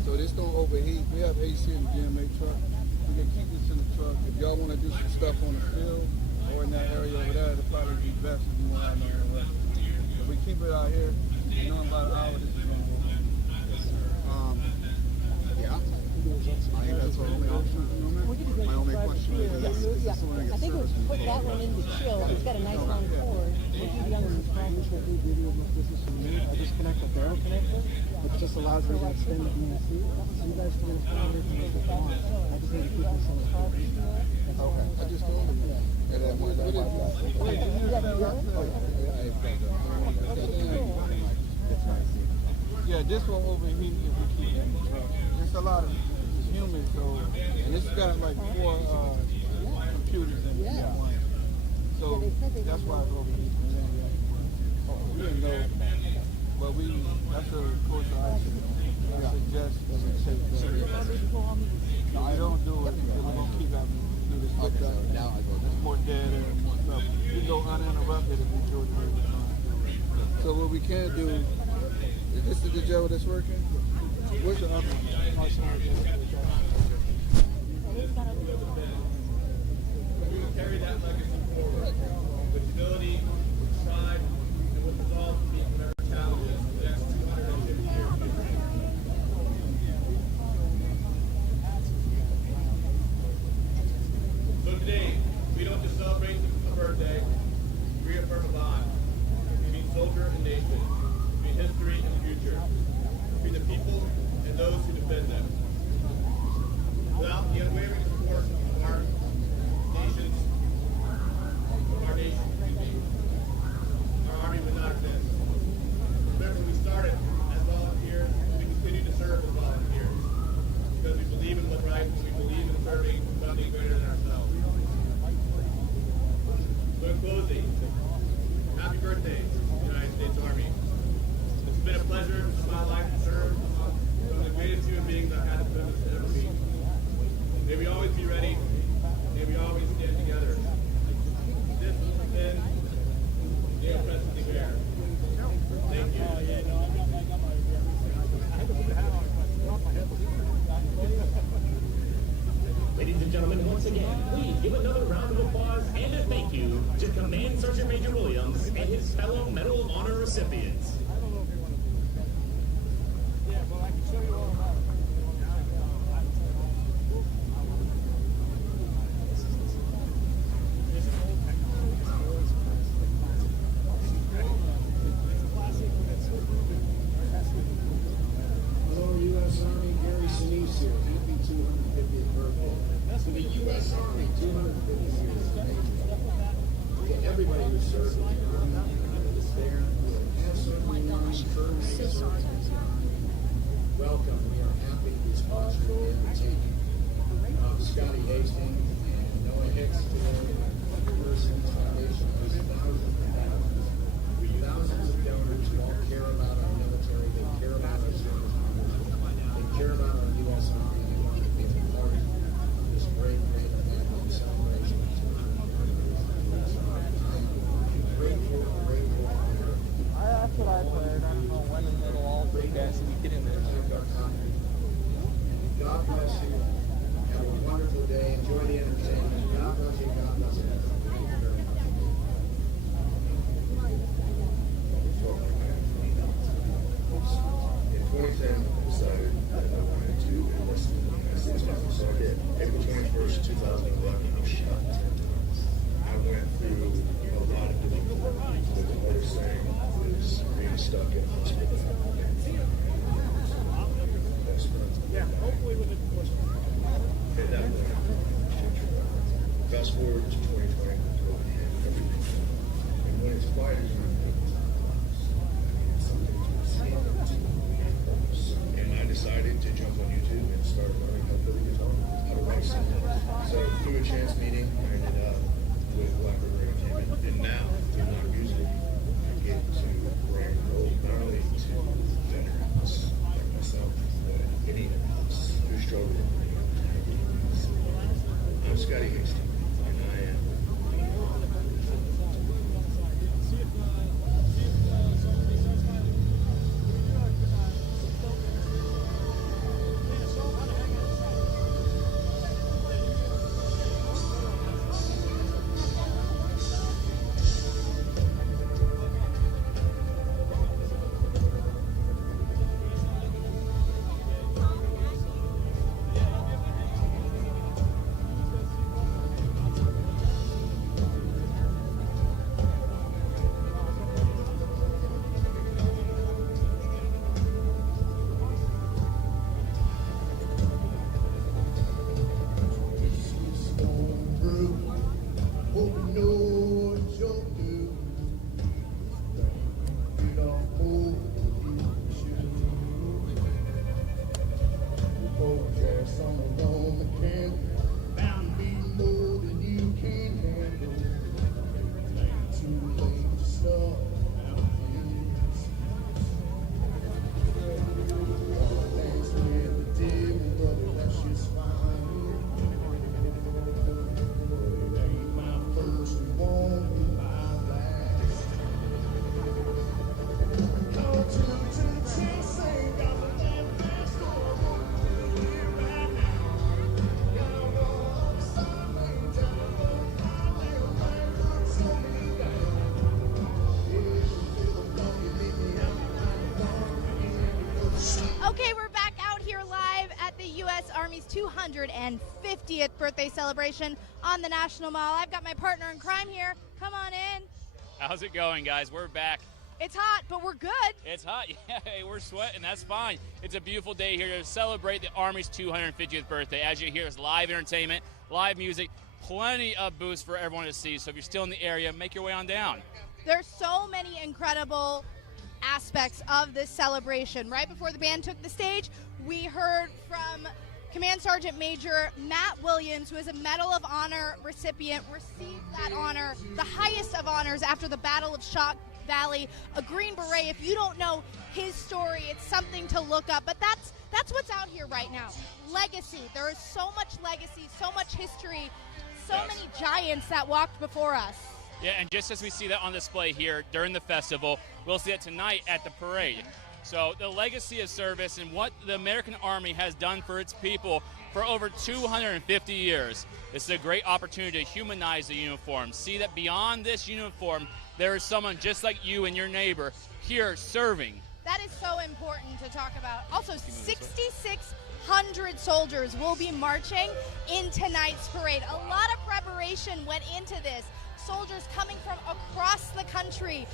so this don't overheat. We have AC in the GMA truck. We can keep this in the truck. If y'all want to do some stuff on the field or in that area over there, it'll probably be best if you want out there. If we keep it out here, you know, in about an hour, this is going to work. Yeah. I think that's our only option. My only question is, I think we'll put that one in the chill. It's got a nice long cord. I disconnect the barrel connector, which just allows me to extend the DNC. So you guys can install everything as you want. I just need to keep this on the cord. Okay. I just told him. And then what is Yeah, this will overheat if we keep it in the truck. There's a lot of it's humid, so and it's got like 4 computers in it. Yeah. So that's why it's overheating. We didn't know, but that's a course I suggest that we take that. No, I don't do it because we're gonna keep having to do this like that. Now I go. There's more data and more stuff. We go uninterrupted if we do it the way we're trying to do it. So what we can do is this the gel that's working? What's the other one? Carry that legacy forward with humility, with pride, and with resolve to meet whatever challenges the next 250 years. So today, we don't just celebrate a birthday, we reaffirm a bond between soldier and nation, between history and future, between the people and those who defend them. Without the unwavering support of our nation, our Army would not exist. Remember, we started as volunteers, and we continue to serve as volunteers because we believe in what's right, and we believe in serving something greater than ourselves. So in closing, happy birthday, United States Army. It's been a pleasure in my life to serve some of the greatest human beings I've had the privilege to ever meet. May we always be ready. May we always stand together. This has been Neil Presley Bear. Thank you. Ladies and gentlemen, once again, please give another round of applause and a thank you to Command Sergeant Major Williams and his fellow Medal of Honor recipients. Yeah, well, I can show you all about it. Hello, U.S. Army. Gary Sinise here. Happy 250th birthday. To the U.S. Army, 250 years. To everybody who served in the Army, who is there, who has served in the Army, currently serves in the Army. Welcome. We are happy to be sponsoring the entertaining Scotty Hastings and Noah Hicks today. Person's Foundation is thousands of donors who all care about our military. They care about our service. They care about our U.S. Army. They want to be a part of this great event and celebration. I'm grateful. That's what I heard. I don't know when and it'll all be guys we get in there. God bless you. Have a wonderful day. Enjoy the entertainment. God bless you. God bless you. Thank you very much. In 2010, I decided that I wanted to enlist in the United States Army, so I did. April 21st, 2011, I was shot 10 times. I went through a lot of difficulties, but the hardest thing is being stuck in a hospital. Yeah, hopefully with it. At that point, fast forward to 2020, everything. And when it's quiet, it's not good. And I decided to jump on YouTube and start learning how to play the guitar, how to write songs. So through a chance meeting, I ended up with Black River Entertainment. And now, through my music, I get to bring hope not only to veterans like myself, but anyone else who's struggling. I'm Scotty Hastings, and I am forecast on the Roman candle. Bound to be more than you can handle. Ain't too late to start out things. Wanna dance with the devil, brother, that's just fine. It ain't my first, it won't be my last. Come to the chance, ain't got the damn fast door. Right now, gotta roll upside, ain't telling what my little man looks so me down. Okay, we're back out here live at the U.S. Army's 250th birthday celebration on the National Mall. I've got my partner in crime here. Come on in. How's it going, guys? We're back. It's hot, but we're good. It's hot. Yeah, hey, we're sweating. That's fine. It's a beautiful day here to celebrate the Army's 250th birthday. As you hear, it's live entertainment, live music, plenty of booths for everyone to see. So if you're still in the area, make your way on down. There's so many incredible aspects of this celebration. Right before the band took the stage, we heard from Command Sergeant Major Matt Williams, who is a Medal of Honor recipient, received that honor, the highest of honors after the Battle of Shock Valley, a Green Beret. If you don't know his story, it's something to look up. But that's what's out here right now. Legacy. There is so much legacy, so much history, so many giants that walked before us. Yeah, and just as we see that on display here during the festival, we'll see it tonight at the parade. So the legacy of service and what the American Army has done for its people for over 250 years. This is a great opportunity to humanize the uniform. See that beyond this uniform, there is someone just like you and your neighbor here serving. That is so important to talk about. Also, 6,600 soldiers will be marching in tonight's parade. A lot of preparation went into this. Soldiers coming from across the country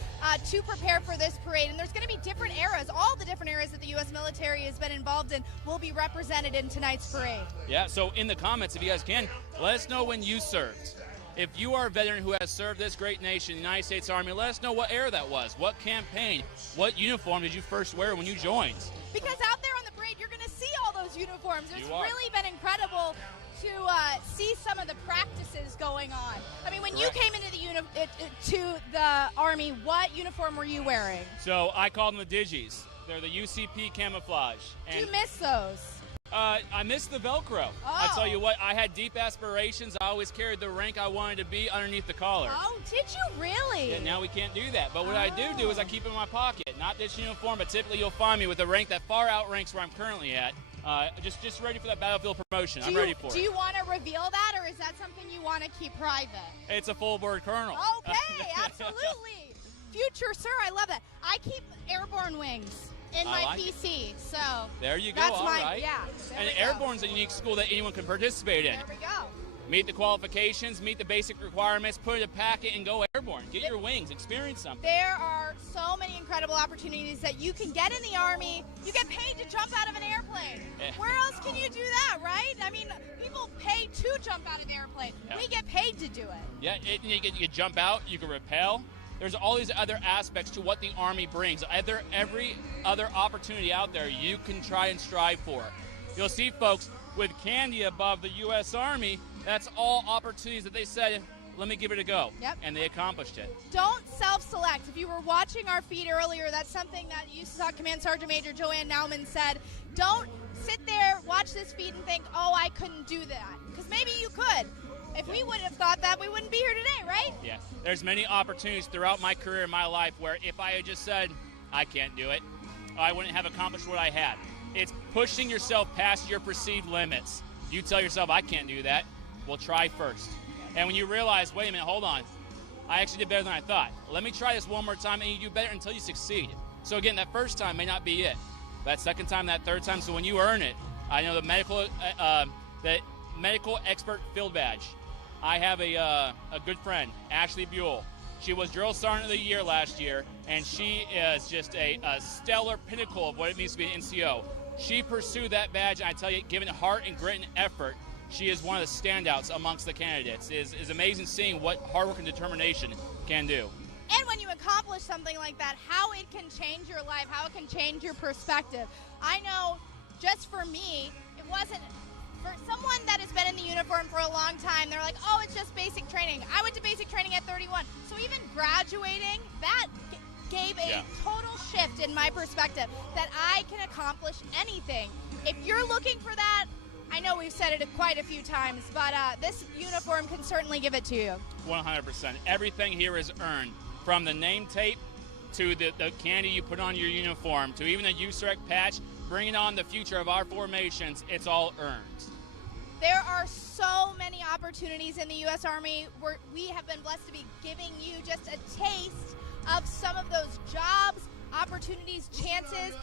to prepare for this parade. And there's going to be different eras. All the different eras that the U.S. military has been involved in will be represented in tonight's parade. Yeah, so in the comments, if you guys can, let us know when you served. If you are a veteran who has served this great nation, the United States Army, let us know what era that was, what campaign, what uniform did you first wear when you joined? Because out there on the parade, you're going to see all those uniforms. It's You are. really been incredible to see some of the practices going on. I mean, when you came into the Army, what uniform were you wearing? So I call them the Digis. They're the UCP camouflage. Do you miss those? I miss the Velcro. I tell you what, I had deep aspirations. I always carried the rank I wanted to be underneath the collar. Oh, did you really? Yeah, now we can't do that. But what I do is I keep it in my pocket. Not this uniform, but typically you'll find me with a rank that far outranks where I'm currently at. Just ready for that battlefield promotion. I'm ready for it. Do you want to reveal that, or is that something you want to keep private? It's a full-board colonel. Okay, absolutely. Future sir, I love that. I keep airborne wings in my like PC, so there you go. that's all right. Yeah. And Airborne's a unique school that anyone can participate in. There we go. Meet the qualifications, meet the basic requirements, put it in a packet, and go airborne. Get your wings, experience something. There are so many incredible opportunities that you can get in the Army. You get paid to jump out of an airplane. Where else can you do that, right? I mean, people pay to jump out of an airplane. Yeah. We get paid to do it. Yeah, you can jump out, you can rappel. There's all these other aspects to what the Army brings. Every other opportunity out there you can try and strive for. You'll see folks with candy above the U.S. Army. That's all opportunities that they said, let me give it a go. Yep. And they accomplished it. Don't self-select. If you were watching our feed earlier, that's something that you saw Command Sergeant Major Joanne Nauman said. Don't sit there, watch this feed, and think, oh, I couldn't do that. Because maybe you could. If we would have thought that, we wouldn't be here today, right? Yeah. There's many opportunities throughout my career in my life where if I had just said, I can't do it, I wouldn't have accomplished what I had. It's pushing yourself past your perceived limits. You tell yourself, I can't do that. Well, try first. And when you realize, wait a minute, hold on. I actually did better than I thought. Let me try this one more time, and you do better until you succeed. So again, that first time may not be it. That second time, that third time, so when you earn it, I know the medical expert field badge. I have a good friend, Ashley Buell. She was Drill Sergeant of the Year last year, and she is just a stellar pinnacle of what it means to be an NCO. She pursued that badge, and I tell you, given heart and grit and effort, she is one of the standouts amongst the candidates. It's amazing seeing what hard work and determination can do. And when you accomplish something like that, how it can change your life, how it can change your perspective. I know, just for me, wasn't, for someone that has been in the uniform for a long time, they're like, oh, it's just basic training. I went to basic training at 31. So even graduating, that gave a total shift in my perspective that I can accomplish anything. If you're looking for that, I know we've said it quite a few times, but this uniform can certainly give it to you. 100%. Everything here is earned, from the name tape to the candy you put on your uniform to even the USEREC patch, bringing on the future of our formations. It's all earned. There are so many opportunities in the U.S. Army where we have been blessed to be giving you just a taste of some of those jobs, opportunities, chances,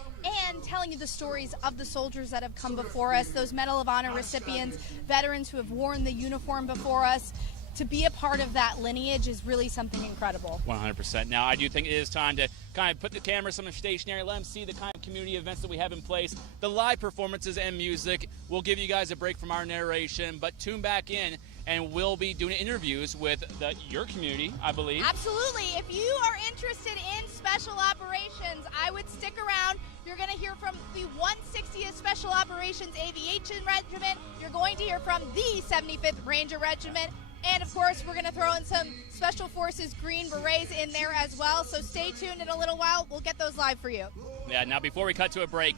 and telling you the stories of the soldiers that have come before us, those Medal of Honor recipients, veterans who have worn the uniform before us. To be a part of that lineage is really something incredible. 100%. Now, I do think it is time to kind of put the camera somewhere stationary, let them see the kind of community events that we have in place. The live performances and music will give you guys a break from our narration, but tune back in and we'll be doing interviews with your community, I believe. Absolutely. If you are interested in special operations, I would stick around. You're going to hear from the 160th Special Operations Aviation Regiment. You're going to hear from the 75th Ranger Regiment. And, of course, we're going to throw in some Special Forces Green Berets in there as well. So stay tuned in a little while. We'll get those live for you. Yeah, now before we cut to a break,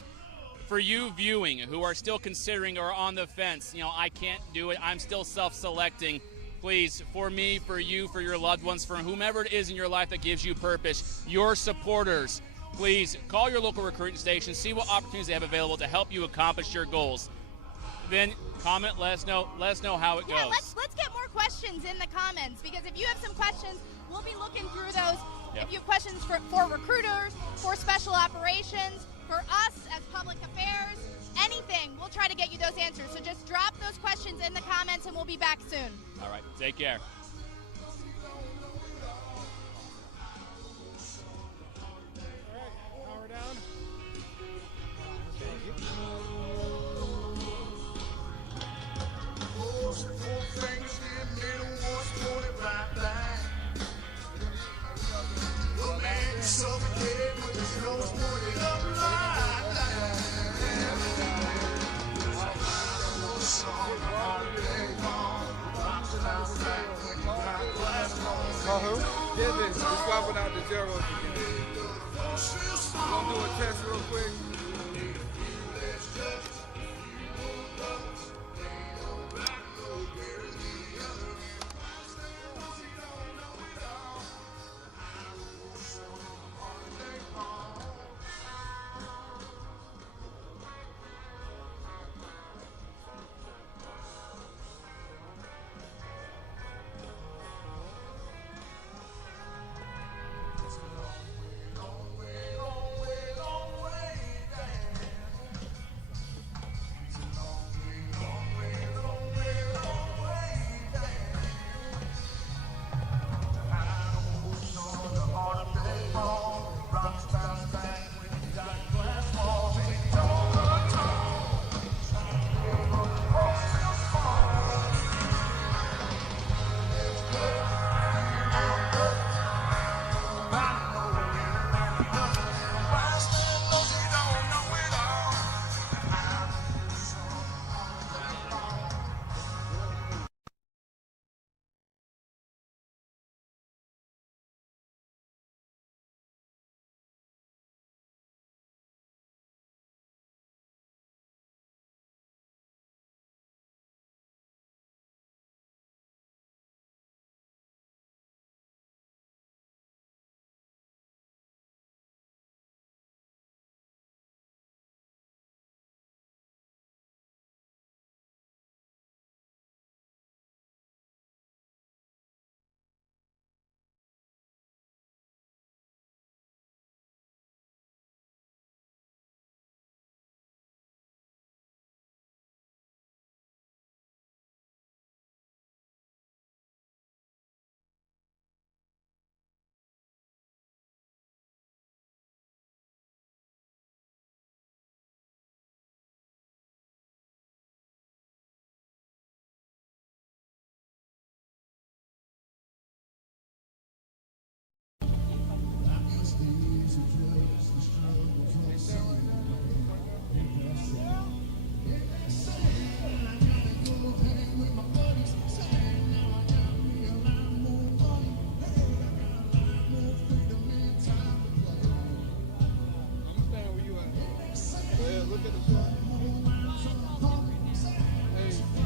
for you viewing who are still considering or on the fence, I can't do it, I'm still self-selecting. Please, for me, for you, for your loved ones, for whomever it is in your life that gives you purpose, your supporters, please call your local recruiting station, see what opportunities they have available to help you accomplish your goals. Then comment, let us know how it goes. Yeah, let's get more questions in the comments, because if you have some questions, we'll be looking through those. Yep. If you have questions for recruiters, for special operations, for us as public affairs, anything, we'll try to get you those answers. So just drop those questions in the comments and we'll be back soon. All right, take care. Power down. Who? Deadlift. We're swapping out the zeros again. We're going to do a test real quick.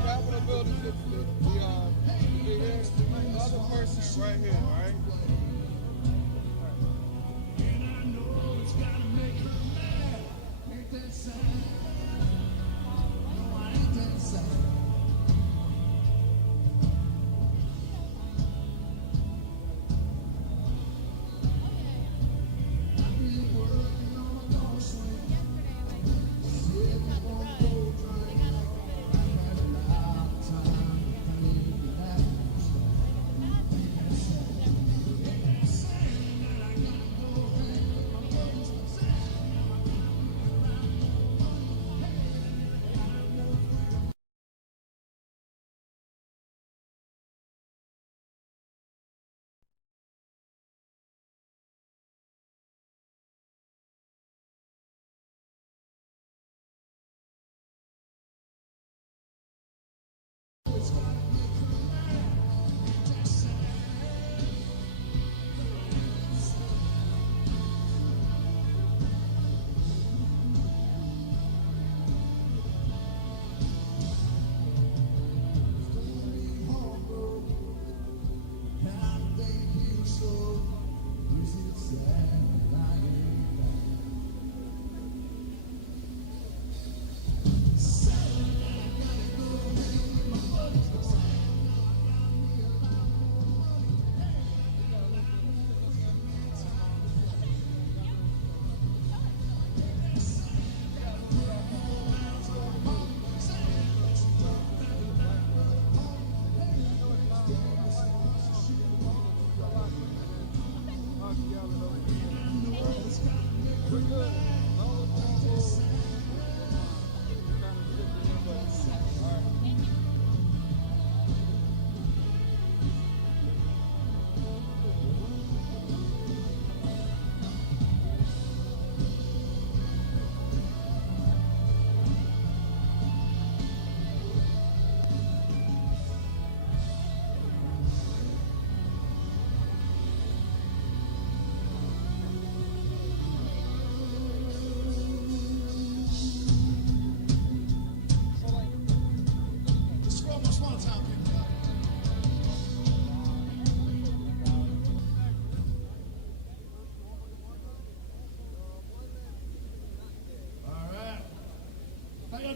Capitol building, the other person right here, all right?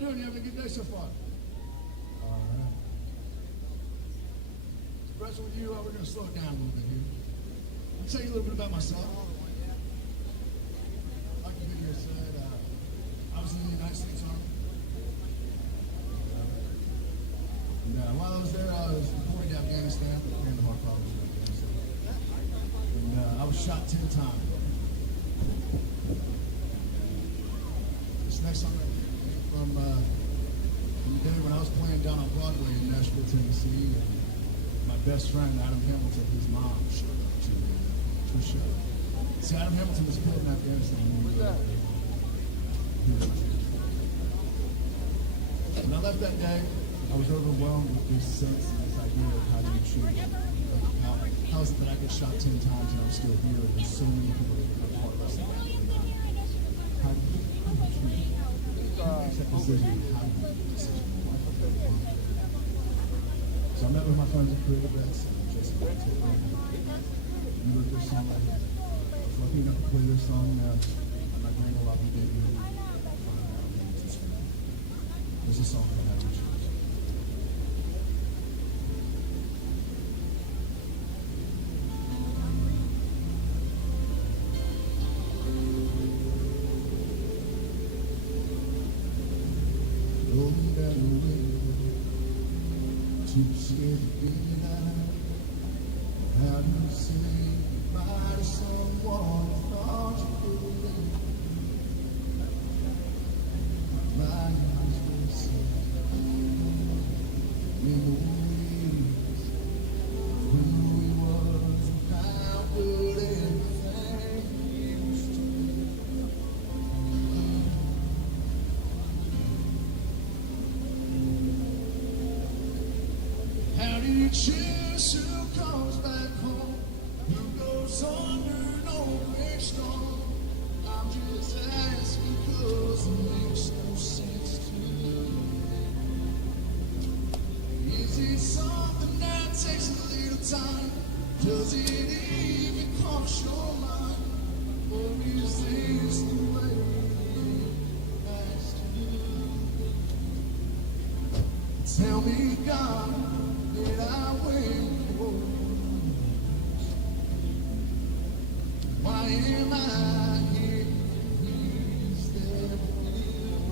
doing? You having a good day so far? All right. Impressed with you, we're going to slow it down a little bit here. I'll tell you a little bit about myself. Like the video said, I was in the United States Army. And while I was there, I was deployed to Afghanistan, Kandahar province in Afghanistan. And I was shot 10 times. This next song right here came from the day when I was playing down on Broadway in Nashville, Tennessee. And my best friend, Adam Hamilton, his mom, showed up to a show. See, Adam Hamilton was killed in Afghanistan. When I left that day, I was overwhelmed with this sense and this idea of how do you choose. How is it that I get shot 10 times and I'm still here and there's so many people that are part of us? How do you choose? Make that decision. How do you make that decision? So I met with my friends at Creative Vets and Jason you wrote this song right here. I was lucky enough to play this song at my Grand Ole Opry debut. This is a song from How Do You Choose. Rolling down the window, too scared to be alive. How do you say goodbye to someone who thought you could live? My eyes were set. Memories of who we was and how good everything used to be. How do you choose who comes back home? Who goes under no great storm? I'm just asking 'cause it makes no sense. Does it even cross your mind? Or is this the way it has to? Tell me, God, did I win? Why am I here instead of you?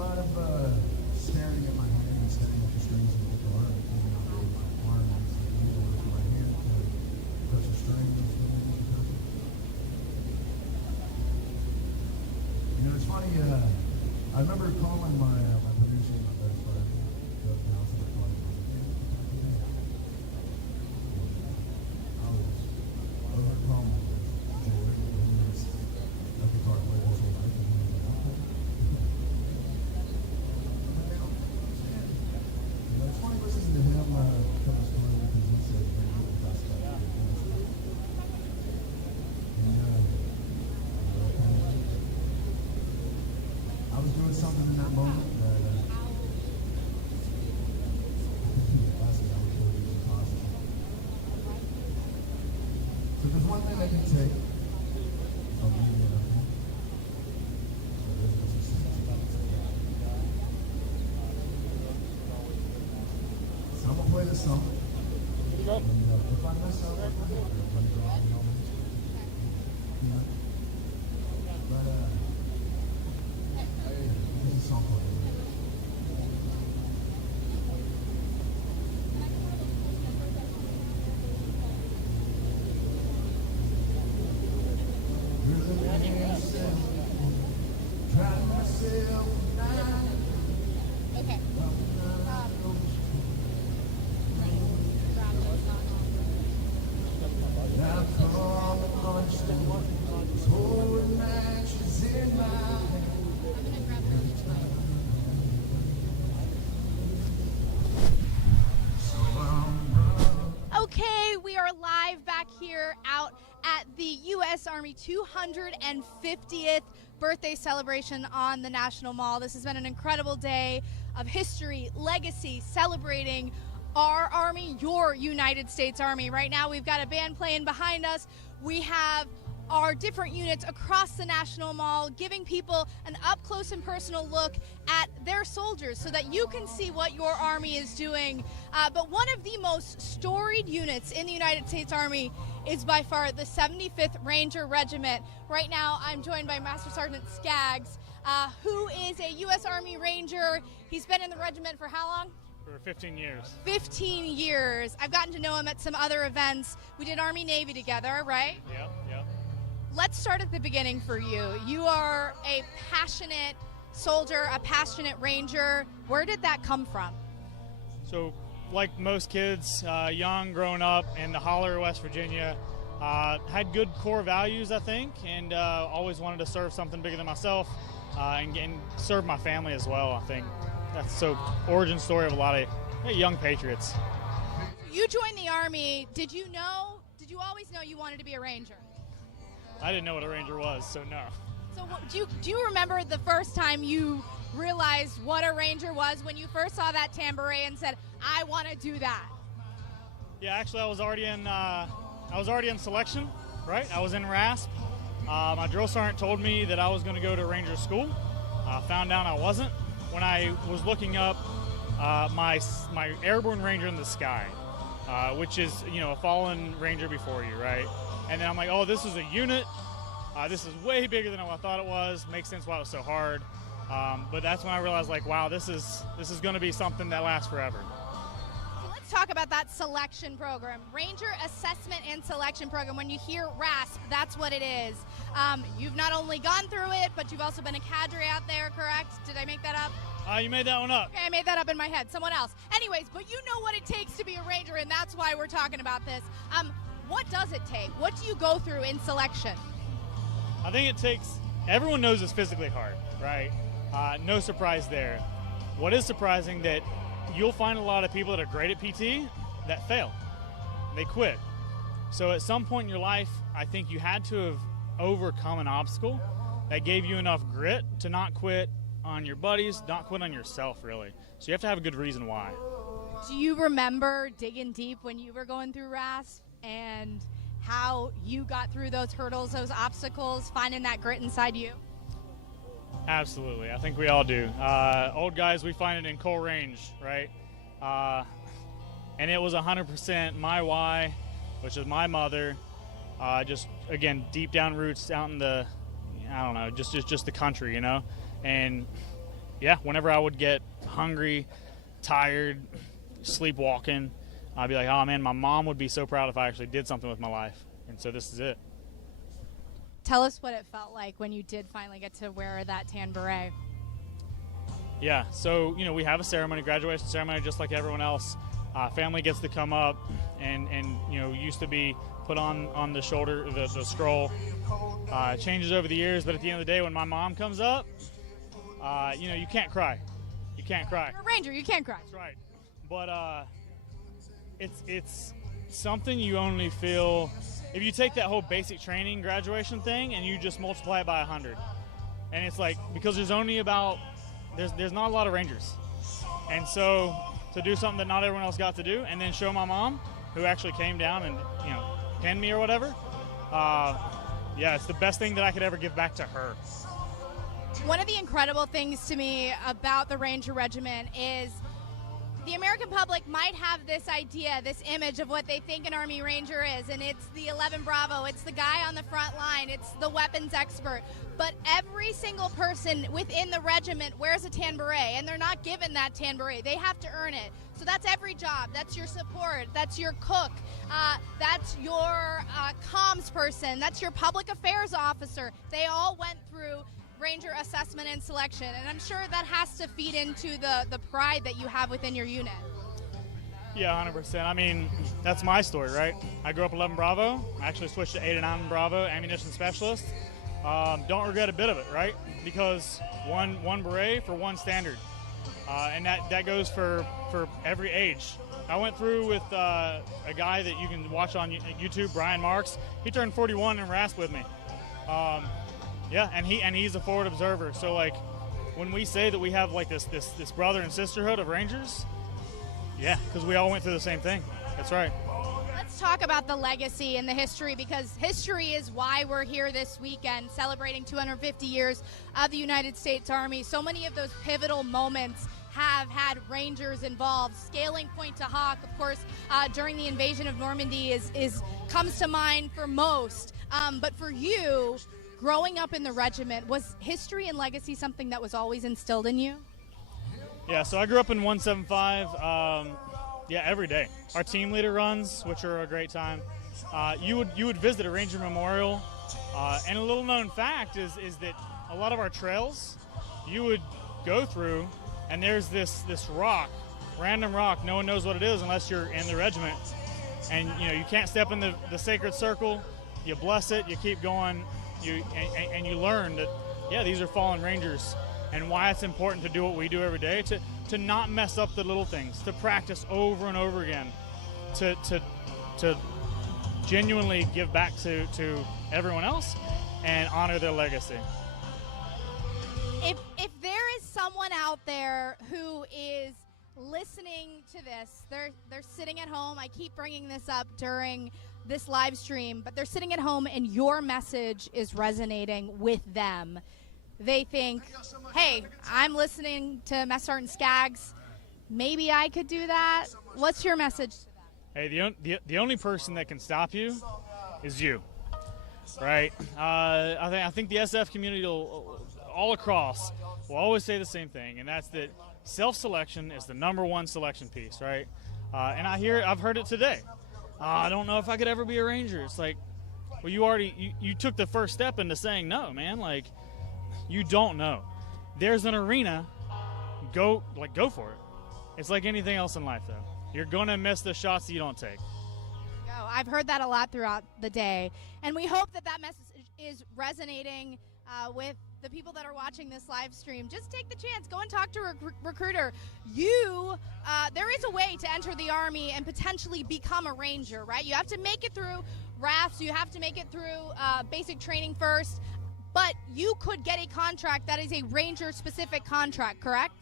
lot of staring at my hand, staring at the strings of the guitar, and pulling out with my arms and needle into my hand to touch the strings and stuff like that. You know, it's funny, I remember calling my producer, my best friend, Doug Nelson, I called him, I was overcome with joy. He was a guitar player his whole life, and he was like, okay. It's funny listening to him tell a story because he said he did the best stuff he could do. And I was doing something in that moment that lastly I was told it was impossible. So there's one thing I can take from me and everything. So I'm gonna play this song. And if I mess up, I'm gonna draw it all. Yeah. But this is a song called Okay, we are live back here out at the U.S. Army 250th birthday celebration on the National Mall. This has been an incredible day of history, legacy, celebrating our Army, your United States Army. Right now we've got a band playing behind us. We have our different units across the National Mall giving people an up-close and personal look at their soldiers so that you can see what your Army is doing. But one of the most storied units in the United States Army is by far the 75th Ranger Regiment. Right now I'm joined by Master Sergeant Skaggs, who is a U.S. Army Ranger. He's been in the regiment for how long? For 15 years. 15 years. I've gotten to know him at some other events. We did Army-Navy together, right? Yep. Let's start at the beginning for you. You are a passionate soldier, a passionate Ranger. Where did that come from? So, like most kids, young, growing up in the holler, West Virginia, had good core values, I think, and always wanted to serve something bigger than myself and serve my family as well, I think. That's so origin story of a lot of young patriots. You joined the Army. Did you always know you wanted to be a Ranger? I didn't know what a Ranger was, so no. So do you remember the first time you realized what a Ranger was, when you first saw that tambourine and said, I want to do that? Yeah, actually I was already in selection, right? I was in RASP. My drill sergeant told me that I was going to go to Ranger school. Found out I wasn't when I was looking up my airborne Ranger in the sky, which is, a fallen Ranger before you, right? And then I'm like, oh, this is a unit. This is way bigger than I thought it was. Makes sense why it was so hard. But that's when I realized, like, wow, this is going to be something that lasts forever. So let's talk about that selection program, Ranger Assessment and Selection Program. When you hear RASP, that's what it is. You've not only gone through it, but you've also been a cadre out there, correct? Did I make that up? You made that one up. Okay, I made that up in my head. Someone else. Anyways, but you know what it takes to be a Ranger, and that's why we're talking about this. What does it take? What do you go through in selection? I think it takes, everyone knows it's physically hard, right? No surprise there. What is surprising that you'll find a lot of people that are great at PT that fail. They quit. So at some point in your life, I think you had to have overcome an obstacle that gave you enough grit to not quit on your buddies, not quit on yourself, really. So you have to have a good reason why. Do you remember digging deep when you were going through RASP and how you got through those hurdles, those obstacles, finding that grit inside you? Absolutely. I think we all do. Old guys, we find it in Coal Range, right? And it was 100% my why, which is my mother. Just, again, deep down roots out in the, I don't know, just the country, And yeah, whenever I would get hungry, tired, sleepwalking, I'd be like, oh man, my mom would be so proud if I actually did something with my life. And so this is it. Tell us what it felt like when you did finally get to wear that tan beret. Yeah, so, we have a ceremony, graduation ceremony, just like everyone else. Family gets to come up and used to be put on the shoulder, the scroll. It changes over the years, but at the end of the day, when my mom comes up, you can't cry. You can't cry. You're a Ranger, you can't cry. That's right. But it's something you only feel if you take that whole basic training graduation thing and you just multiply it by 100. And it's like, because there's only about, there's not a lot of Rangers. And so to do something that not everyone else got to do and then show my mom, who actually came down and, pinned me or whatever, it's the best thing that I could ever give back to her. One of the incredible things to me about the Ranger Regiment is the American public might have this idea, this image of what they think an Army Ranger is, and it's the 11 Bravo, it's the guy on the front line, it's the weapons expert. But every single person within the regiment wears a tan beret, and they're not given that tan beret. They have to earn it. So that's every job. That's your support. That's your cook. That's your comms person. That's your public affairs officer. They all went through Ranger assessment and selection, and I'm sure that has to feed into the pride that you have within your unit. Yeah, 100%. I mean, that's my story, right? I grew up 11 Bravo. I actually switched to 8 and 9 Bravo, ammunition specialist. Don't regret a bit of it, right? Because one beret for one standard, and that goes for every age. I went through with a guy that you can watch on YouTube, Brian Marks. He turned 41 and RASP with me. Yeah, and he's a forward observer. So like, when we say that we have like this brother and sisterhood of Rangers, yeah, because we all went through the same thing. That's right. Let's talk about the legacy and the history, because history is why we're here this weekend celebrating 250 years of the United States Army. So many of those pivotal moments have had Rangers involved. Scaling Point to Hawk, of course, during the invasion of Normandy comes to mind for most. But for you, growing up in the regiment, was history and legacy something that was always instilled in you? Yeah, so I grew up in 175, every day. Our team leader runs, which are a great time. You would visit a Ranger Memorial, and a little known fact is that a lot of our trails you would go through, and there's this rock, random rock, no one knows what it is unless you're in the regiment. And you can't step in the sacred circle, you bless it, you keep going. And you learn that, these are fallen Rangers, and why it's important to do what we do every day, to not mess up the little things, to practice over and over again, to genuinely give back to everyone else and honor their legacy. If there is someone out there who is listening to this, they're sitting at home, I keep bringing this up during this live stream, but they're sitting at home and your message is resonating with them. They think, hey, I'm listening to Master Sergeant Skaggs. Maybe I could do that. What's your message to them? Hey, the only person that can stop you is you, right? I think the SF community all across will always say the same thing, and that's that self-selection is the #1 selection piece, right? And I've heard it today. I don't know if I could ever be a Ranger. It's like, well, you took the first step into saying no, man. Like, you don't know. There's an arena. Go for it. It's like anything else in life, though. You're gonna miss the shots you don't take. I've heard that a lot throughout the day, and we hope that message is resonating with the people that are watching this live stream. Just take the chance. Go and talk to a recruiter. There is a way to enter the Army and potentially become a Ranger, right? You have to make it through RAFs. You have to make it through basic training first. But you could get a contract that is a Ranger-specific contract, correct?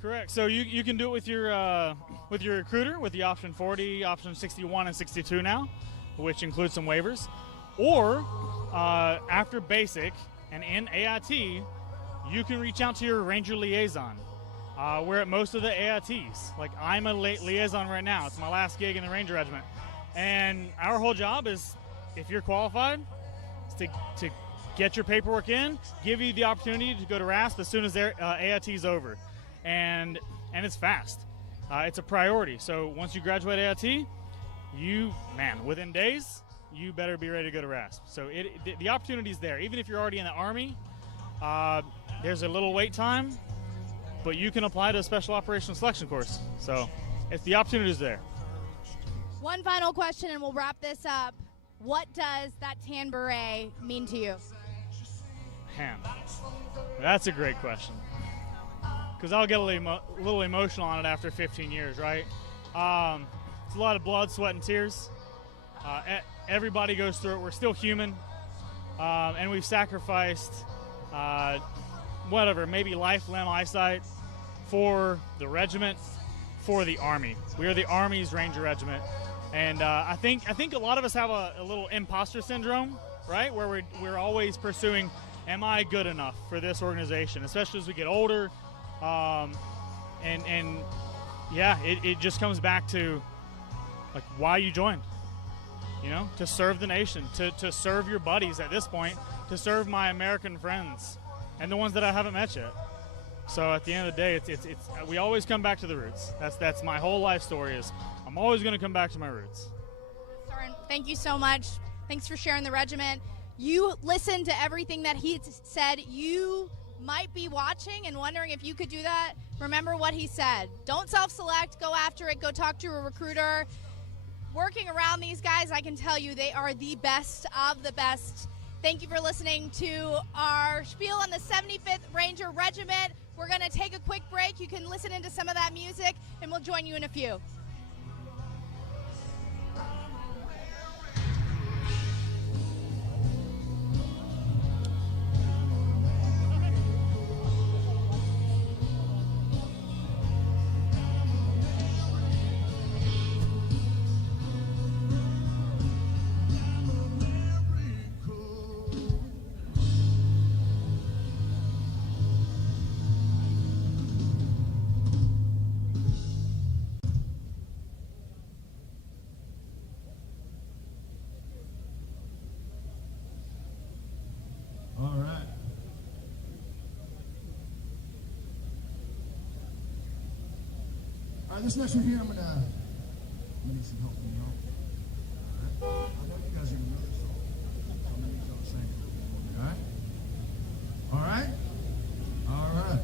Correct. So you can do it with your recruiter, with the option 40, option 61, and 62 now, which includes some waivers. Or after basic and in AIT, you can reach out to your Ranger liaison. We're at most of the AITs. Like, I'm a liaison right now. It's my last gig in the Ranger Regiment. And our whole job is, if you're qualified, is to get your paperwork in, give you the opportunity to go to RASP as soon as their AIT is over, and it's fast. It's a priority. So once you graduate AIT, within days, you better be ready to go to RASP. So the opportunity's there. Even if you're already in the Army, there's a little wait time, but you can apply to a special operations selection course. So the opportunity's there. One final question, and we'll wrap this up. What does that tan beret mean to you? Man, that's a great question. Because I'll get a little emotional on it after 15 years, right? It's a lot of blood, sweat, and tears. Everybody goes through it. We're still human. And we've sacrificed, maybe life, limb, eyesight for the regiment, for the Army. We are the Army's Ranger Regiment. And I think a lot of us have a little imposter syndrome, right? Where we're always pursuing, am I good enough for this organization? Especially as we get older. It just comes back to like why you joined. You know, to serve the nation, to serve your buddies at this point, to serve my American friends and the ones that I haven't met yet. So at the end of the day, it's we always come back to the roots. That's my whole life story is I'm always going to come back to my roots. Sergeant, thank you so much. Thanks for sharing the regiment. You listened to everything that he said. You might be watching and wondering if you could do that. Remember what he said. Don't self-select. Go after it. Go talk to a recruiter. Working around these guys, I can tell you they are the best of the best. Thank you for listening to our spiel on the 75th Ranger Regiment. We're going to take a quick break. You can listen into some of that music, and we'll join you in a few. All right. All right, this next one here, I'm gonna need some help from y'all. All right. I know you guys are gonna know this song, so I'm gonna need y'all to sing it. All right? All right? All right.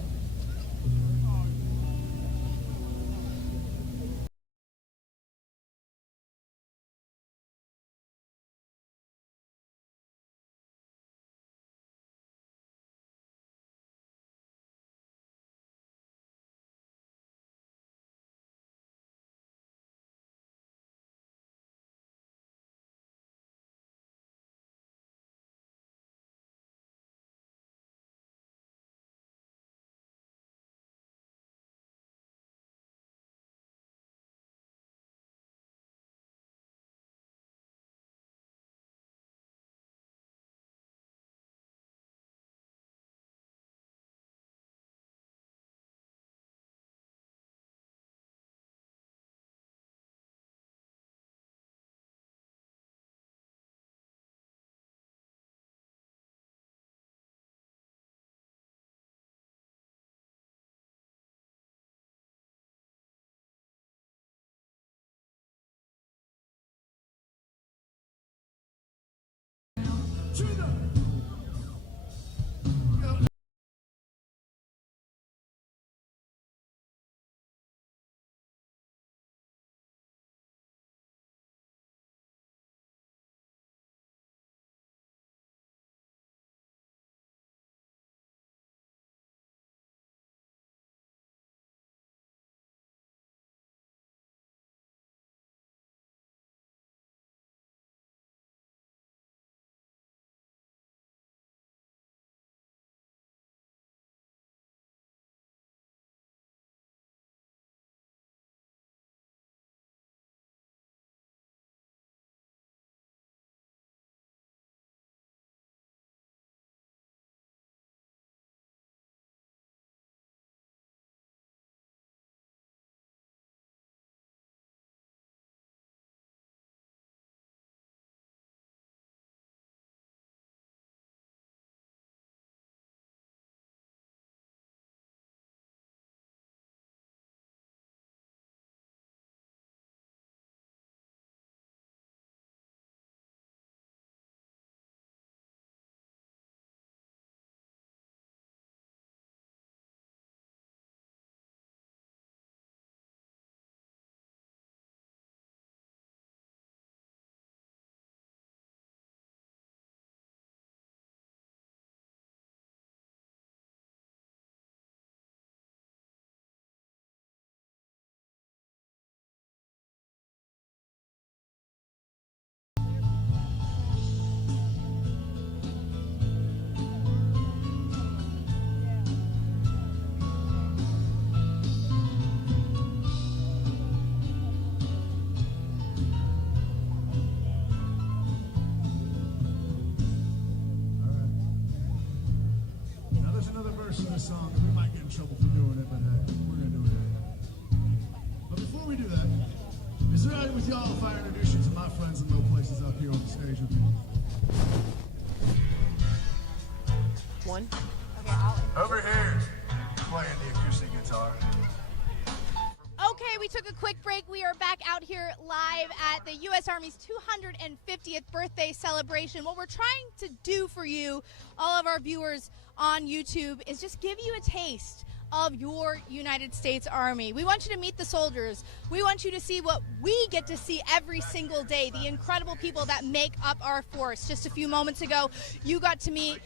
y'all if I introduce you to my friends in low places up here on the stage with me. One. Over here, playing the acoustic guitar. Okay, we took a quick break. We are back out here live at the U.S. Army's 250th birthday celebration. What we're trying to do for you, all of our viewers on YouTube, is just give you a taste of your United States Army. We want you to meet the soldiers. We want you to see what we get to see every single day, the incredible people that make up our force. Just a few moments ago, you got to meet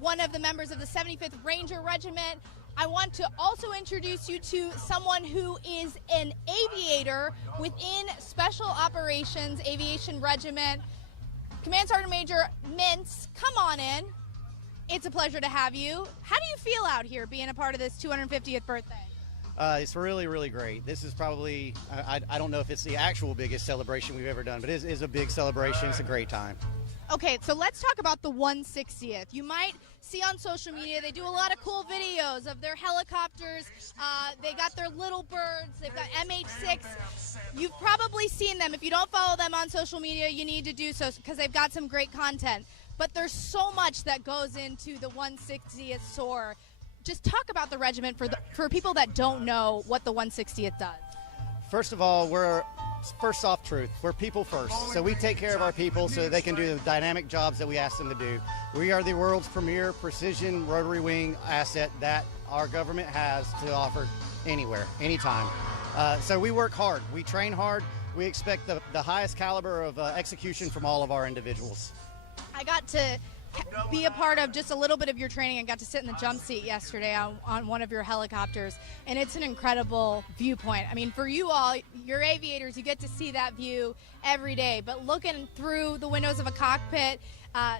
one of the members of the 75th Ranger Regiment. I want to also introduce you to someone who is an aviator within Special Operations Aviation Regiment. Command Sergeant Major Mintz, come on in. It's a pleasure to have you. How do you feel out here being a part of this 250th birthday? It's really, really great. This is probably, I don't know if it's the actual biggest celebration we've ever done, but it is a big celebration. It's a great time. Okay, so let's talk about the 160th. You might see on social media, they do a lot of cool videos of their helicopters. They got their little birds. They've got MH6. You've probably seen them. If you don't follow them on social media, you need to do so because they've got some great content. But there's so much that goes into the 160th SOAR. Just talk about the regiment for people that don't know what the 160th does. First of all, first off truth, we're people first. So we take care of our people so they can do the dynamic jobs that we ask them to do. We are the world's premier precision rotary wing asset that our government has to offer anywhere, anytime. So we work hard, we train hard, we expect the highest caliber of execution from all of our individuals. I got to be a part of just a little bit of your training and got to sit in the jump seat yesterday on one of your helicopters, and it's an incredible viewpoint. I mean, for you all, you're aviators, you get to see that view every day, but looking through the windows of a cockpit,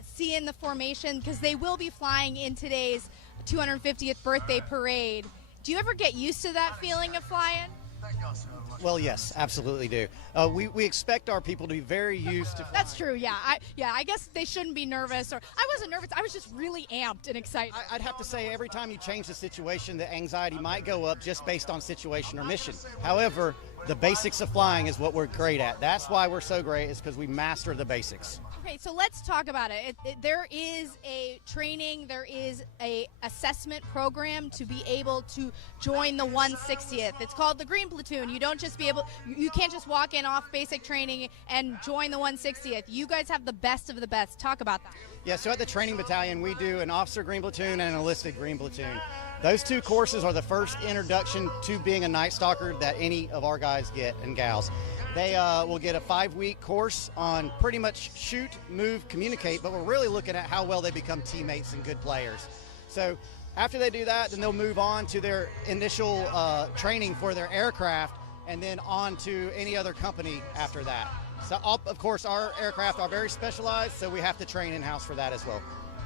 seeing the formation, because they will be flying in today's 250th birthday parade. Do you ever get used to that feeling of flying? Well, yes, absolutely do. We expect our people to be very used to. That's true. Yeah, I guess they shouldn't be nervous. Or I wasn't nervous. I was just really amped and excited. I'd have to say every time you change the situation, the anxiety might go up just based on situation or mission. However, the basics of flying is what we're great at. That's why we're so great, is because we master the basics. Okay, so let's talk about it. There is a training, there is a assessment program to be able to join the 160th. It's called the Green Platoon. You don't just you can't just walk in off basic training and join the 160th. You guys have the best of the best. Talk about that. Yeah, so at the training battalion, we do an officer Green Platoon and an enlisted Green Platoon. Those two courses are the first introduction to being a Night Stalker that any of our guys get and gals. They will get a 5-week course on pretty much shoot, move, communicate, but we're really looking at how well they become teammates and good players. So after they do that, then they'll move on to their initial training for their aircraft and then on to any other company after that. So of course our aircraft are very specialized, so we have to train in-house for that as well.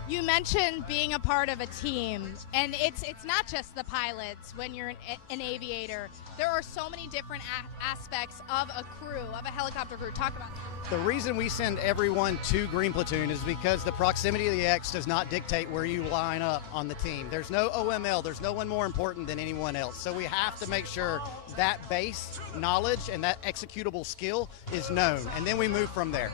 You mentioned being a part of a team, and it's not just the pilots when you're an aviator. There are so many different aspects of a crew, of a helicopter crew. Talk about that. The reason we send everyone to Green Platoon is because the proximity of the X does not dictate where you line up on the team. There's no OML. There's no one more important than anyone else. So we have to make sure that base knowledge and that executable skill is known, and then we move from there.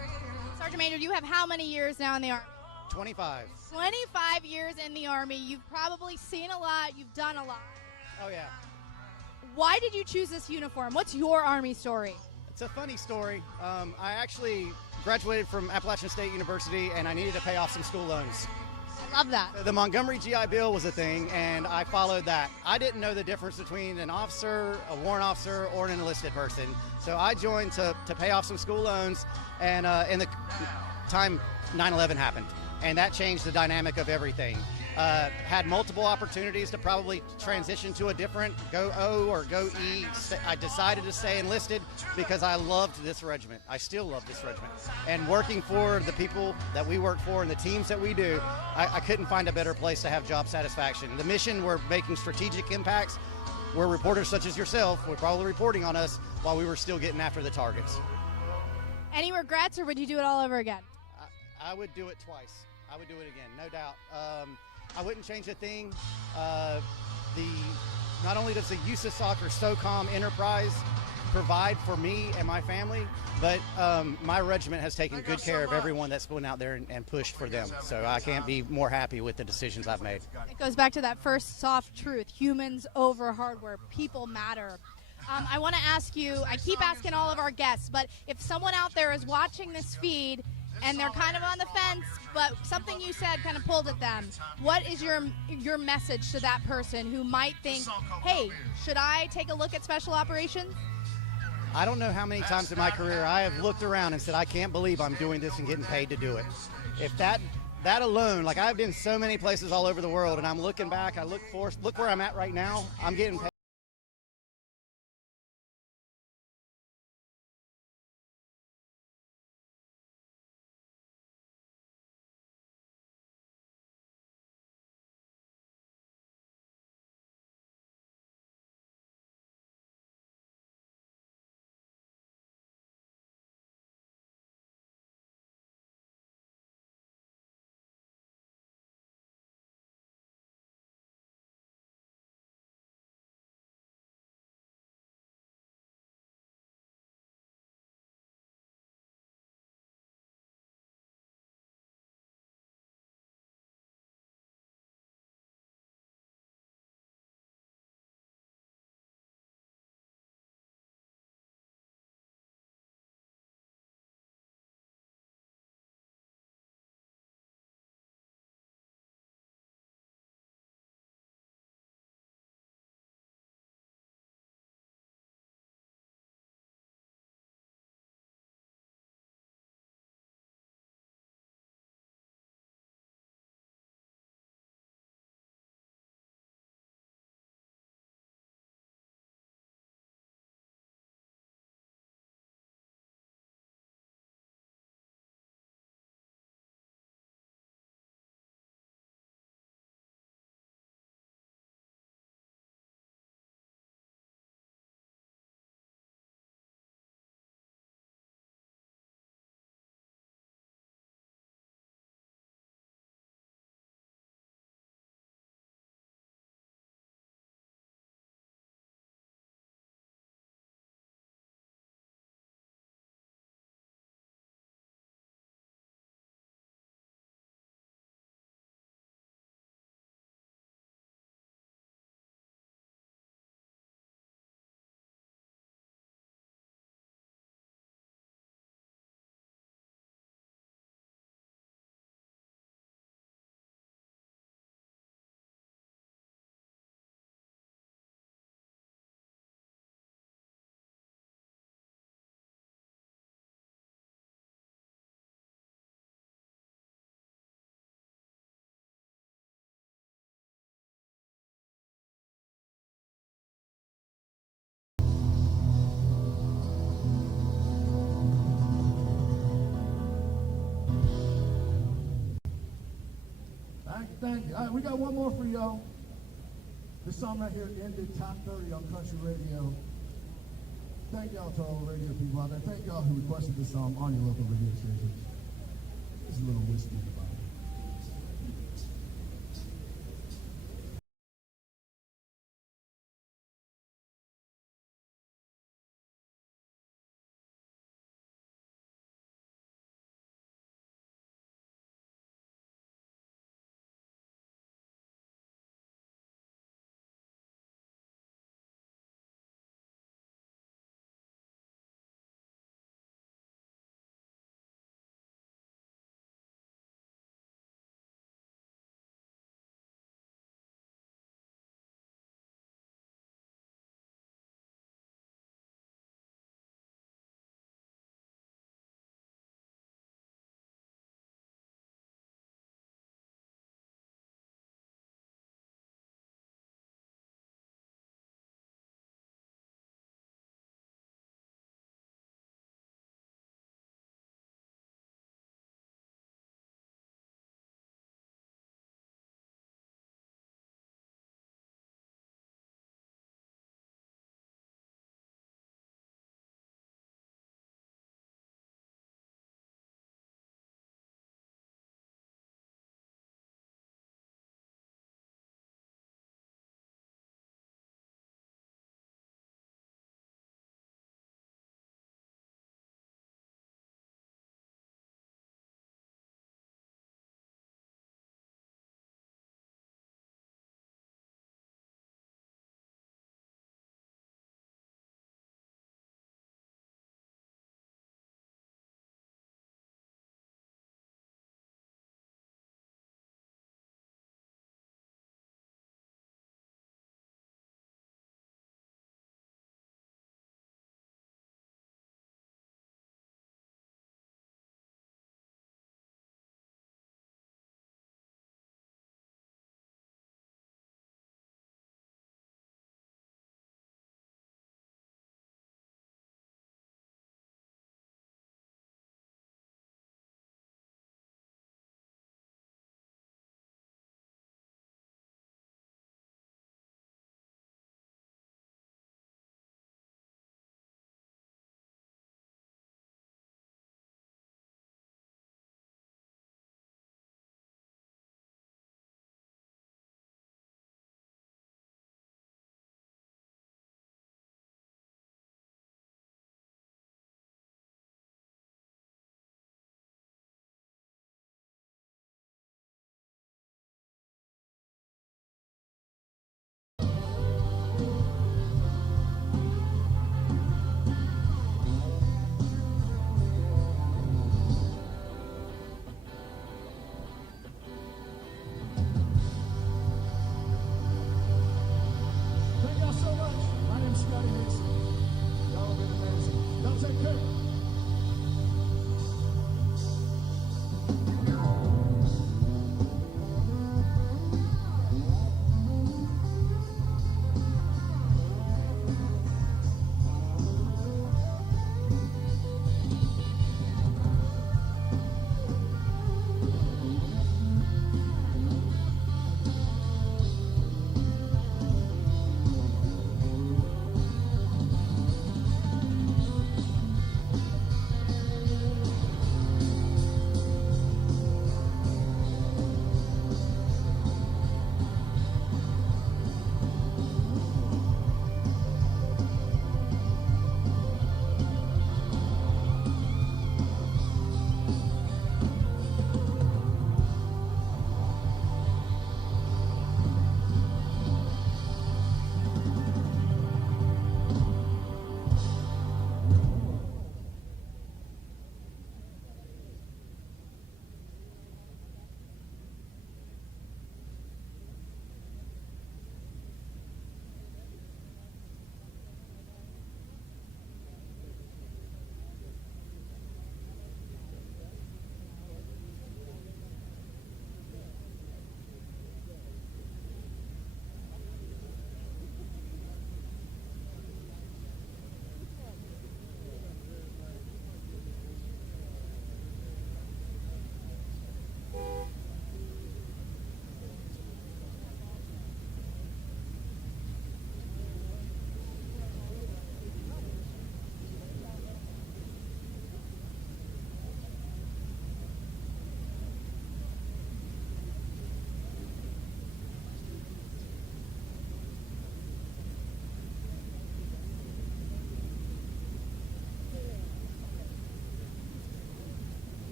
Sergeant Major, you have how many years now in the Army? 25. 25 years in the Army. You've probably seen a lot. You've done a lot. Oh, yeah. Why did you choose this uniform? What's your Army story? It's a funny story. I actually graduated from Appalachian State University, and I needed to pay off some school loans. I love that. The Montgomery GI Bill was a thing, and I followed that. I didn't know the difference between an officer, a warrant officer, or an enlisted person. So I joined to pay off some school loans, and in the time 9/11 happened. And that changed the dynamic of everything. Had multiple opportunities to probably transition to a different, go O or go E. I decided to stay enlisted because I loved this regiment. I still love this regiment. And working for the people that we work for and the teams that we do, I couldn't find a better place to have job satisfaction. The mission, we're making strategic impacts. We're reporters such as yourself. We're probably reporting on us while we were still getting after the targets. Any regrets, or would you do it all over again? I would do it twice. I would do it again, no doubt. I wouldn't change a thing. Not only does the USASOC or SOCOM enterprise provide for me and my family, but my regiment has taken good care of everyone that's went out there and pushed for them. So I can't be more happy with the decisions I've made. It goes back to that first soft truth: humans over hardware. People matter. I want to ask you, I keep asking all of our guests, but if someone out there is watching this feed and they're kind of on the fence, but something you said kind of pulled at them, what is your message to that person who might think, hey, should I take a look at special operations? I don't know how many times in my career I have looked around and said, I can't believe I'm doing this and getting paid to do it. If that alone, like I've been so many places all over the world, and I'm looking back, look where I'm at right now, I'm getting paid. Thank you. All right, we got one more for y'all. This song right here ended top 30 on country radio. Thank y'all to all the radio people out there. Thank y'all who requested this song on your local radio stations. There's a little whiskey in the bottom.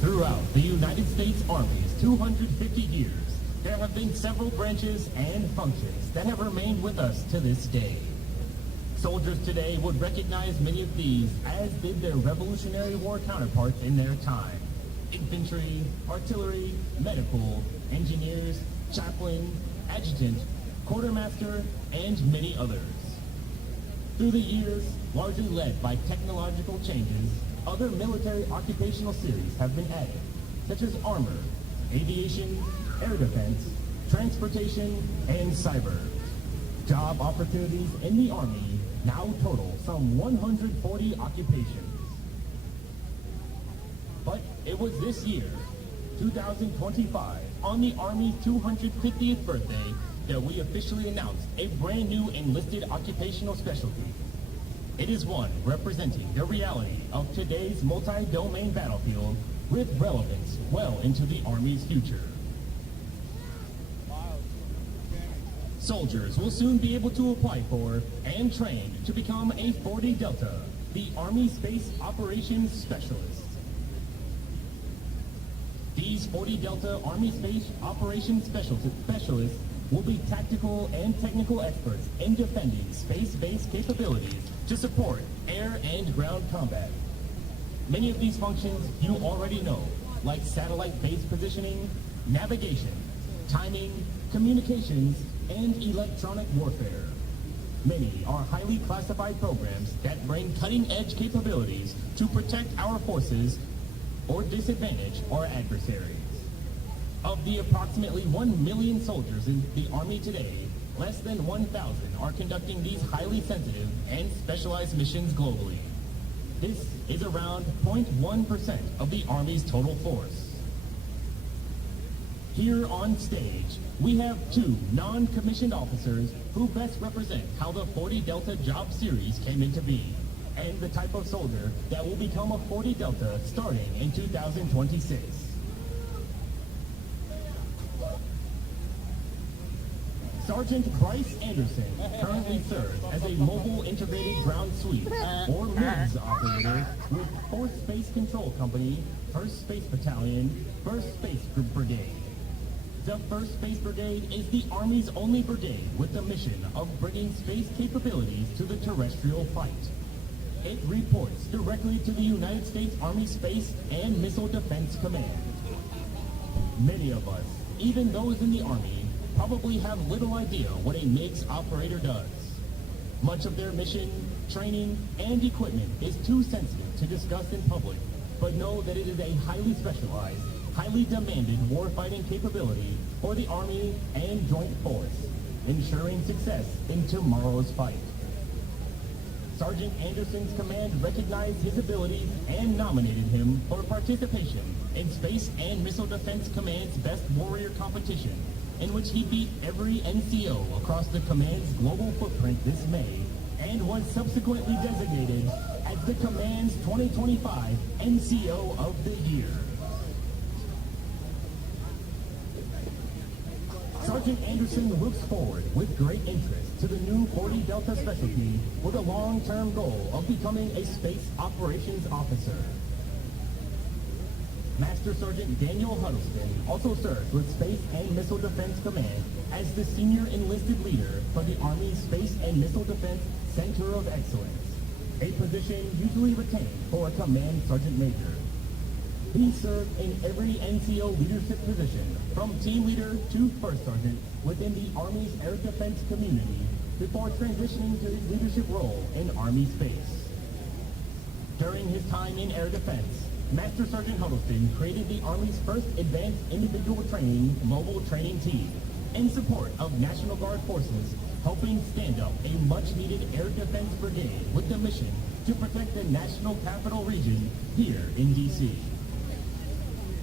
Throughout the United States Army's 250 years, there have been several branches and functions that have remained with us to this day. Soldiers today would recognize many of these, as did their Revolutionary War counterparts in their time. Infantry, artillery, medical, engineers, chaplain, adjutant, quartermaster, and many others. Through the years, largely led by technological changes, other military occupational series have been added, such as armor, aviation, air defense, transportation, and cyber. Job opportunities in the Army now total some 140 occupations. But it was this year, 2025, on the Army's 250th birthday, that we officially announced a brand new enlisted occupational specialty. It is one representing the reality of today's multi-domain battlefield with relevance well into the Army's future. Soldiers will soon be able to apply for and train to become a 40 Delta, the Army Space Operations Specialist. These 40 Delta Army Space Operations Specialists will be tactical and technical experts in defending space-based capabilities to support air and ground combat. Many of these functions you already know, like satellite base positioning, navigation, timing, communications, and electronic warfare. Many are highly classified programs that bring cutting-edge capabilities to protect our forces or disadvantage our adversaries. Of the approximately 1 million soldiers in the Army today, less than 1,000 are conducting these highly sensitive and specialized missions globally. This is around 0.1% of the Army's total force. Here on stage, we have two non-commissioned officers who best represent how the 40 Delta job series came into being, and the type of soldier that will become a 40 Delta starting in 2026. Sergeant Bryce Anderson currently serves as a Mobile Integrated Ground Sweep, or MIGS operator with 4th Space Control Company, 1st Space Battalion, 1st Space Brigade. The 1st Space Brigade is the Army's only brigade with the mission of bringing space capabilities to the terrestrial fight. It reports directly to the United States Army Space and Missile Defense Command. Many of us, even those in the Army, probably have little idea what a MIGS operator does. Much of their mission, training, and equipment is too sensitive to discuss in public, but know that it is a highly specialized, highly demanded warfighting capability for the Army and Joint Force, ensuring success in tomorrow's fight. Sergeant Anderson's command recognized his abilities and nominated him for participation in Space and Missile Defense Command's Best Warrior competition, in which he beat every NCO across the command's global footprint this May, and was subsequently designated as the command's 2025 NCO of the Year. Sergeant Anderson looks forward with great interest to the new 40 Delta specialty with a long-term goal of becoming a Space Operations Officer. Master Sergeant Daniel Huddleston also serves with Space and Missile Defense Command as the Senior Enlisted Leader for the Army's Space and Missile Defense Center of Excellence, a position usually retained for a Command Sergeant Major. He served in every NCO leadership position, from team leader to first sergeant, within the Army's air defense community before transitioning to his leadership role in Army space. During his time in air defense, Master Sergeant Huddleston created the Army's first advanced individual training mobile training team in support of National Guard forces, helping stand up a much-needed air defense brigade with the mission to protect the national capital region here in D.C.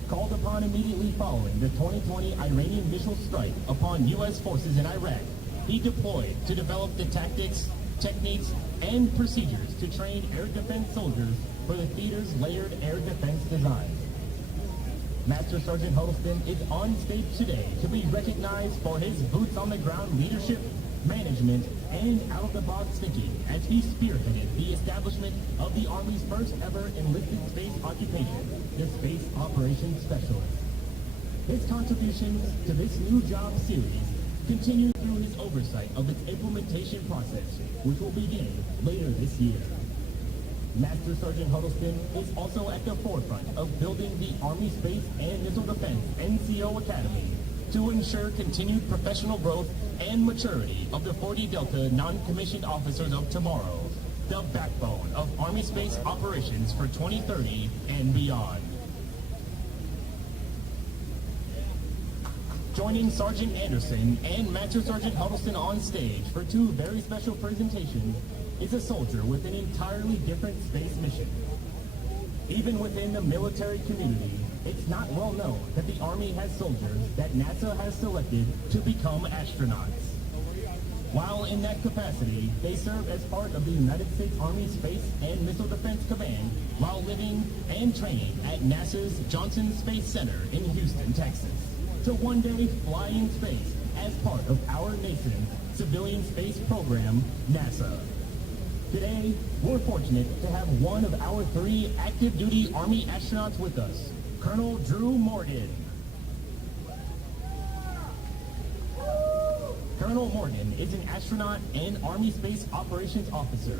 Called upon immediately following the 2020 Iranian missile strike upon U.S. forces in Iraq, he deployed to develop the tactics, techniques, and procedures to train air defense soldiers for the theater's layered air defense design. Master Sergeant Huddleston is on stage today to be recognized for his boots-on-the-ground leadership, management, and out-of-the-box thinking as he spearheaded the establishment of the Army's first ever enlisted space occupation, the Space Operations Specialist. His contributions to this new job series continue through his oversight of its implementation process, which will begin later this year. Master Sergeant Huddleston is also at the forefront of building the Army Space and Missile Defense NCO Academy to ensure continued professional growth and maturity of the 40 Delta non-commissioned officers of tomorrow, the backbone of Army Space operations for 2030 and beyond. Joining Sergeant Anderson and Master Sergeant Huddleston on stage for two very special presentations is a soldier with an entirely different space mission. Even within the military community, it's not well known that the Army has soldiers that NASA has selected to become astronauts. While in that capacity, they serve as part of the United States Army Space and Missile Defense Command while living and training at NASA's Johnson Space Center in Houston, Texas, to one day fly in space as part of our nation's civilian space program, NASA. Today, we're fortunate to have one of our 3 active duty Army astronauts with us, Colonel Drew Morgan. Colonel Morgan is an astronaut and Army Space Operations Officer.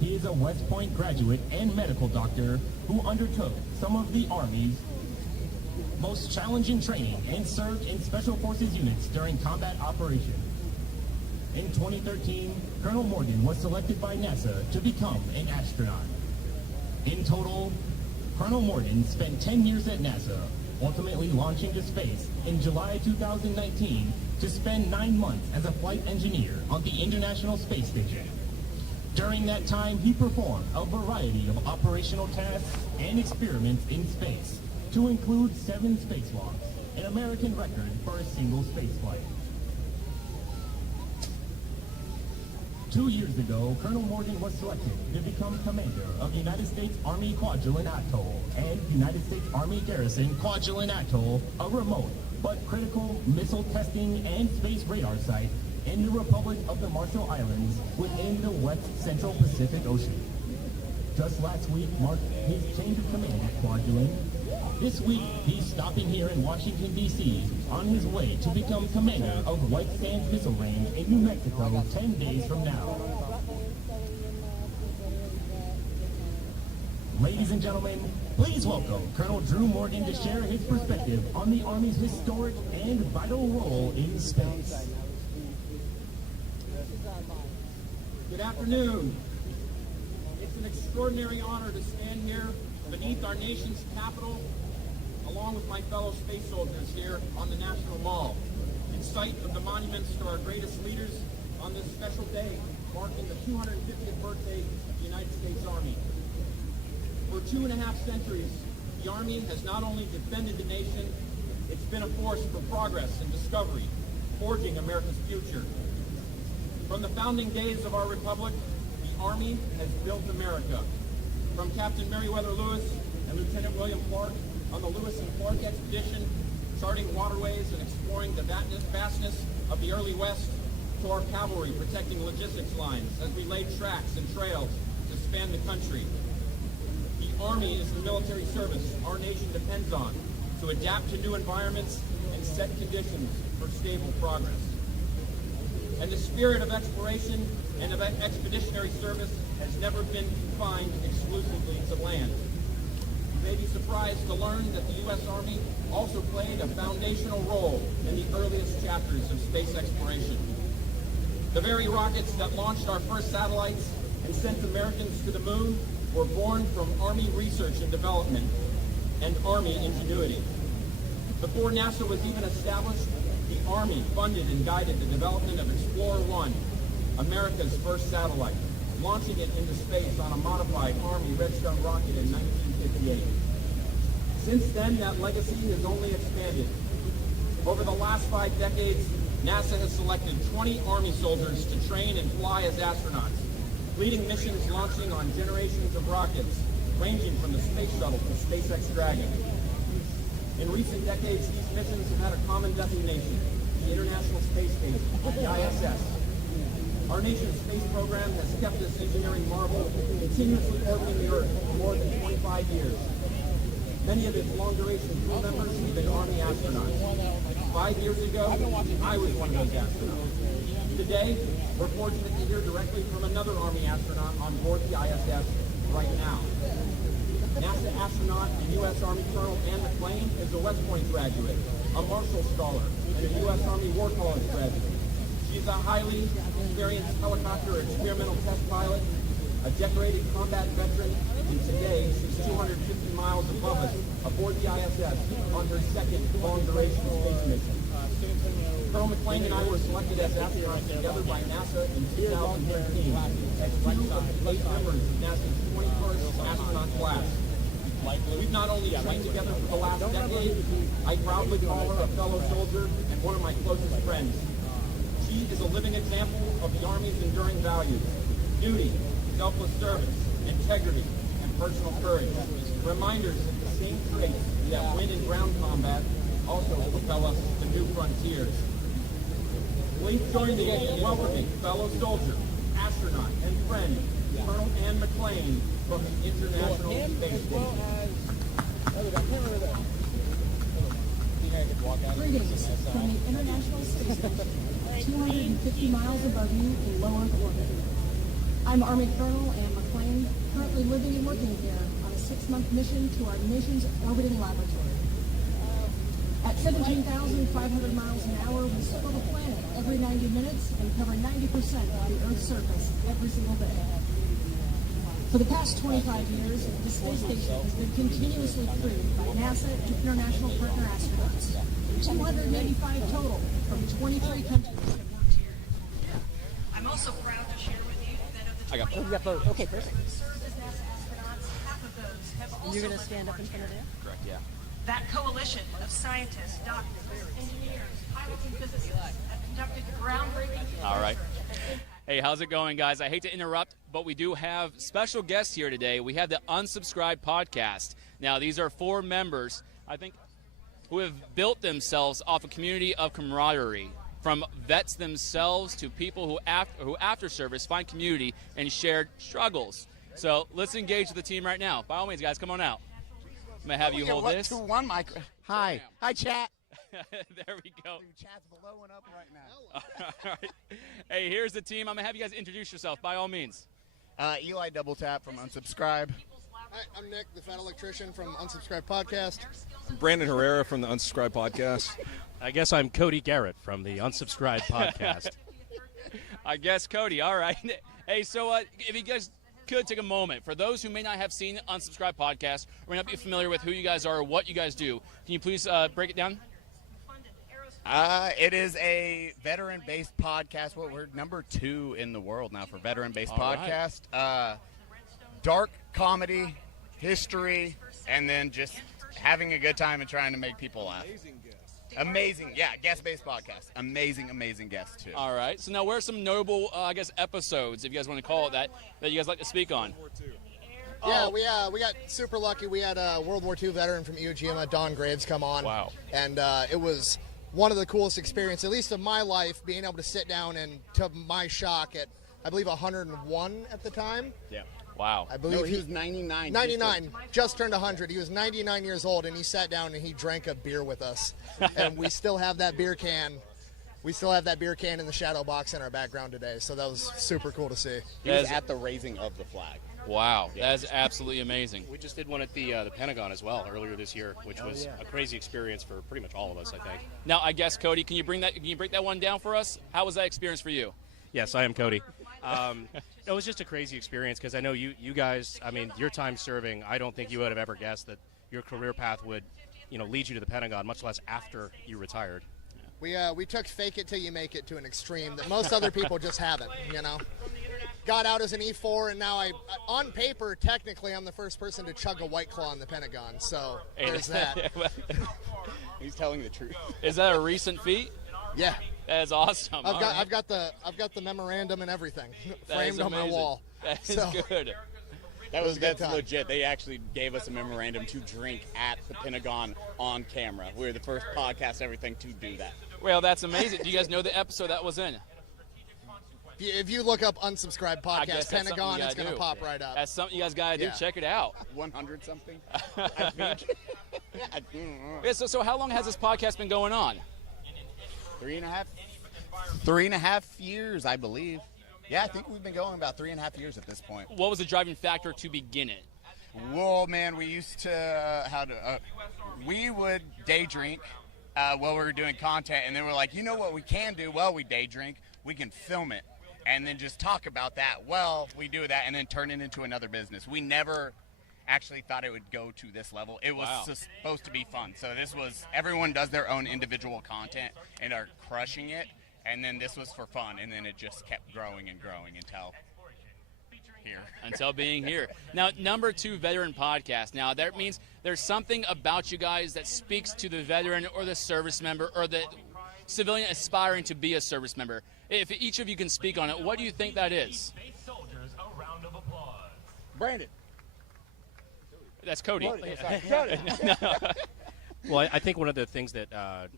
He is a West Point graduate and medical doctor who undertook some of the Army's most challenging training and served in Special Forces units during combat operations. In 2013, Colonel Morgan was selected by NASA to become an astronaut. In total, Colonel Morgan spent 10 years at NASA, ultimately launching to space in July 2019 to spend 9 months as a flight engineer on the International Space Station. During that time, he performed a variety of operational tasks and experiments in space, to include 7 spacewalks, an American record for a single spaceflight. 2 years ago, Colonel Morgan was selected to become commander of United States Army Kwajalein Atoll and United States Army Garrison Kwajalein Atoll, a remote but critical missile testing and space radar site in the Republic of the Marshall Islands within the West Central Pacific Ocean. Just last week marked his change of command at Kwajalein. This week, he's stopping here in Washington, D.C. on his way to become commander of White Sands Missile Range in New Mexico 10 days from now. Ladies and gentlemen, please welcome Colonel Drew Morgan to share his perspective on the Army's historic and vital role in space. Good afternoon. It's an extraordinary honor to stand here beneath our nation's capital, along with my fellow space soldiers here on the National Mall, in sight of the monuments to our greatest leaders on this special day marking the 250th birthday of the United States Army. For 2.5 centuries, the Army has not only defended the nation, it's been a force for progress and discovery, forging America's future. From the founding days of our republic, the Army has built America. From Captain Meriwether Lewis and Lieutenant William Clark on the Lewis and Clark expedition, charting waterways and exploring the vastness of the early West, to our cavalry protecting logistics lines as we laid tracks and trails to span the country. The Army is the military service our nation depends on to adapt to new environments and set conditions for stable progress. And the spirit of exploration and of expeditionary service has never been confined exclusively to land. You may be surprised to learn that the U.S. Army also played a foundational role in the earliest chapters of space exploration. The very rockets that launched our first satellites and sent Americans to the moon were born from Army research and development and Army ingenuity. Before NASA was even established, the Army funded and guided the development of Explorer 1, America's first satellite, launching it into space on a modified Army Redstone rocket in 1958. Since then, that legacy has only expanded. Over the last 5 decades, NASA has selected 20 Army soldiers to train and fly as astronauts, leading missions launching on generations of rockets, ranging from the Space Shuttle to SpaceX Dragon. In recent decades, these missions have had a common designation, the International Space Station, the ISS, Our nation's space program has kept this engineering marvel continuously orbiting the Earth for more than 25 years. Many of its long-duration crew members have been Army astronauts. 5 years ago, I was one of those astronauts. Today, we're fortunate to hear directly from another Army astronaut on board the ISS right now. NASA astronaut and U.S. Army Colonel Ann McClain is a West Point graduate, a Marshall Scholar, and a U.S. Army War College graduate. She's a highly experienced helicopter experimental test pilot, a decorated combat veteran, and today she's 250 miles above us aboard the ISS on her second long-duration space mission. Colonel McClain and I were selected as astronauts together by NASA in 2015 as two of the 8 members of NASA's 21st astronaut class. We've not only trained together for the last decade, I proudly call her a fellow soldier and one of my closest friends. She is a living example of the Army's enduring values: duty, selfless service, integrity, and personal courage. Reminders that the same traits that win in ground combat also propel us to new frontiers. Please join me in welcoming fellow soldier, astronaut, and friend, Colonel Ann McClain from the International Space Station. Greetings from the International Space Station, 250 miles above you in low Earth orbit. I'm Army Colonel Ann McClain, currently living and working here on a 6-month mission to our nation's orbiting laboratory. At 17,500 miles an hour, we circle the planet every 90 minutes and cover 90% of the Earth's surface every single day. For the past 25 years, the space station has been continuously crewed by NASA and international partner astronauts. 285 total from 23 countries have worked here. I'm also proud to share with you that of the 20 Okay, perfect. who served as NASA astronauts, half of those have also You're going to stand up in front of them? Correct, yeah. That coalition of scientists, doctors, engineers, pilots, and physicists have conducted groundbreaking All right. research. Hey, how's it going, guys? I hate to interrupt, but we do have special guests here today. We have the Unsubscribed podcast. Now, these are 4 members, I think, who have built themselves off a community of camaraderie, from vets themselves to people who after service find community and shared struggles. So let's engage with the team right now. By all means, guys, come on out. I'm going to have you hold this. 2-1 micro. Hi. Hi, chat. There we go. Chat's blowing up right now. All right. Hey, here's the team. I'm going to have you guys introduce yourself, by all means. Eli Double Tap from Unsubscribe. Hi, I'm Nick, the Fat Electrician from Unsubscribe Podcast. Brandon Herrera from the Unsubscribe Podcast. I guess I'm Cody Garrett from the Unsubscribe Podcast. I guess Cody. All right. Hey, so if you guys could take a moment, for those who may not have seen Unsubscribe Podcast or may not be familiar with who you guys are or what you guys do, can you please break it down? It is a veteran-based podcast. Well, we're number 2 in the world now for veteran-based podcast. Dark comedy, history, and then just having a good time and trying to make people laugh. Amazing, yeah, guest-based podcast. Amazing guests, too. All right. So now, where are some notable, episodes, if you guys want to call it that you guys like to speak on? Yeah, we got super lucky. We had a World War II veteran from Iwo Jima, Don Graves, come on. Wow. And it was one of the coolest experiences, at least of my life, being able to sit down and, to my shock, at, I believe, 101 at the time. Yeah. Wow. I believe he was 99. 99, just turned 100. He was 99 years old, and he sat down and he drank a beer with us. And we still have that beer can. We still have that beer can in the shadow box in our background today. So that was super cool to see. He was at the raising of the flag. Wow, that is absolutely amazing. We just did one at the Pentagon as well earlier this year, which was a crazy experience for pretty much all of us, I think. Now, I guess, Cody, can you break that one down for us? How was that experience for you? Yes, I am Cody. It was just a crazy experience because I know you guys, I mean, your time serving, I don't think you would have ever guessed that your career path would, lead you to the Pentagon, much less after you retired. We took fake it till you make it to an extreme that most other people just haven't, Got out as an E4, and now on paper, technically, I'm the first person to chug a White Claw in the Pentagon, so there's that. He's telling the truth. Is that a recent feat? Yeah. That is awesome. I've got the memorandum and everything framed on my wall. That is good. That's legit. They actually gave us a memorandum to drink at the Pentagon on camera. We were the first podcast, everything, to do that. Well, that's amazing. Do you guys know the episode that was in? If you look up unsubscribe I guess podcast that's something Pentagon, you it's gotta going to do. pop right up. That's something you guys got to do. Yeah. Check it out. 100 something. I think. Yeah, so how long has this podcast been going on? 3.5 years, I believe. Yeah, I think we've been going about 3.5 years at this point. What was the driving factor to begin it? Well, man, we used to we would day drink while we were doing content, and then we're like, you know what we can do? Well, we day drink. We can film it and then just talk about that. Well, we do that and then turn it into another business. We never actually thought it would go to this level. It was supposed to be fun. So this was, everyone does their own individual content and are crushing it. And then this was for fun. And then it just kept growing and growing until here. Until being here. Now, number 2 veteran podcast. Now, that means there's something about you guys that speaks to the veteran or the service member or the civilian aspiring to be a service member. If each of you can speak on it, what do you think that is? Brandon. That's Cody. Well, I think one of the things that that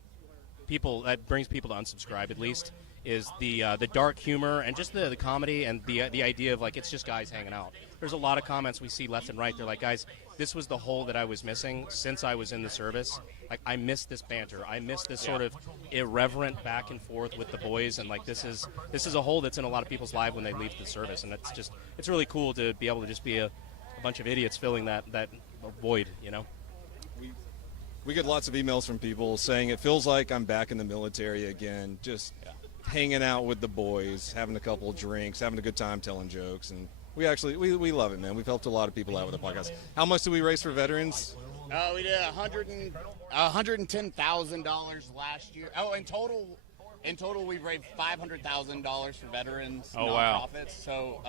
brings people to unsubscribe, at least, is the dark humor and just the comedy and the idea of, like, it's just guys hanging out. There's a lot of comments we see left and right. They're like, guys, this was the hole that I was missing since I was in the service. Like, I miss this banter. I miss this sort of irreverent back and forth with the boys. And, like, this is a hole that's in a lot of people's lives when they leave the service. And it's really cool to be able to just be a bunch of idiots filling that void, you know? We get lots of emails from people saying it feels like I'm back in the military again, just hanging out with the boys, having a couple of drinks, having a good time telling jokes, and we love it, man. We've helped a lot of people out with the podcast. How much do we raise for veterans? We did $110,000 last year. Oh, in total we've raised $500,000 for veterans nonprofits. So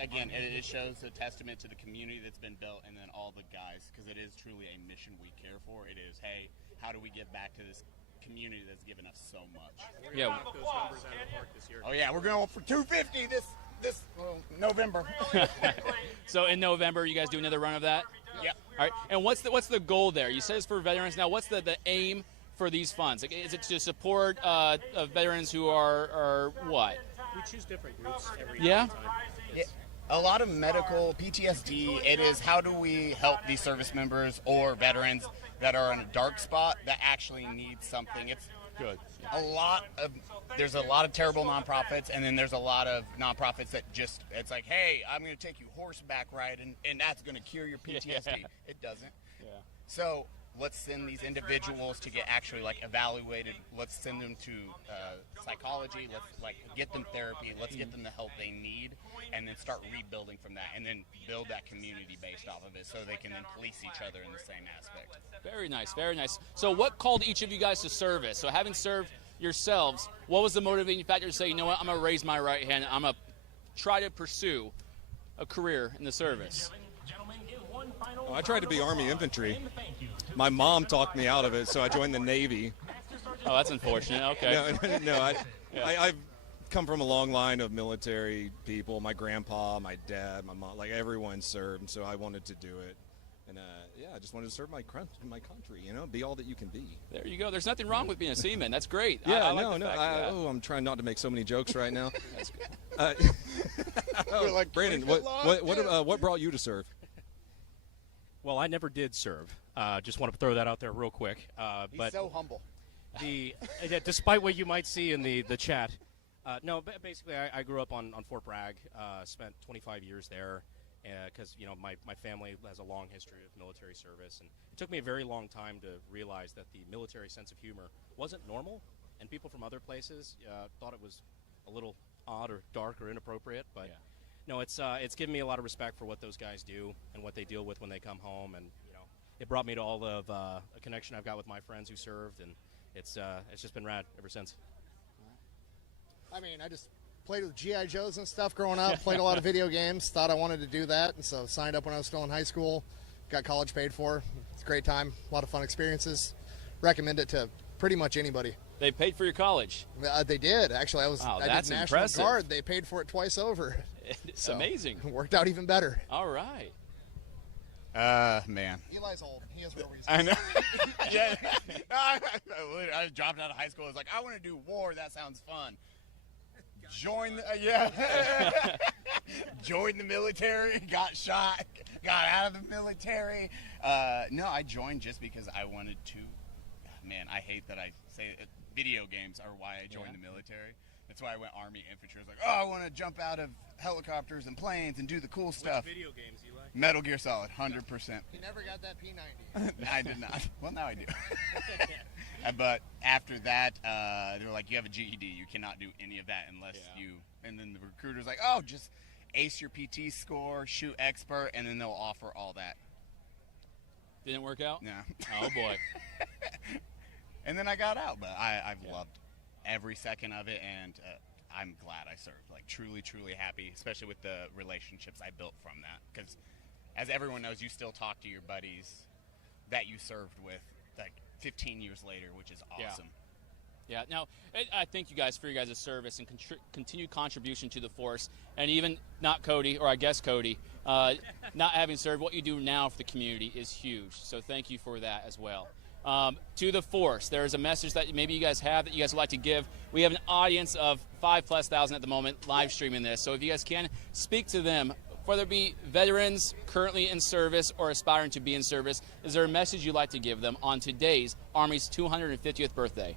again, it shows a testament to the community that's been built, and then all the guys, because it is truly a mission we care for. It is, hey, how do we get back to this community that's given us so much? Yeah. Oh yeah, we're going for 250 this November. So in November, you guys do another run of that? Yep. All right. And what's the goal there? You said it's for veterans. Now, what's the aim for these funds? Like, is it to support veterans who are what? We choose different groups every Yeah. time. Yeah, a lot of medical PTSD. It is how do we help these service members or veterans that are in a dark spot that actually need something. It's good. There's a lot of terrible nonprofits, and then there's a lot of nonprofits that just, it's like, hey, I'm going to take you horseback riding, and that's going to cure your PTSD. Yeah. It doesn't. Yeah. So let's send these individuals to get actually evaluated. Let's send them to psychology. Let's get them therapy. Let's get them the help they need, and then start rebuilding from that, and then build that community based off of it, so they can then police each other in the same aspect. Very nice, very nice. So what called each of you guys to service? So having served yourselves, what was the motivating factor to say, you know what, I'm going to raise my right hand, I'm going to try to pursue a career in the service? I tried to be Army infantry. My mom talked me out of it, so I joined the Navy. Oh, that's unfortunate. Okay. I've come from a long line of military people. My grandpa, my dad, my mom, everyone served, and so I wanted to do it. And I just wanted to serve my country, be all that you can be. There you go. There's nothing wrong with being a seaman. That's great. Yeah, I like the fact, I'm trying not to make so many jokes right now. That's good. Brandon, what brought you to serve? Well, I never did serve. Just want to throw that out there real quick. He's so humble. Despite what you might see in the chat, basically I grew up on Fort Bragg. Spent 25 years there because my family has a long history of military service, and it took me a very long time to realize that the military sense of humor wasn't normal, and people from other places thought it was a little odd or dark or inappropriate. But no, it's given me a lot of respect for what those guys do and what they deal with when they come home, and it brought me to all of a connection I've got with my friends who served, and it's just been rad ever since. I mean, I just played with G.I. Joes and stuff growing up, played a lot of video games, thought I wanted to do that, and so signed up when I was still in high school, got college paid for. It's a great time, a lot of fun experiences. Recommend it to pretty much anybody. They paid for your college? They did. Actually, I did National impressive. Guard. They paid for it twice over. It's amazing. It worked out even better. All right. Man. Eli's old. He has real reasons. I know. Yeah. I dropped out of high school. I was like, I want to do war. That sounds fun. Joined the military, got shot, got out of the military. No, I joined just because I wanted to. Man, I hate that I say it. Video games are why I joined the military. That's why I went Army Infantry. I was like, oh, I want to jump out of helicopters and planes and do the cool stuff. Which video games you like? Metal Gear Solid, 100%. You never got that P90. I did not. Well, now I do. But after that, they were like, you have a GED. You cannot do any of that unless you... And then the recruiter's like, oh, just ace your PT score, shoot expert, and then they'll offer all that. Didn't work out? No. Oh, boy. And then I got out, but I've loved every second of it, and I'm glad I served. Like, truly, truly happy, especially with the relationships I built from that. Because, as everyone knows, you still talk to your buddies that you served with, like, 15 years later, which is awesome. Yeah. Now, I thank you guys for your guys' service and continued contribution to the force, and even not Cody, or I guess Cody, not having served. What you do now for the community is huge. So thank you for that as well. To the force, there's a message that maybe you guys have that you guys would like to give. We have an audience of 5,000+ at the moment live streaming this, so if you guys can speak to them, whether it be veterans currently in service or aspiring to be in service, is there a message you'd like to give them on today's Army's 250th birthday?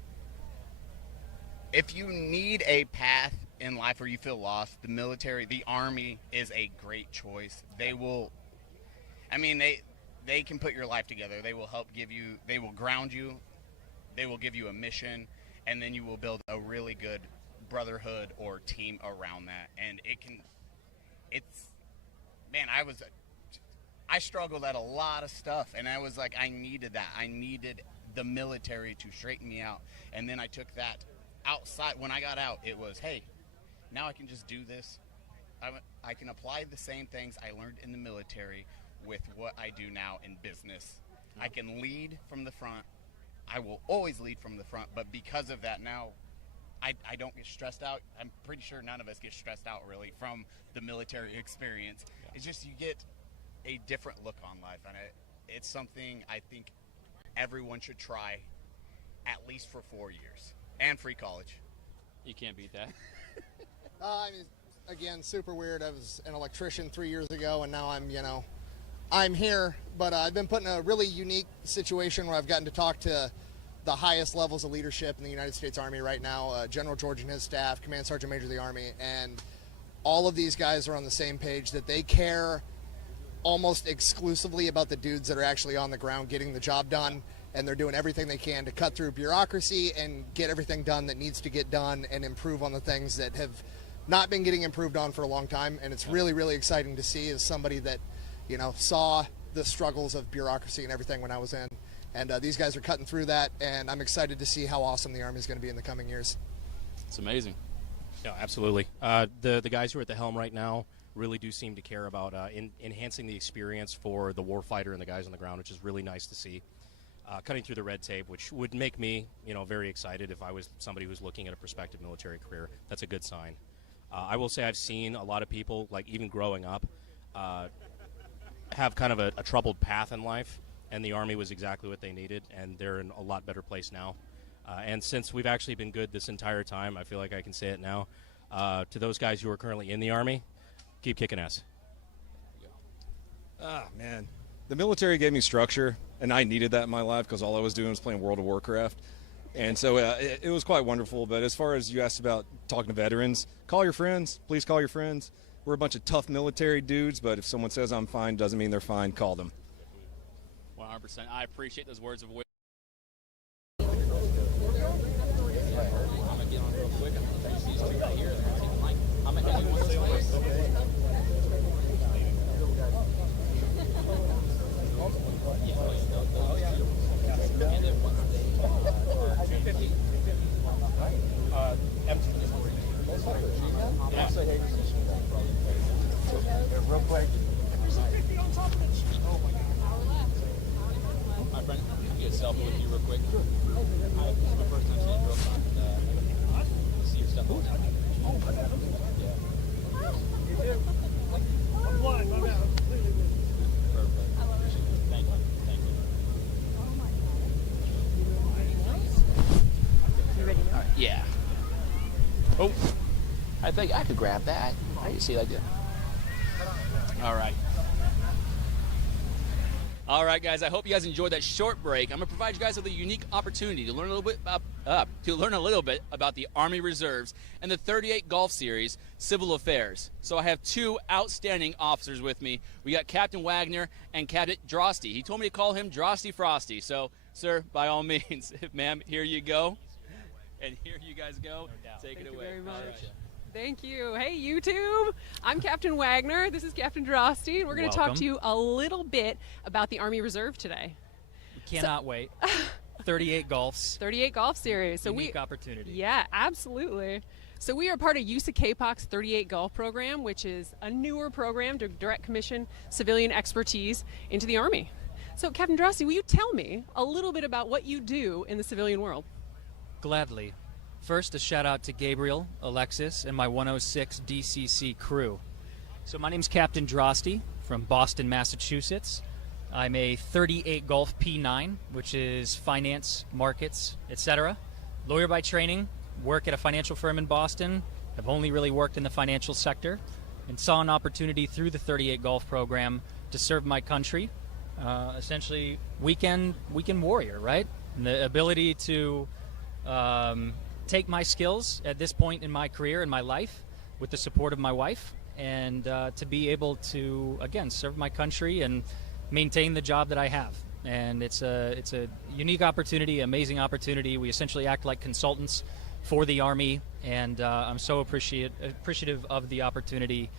If you need a path in life where you feel lost, the military, the Army is a great choice. They will, I mean, they can put your life together. They will help give you, they will ground you, they will give you a mission, and then you will build a really good brotherhood or team around that. And I struggled at a lot of stuff, and I was like, I needed that. I needed the military to straighten me out. And then I took that outside. When I got out, it was, hey, now I can just do this. I can apply the same things I learned in the military with what I do now in business. I can lead from the front. I will always lead from the front, but because of that now, I don't get stressed out. I'm pretty sure none of us get stressed out really from the military experience. It's just you get a different look on life, and it's something I think everyone should try at least for 4 years. And free college. You can't beat that. I mean, again, super weird. I was an electrician 3 years ago, and now I'm here. But I've been put in a really unique situation where I've gotten to talk to the highest levels of leadership in the United States Army right now, General George and his staff, Command Sergeant Major of the Army, and all of these guys are on the same page that they care almost exclusively about the dudes that are actually on the ground getting the job done. And they're doing everything they can to cut through bureaucracy and get everything done that needs to get done and improve on the things that have not been getting improved on for a long time. And it's really, really exciting to see as somebody that, saw the struggles of bureaucracy and everything when I was in. And these guys are cutting through that, and I'm excited to see how awesome the Army is going to be in the coming years. It's amazing. Yeah, absolutely. The guys who are at the helm right now really do seem to care about enhancing the experience for the warfighter and the guys on the ground, which is really nice to see. Cutting through the red tape, which would make me, very excited if I was somebody who's looking at a prospective military career. That's a good sign. I will say I've seen a lot of people, like even growing up, have kind of a troubled path in life, and the Army was exactly what they needed, and they're in a lot better place now. And since we've actually been good this entire time, I feel like I can say it now, to those guys who are currently in the Army, keep kicking ass. Ah, man. The military gave me structure, and I needed that in my life because all I was doing was playing World of Warcraft. And so it was quite wonderful. But as far as you asked about talking to veterans, call your friends. Please call your friends. We're a bunch of tough military dudes, but if someone says I'm fine, doesn't mean they're fine. Call them. 100%. I appreciate those words of wisdom. I'm going to get on real quick. I'm going to introduce these two right here. They're going to take the mic. I'm going to have you one place. Real quick. My friend, can I get a selfie with you real quick? This is my first time seeing you real time. See your stuff all the time. I'm blind, my bad. Perfect. Thank you. You ready now? Yeah. Oh, I feel like I could grab that. How do you see like that? All right. All right, guys. I hope you guys enjoyed that short break. I'm going to provide you guys with a unique opportunity to learn a little bit about the Army Reserves and the 38 Golf Series Civil Affairs. So I have two outstanding officers with me. We got Captain Wagner and Captain Drosty. He told me to call him Drosty Frosty. So, sir, by all means, ma'am, here you go. And here you guys go. Take it away. Thank you very much. All right. Thank you. Hey, YouTube. I'm Captain Wagner. This is Captain Drosty. And we're going to talk to you a little bit about the Army Reserve today. Cannot wait. 38 golfs. 38 Golf Series. So Unique opportunity. Yeah, absolutely. So we are part of USA KPOC's 38 Golf program, which is a newer program to direct commission civilian expertise into the Army. So Captain Drosty, will you tell me a little bit about what you do in the civilian world? Gladly. First, a shout out to Gabriel, Alexis, and my 106 DCC crew. So my name's Captain Drosty from Boston, Massachusetts. I'm a 38 Golf P9, which is finance, markets, etc. Lawyer by training, work at a financial firm in Boston. I've only really worked in the financial sector and saw an opportunity through the 38 Golf program to serve my country. Essentially, weekend warrior, right? And the ability to take my skills at this point in my career and my life with the support of my wife and to be able to, again, serve my country and maintain the job that I have. And it's a unique opportunity, amazing opportunity. We essentially act like consultants for the Army, and I'm so appreciative of the opportunity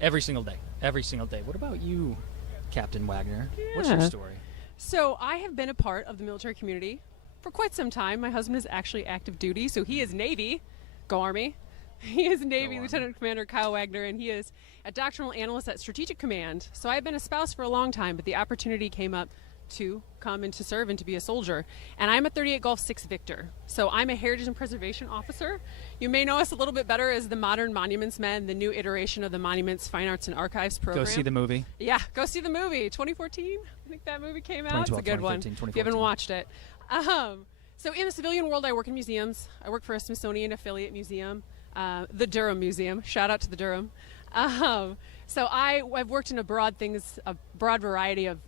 every single day. What about you, Captain Wagner? Yeah. What's your story? So I have been a part of the military community for quite some time. My husband is actually active duty, so he is Navy. Go Army. He is Navy Lieutenant Commander Kyle Wagner, and he is a doctrinal analyst at Strategic Command. So I've been a spouse for a long time, but the opportunity came up to come and to serve and to be a soldier. And I'm a 38 Golf 6 Victor. So I'm a Heritage and Preservation Officer. You may know us a little bit better as the Modern Monuments Men, the new iteration of the Monuments, Fine Arts, and Archives program. Go see the movie. Yeah, go see the movie. 2014, I think that movie came out. It's a 2012, good one. 2013, If you haven't watched it. So in the civilian world, I work in museums. I work for a Smithsonian affiliate museum, the Durham Museum. Shout out to the Durham. So I've worked in a broad variety of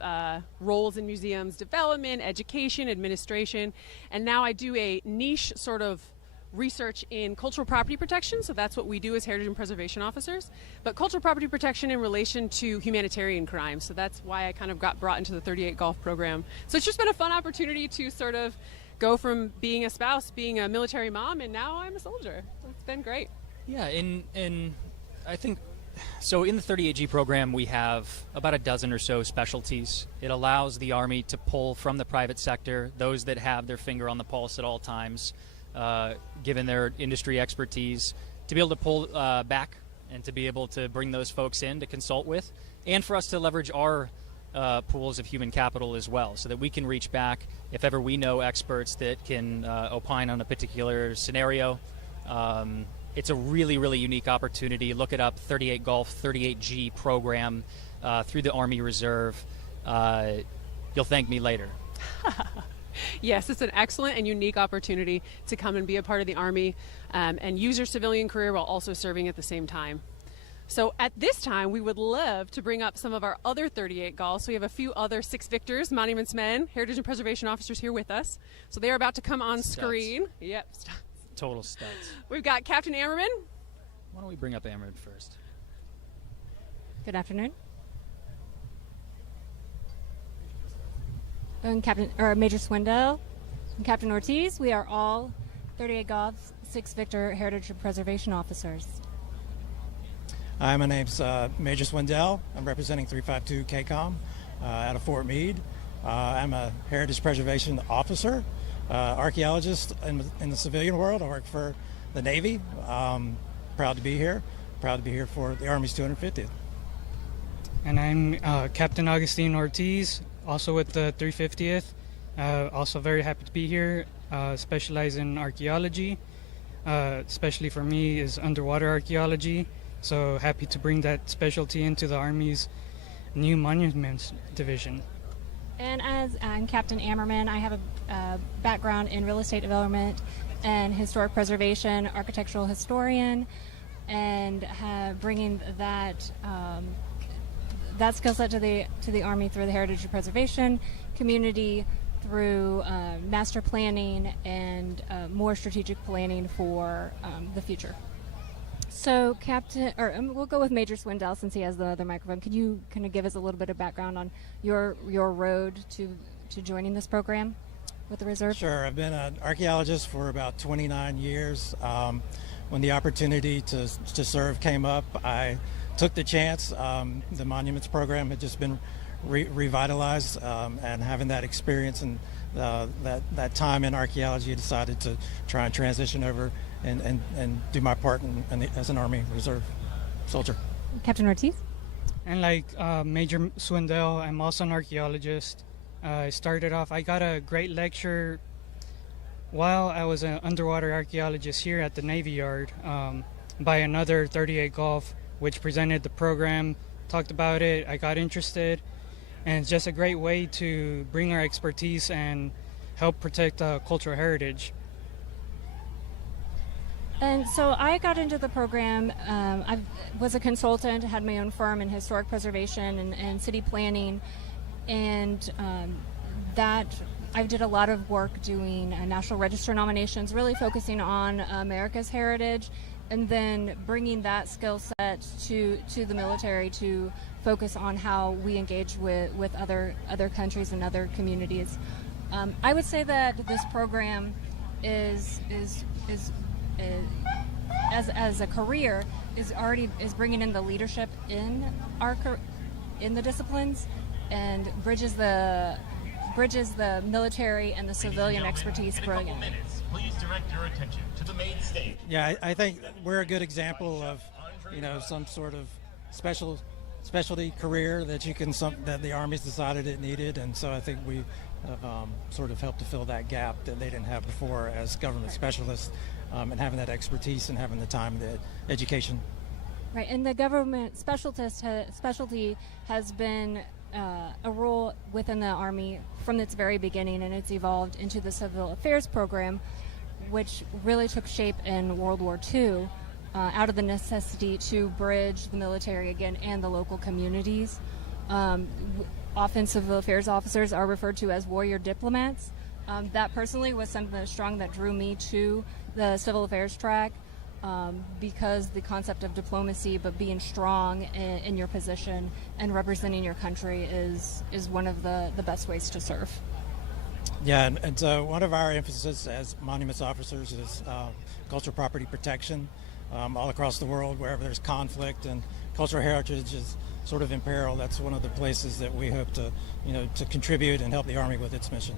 roles in museums: development, education, administration, and now I do a niche sort of research in cultural property protection. So that's what we do as Heritage and Preservation Officers, but cultural property protection in relation to humanitarian crimes. So that's why I kind of got brought into the 38 Golf program. So it's just been a fun opportunity to sort of go from being a spouse, being a military mom, and now I'm a soldier. So it's been great. Yeah, and I think so. In the 38G program, we have about a dozen or so specialties. It allows the Army to pull from the private sector those that have their finger on the pulse at all times, given their industry expertise, to be able to pull back and to be able to bring those folks in to consult with, and for us to leverage our pools of human capital as well, so that we can reach back if ever we know experts that can opine on a particular scenario. It's a really, really unique opportunity. Look it up, 38 Golf, 38G program through the Army Reserve. You'll thank me later. Yes, it's an excellent and unique opportunity to come and be a part of the Army and use your civilian career while also serving at the same time. So at this time, we would love to bring up some of our other 38 Golfs. So we have a few other 6 Victors, Monuments Men, Heritage and Preservation Officers here with us. So they are about to come on screen. Yep. Total studs. We've got Captain Ammerman. Why don't we bring up Ammerman first? Good afternoon. And Major Swindell and Captain Ortiz. We are all 38 Golf 6 Victor Heritage and Preservation Officers. Hi, my name's Major Swindell. I'm representing 352 KCOM out of Fort Meade. I'm a Heritage Preservation Officer, archaeologist in the civilian world. I work for the Navy. Proud to be here. Proud to be here for the Army's 250th. And I'm Captain Augustine Ortiz, also with the 350th. Also very happy to be here. Specialize in archaeology. Especially for me is underwater archaeology. So happy to bring that specialty into the Army's new Monuments Division. And as I'm Captain Ammerman, I have a background in real estate development and historic preservation, architectural historian. and bringing that that skill set to the Army through the heritage and preservation community, through master planning and more strategic planning for the future. So, we'll go with Major Swindell since he has the other microphone. Could you kind of give us a little bit of background on your road to joining this program with the reserve? Sure. I've been an archaeologist for about 29 years. When the opportunity to serve came up, I took the chance. The monuments program had just been revitalized, and having that experience and that time in archaeology, I decided to try and transition over and do my part as an Army Reserve soldier. Captain Ortiz? And like Major Swindell, I'm also an archaeologist. I got a great lecture while I was an underwater archaeologist here at the Navy Yard by another 38 Golf, which presented the program, talked about it. I got interested, and it's just a great way to bring our expertise and help protect cultural heritage. And so I got into the program. I was a consultant, had my own firm in historic preservation and city planning, and that I did a lot of work doing National Register nominations, really focusing on America's heritage, and then bringing that skill set to the military to focus on how we engage with other countries and other communities. I would say that this program is as a career is bringing in the leadership in the disciplines and bridges the military and the civilian expertise brilliantly. Please direct your attention to the main stage. Yeah, I think we're a good example of, some sort of specialty career that that the Army's decided it needed, and so I think we have sort of helped to fill that gap that they didn't have before as government specialists, and having that expertise and having the time, the education. Right, and the government specialty has been a role within the Army from its very beginning, and it's evolved into the Civil Affairs program, which really took shape in World War II, out of the necessity to bridge the military again and the local communities. Often civil affairs officers are referred to as warrior diplomats. That personally was something strong that drew me to the civil affairs track, because the concept of diplomacy, but being strong in your position and representing your country is one of the best ways to serve. Yeah, and so one of our emphasis as monuments officers is cultural property protection all across the world. Wherever there's conflict and cultural heritage is sort of in peril, that's one of the places that we hope to contribute and help the Army with its mission.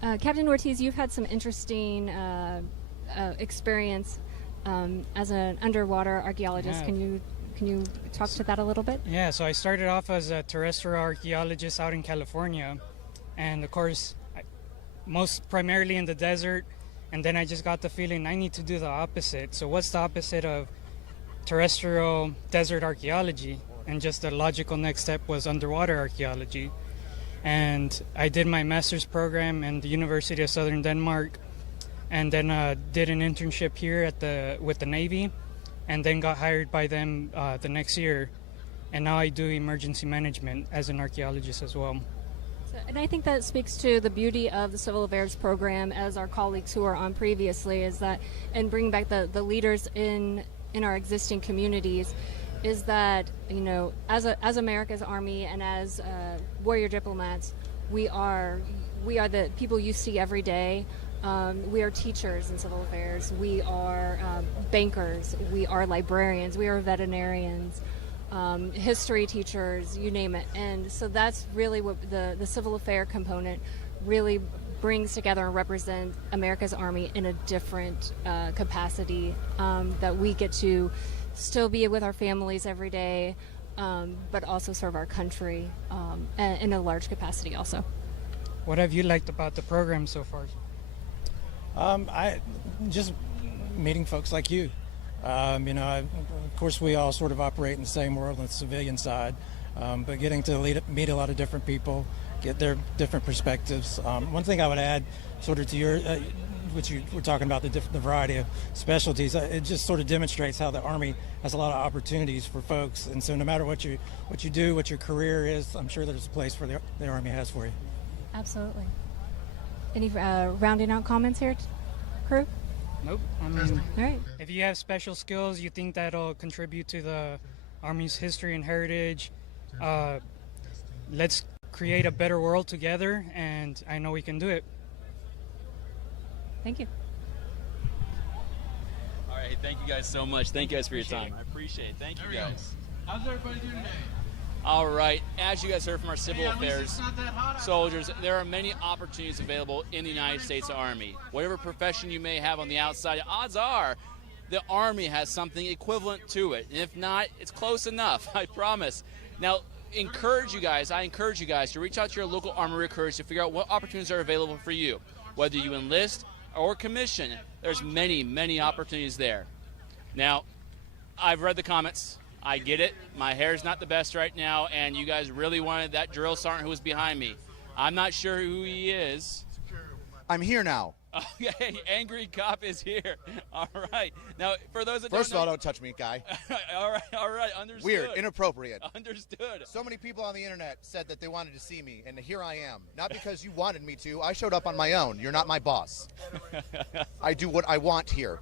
Captain Ortiz, you've had some interesting experience as an underwater archaeologist. Yeah. Can you talk to that a little bit? Yeah, so I started off as a terrestrial archaeologist out in California, and of course, most primarily in the desert, and then I just got the feeling I need to do the opposite. So what's the opposite of terrestrial desert archaeology? And just the logical next step was underwater archaeology. And I did my master's program in the University of Southern Denmark, and then did an internship here with the Navy, and then got hired by them the next year. And now I do emergency management as an archaeologist as well. And I think that speaks to the beauty of the Civil Affairs program, as our colleagues who are on previously, is that, and bringing back the leaders in our existing communities, is that, as America's Army and as warrior diplomats, we are the people you see every day. We are teachers in civil affairs. We are bankers. We are librarians. We are veterinarians, history teachers, you name it. And so that's really what the civil affair component really brings together and represents America's Army in a different capacity, that we get to still be with our families every day, but also serve our country in a large capacity also. What have you liked about the program so far? I just meeting folks like you. Of course, we all sort of operate in the same world on the civilian side, but getting to meet a lot of different people, get their different perspectives. One thing I would add, sort of to which you were talking about, the variety of specialties, it just sort of demonstrates how the Army has a lot of opportunities for folks. And so no matter what you do, what your career is, I'm sure there's a place for the Army has for you. Absolutely. Any rounding out comments here, crew? Nope. I mean, all right. If you have special skills you think that'll contribute to the Army's history and heritage, let's create a better world together, and I know we can do it. Thank you. All right, thank you guys so much. Thank you guys for your time. I appreciate it. Thank you guys. How's everybody doing today? All right, as you guys heard from our civil affairs soldiers, there are many opportunities available in the United States Army. Whatever profession you may have on the outside, odds are the Army has something equivalent to it. And if not, it's close enough, I promise. Now, I encourage you guys to reach out to your local Army recruiters to figure out what opportunities are available for you. Whether you enlist or commission, there's many, many opportunities there. Now, I've read the comments. I get it. My hair's not the best right now, and you guys really wanted that drill sergeant who was behind me. I'm not sure who he is. I'm here now. Okay, angry cop is here. All right. Now, for those that First of don't all, know, don't touch me, guy. all right, understood. Weird, inappropriate. Understood. So many people on the internet said that they wanted to see me, and here I am. Not because you wanted me to. I showed up on my own. You're not my boss. I do what I want here.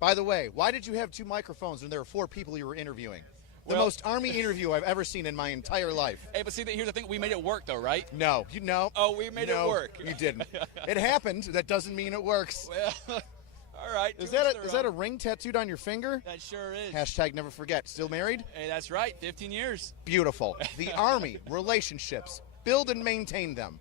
By the way, why did you have 2 microphones when there were 4 people you were interviewing? The most Army interview I've ever seen in my entire life. Hey, but see, here's the thing. We made it work, though, right? No. Oh, we made it work. You didn't. It happened. That doesn't mean it works. Well, all right. Is that a ring tattooed on your finger? That sure is. Hashtag never forget. Still married? Hey, that's right. 15 years. Beautiful. The Army, relationships. Build and maintain them.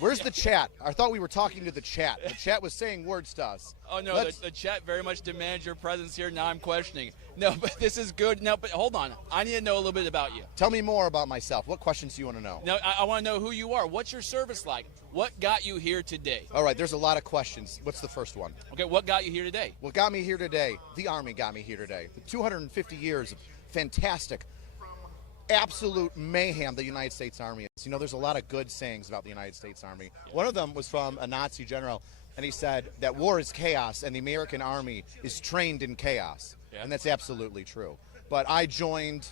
Where's the chat? I thought we were talking to the chat. The chat was saying words to us. Oh, no, the chat very much demands your presence here. Now I'm questioning. No, but this is good. No, but hold on. I need to know a little bit about you. Tell me more about myself. What questions do you want to know? No, I want to know who you are. What's your service like? What got you here today? All right, there's a lot of questions. What's the first one? Okay, what got you here today? What got me here today? The Army got me here today. The 250 years of fantastic, absolute mayhem the United States Army is. You know, there's a lot of good sayings about the United States Army. One of them was from a Nazi general, and he said that war is chaos and the American Army is trained in chaos. Yeah. And that's absolutely true. But I joined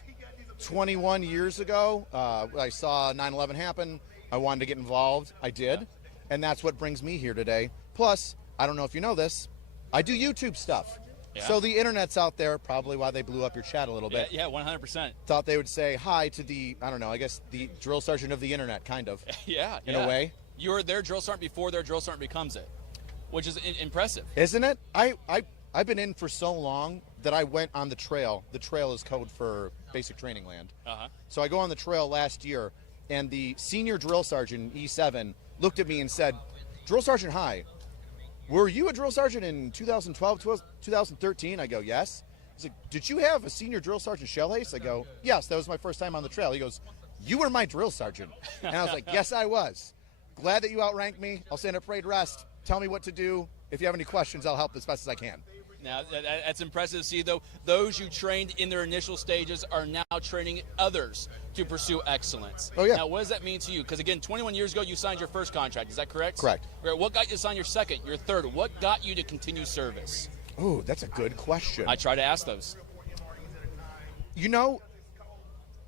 21 years ago. I saw 9/11 happen. I wanted to get involved. I did. Yeah. And that's what brings me here today. Plus, I don't know if you know this, I do YouTube stuff. Yeah. So the internet's out there, probably why they blew up your chat a little bit. Yeah, 100%. Thought they would say hi to the, I don't know, I guess the drill sergeant of the internet, kind of. Yeah. In a way. You're their drill sergeant before their drill sergeant becomes it, which is impressive. Isn't it? I've been in for so long that I went on the trail. The trail is code for basic training land. Uh-huh. So I go on the trail last year, and the senior drill sergeant, E7, looked at me and said, "Drill Sergeant, hi. Were you a drill sergeant in 2012, 2013? I go, yes. He's like, did you have a senior drill sergeant shell ace? I go, yes, that was my first time on the trail. He goes, you were my drill sergeant. And I was like, yes, I was. Glad that you outranked me. I'll stand at parade rest. Tell me what to do. If you have any questions, I'll help as best as I can. Now, that's impressive to see, though. Those you trained in their initial stages are now training others to pursue excellence. Oh, yeah. Now, what does that mean to you? Because, again, 21 years ago, you signed your first contract. Is that correct? Correct. What got you to sign your second, your third? What got you to continue service? Oh, that's a good question. I try to ask those. You know,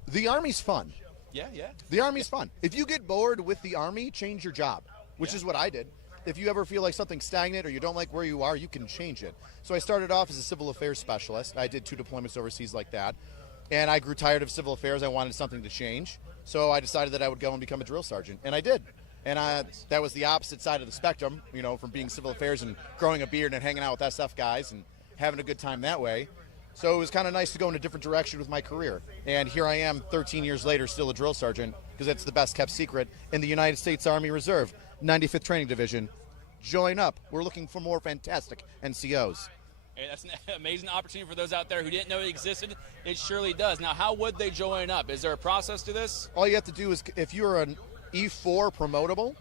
the Army's fun. Yeah. The Army's fun. If you get bored with the Army, change your job, which is what I did. If you ever feel like something's stagnant or you don't like where you are, you can change it. So I started off as a civil affairs specialist. I did 2 deployments overseas like that. And I grew tired of civil affairs. I wanted something to change. So I decided that I would go and become a drill sergeant. And I did. And that was the opposite side of the spectrum, you know, from being civil affairs and growing a beard and hanging out with SF guys and having a good time that way. So it was kind of nice to go in a different direction with my career. And here I am 13 years later, still a drill sergeant, because it's the best kept secret in the United States Army Reserve, 95th Training Division. Join up. We're looking for more fantastic NCOs. Hey, that's an amazing opportunity for those out there who didn't know it existed. It surely does. Now, how would they join up? Is there a process to this? All you have to do is, if you're an E4 promotable,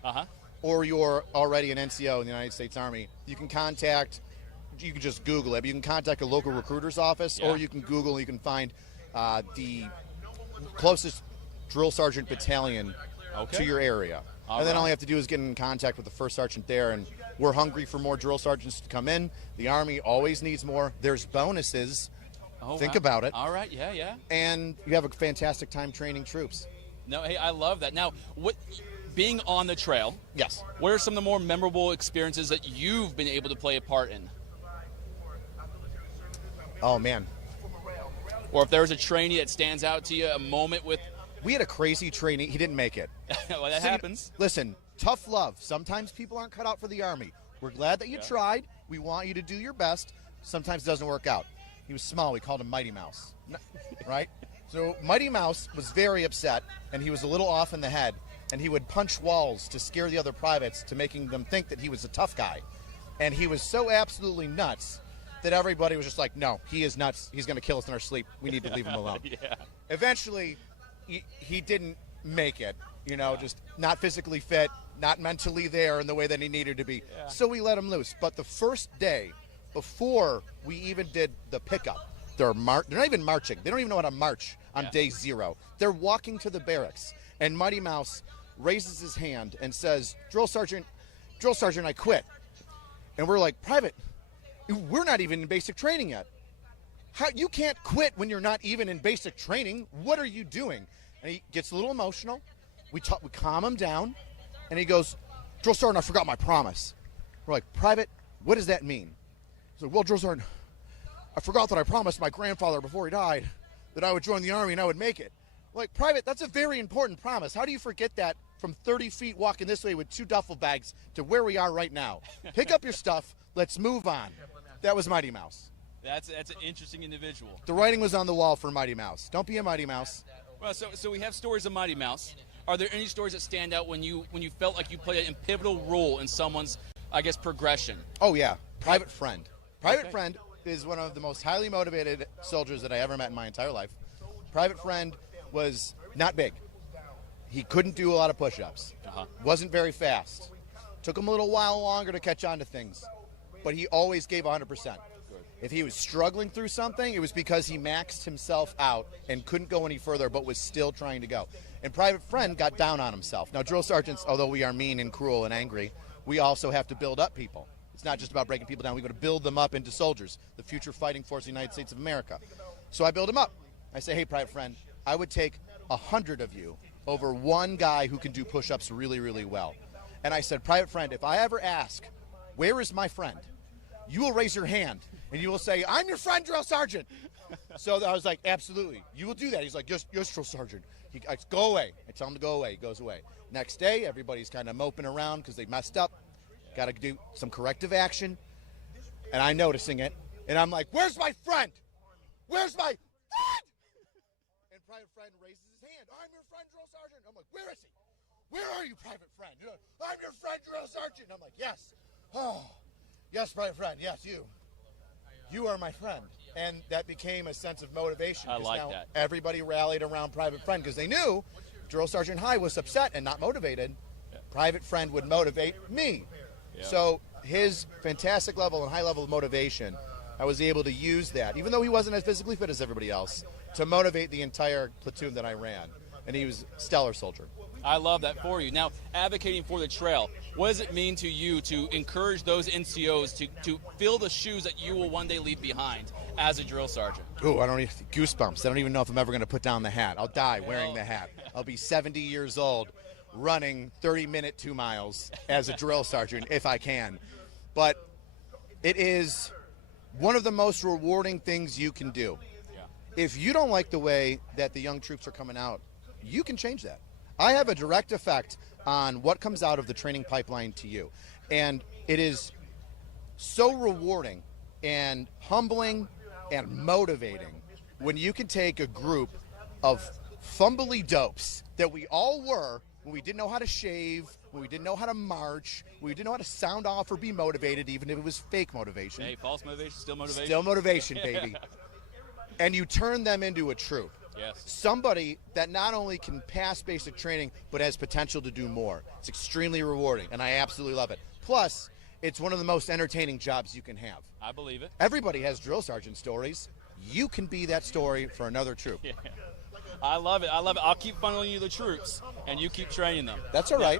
or you're already an NCO in the United States Army, you can just Google it. You can contact a local recruiter's office, or you can Google and you can find the closest drill sergeant battalion to your area. And then all you have to do is get in contact with the first sergeant there, and we're hungry for more drill sergeants to come in. The Army always needs more. There's bonuses. Think about it. All right, yeah. And you have a fantastic time training troops. No, hey, I love that. Now, being on the trail, yes, what are some of the more memorable experiences that you've been able to play a part in? Oh, man. Or if there's a trainee that stands out to you, a moment with... We had a crazy trainee. He didn't make it. Well, that happens. Listen, tough love. Sometimes people aren't cut out for the Army. We're glad that you tried. We want you to do your best. Sometimes it doesn't work out. He was small. We called him Mighty Mouse, right? So Mighty Mouse was very upset, and he was a little off in the head, and he would punch walls to scare the other privates to making them think that he was a tough guy. And he was so absolutely nuts that everybody was just like, no, he is nuts. He's going to kill us in our sleep. We need to leave him alone. Eventually, he didn't make it, just not physically fit, not mentally there in the way that he needed to be. So we let him loose. But the first day, before we even did the pickup, they're not even marching. They don't even know how to march on day 0. They're walking to the barracks, and Mighty Mouse raises his hand and says, Drill Sergeant, I quit. And we're like, Private, we're not even in basic training yet. You can't quit when you're not even in basic training. What are you doing? And he gets a little emotional. We calm him down, and he goes, Drill Sergeant, I forgot my promise. We're like, Private, what does that mean? He's like, well, Drill Sergeant, I forgot that I promised my grandfather before he died that I would join the Army and I would make it. We're like, Private, that's a very important promise. How do you forget that from 30 feet walking this way with 2 duffel bags to where we are right now? Pick up your stuff. Let's move on. That was Mighty Mouse. That's an interesting individual. The writing was on the wall for Mighty Mouse. Don't be a Mighty Mouse. Well, so we have stories of Mighty Mouse. Are there any stories that stand out when you felt like you played a pivotal role in someone's, I guess, progression? Oh, yeah. Private Friend. Private Friend is one of the most highly motivated soldiers that I ever met in my entire life. Private Friend was not big. He couldn't do a lot of push-ups. Wasn't very fast. Took him a little while longer to catch on to things. But he always gave 100%. If he was struggling through something, it was because he maxed himself out and couldn't go any further, but was still trying to go. And Private Friend got down on himself. Now, drill sergeants, although we are mean and cruel and angry, we also have to build up people. It's not just about breaking people down. We've got to build them up into soldiers, the future fighting force of the United States of America. So I build him up. I say, hey, Private Friend, I would take 100 of you over one guy who can do push-ups really, really well. And I said, Private Friend, if I ever ask, where is my friend? You will raise your hand, and you will say, I'm your friend, Drill Sergeant. So I was like, absolutely. You will do that. He's like, yes, Drill Sergeant. I go away. I tell him to go away. He goes away. Next day, everybody's kind of moping around because they messed up. Got to do some corrective action. And I'm noticing it. And I'm like, where's my friend? Where's my friend? And Private Friend raises his hand. I'm your friend, Drill Sergeant. I'm like, where is he? Where are you, Private Friend? I'm your friend, Drill Sergeant. I'm like, yes. Oh. Yes, Private Friend, yes, you. You are my friend. And that became a sense of motivation. I like now that. Everybody rallied around Private Friend because they knew Drill Sergeant High was upset and not motivated. Private Friend would motivate me. So his fantastic level and high level of motivation, I was able to use that, even though he wasn't as physically fit as everybody else, to motivate the entire platoon that I ran. And he was a stellar soldier. I love that for you. Now, advocating for the trail, what does it mean to you to encourage those NCOs to fill the shoes that you will one day leave behind as a drill sergeant? Ooh, I don't even, goosebumps. I don't even know if I'm ever going to put down the hat. I'll die wearing the hat. I'll be 70 years old running 30-minute 2 miles as a drill sergeant if I can. But it is one of the most rewarding things you can do. If you don't like the way that the young troops are coming out, you can change that. I have a direct effect on what comes out of the training pipeline to you. And it is so rewarding and humbling and motivating when you can take a group of fumbly dopes that we all were when we didn't know how to shave, when we didn't know how to march, when we didn't know how to sound off or be motivated, even if it was fake motivation. Hey, false motivation, still motivation. Still motivation, baby. And you turn them into a troop. Yes. Somebody that not only can pass basic training, but has potential to do more. It's extremely rewarding, and I absolutely love it. Plus, it's one of the most entertaining jobs you can have. I believe it. Everybody has drill sergeant stories. You can be that story for another troop. I love it. I love it. I'll keep funneling you the troops, and you keep training them. That's all right.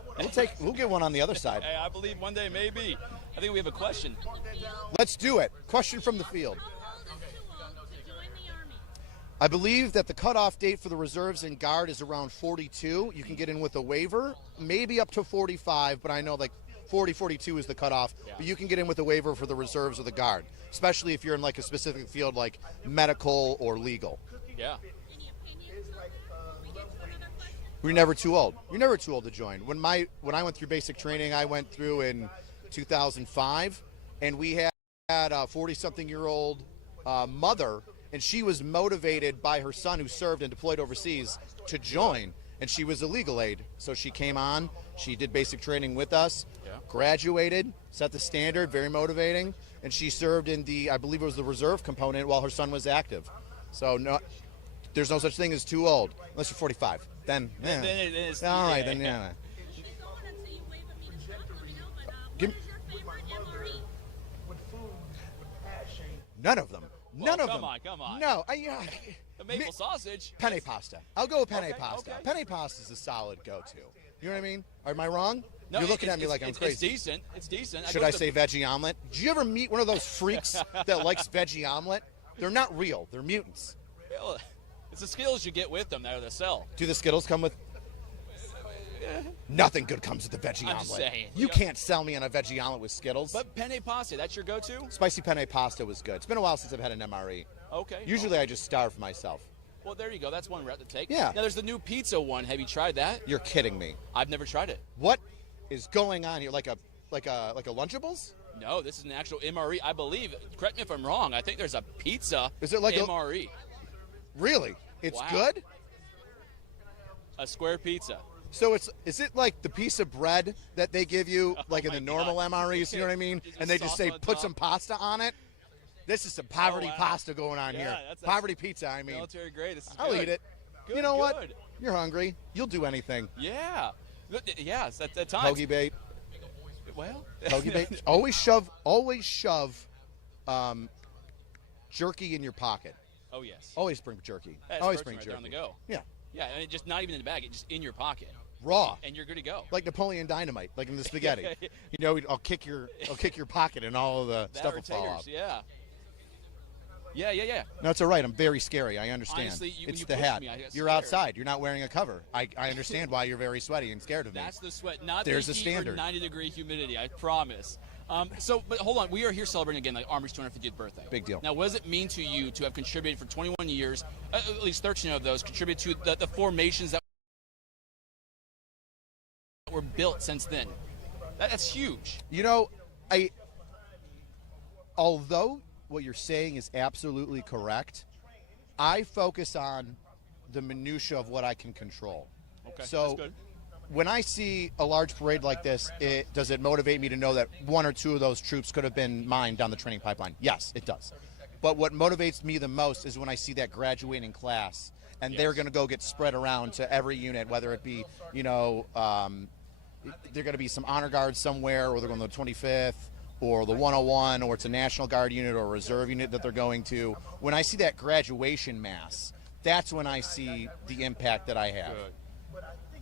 We'll get one on the other side. Hey, I believe one day maybe. I think we have a question. Let's do it. Question from the field. I believe that the cutoff date for the reserves and guard is around 42. You can get in with a waiver, maybe up to 45, but I know like 40, 42 is the cutoff. Yeah. But you can get in with a waiver for the reserves or the guard, especially if you're in like a specific field like medical or legal. Yeah. We're never too old. You're never too old to join. When I went through basic training, I went through in 2005, and we had a 40-something-year-old mother, and she was motivated by her son who served and deployed overseas to join, and she was a legal aid. So she came on, she did basic training with us, graduated, set the standard, very motivating, and she served in I believe it was the reserve component while her son was active. So no, there's no such thing as too old, unless you're 45. Then it is. All right, then yeah. None of them. None of them. Come on. No, the maple sausage. Penne pasta. I'll go with penne pasta. Okay. Penne pasta is a solid go-to. You know what I mean? Am I wrong? No, you're looking at me like I'm crazy. It's decent. Should I say veggie omelet? Did you ever meet one of those freaks that likes veggie omelet? They're not real. They're mutants. It's the Skittles you get with them that are the sell. Do the Skittles come with? Nothing good comes with the veggie omelet. Just saying. You can't sell me on a veggie omelet with Skittles. But penne pasta, that's your go-to? Spicy penne pasta was good. It's been a while since I've had an MRE. Okay. Usually I just starve myself. Well, there you go. That's one route to take. Yeah. Now, there's the new pizza one. Have you tried that? You're kidding me. I've never tried it. What is going on here? Like a Lunchables? No, this is an actual MRE. I believe. Correct me if I'm wrong. I think there's a pizza. Is it like MRE? Really? It's good? A square pizza. So is it like the piece of bread that they give you like in the normal MREs, you know what I mean? And they just say put some pasta on it? This is some poverty pasta going on here. Poverty pizza, I mean. Military grade. This is I'll good. eat it. Good, you know good. what? You're hungry. You'll do anything. Yeah. Yes, at times. Hoagie bait. Well. Hoagie bait. Always shove jerky in your pocket. Oh, yes. Always bring jerky. That's Always bring right jerky. there on the go. Yeah. Yeah, and just not even in the bag. It's just in your pocket. Raw. And you're good to go. Like Napoleon Dynamite, like in the spaghetti. You know, I'll kick your pocket and all of the stuff will fall off. Yeah. Yeah. No, it's all right. I'm very scary. I understand. Honestly, it's you the pushed hat. me, I got You're scared. outside. You're not wearing a cover. I understand why you're very sweaty and scared of me. That's the sweat, not There's the a heat standard. or 90-degree humidity, I promise. But hold on. We are here celebrating, again, the Army's 250th birthday. Big deal. Now, what does it mean to you to have contributed for 21 years, at least 13 of those, contributed to the formations that were built since then? That's huge. You know, although what you're saying is absolutely correct, I focus on the minutia of what I can control. Okay, so that's good. When I see a large parade like this, does it motivate me to know that one or two of those troops could have been mine down the training pipeline? Yes, it does. But what motivates me the most is when I see that graduating class, and they're going to go get spread around to every unit, whether it be, they're going to be some honor guards somewhere, or they're going to the 25th, or the 101, or it's a National Guard unit or a reserve unit that they're going to. When I see that graduation mass, that's when I see the impact that I have.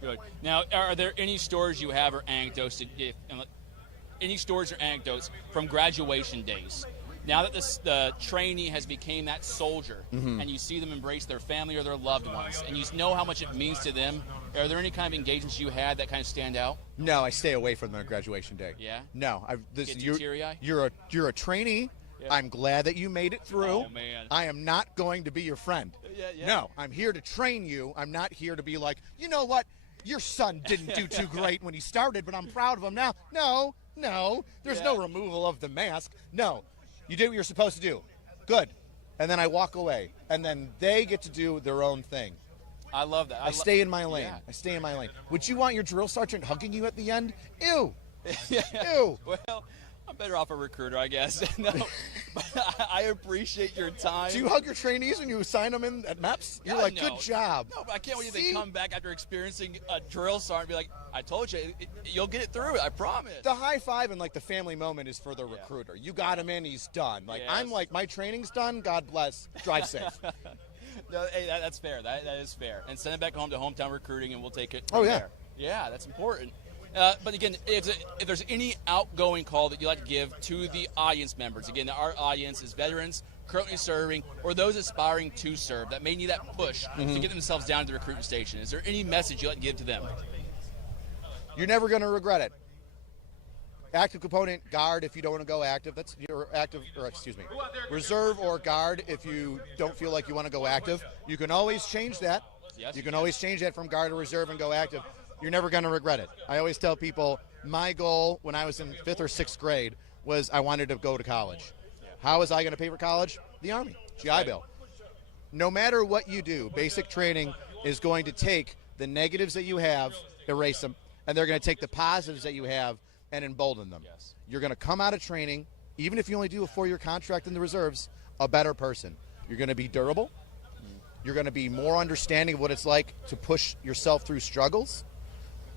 Good. Now, are there any stories you have or anecdotes, from graduation days? Now that the trainee has become that soldier, and you see them embrace their family or their loved ones, and you know how much it means to them, are there any kind of engagements you had that kind of stand out? No, I stay away from them on graduation day. Yeah? No. Get too teary-eyed? You're a trainee. Yeah. I'm glad that you made it through. Oh, man. I am not going to be your friend. Yeah. No, I'm here to train you. I'm not here to be like, you know what? Your son didn't do too great when he started, but I'm proud of him now. No. There's no removal of the mask. No. You did what you're supposed to do. Good. And then I walk away. And then they get to do their own thing. I love that. I stay in my lane. Yeah. I stay in my lane. Would you want your drill sergeant hugging you at the end? Ew. Yeah. Ew. Well, I'm better off a recruiter, I guess. No, but I appreciate your time. Do you hug your trainees when you assign them in at MEPS? You're like, good job. No, but I can't wait till they come back after experiencing a drill sergeant and be like, I told you, you'll get it through it, I promise. The high five and like the family moment is for the recruiter. You got him in, he's done. Like, I'm like, my training's done, God bless, drive safe. No, hey, that's fair. That is fair. And send it back home to hometown recruiting, and we'll take it. Oh, yeah. There. Yeah, that's important. But again, if there's any outgoing call that you'd like to give to the audience members, again, our audience is veterans currently serving or those aspiring to serve that may need that push to get themselves down to the recruitment station. Is there any message you'd like to give to them? You're never going to regret it. Active component, guard if you don't want to go active. That's your active, or excuse me, reserve or guard if you don't feel like you want to go active. You can always change that. Yes, you can always change that from guard to reserve and go active. You're never going to regret it. I always tell people my goal when I was in 5th or 6th grade was I wanted to go to college. How was I going to pay for college? The Army, GI Bill. No matter what you do, basic training is going to take the negatives that you have, erase them, and they're going to take the positives that you have and embolden them. Yes. You're going to come out of training, even if you only do a 4-year contract in the reserves, a better person. You're going to be durable. You're going to be more understanding of what it's like to push yourself through struggles.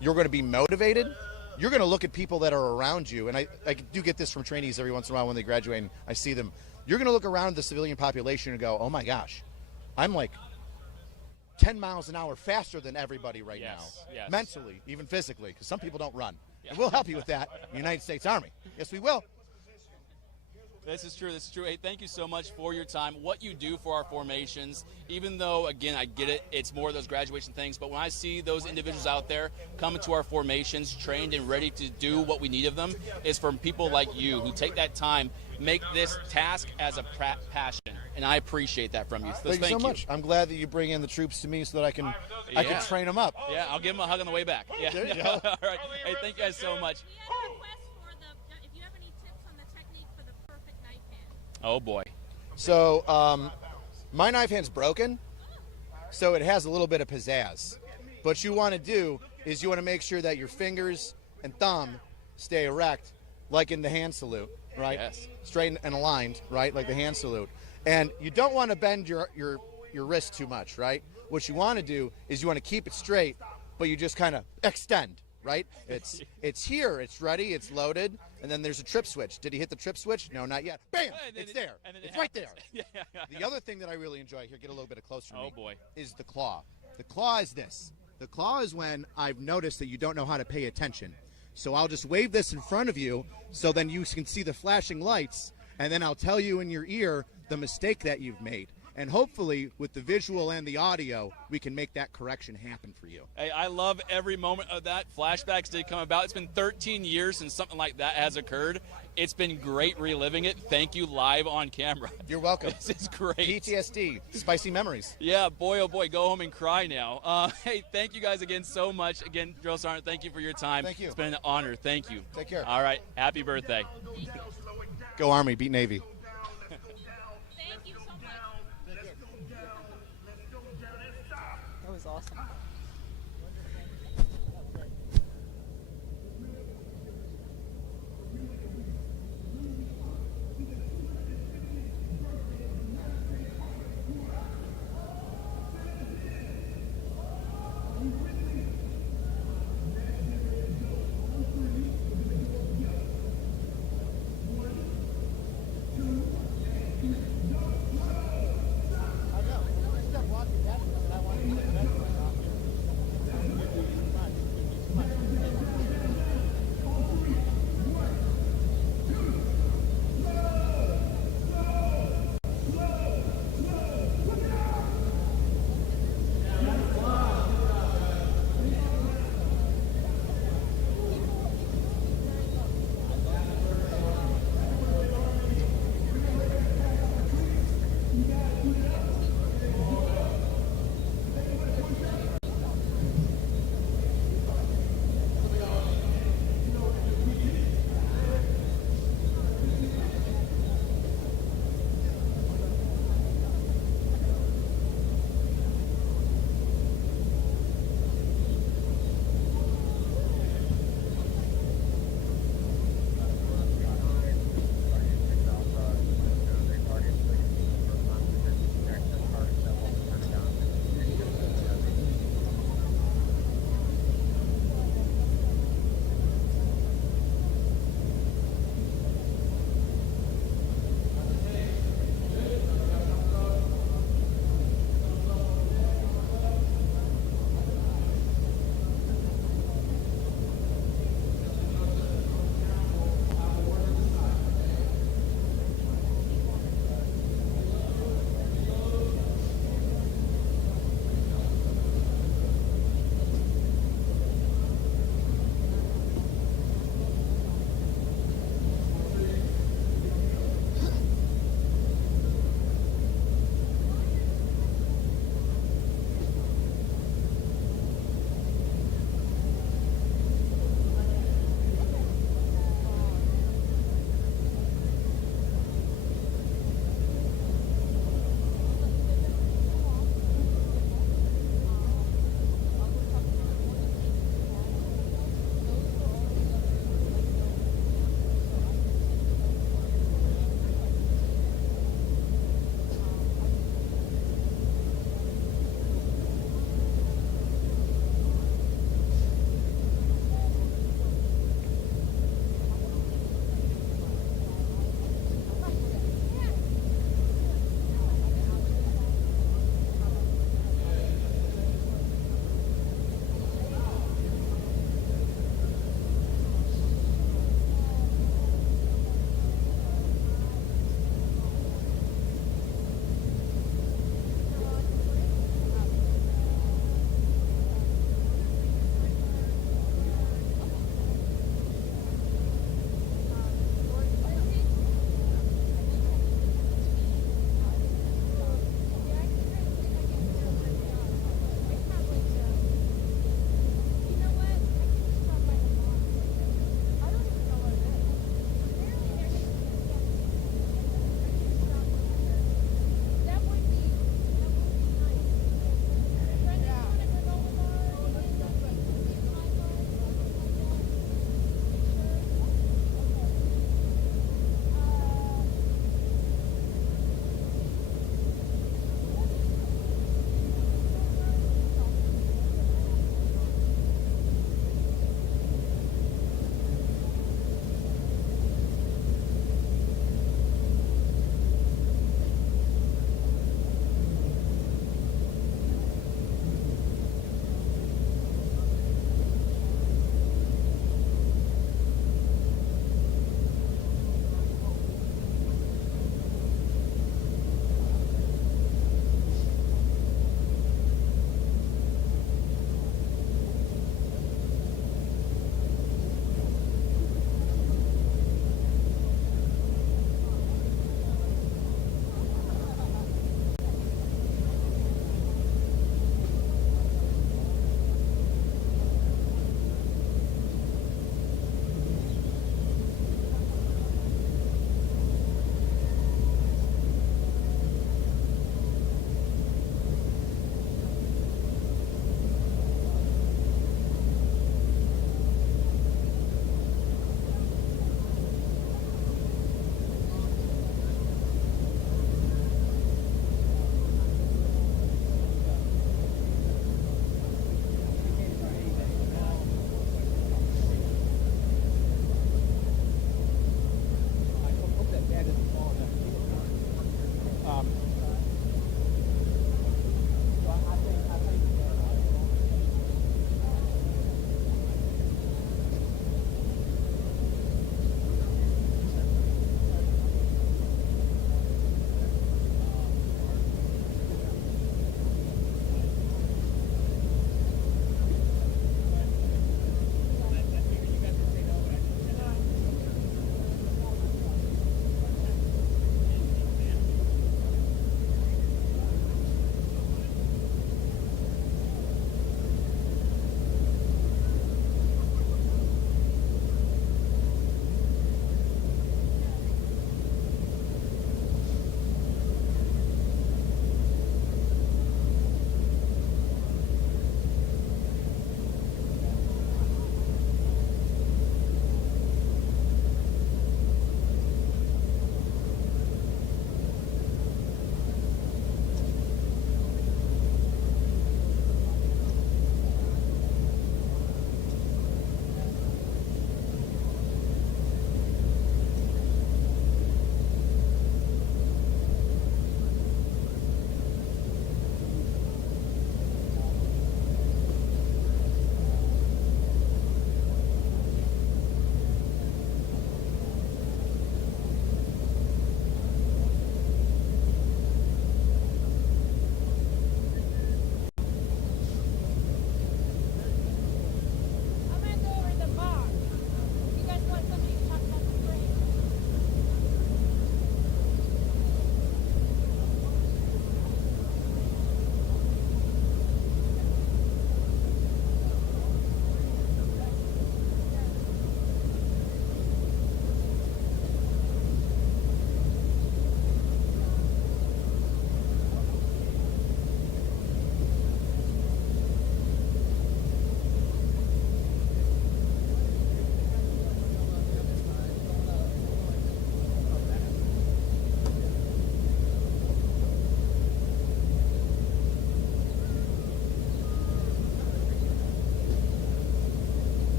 You're going to be motivated. You're going to look at people that are around you, and I do get this from trainees every once in a while when they graduate and I see them. You're going to look around the civilian population and go, oh my gosh, I'm like 10 miles an hour faster than everybody right now. Yes. Mentally, even physically, because some people don't run. And we'll help you with that, United States Army. Yes, we will. This is true. This is true. Hey, thank you so much for your time. What you do for our formations, even though, again, I get it, it's more of those graduation things, but when I see those individuals out there coming to our formations, trained and ready to do what we need of them, is from people like you who take that time, make this task as a passion, and I appreciate that from you. So Thank you so much. I'm glad that you bring in the troops to me so that I can train them up. Yeah, I'll give them a hug on the way back. Yeah. There you go. All right. Hey, thank you guys so much. Oh, boy. So my knife hand's broken, so it has a little bit of pizzazz. What you want to do is you want to make sure that your fingers and thumb stay erect, like in the hand salute, right? Yes. Straight and aligned, right, like the hand salute. And you don't want to bend your wrist too much, right? What you want to do is you want to keep it straight, but you just kind of extend, right? It's here, it's ready, it's loaded, and then there's a trip switch. Did he hit the trip switch? No, not yet. Bam! It's there. It's right there. The other thing that I really enjoy, here, get a little bit closer to me, boy, is the claw. The claw is this. The claw is when I've noticed that you don't know how to pay attention. So I'll just wave this in front of you so then you can see the flashing lights, and then I'll tell you in your ear the mistake that you've made. And hopefully, with the visual and the audio, we can make that correction happen for you. Hey, I love every moment of that. Flashbacks did come about. It's been 13 years since something like that has occurred. It's been great reliving it. Thank you live on camera. You're welcome. This is great. PTSD, spicy memories. Yeah, boy, oh boy, go home and cry now. Hey, thank you guys again so much. Again, Drill Sergeant, thank you for your time. Thank you. It's been an honor. Thank you. Take care. All right. Happy birthday. Go Army, beat Navy. That was awesome.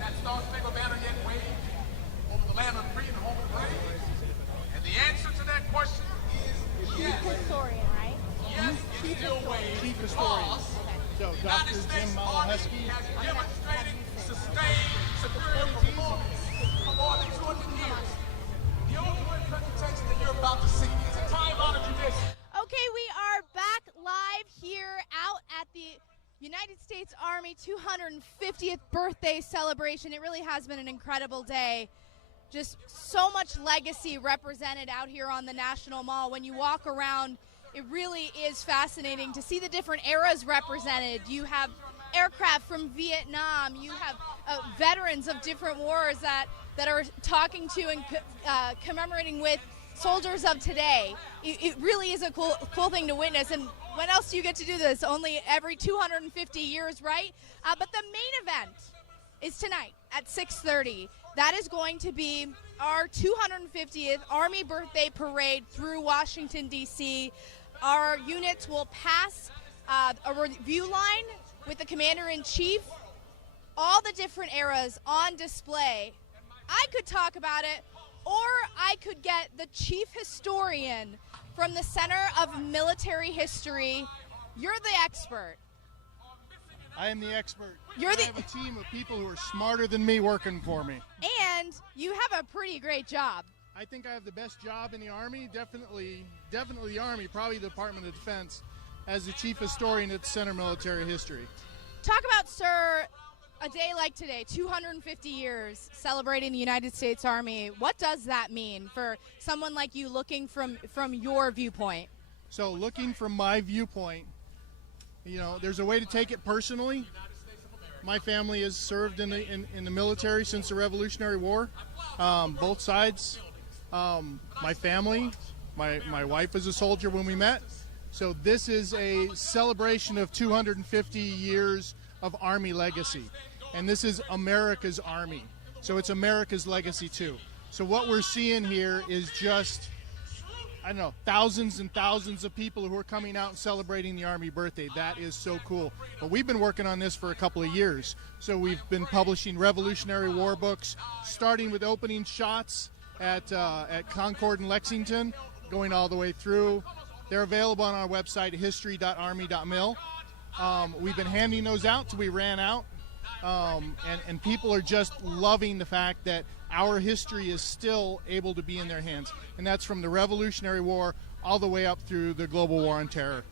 That Star-Spangled Banner yet waved over the land of free and home and brave? And the answer to that question is yes. Historian, right? Yes, it still waves. Chief historian. So The United Dr. States Jim Army Malahusky. has demonstrated sustained superior performance for more than 200 years. The overall presentation that you're about to see is a time-honored tradition. Okay, we are back live here out at the United States Army 250th birthday celebration. It really has been an incredible day. Just so much legacy represented out here on the National Mall. When you walk around, it really is fascinating to see the different eras represented. You have aircraft from Vietnam. You have veterans of different wars that are talking to and commemorating with soldiers of today. It really is a cool thing to witness. And when else do you get to do this? Only every 250 years, right? But the main event is tonight at 6:30. That is going to be our 250th Army Birthday Parade through Washington, D.C. Our units will pass a review line with the Commander-in-Chief. All the different eras on display. I could talk about it, or I could get the chief historian from the Center of Military History. You're the expert. I am the expert. I have a team of people who are smarter than me working for me. And you have a pretty great job. I think I have the best job in the Army, definitely the Army, probably the Department of Defense, as the chief historian at the Center of Military History. Talk about, sir, a day like today, 250 years celebrating the United States Army. What does that mean for someone like you looking from your viewpoint? So looking from my viewpoint, there's a way to take it personally. My family has served in the military since the Revolutionary War, both sides. My family, my wife is a soldier when we met. So this is a celebration of 250 years of Army legacy. And this is America's Army. So it's America's legacy too. So what we're seeing here is just, thousands and thousands of people who are coming out and celebrating the Army birthday. That is so cool. But we've been working on this for a couple of years. So we've been publishing Revolutionary War books, starting with opening shots at Concord and Lexington, going all the way through. They're available on our website, history.army.mil. We've been handing those out till we ran out. And people are just loving the fact that our history is still able to be in their hands. And that's from the Revolutionary War all the way up through the global war on terror.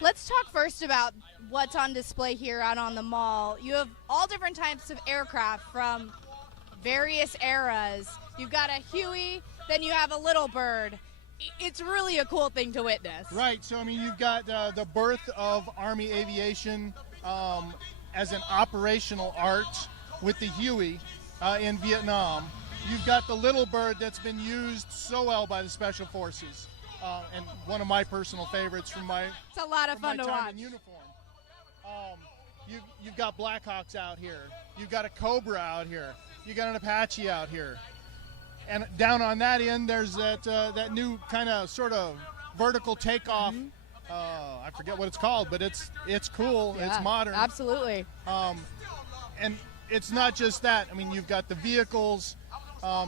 Let's talk first about what's on display here out on the mall. You have all different types of aircraft from various eras. You've got a Huey, then you have a Little Bird. It's really a cool thing to witness. Right. So, you've got the birth of Army aviation as an operational art with the Huey in Vietnam. You've got the Little Bird that's been used so well by the Special Forces, and one of my personal favorites from my it's a lot of fun to time watch. in uniform. You've got Blackhawks out here. You've got a Cobra out here. You got an Apache out here. And down on that end, there's that new kind of sort of vertical takeoff. I forget what it's called, but it's cool. Yeah, it's modern. Absolutely. And it's not just that. You've got the vehicles.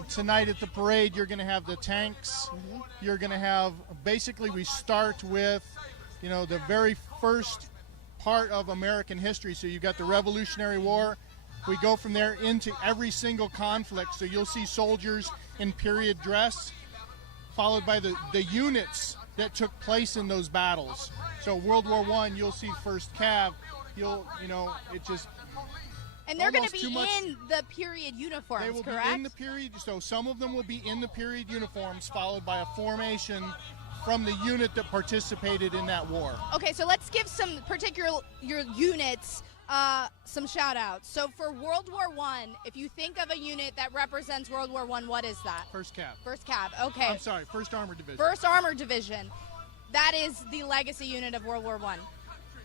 Tonight at the parade, you're going to have the tanks. You're going to have, basically, we start with, the very first part of American history. So you've got the Revolutionary War. We go from there into every single conflict. So you'll see soldiers in period dress, followed by the units that took place in those battles. So World War I, you'll see 1st Cav. It just... And they're going to be in the period uniforms, they will correct? Be in the period, so some of them will be in the period uniforms, followed by a formation from the unit that participated in that war. Okay, so let's give some your units some shout outs. So for World War I, if you think of a unit that represents World War I, what is that? 1st Cav. 1st Cav, okay. I'm sorry, 1st Armored Division. 1st Armored Division. That is the legacy unit of World War I.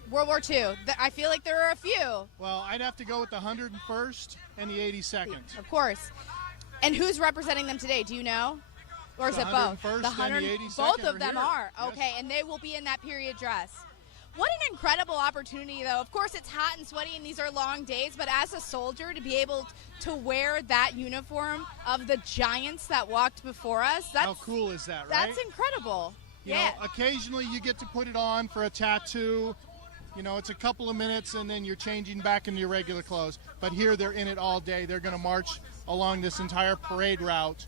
World War II. I feel like there are a few. Well, I'd have to go with the 101st and the 82nd. Of course. And who's representing them today? Do you know? Or is it both? The 101st and the 82nd Both of them here. are. Yes. Okay, and they will be in that period dress. What an incredible opportunity, though. Of course, it's hot and sweaty and these are long days, but as a soldier, to be able to wear that uniform of the giants that walked before us, how cool is that, right? That's incredible. You know, occasionally you get to put it on for a tattoo. You know, it's a couple of minutes and then you're changing back into your regular clothes. But here they're in it all day. They're going to march along this entire parade route,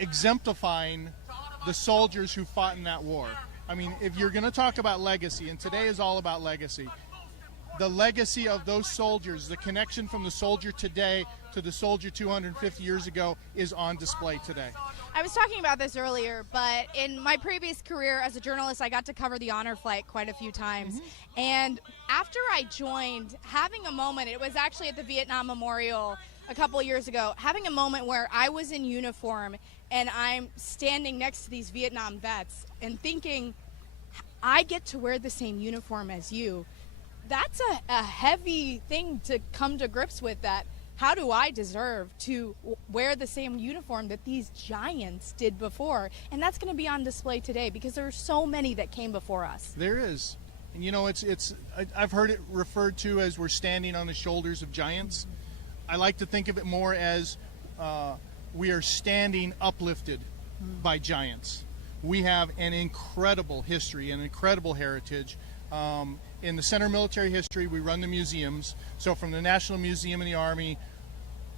exemplifying the soldiers who fought in that war. I mean, if you're going to talk about legacy, and today is all about legacy, the legacy of those soldiers, the connection from the soldier today to the soldier 250 years ago is on display today. I was talking about this earlier, but in my previous career as a journalist, I got to cover the honor flight quite a few times. And after I joined, having a moment, it was actually at the Vietnam Memorial a couple of years ago, having a moment where I was in uniform and I'm standing next to these Vietnam vets and thinking, I get to wear the same uniform as you. That's a heavy thing to come to grips with, that how do I deserve to wear the same uniform that these giants did before? And that's going to be on display today because there are so many that came before us. There is. And you know, I've heard it referred to as we're standing on the shoulders of giants. I like to think of it more as we are standing uplifted by giants. We have an incredible history, an incredible heritage. In the Center of Military History, we run the museums. So from the National Museum in the Army,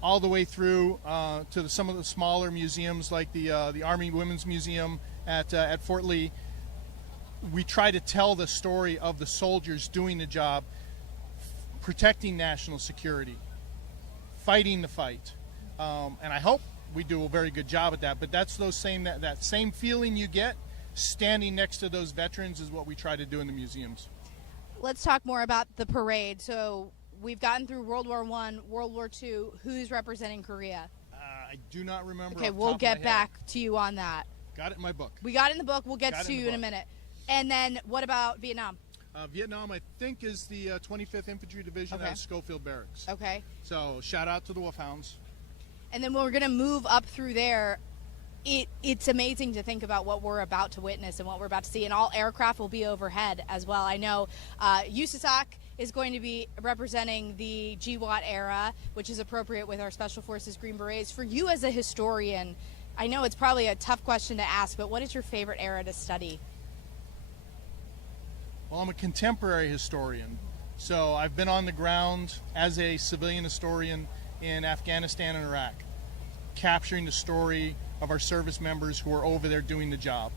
all the way through to some of the smaller museums like the Army Women's Museum at Fort Lee, we try to tell the story of the soldiers doing the job, protecting national security, fighting the fight. And I hope we do a very good job at that. But that's that same feeling you get standing next to those veterans is what we try to do in the museums. Let's talk more about the parade. So we've gotten through World War I, World War II. Who's representing Korea? I do not remember. Okay, we'll get back to you on that. Got it in my book. We got it in the book. We'll get to you in a minute. And then what about Vietnam? Vietnam, I think, is the 25th Infantry Division at Schofield Barracks. Okay. So shout out to the Wolfhounds. And then we're going to move up through there. It's amazing to think about what we're about to witness and what we're about to see. And all aircraft will be overhead as well. I know USASOC is going to be representing the GWAT era, which is appropriate with our Special Forces Green Berets. For you as a historian, I know it's probably a tough question to ask, but what is your favorite era to study? Well, I'm a contemporary historian. So I've been on the ground as a civilian historian in Afghanistan and Iraq, capturing the story of our service members who are over there doing the job,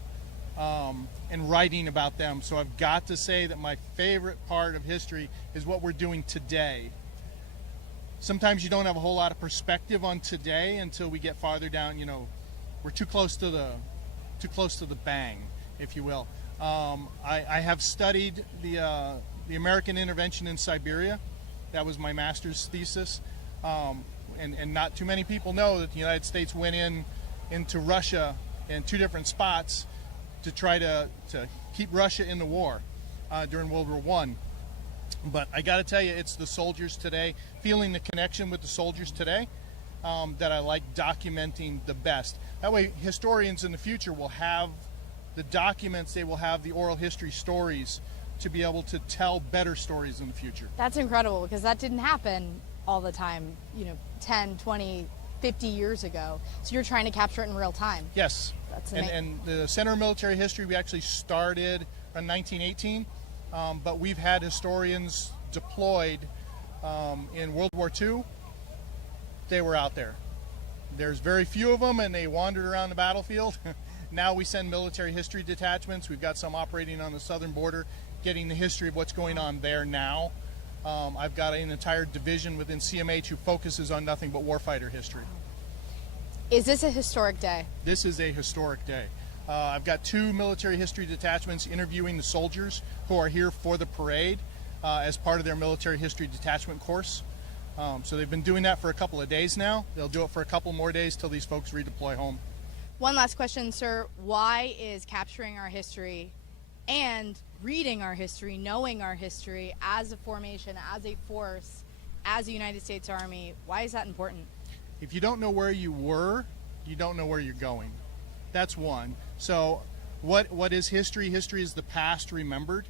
and writing about them. So I've got to say that my favorite part of history is what we're doing today. Sometimes you don't have a whole lot of perspective on today until we get farther down. You know, we're too close to the bang, if you will. I have studied the American intervention in Siberia. That was my master's thesis. And not too many people know that the United States went into Russia in two different spots to try to keep Russia in the war during World War I. But I got to tell you, it's the soldiers today, feeling the connection with the soldiers today, that I like documenting the best. That way historians in the future will have the documents, they will have the oral history stories to be able to tell better stories in the future. That's incredible because that didn't happen all the time, 10, 20, 50 years ago. So you're trying to capture it in real time. Yes. That's amazing. And the Center of Military History, we actually started in 1918, but we've had historians deployed in World War II. They were out there. There's very few of them, and they wandered around the battlefield. Now we send military history detachments. We've got some operating on the southern border, getting the history of what's going on there now. I've got an entire division within CMH who focuses on nothing but warfighter history. Is this a historic day? This is a historic day. I've got 2 military history detachments interviewing the soldiers who are here for the parade as part of their military history detachment course. So they've been doing that for a couple of days now. They'll do it for a couple more days till these folks redeploy home. One last question, sir. Why is capturing our history and reading our history, knowing our history as a formation, as a force, as a United States Army, why is that important? If you don't know where you were, you don't know where you're going. That's one. So what is history? History is the past remembered.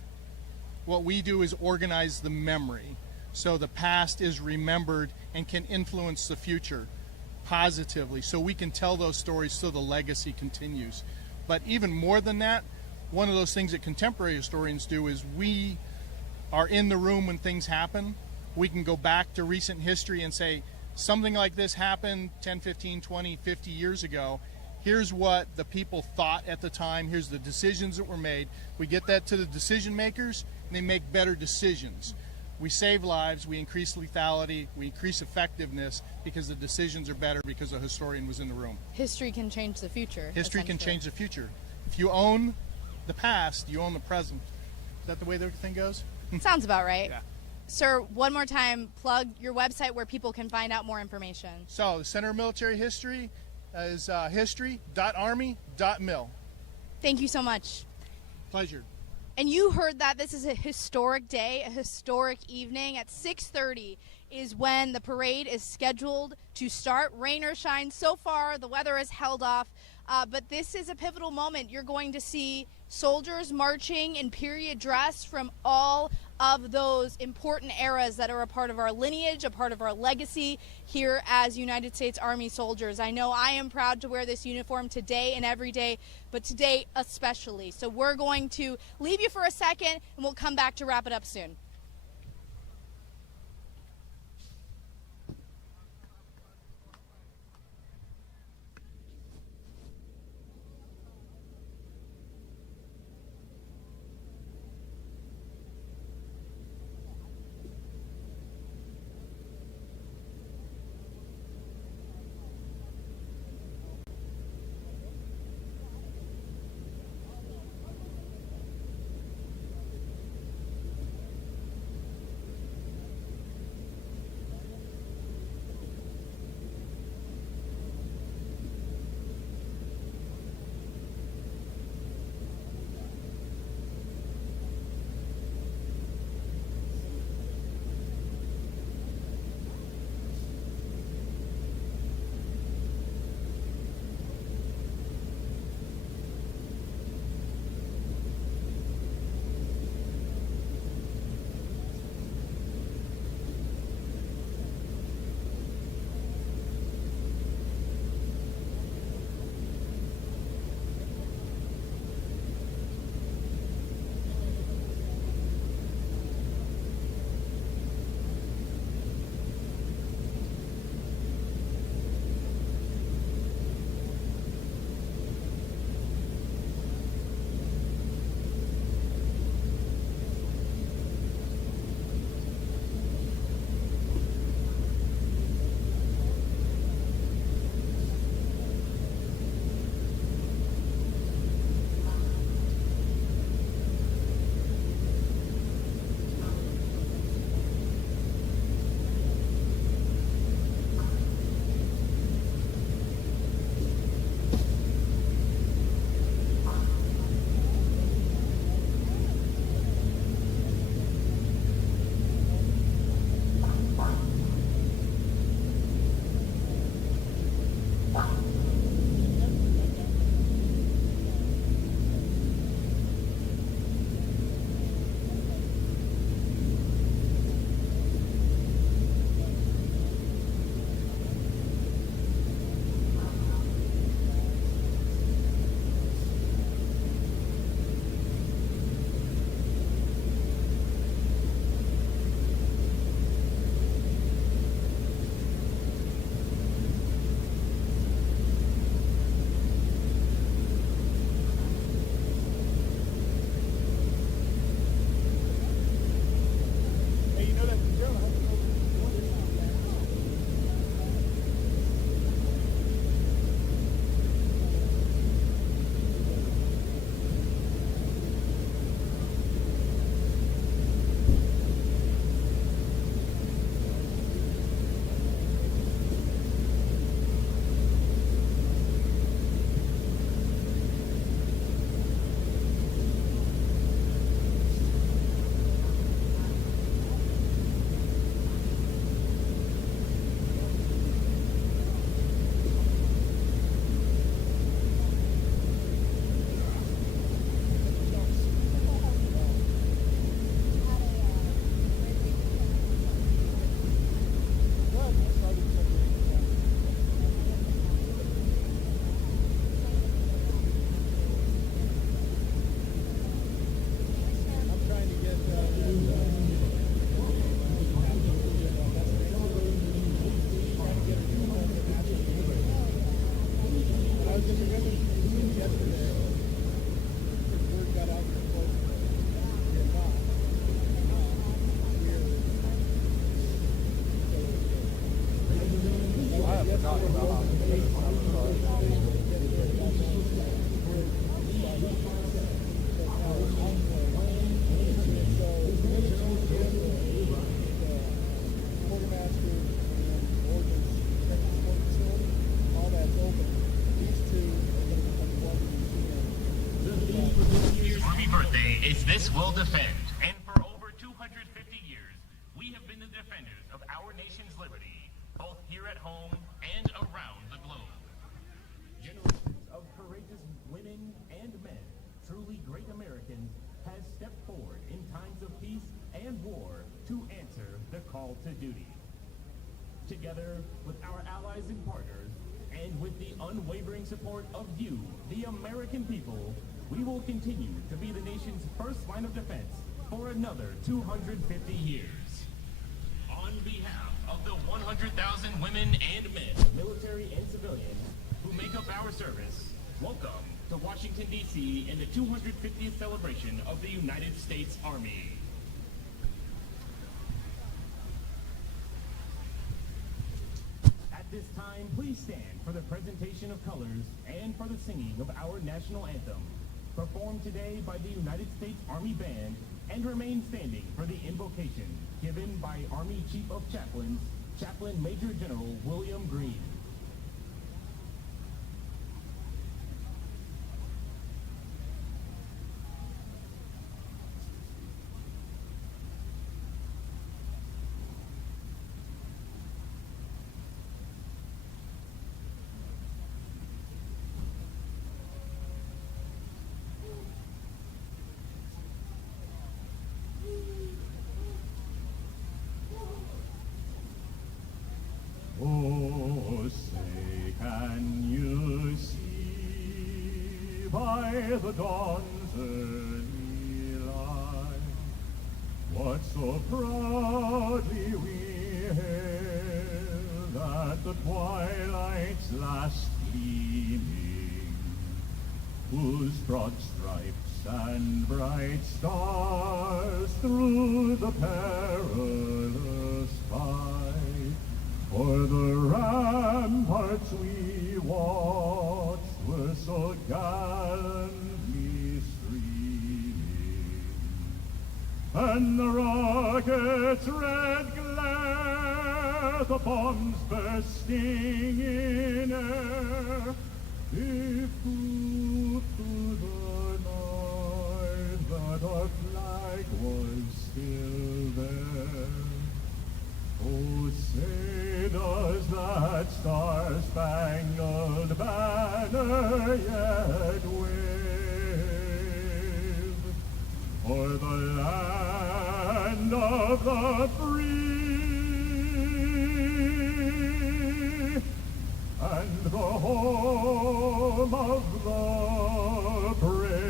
What we do is organize the memory. So the past is remembered and can influence the future positively. So we can tell those stories so the legacy continues. But even more than that, one of those things that contemporary historians do is we are in the room when things happen. We can go back to recent history and say, something like this happened 10, 15, 20, 50 years ago. Here's what the people thought at the time. Here's the decisions that were made. We get that to the decision makers, and they make better decisions. We save lives, we increase lethality, we increase effectiveness because the decisions are better because a historian was in the room. History can change the future. History can change the future. If you own the past, you own the present. Is that the way everything goes? Sounds about right. Yeah. Sir, one more time, plug your website where people can find out more information. So the Center of Military History is history.army.mil. Thank you so much. Pleasure. And you heard that this is a historic day, a historic evening. At 6:30 is when the parade is scheduled to start. Rain or shine, so far the weather has held off, but this is a pivotal moment. You're going to see soldiers marching in period dress from all of those important eras that are a part of our lineage, a part of our legacy here as United States Army soldiers. I know I am proud to wear this uniform today and every day, but today especially. So we're going to leave you for a second and we'll come back to wrap it up soon. birthday is This Will Defend, and for over 250 years, we have been the defenders of our nation's liberty, both here at home and around the globe. Generations of courageous women and men, truly great Americans, has stepped forward in times of peace and war to answer the call to duty. Together with our allies and partners, and with the unwavering support of you, the American people, we will continue to be the nation's first line of defense for another 250 years. On behalf of the 100,000 women and men, military and civilian, who make up our service, welcome to Washington, D.C. in the 250th celebration of the United States Army. At this time, please stand for the presentation of colors and for the singing of our national anthem, performed today by the United States Army Band, and remain standing for the invocation given by Army Chief of Chaplains, Chaplain Major General William Green. Oh, say, can you see by the dawn's early light what so proudly we hailed at the twilight's last gleaming, whose broad stripes and bright stars through the perilous fight o'er the ramparts we watched were so gallantly streaming, and the rocket's red glare, the bombs bursting in air, gave proof to the night that our flag was still there. Oh, say, does that star-spangled banner yet wave o'er the land of the free and the home of the brave?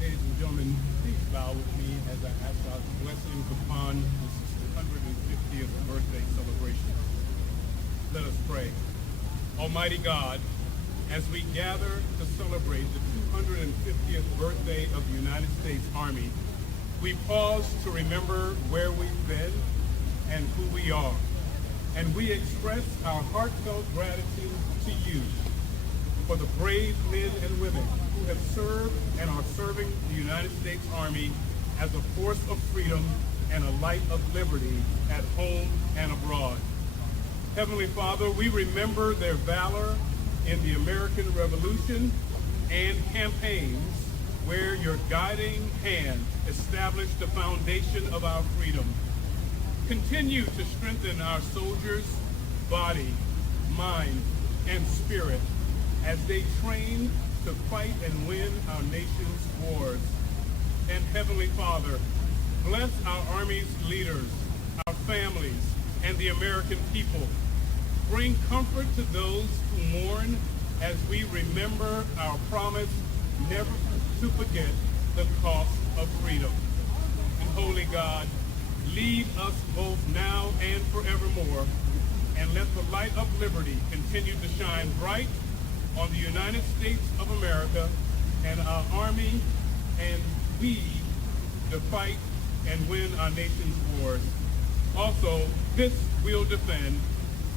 Ladies and gentlemen, please bow with me as I ask God's blessings upon this 150th birthday celebration. Let us pray. Almighty God, as we gather to celebrate the 250th birthday of the United States Army, we pause to remember where we've been and who we are. And we express our heartfelt gratitude to you for the brave men and women who have served and are serving the United States Army as a force of freedom and a light of liberty at home and abroad. Heavenly Father, we remember their valor in the American Revolution and campaigns where your guiding hand established the foundation of our freedom. Continue to strengthen our soldiers' body, mind, and spirit as they train to fight and win our nation's wars. And Heavenly Father, bless our Army's leaders, our families, and the American people. Bring comfort to those who mourn as we remember our promise never to forget the cost of freedom. And Holy God, lead us both now and forevermore, and let the light of liberty continue to shine bright on the United States of America and our Army and we to fight and win our nation's wars. Also, this we'll defend.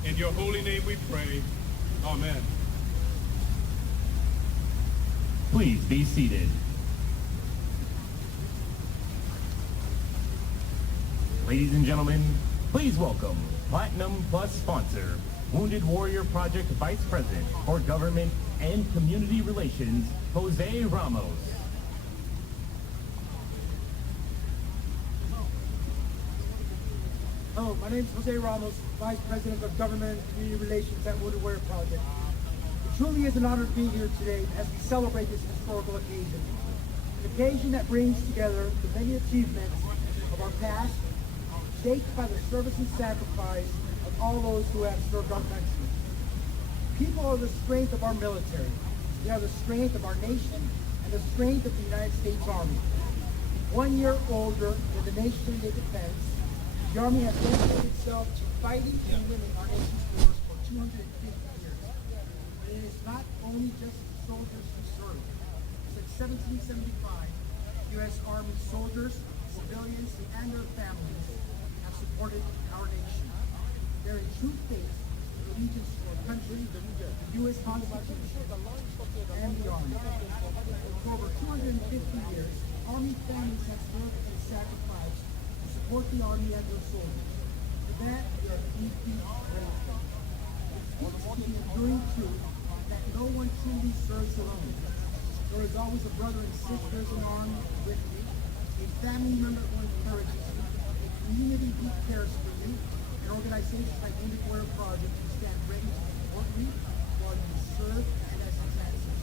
In your holy name we pray. Amen. Please be seated. Ladies and gentlemen, please welcome Platinum Plus sponsor, Wounded Warrior Project Vice President for Government and Community Relations, Jose Ramos. Hello, my name is Jose Ramos, Vice President of Government and Community Relations at Wounded Warrior Project. It truly is an honor to be here today as we celebrate this historical occasion. An occasion that brings together the many achievements of our past, shaped by the service and sacrifice of all those who have served our country. People are the strength of our military. They are the strength of our nation and the strength of the United States Army. 1 year older than the nation they defend, the Army has dedicated itself to fighting and winning our nation's wars for 250 years. But it is not only just soldiers who serve. Since 1775, U.S. Army soldiers, civilians, and their families have supported our nation. Their true faith, allegiance to our country, the U.S. Constitution, and the Army. For over 250 years, Army families have served and sacrificed to support the Army and their soldiers. For that, we are deeply grateful. It speaks to the enduring truth that no one truly serves alone. There is always a brother and sisters in arms with you, a family member who encourages you, a community who cares for you, and organizations like Wounded Warrior Project who stand ready to support you while you serve and as a taxes.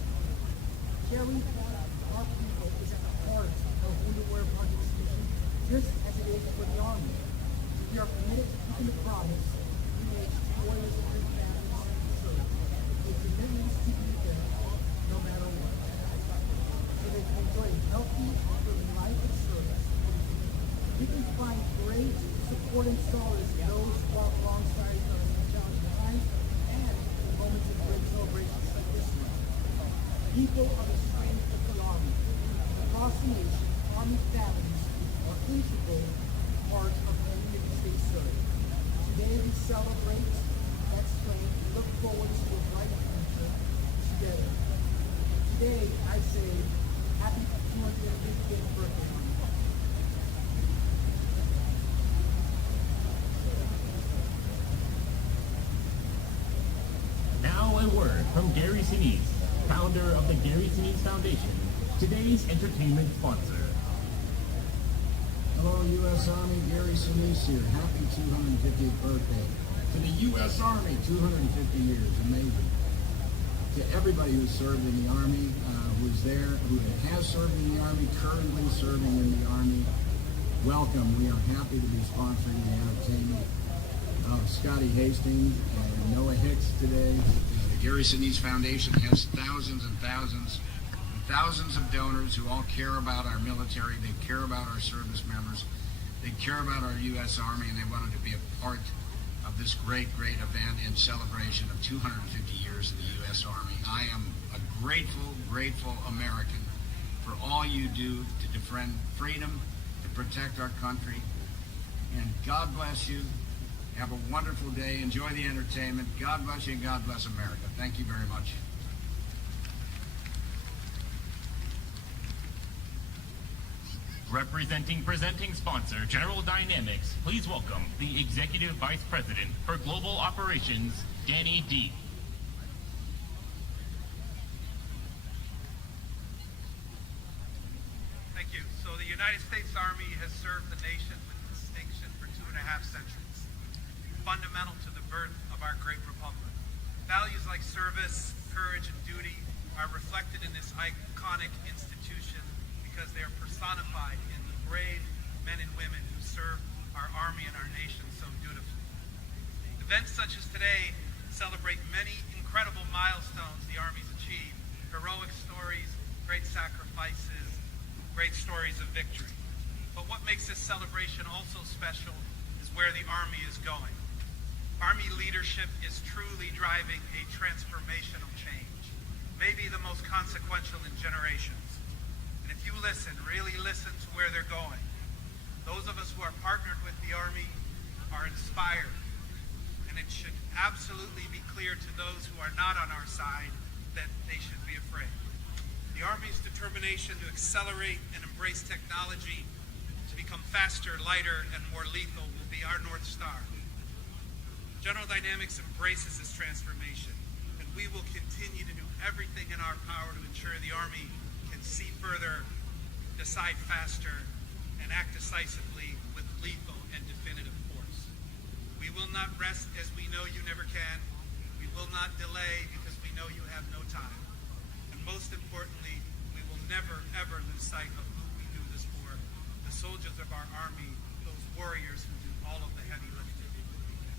Caring for our people is at the heart of Wounded Warrior Project's mission, just as it is for the Army. We are committed to keeping the promise we made to warriors and their families who serve. A commitment is to be there no matter what, so they can enjoy a healthy, fulfilling life of service. We can find great support and solace in those who walk alongside us in challenging times and in moments of great celebrations like this one. People are the strength of the Army. Across the nation, Army families are integral parts of any United States service. Today we celebrate that strength and look forward to a bright future together. Today I say, happy 250th birthday, Army. Now a word from Gary Sinise, founder of the Gary Sinise Foundation, today's entertainment sponsor. Hello, U.S. Army. Gary Sinise here. Happy 250th birthday. To the U.S. Army, 250 years. Amazing. To everybody who served in the Army, who's there, who has served in the Army, currently serving in the Army, welcome. We are happy to be sponsoring the entertainment of Scotty Hastings and Noah Hicks today. The Gary Sinise Foundation has thousands and thousands of donors who all care about our military, they care about our service members, they care about our U.S. Army, and they wanted to be a part of this great event in celebration of 250 years of the U.S. Army. I am a grateful American for all you do to defend freedom, to protect our country, and God bless you. Have a wonderful day. Enjoy the entertainment. God bless you and God bless America. Thank you very much. Presenting sponsor, General Dynamics, please welcome the Executive Vice President for Global Operations, Danny D. Thank you. So the United States Army has served the nation with distinction for 2.5 centuries, fundamental to the birth of our great republic. Values like service, courage, and duty are reflected in this iconic institution because they are personified in the brave men and women who serve our Army and our nation so dutifully. Events such as today celebrate many incredible milestones the Army's achieved, heroic stories, great sacrifices, great stories of victory. But what makes makes this celebration also special is where the Army is going. Army leadership is truly driving a transformational change, maybe the most consequential in generations. And if you listen, really listen to where they're going, those of us who are partnered with the Army are inspired. And it should absolutely be clear to those who are not on our side that they should be afraid. The Army's determination to accelerate and embrace technology to become faster, lighter, and more lethal will be our North Star. General Dynamics embraces this transformation, and we will continue to do everything in our power to ensure the Army can see further, decide faster, and act decisively with lethal and definitive force. We will not rest as we know you never can. We will not delay because we know you have no time. And most importantly, we will never, ever lose sight of who we do this for, the soldiers of our Army, those warriors who do all of the heavy lifting.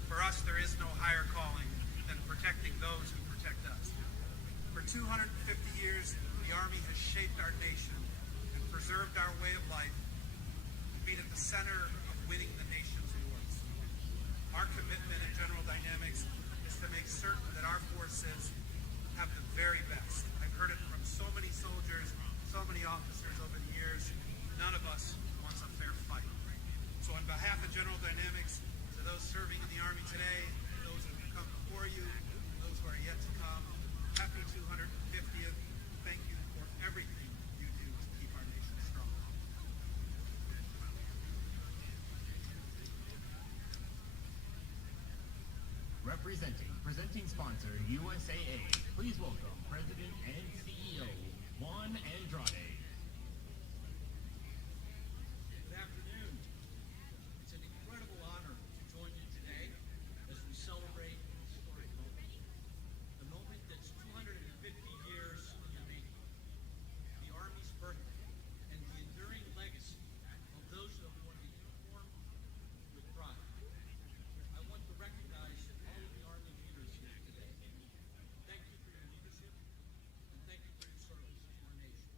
For us, there is no higher calling than protecting those who protect us. For 250 years, the Army has shaped our nation and preserved our way of life, being at the center of winning the nation's wars. Our commitment at General Dynamics is to make certain that our forces have the very best. I've heard it from so many soldiers, so many officers over the years. None of us wants a fair fight. So on behalf of General Dynamics, to those serving in the Army today, those who have come before you, those who are yet to come, happy 250th. Thank you for everything you do to keep our nation strong. Presenting sponsor, USAA. Please welcome President and CEO, Juan Andrade. Good afternoon. It's an incredible honor to join you today as we celebrate a historic moment. The moment that's 250 years in the making. The Army's birthday and the enduring legacy of those who have worn the uniform with pride. I want to recognize all of the Army leaders here today. Thank you for your leadership and thank you for your service to our nation.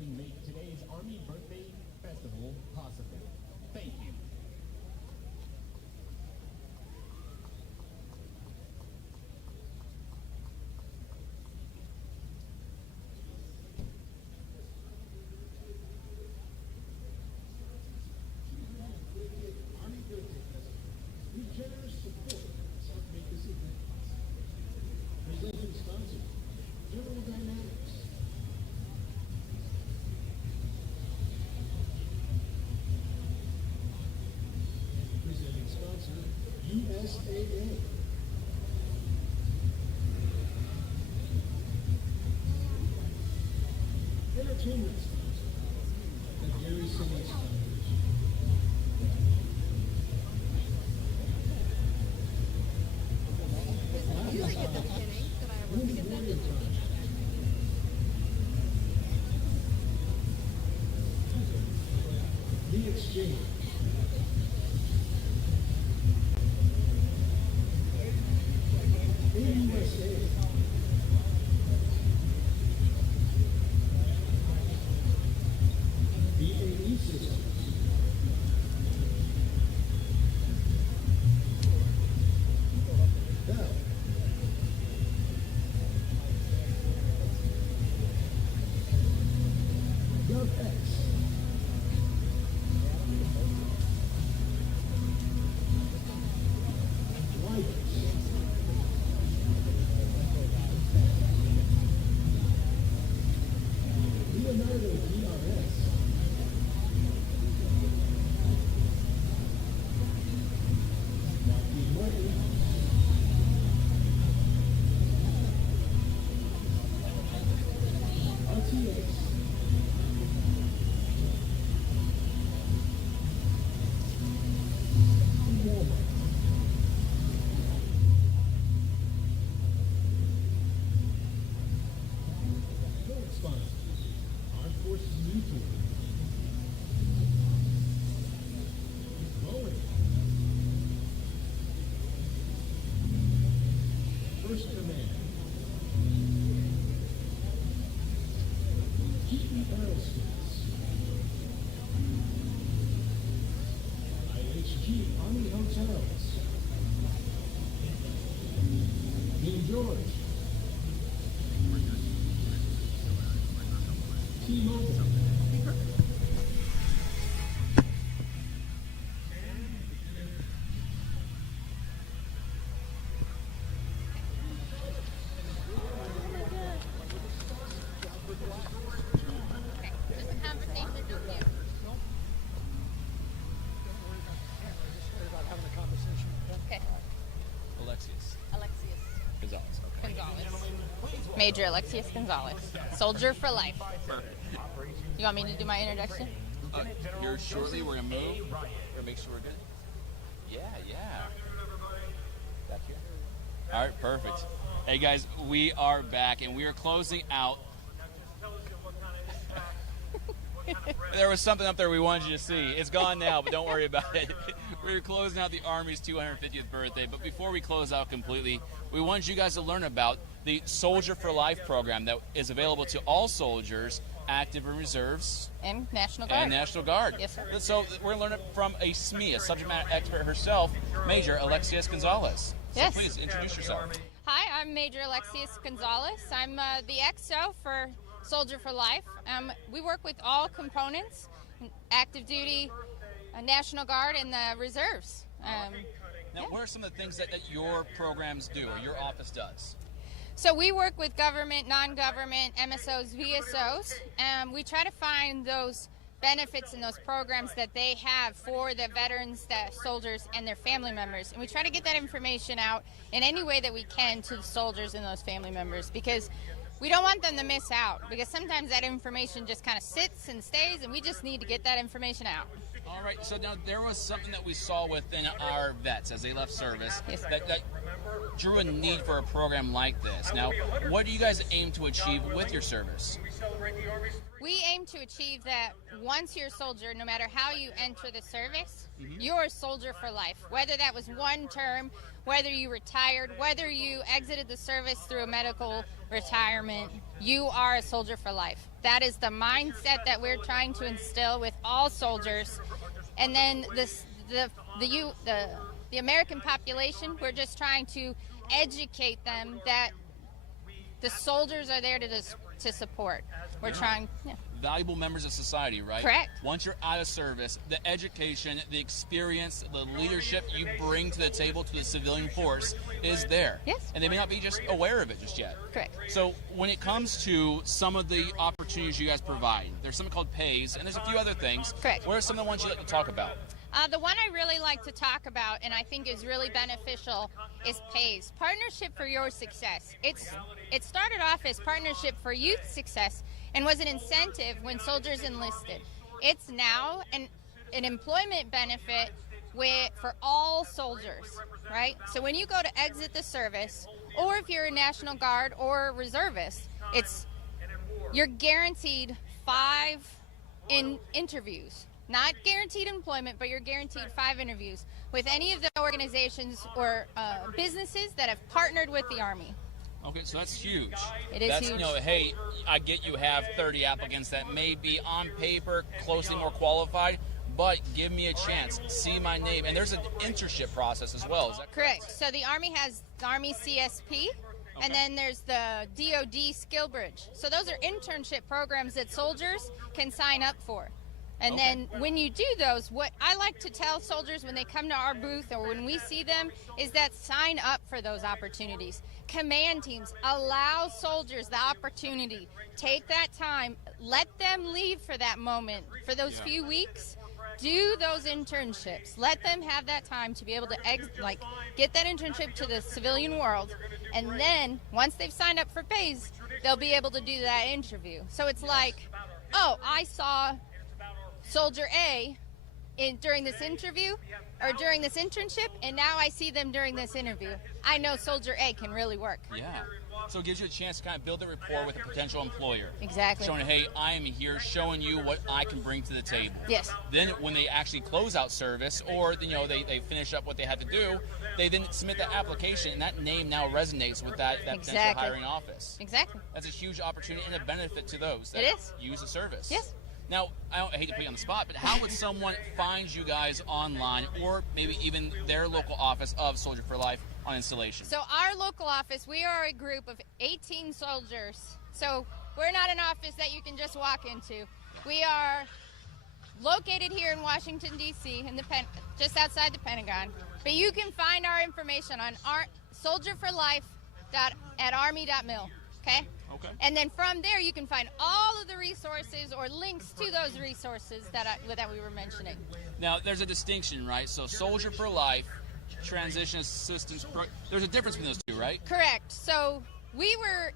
helping make today's Army Birthday Festival possible. Thank you. Army Birthday Festival. Your generous support has helped make this event possible. Presenting sponsor, General Dynamics. Presenting sponsor, USAA. Entertainment sponsor, the Gary Sinise Foundation. Music at the beginning that I was get that. The Exchange. AUSA. BAE Systems. Bell. GovX. Leonardo DRS. Lockheed Martin. RTX. Walmart. Current sponsors, Armed Forces Mutual, Boeing, First Command, GE Aerospace, IHG Army Hotels, King George, T-Mobile. Just a conversation with you. Okay. Alexius Alexius Gonzalez. Gonzalez. Major Alexius Gonzalez. Soldier for life. Perfect. You want me to do my introduction? Here shortly, we're gonna move. We're gonna make sure we're good. Yeah. Back here. All right, perfect. Hey guys, we are back and we are closing out. There was something up there we wanted you to see. It's gone now, but don't worry about it. We're closing out the Army's 250th birthday, but before we close out completely, we wanted you guys to learn about the Soldier for Life program that is available to all soldiers, active and reserves, And National Guard. and National Guard. Yes, sir. So we're going to learn it from a SME, a subject matter expert herself, Major Alexius Gonzalez. Yes. So please introduce yourself. Hi, I'm Major Alexius Gonzalez. I'm the XO for Soldier for Life. We work with all components, active duty, National Guard, and the reserves. Now, what are some of the things that your programs do or your office does? So we work with government, non-government, MSOs, VSOs. We try to find those benefits and those programs that they have for the veterans, the soldiers, and their family members. And we try to get that information out in any way that we can to the soldiers and those family members, because we don't want them to miss out, because sometimes that information just kind of sits and stays, and we just need to get that information out. All right, so now there was something that we saw within our vets as they left service that drew a need for a program like this. Now, what do you guys aim to achieve with your service? We aim to achieve that once you're a soldier, no matter how you enter the service, you're a soldier for life. Whether that was one term whether you retired, whether you exited the service through a medical retirement, you are a soldier for life. That is the mindset that we're trying to instill with all soldiers. And then the American population, we're just trying to educate them that the soldiers are there to support. We're trying. Yeah. Valuable members of society, right? Correct. Once you're out of service, the education, the experience, the leadership you bring to the table to the civilian force is there. Yes. And they may not be just aware of it just yet. Correct. So when it comes to some of the opportunities you guys provide, there's something called pays, and there's a few other things. Correct. What are some of the ones you'd like to talk about? The one I really like to talk about, and I think is really beneficial, is PAYS, Partnership for Your Success. It started off as Partnership for Youth Success and was an incentive when soldiers enlisted. It's now an employment benefit for all soldiers, right? So when you go to exit the service, or if you're a National Guard or a reservist, you're guaranteed 5 interviews. Not guaranteed employment, but you're guaranteed 5 interviews with any of the organizations or businesses that have partnered with the Army. Okay, so that's huge. It is that's, huge. Hey, I get you have 30 applicants that may be on paper closely more qualified, but give me a chance, see my name. And there's an internship process as well, is that correct? So the Army has the Army CSP, and then there's the DoD Skill Bridge. So those are internship programs that soldiers can sign up for. And then when you do those, what I like to tell soldiers when they come to our booth or when we see them is that sign up for those opportunities. Command teams allow soldiers the opportunity. Take that time. Let them leave for that moment, for those few weeks. Do those internships. Let them have that time to be able to get that internship to the civilian world. And then once they've signed up for PAYS, they'll be able to do that interview. So it's like, oh, I saw Soldier A during this interview or during this internship, and now I see them during this interview. I know Soldier A can really work. Yeah. So it gives you a chance to kind of build a rapport with a potential employer. Exactly. Showing, hey, I am here, showing you what I can bring to the table. Yes. Then when they actually close out service, or they finish up what they had to do, they then submit that application, and that name now resonates with that potential hiring office. Exactly. That's a huge opportunity and a benefit to those that use the service. Yes. Now, I hate to put you on the spot, but how would someone find you guys online, or maybe even their local office of Soldier for Life on installation? So our local office, we are a group of 18 soldiers. So we're not an office that you can just walk into. We are located here in Washington, D.C., just outside the Pentagon. But you can find our information on soldierforlife.army.mil, okay? Okay. And then from there, you can find all of the resources or links to those resources that we were mentioning. Now, there's a distinction, right? So Soldier for Life, Transition Assistance, there's a difference between those two, right? Correct. So we were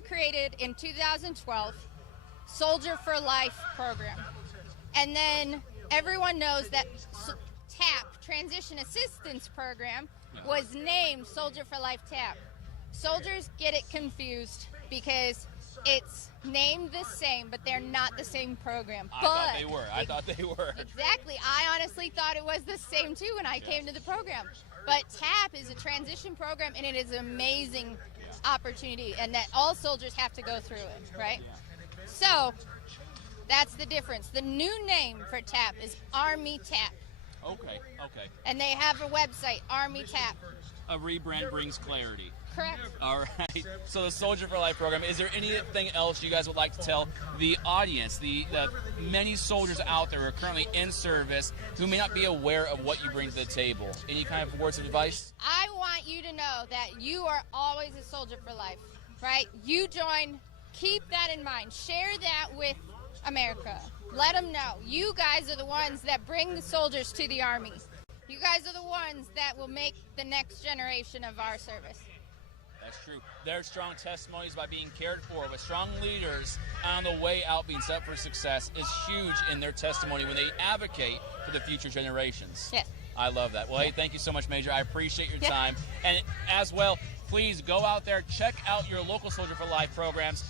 created in 2012, Soldier for Life program. And then everyone knows that TAP, Transition Assistance Program, was named Soldier for Life TAP. Soldiers get it confused because it's named the same, but they're not the same program. I thought they were. Exactly. I honestly thought it was the same too when I came to the program. But TAP is a transition program, and it is an amazing opportunity, and that all soldiers have to go through it, right? So that's the difference. The new name for TAP is Army TAP. Okay. And they have a website, Army TAP. A rebrand brings clarity. Correct. All right. So the Soldier for Life program, is there anything else you guys would like to tell the audience, the many soldiers out there who are currently in service who may not be aware of what you bring to the table? Any kind of words of advice? I want you to know that you are always a soldier for life, right? You join, keep that in mind. Share that with America. Let them know. You guys are the ones that bring the soldiers to the Army. You guys are the ones that will make the next generation of our service. That's true. Their strong testimonies by being cared for with strong leaders on the way out being set for success is huge in their testimony when they advocate for the future generations. Yes. I love that. Well, hey, thank you so much, Major. I appreciate your time. And as well, please go out there, check out your local Soldier for Life programs.